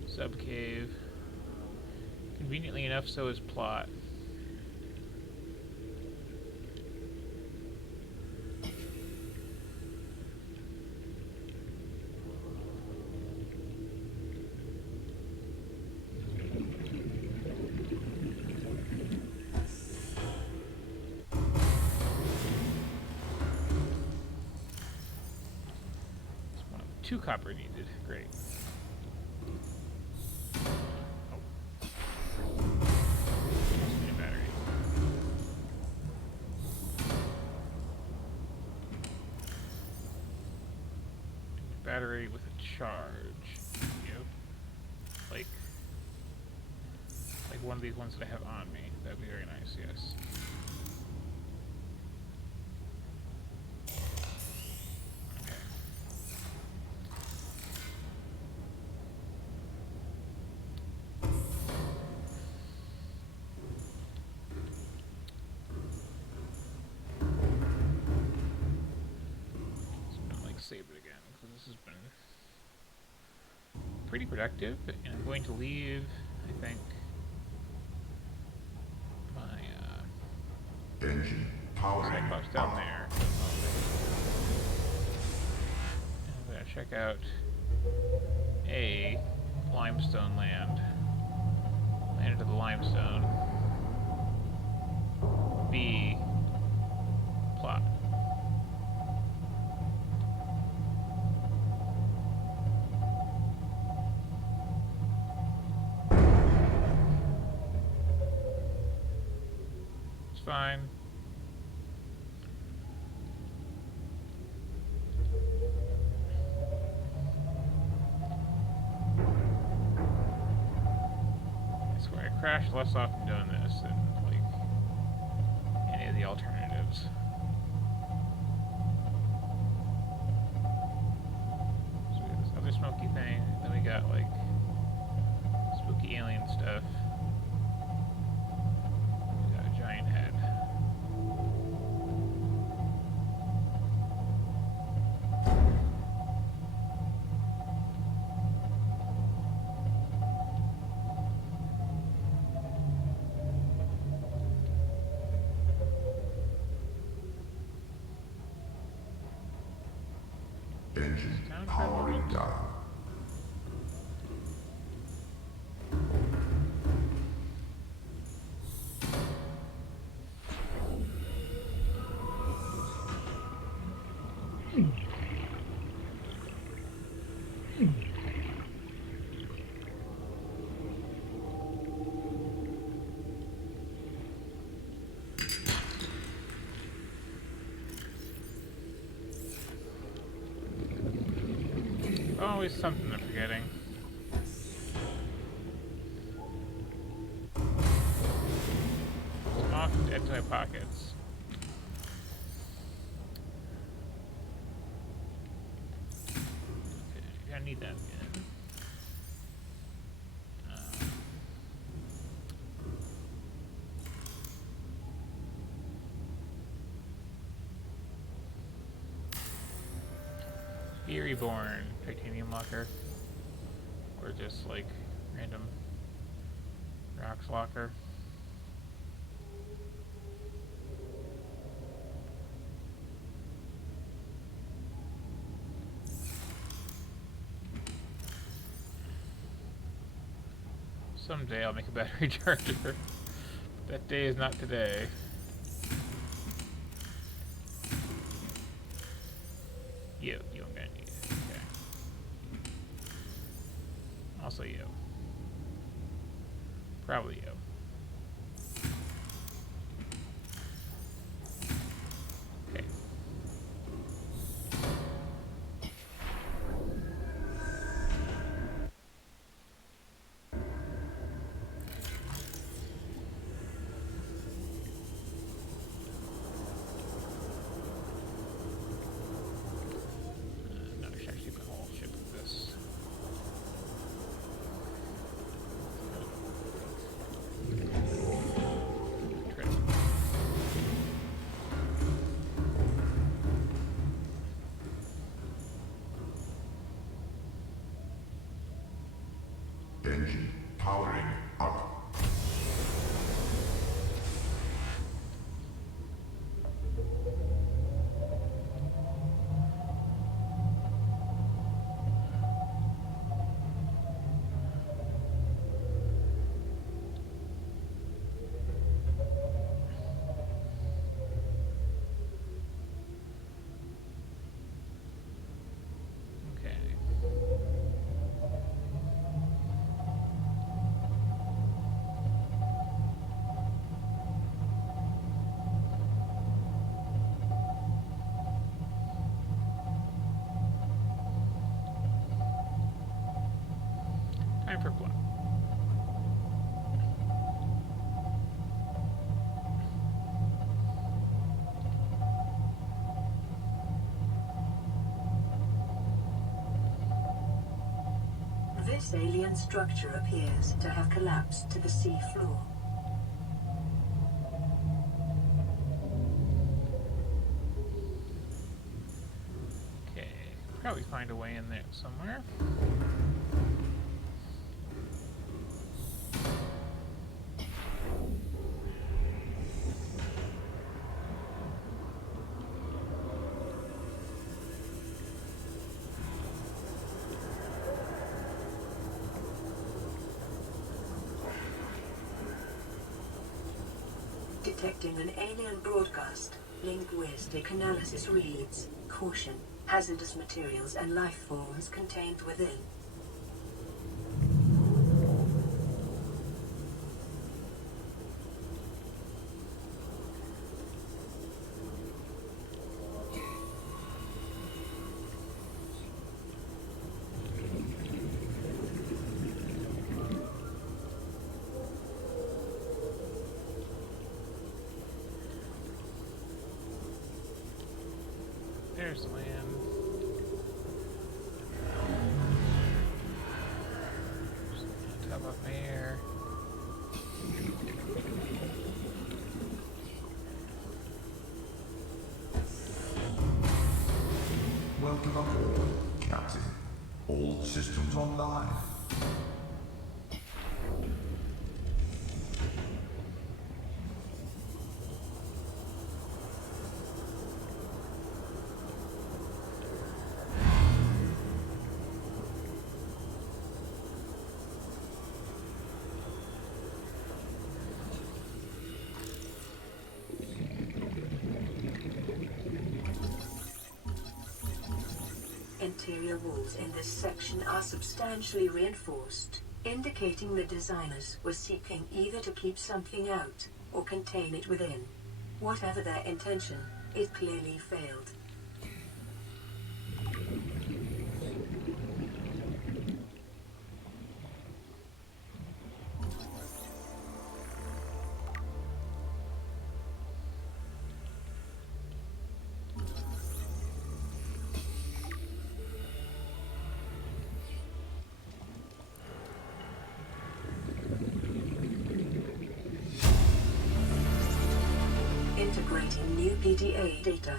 sub-cave. Conveniently enough, so is plot. Two copper needed. Great. Battery with a charge. Yep. Like one of these ones that I have on me. That'd be very nice, yes. Okay. Save it again, because this has been pretty productive, and I'm going to leave, I think, my Cyclops down there. And I'm going to check out A, limestone land into the limestone, B, plot. Fine. I swear I crash less often doing this than like any of the alternatives. So we got this other smoky thing, then we got like spooky alien stuff. Giant head. Engine Down for a powering moment. down. Always something I'm forgetting. Off into my pockets. Okay, I need that again. Be reborn, titanium locker, or just like random rocks locker. Someday I'll make a battery charger. But that day is not today. You I'm gonna need it. Okay. Also you. Probably you. Okay. No, I should actually put the whole ship with this. Engine powering up. Okay. Time for blood. This alien structure appears to have collapsed to the sea floor. Okay. Probably find a way in there somewhere. Detecting an alien broadcast. Linguistic analysis reads, caution, hazardous materials and life forms contained within. There's the land. Just top up my air. Welcome aboard, Captain. All systems online. interior walls in this section are substantially reinforced, indicating the designers were seeking either to keep something out or contain it within. Whatever their intention, it clearly failed. Integrating new PDA data.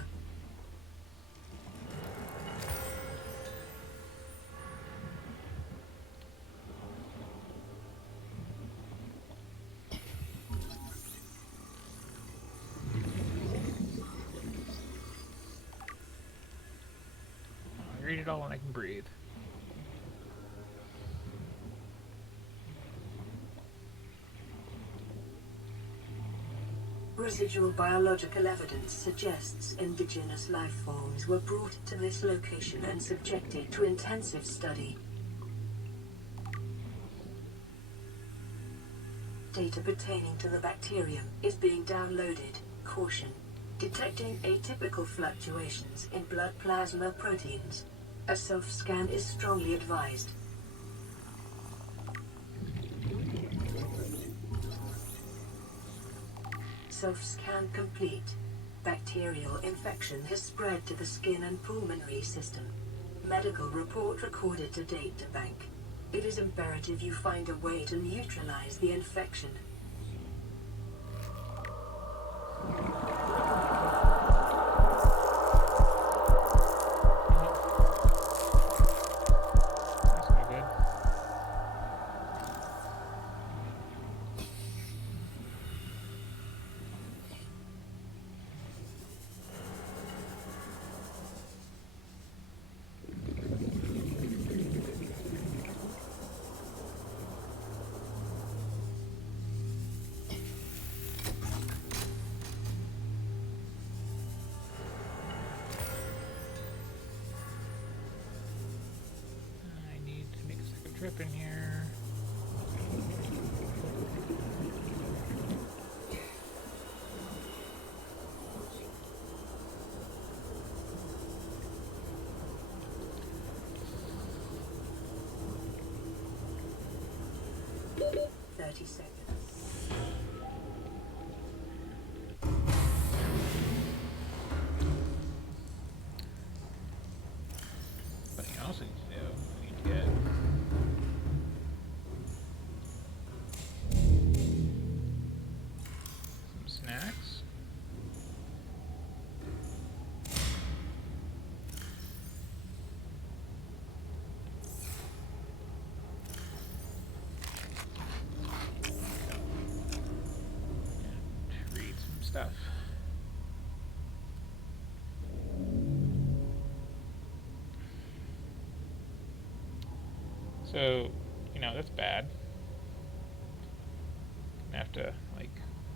I read it all and I can breathe. Residual biological evidence suggests indigenous life forms were brought to this location and subjected to intensive study. Data pertaining to the bacterium is being downloaded. Caution. Detecting atypical fluctuations in blood plasma proteins. A self-scan is strongly advised. Self-scan complete. Bacterial infection has spread to the skin and pulmonary system. Medical report recorded to data bank. It is imperative you find a way to neutralize the infection. That's not good. I need to make a second trip in here. Thirty seconds. Something else I need to do. I need to get some snacks. And read some stuff. So, that's bad. Gonna have to,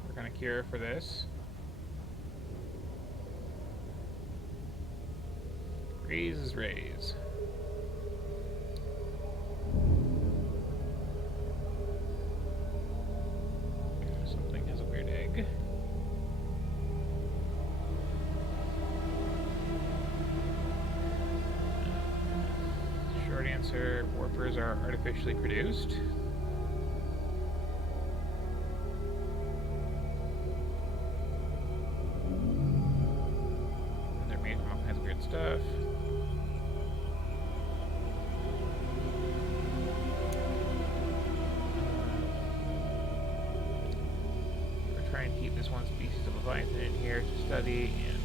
work on a cure for this. Raise is raise. Something has a weird egg. Short answer, warpers are artificially produced. They're made from all kinds of weird stuff. We're trying to keep this one species of Leviathan in here to study, and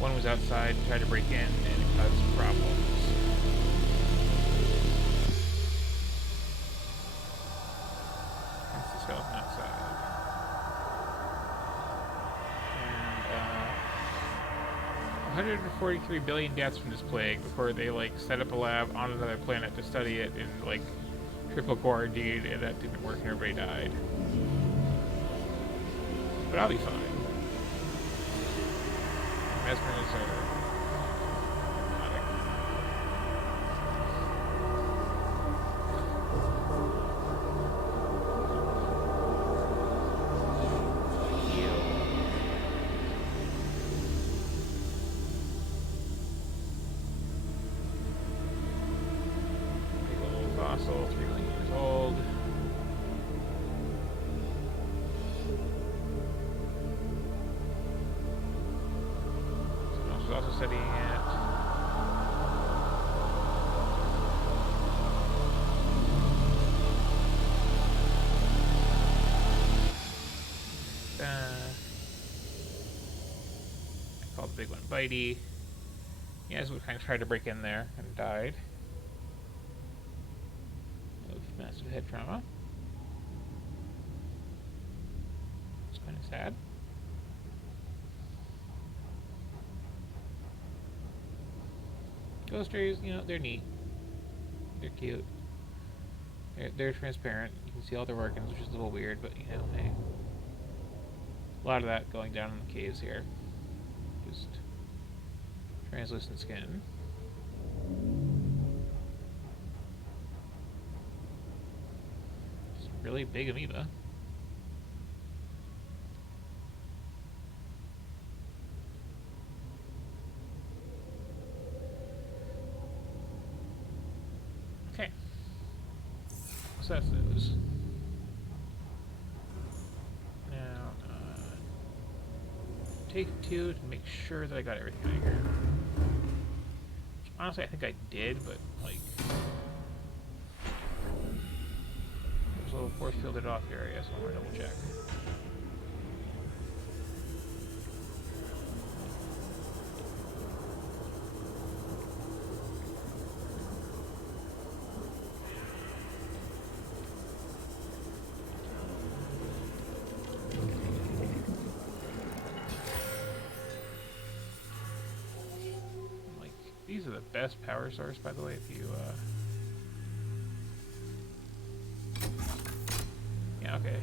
one was outside, tried to break in, and it caused problems. That's the skeleton outside. And 143 billion deaths from this plague before they set up a lab on another planet to study it in triple quarantine, and that didn't work and everybody died. But I'll be fine. Mesmers are fossil, 3 million years old. Someone else is also studying it. I called the big one Bitey. Yes, we kind of tried to break in there and died of massive head trauma. It's kind of sad. Ghost rays, you know, they're neat. They're cute. They're transparent. You can see all their organs, which is a little weird, but you know, hey. A lot of that going down in the caves here. Just translucent skin. Just really big amoeba. Okay. So that's those. Now, take 2 to make sure that I got everything out of here. Honestly, I think I did, but, like... There's a little force fielded off area, so I'm gonna double check. These are the best power source, by the way, if you, Yeah, okay.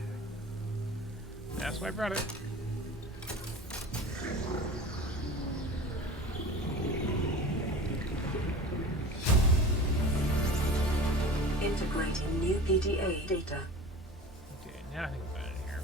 That's why I brought it. Integrating new PDA data. Okay, now I think I'm in here.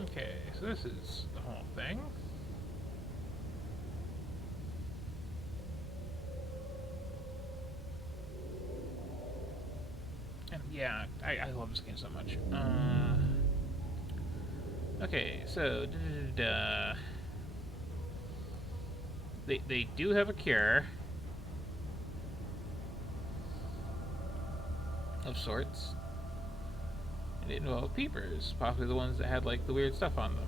Okay, so this is the whole thing. And yeah, I love this game so much. Okay, so they do have a cure of sorts. And it involved peepers, possibly the ones that had like the weird stuff on them.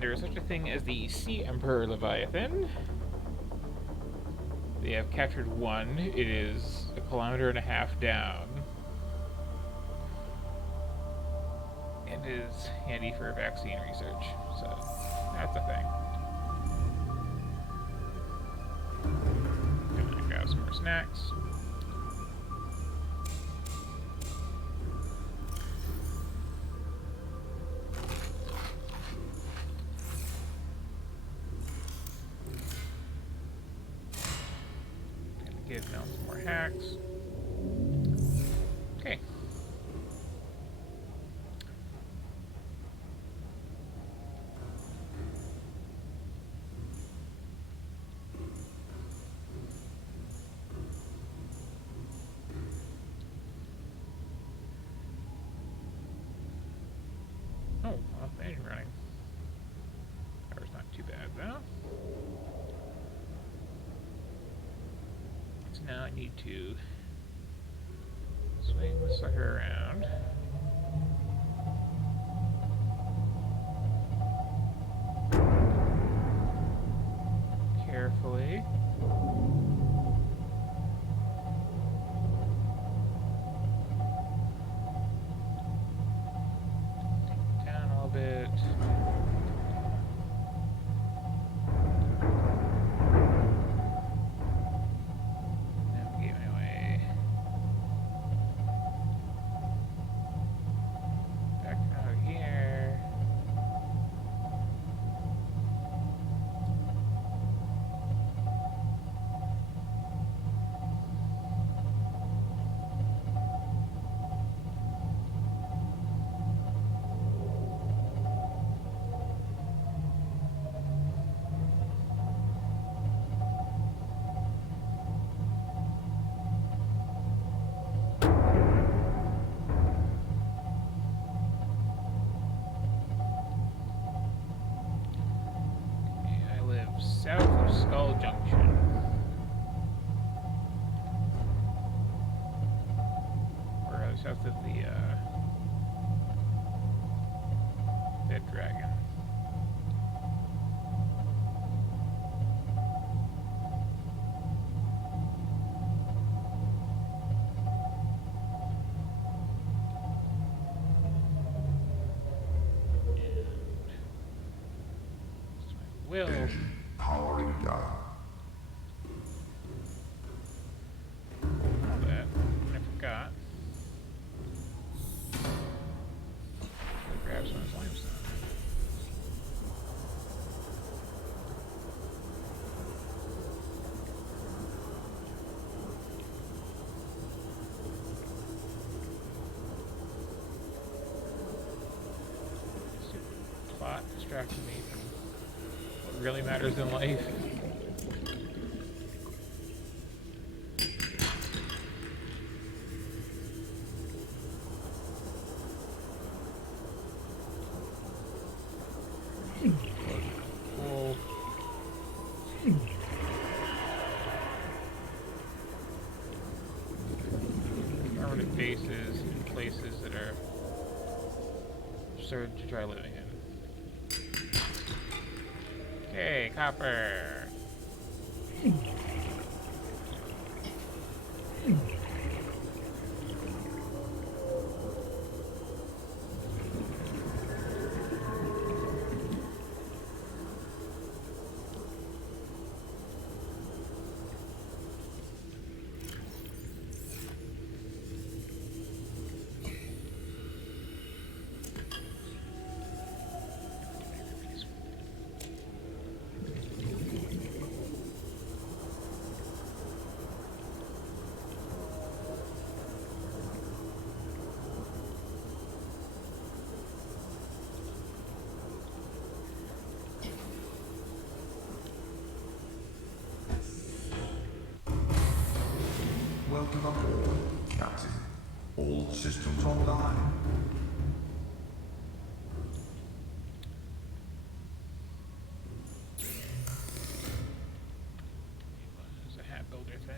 There is such a thing as the Sea Emperor Leviathan. They have captured one. It is 1.5 kilometers down. And is handy for vaccine research. So, that's a thing. I'm gonna grab some more snacks. Give now some more hacks. Okay. Oh, well, the engine running. Power's not too bad, though. So now I need to swing the sucker around. Carefully. Down a little bit. Navigate my way back out here. I live south of Skull Junction. Or south of the Dead Dragon. Will. Engine powering down. All that. I forgot. Grab some limestone. Stupid plot distracting me from what really matters in life. Cool. Permanent bases in places that are absurd to try living in. Okay, copper. Welcome aboard, Captain. All systems online. There's a hat builder thing.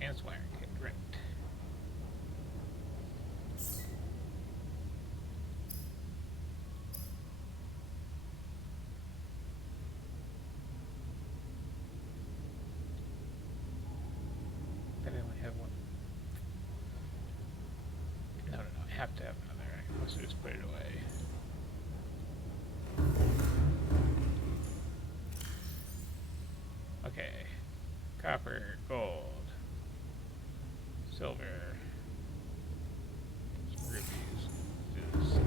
And wiring kit, right. But I only have one. No, I have to have another. I must just put it away. Okay. Copper, gold, silver, some rupees. Do this.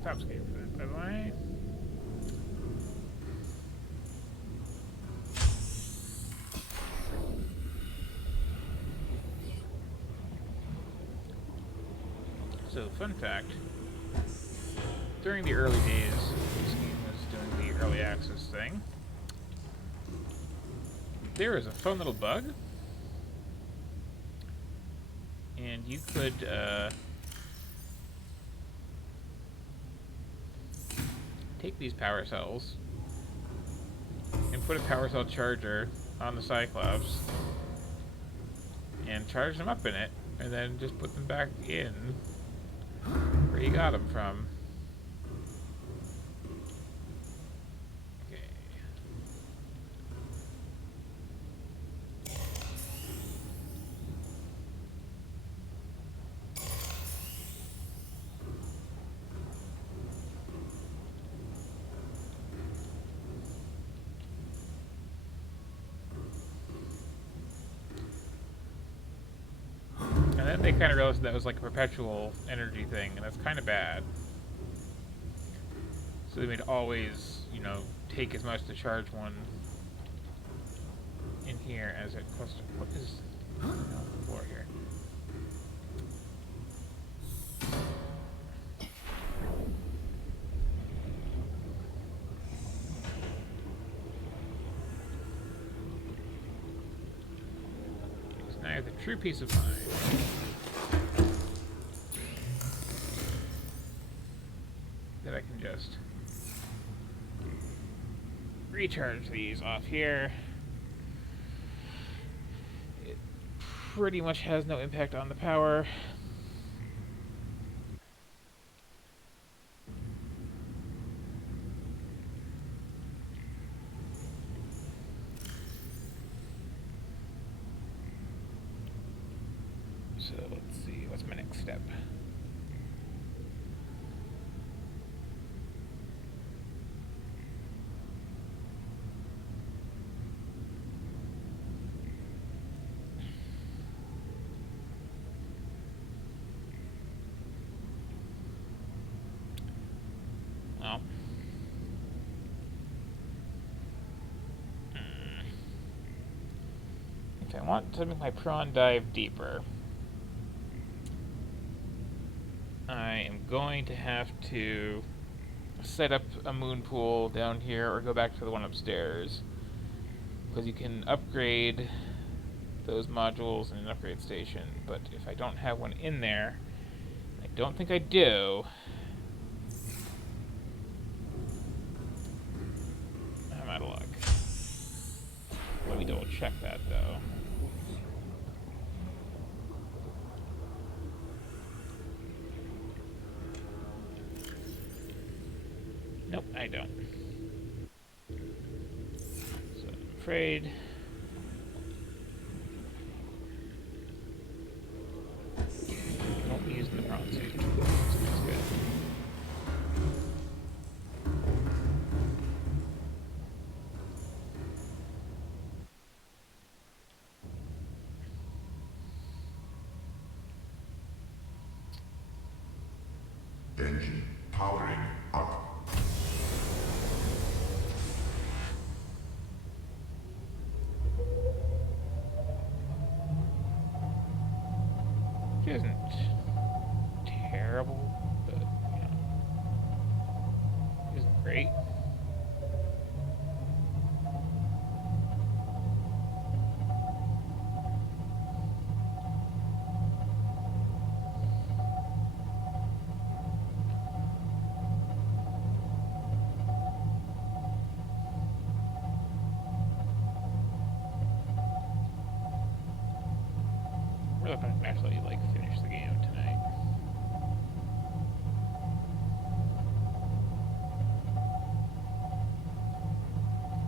stop escape for that, by the way. So, fun fact, during the early days, this game was doing the early access thing. There was a fun little bug, and you could take these power cells and put a power cell charger on the Cyclops and charge them up in it, and then just put them back in where you got them from. Okay. And then they kind of realized that was like a perpetual energy thing, and that's kind of bad. So they made always, you know, take as much to charge one in here as it costs. What is on the floor here? So now I have the true peace of mind. That I can just recharge these off here. It pretty much has no impact on the power. So let's see, what's my next step? Well, if I want to make my prawn dive deeper, I am going to have to set up a moon pool down here or go back to the one upstairs, because you can upgrade those modules in an upgrade station, but if I don't have one in there, I don't think I do, I'm out of luck. Let me double check that though. Nope, I don't. So I'm afraid. I won't be using the prawn suit. So that's good. Engine powering up. Which isn't terrible, but, you know, isn't great. We're looking to actually, like, finish the game tonight.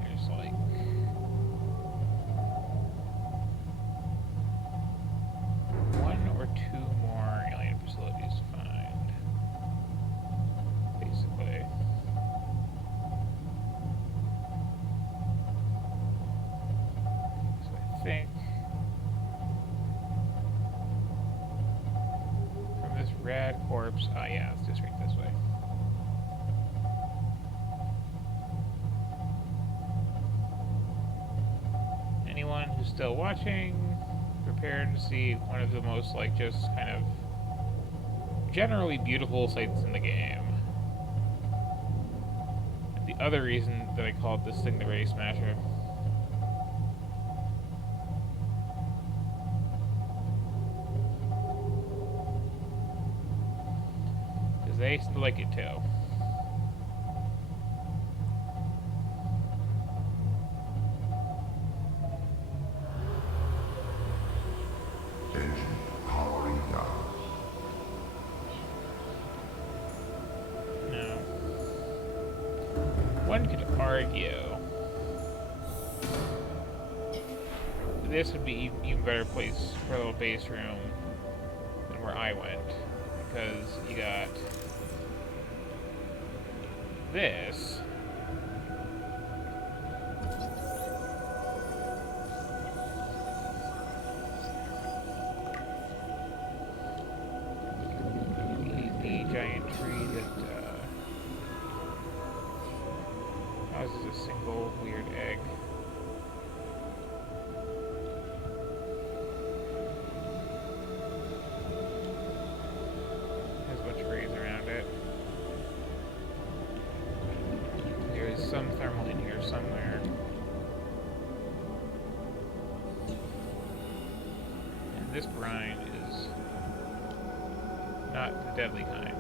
There's, like, one or two more alien facilities to find, basically. So I think from this rad corpse, oh yeah, it's just right this way. anyone who's still watching, prepare to see one of the most, like, just kind of generally beautiful sights in the game. The other reason that I called this thing the Ray Smasher. Because they seem to like it too. Engine powering down. No. One could argue this would be even better place for a little base room than where I went, because you got this. The giant tree that houses a single weird egg. Has a bunch of rays around it. There is some thermal in here somewhere. And this brine is not the deadly kind.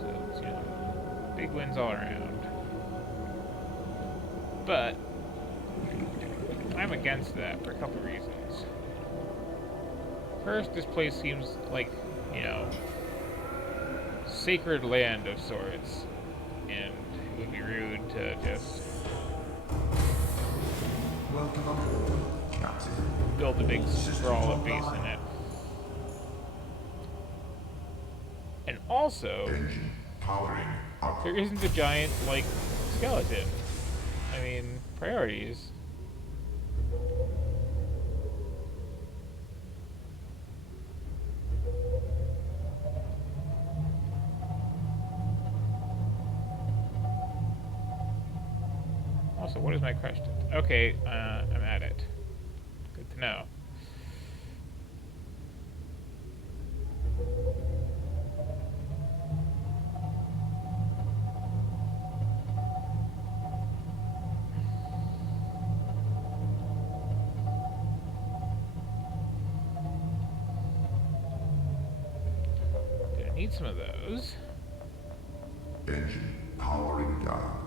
So it's, you know, big winds all around. But I'm against that for a couple reasons. First, this place seems like, you know, sacred land of sorts, and it would be rude to just Welcome aboard, Captain. build a big sprawl of base in it. And also, Engine powering up. there isn't a giant, like, skeleton. I mean, priorities. Also, what is my question? Okay, I'm at it. Good to know. Gonna need some of those. Engine powering down.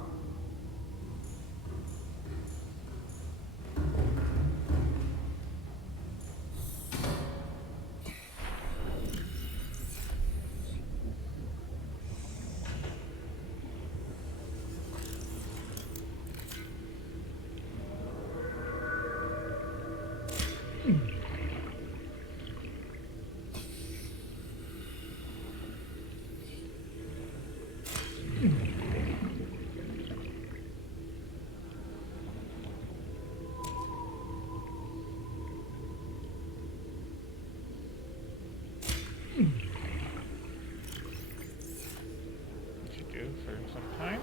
Should do for some time.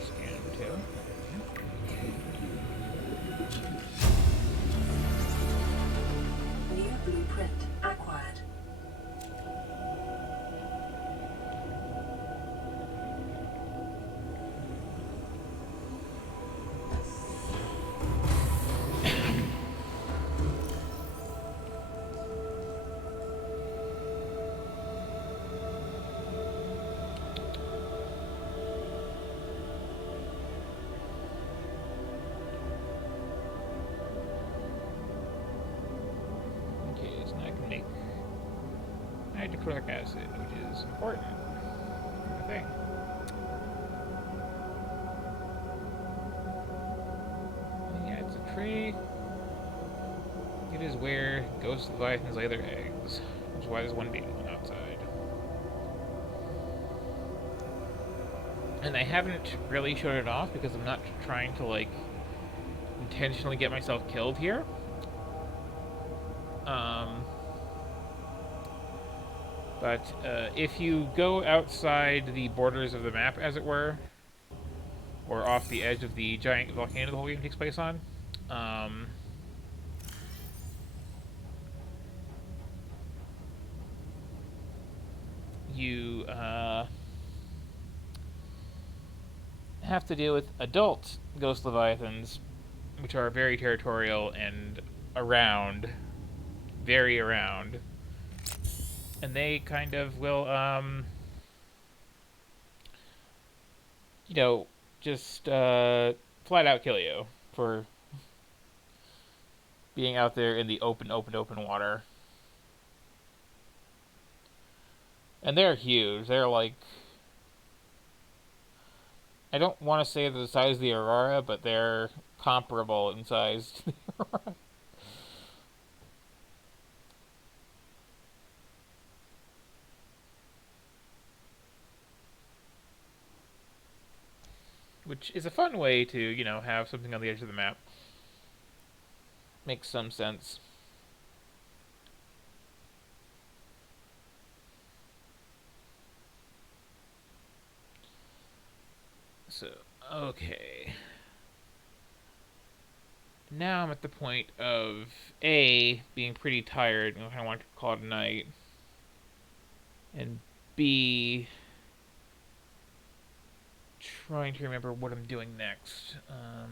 Scan too. New blueprint acquired. Okay, so now I can make hydrochloric acid, which is important. I think. Yeah, it's a tree. It is where ghost leviathans lay their eggs, which is why there's one baby one outside. And I haven't really showed it off because I'm not trying to, like, intentionally get myself killed here. But if you go outside the borders of the map, as it were, or off the edge of the giant volcano the whole game takes place on, you have to deal with adult ghost leviathans, which are very territorial and around, very around. And they kind of will, you know, just flat out kill you for being out there in the open water. And they're huge. They're like, I don't want to say they're the size of the Aurora, but they're comparable in size to the Aurora. Which is a fun way to, you know, have something on the edge of the map. Makes some sense. So, okay. Now I'm at the point of A, being pretty tired and I kind of want to call it a night. And B, trying to remember what I'm doing next. I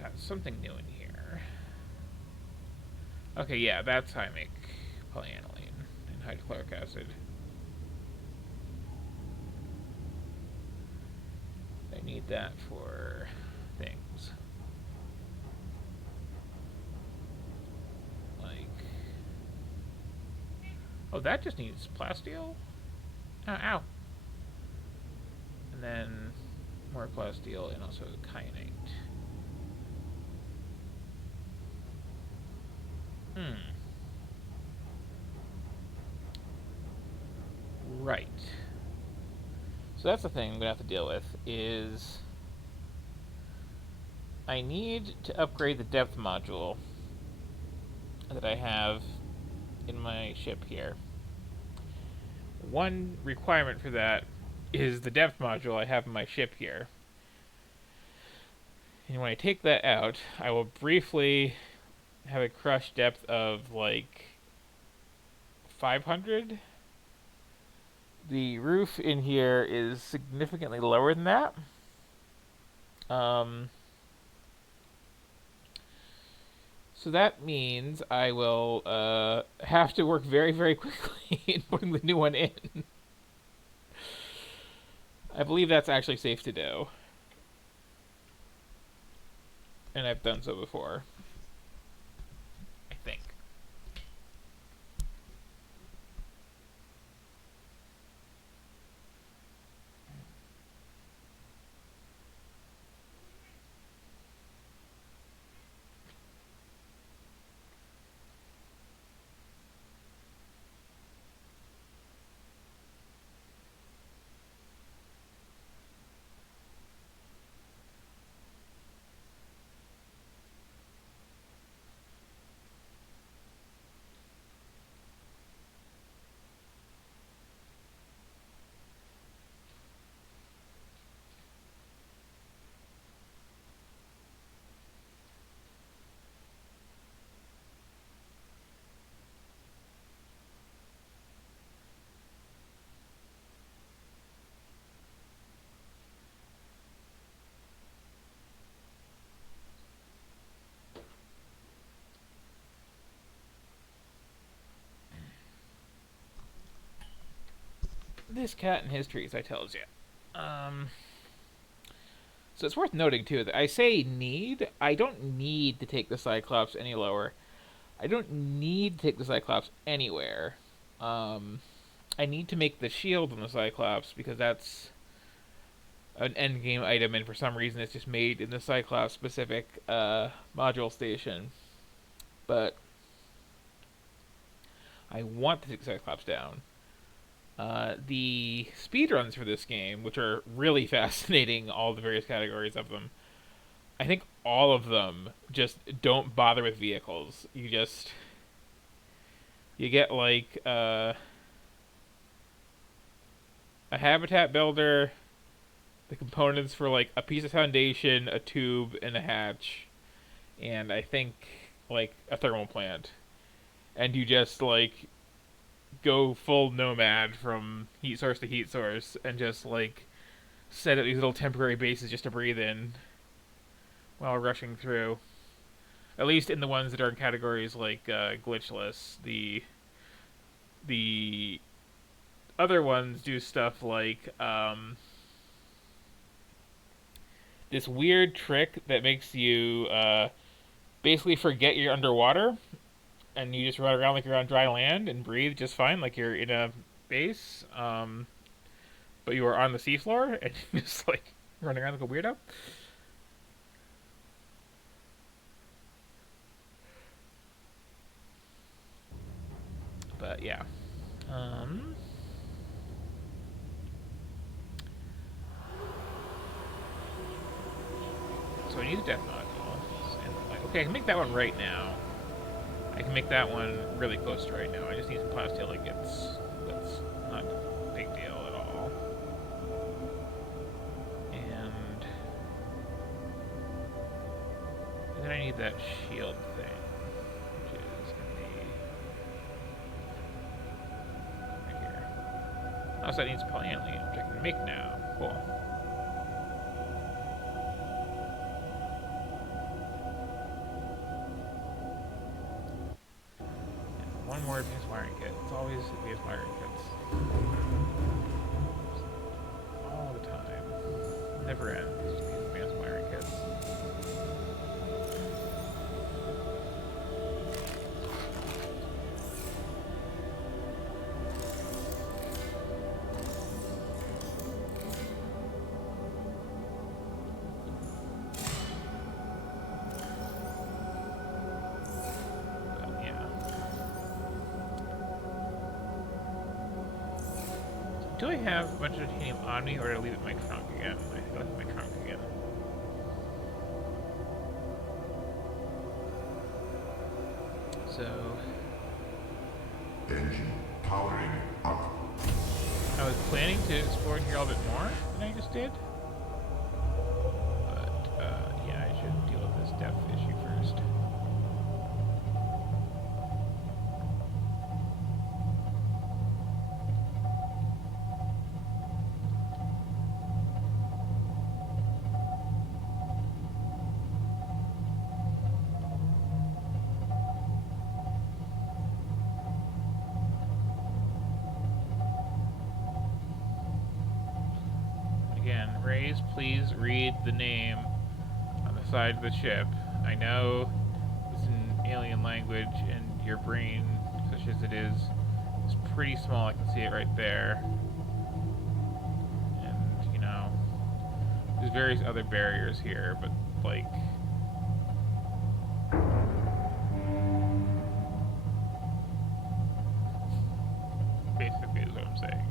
got something new in here. Okay, yeah, that's how I make polyaniline and hydrochloric acid. I need that for things. Like... Oh, that just needs plasteel? Ow, ow. And then more plasteel and also kyanite. Right. So that's the thing I'm going to have to deal with, is I need to upgrade the depth module that I have in my ship here. One requirement for that is the depth module I have in my ship here. And when I take that out, I will briefly have a crush depth of like 500. The roof in here is significantly lower than that. So that means I will have to work very, very quickly in putting the new one in. I believe that's actually safe to do. And I've done so before. I think. This cat and his trees, I tells you. So it's worth noting, too, that I say need. I don't need to take the Cyclops any lower. I don't need to take the Cyclops anywhere. I need to make the shield on the Cyclops because that's an endgame item, and for some reason it's just made in the Cyclops specific module station. But I want to take Cyclops down. The speedruns for this game, which are really fascinating, all the various categories of them, I think all of them just don't bother with vehicles. You get like a habitat builder, the components for like a piece of foundation, a tube, and a hatch, and I think like a thermal plant. And you just like go full nomad from heat source to heat source and just like set up these little temporary bases just to breathe in while rushing through. At least in the ones that are in categories like glitchless. The other ones do stuff like this weird trick that makes you basically forget you're underwater, and you just run around like you're on dry land and breathe just fine, like you're in a base, but you are on the seafloor and you just like running around like a weirdo. But yeah. So I need a death module. And like, okay, I can make that one right now. I can make that one really close to right now. I just need some plasteel ingots. That's not a big deal at all. And then I need that shield thing, which is in the right here. Also, that needs polyaniline, which I can make now. Cool. One more advanced wiring kit. It's always advanced wiring kits. All the time. Never ends. These advanced wiring kits. Do I have a bunch of titanium on me, or did I leave it in my trunk again? I think I left it in my trunk again. So... Engine powering up. I was planning to explore here a little bit more than I just did. But, yeah, I should deal with this depth issue first. Again, Raise, please read the name on the side of the ship. I know it's an alien language, and your brain, such as it is pretty small. I can see it right there. And, you know, there's various other barriers here, but, like... basically is what I'm saying.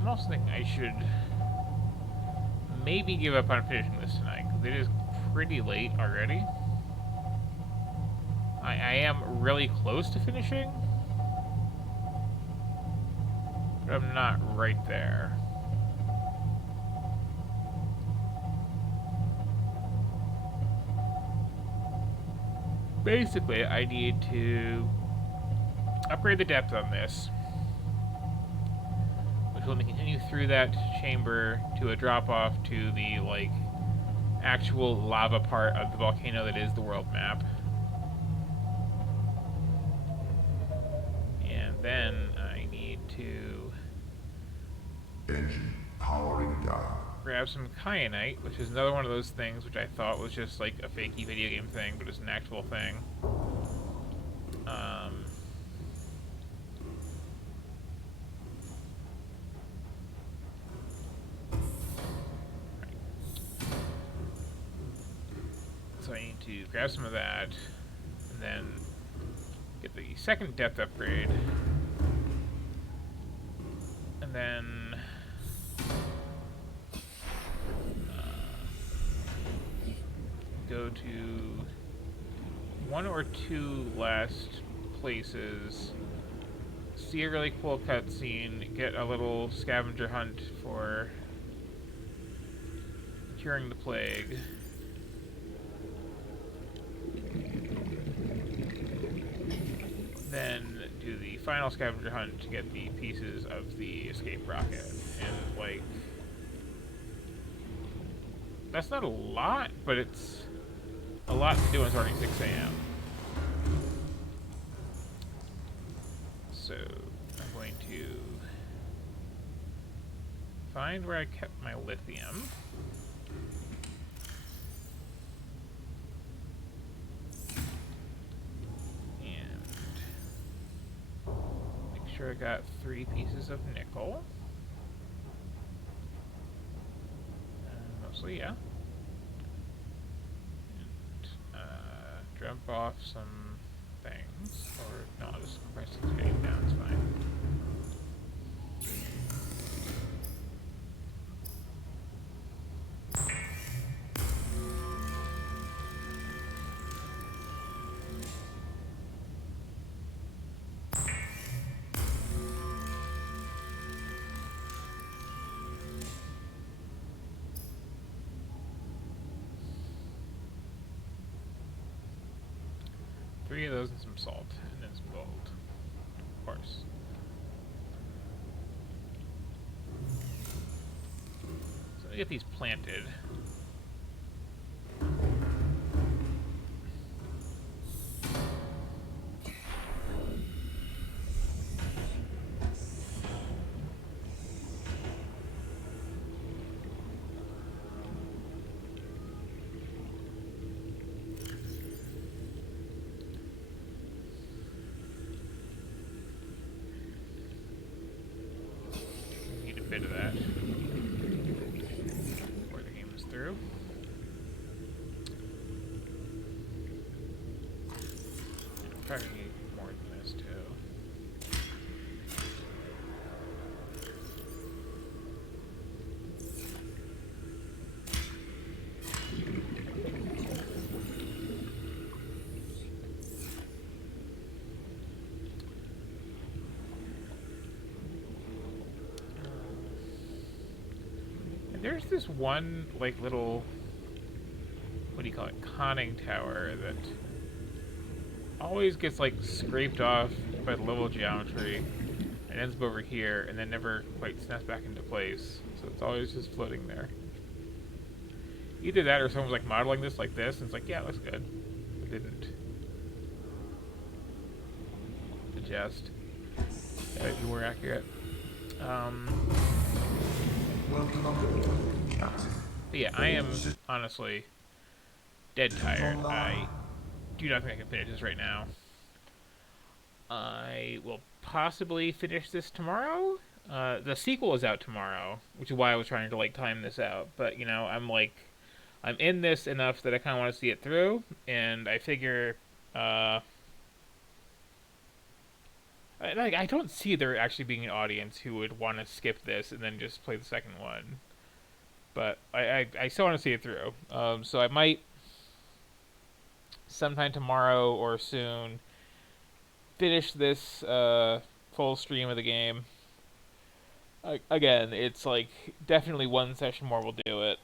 I'm also thinking I should maybe give up on finishing this tonight, because it is pretty late already. I am really close to finishing, but I'm not right there. Basically, I need to upgrade the depth on this, which will let me continue through that chamber to a drop-off to the, like, actual lava part of the volcano that is the world map. And then I need to Engine powering down. Grab some kyanite, which is another one of those things which I thought was just like a fakey video game thing, but it's an actual thing. So I need to grab some of that, and then get the second depth upgrade, and then go to one or two last places, see a really cool cutscene, get a little scavenger hunt for curing the plague. Then do the final scavenger hunt to get the pieces of the escape rocket. And, like, that's not a lot, but it's a lot to do when it's already 6 a.m. So, I'm going to find where I kept my lithium. Sure, I got 3 pieces of nickel. Mostly, yeah. And, drop off some things. Or, no, I'll just compress the game down, it's fine. Three of those and some salt, and then some gold, of course. So let me get these planted. Bit of that before the game is through. I'm probably need more than this too. There's this one, like, little, what do you call it, conning tower that always gets, like, scraped off by the level geometry and ends up over here and then never quite snaps back into place. So it's always just floating there. Either that or someone was, like, modeling this like this, and it's like, yeah, it looks good. But didn't adjust. That would be more accurate. But yeah, I am honestly dead tired. I do not think I can finish this right now. I will possibly finish this tomorrow. The sequel is out tomorrow, which is why I was trying to, like, time this out. But, you know, I'm in this enough that I kind of want to see it through, and I figure, I don't see there actually being an audience who would want to skip this and then just play the second one. But I still want to see it through. So I might sometime tomorrow or soon finish this full stream of the game. Again, it's like definitely one session more will do it.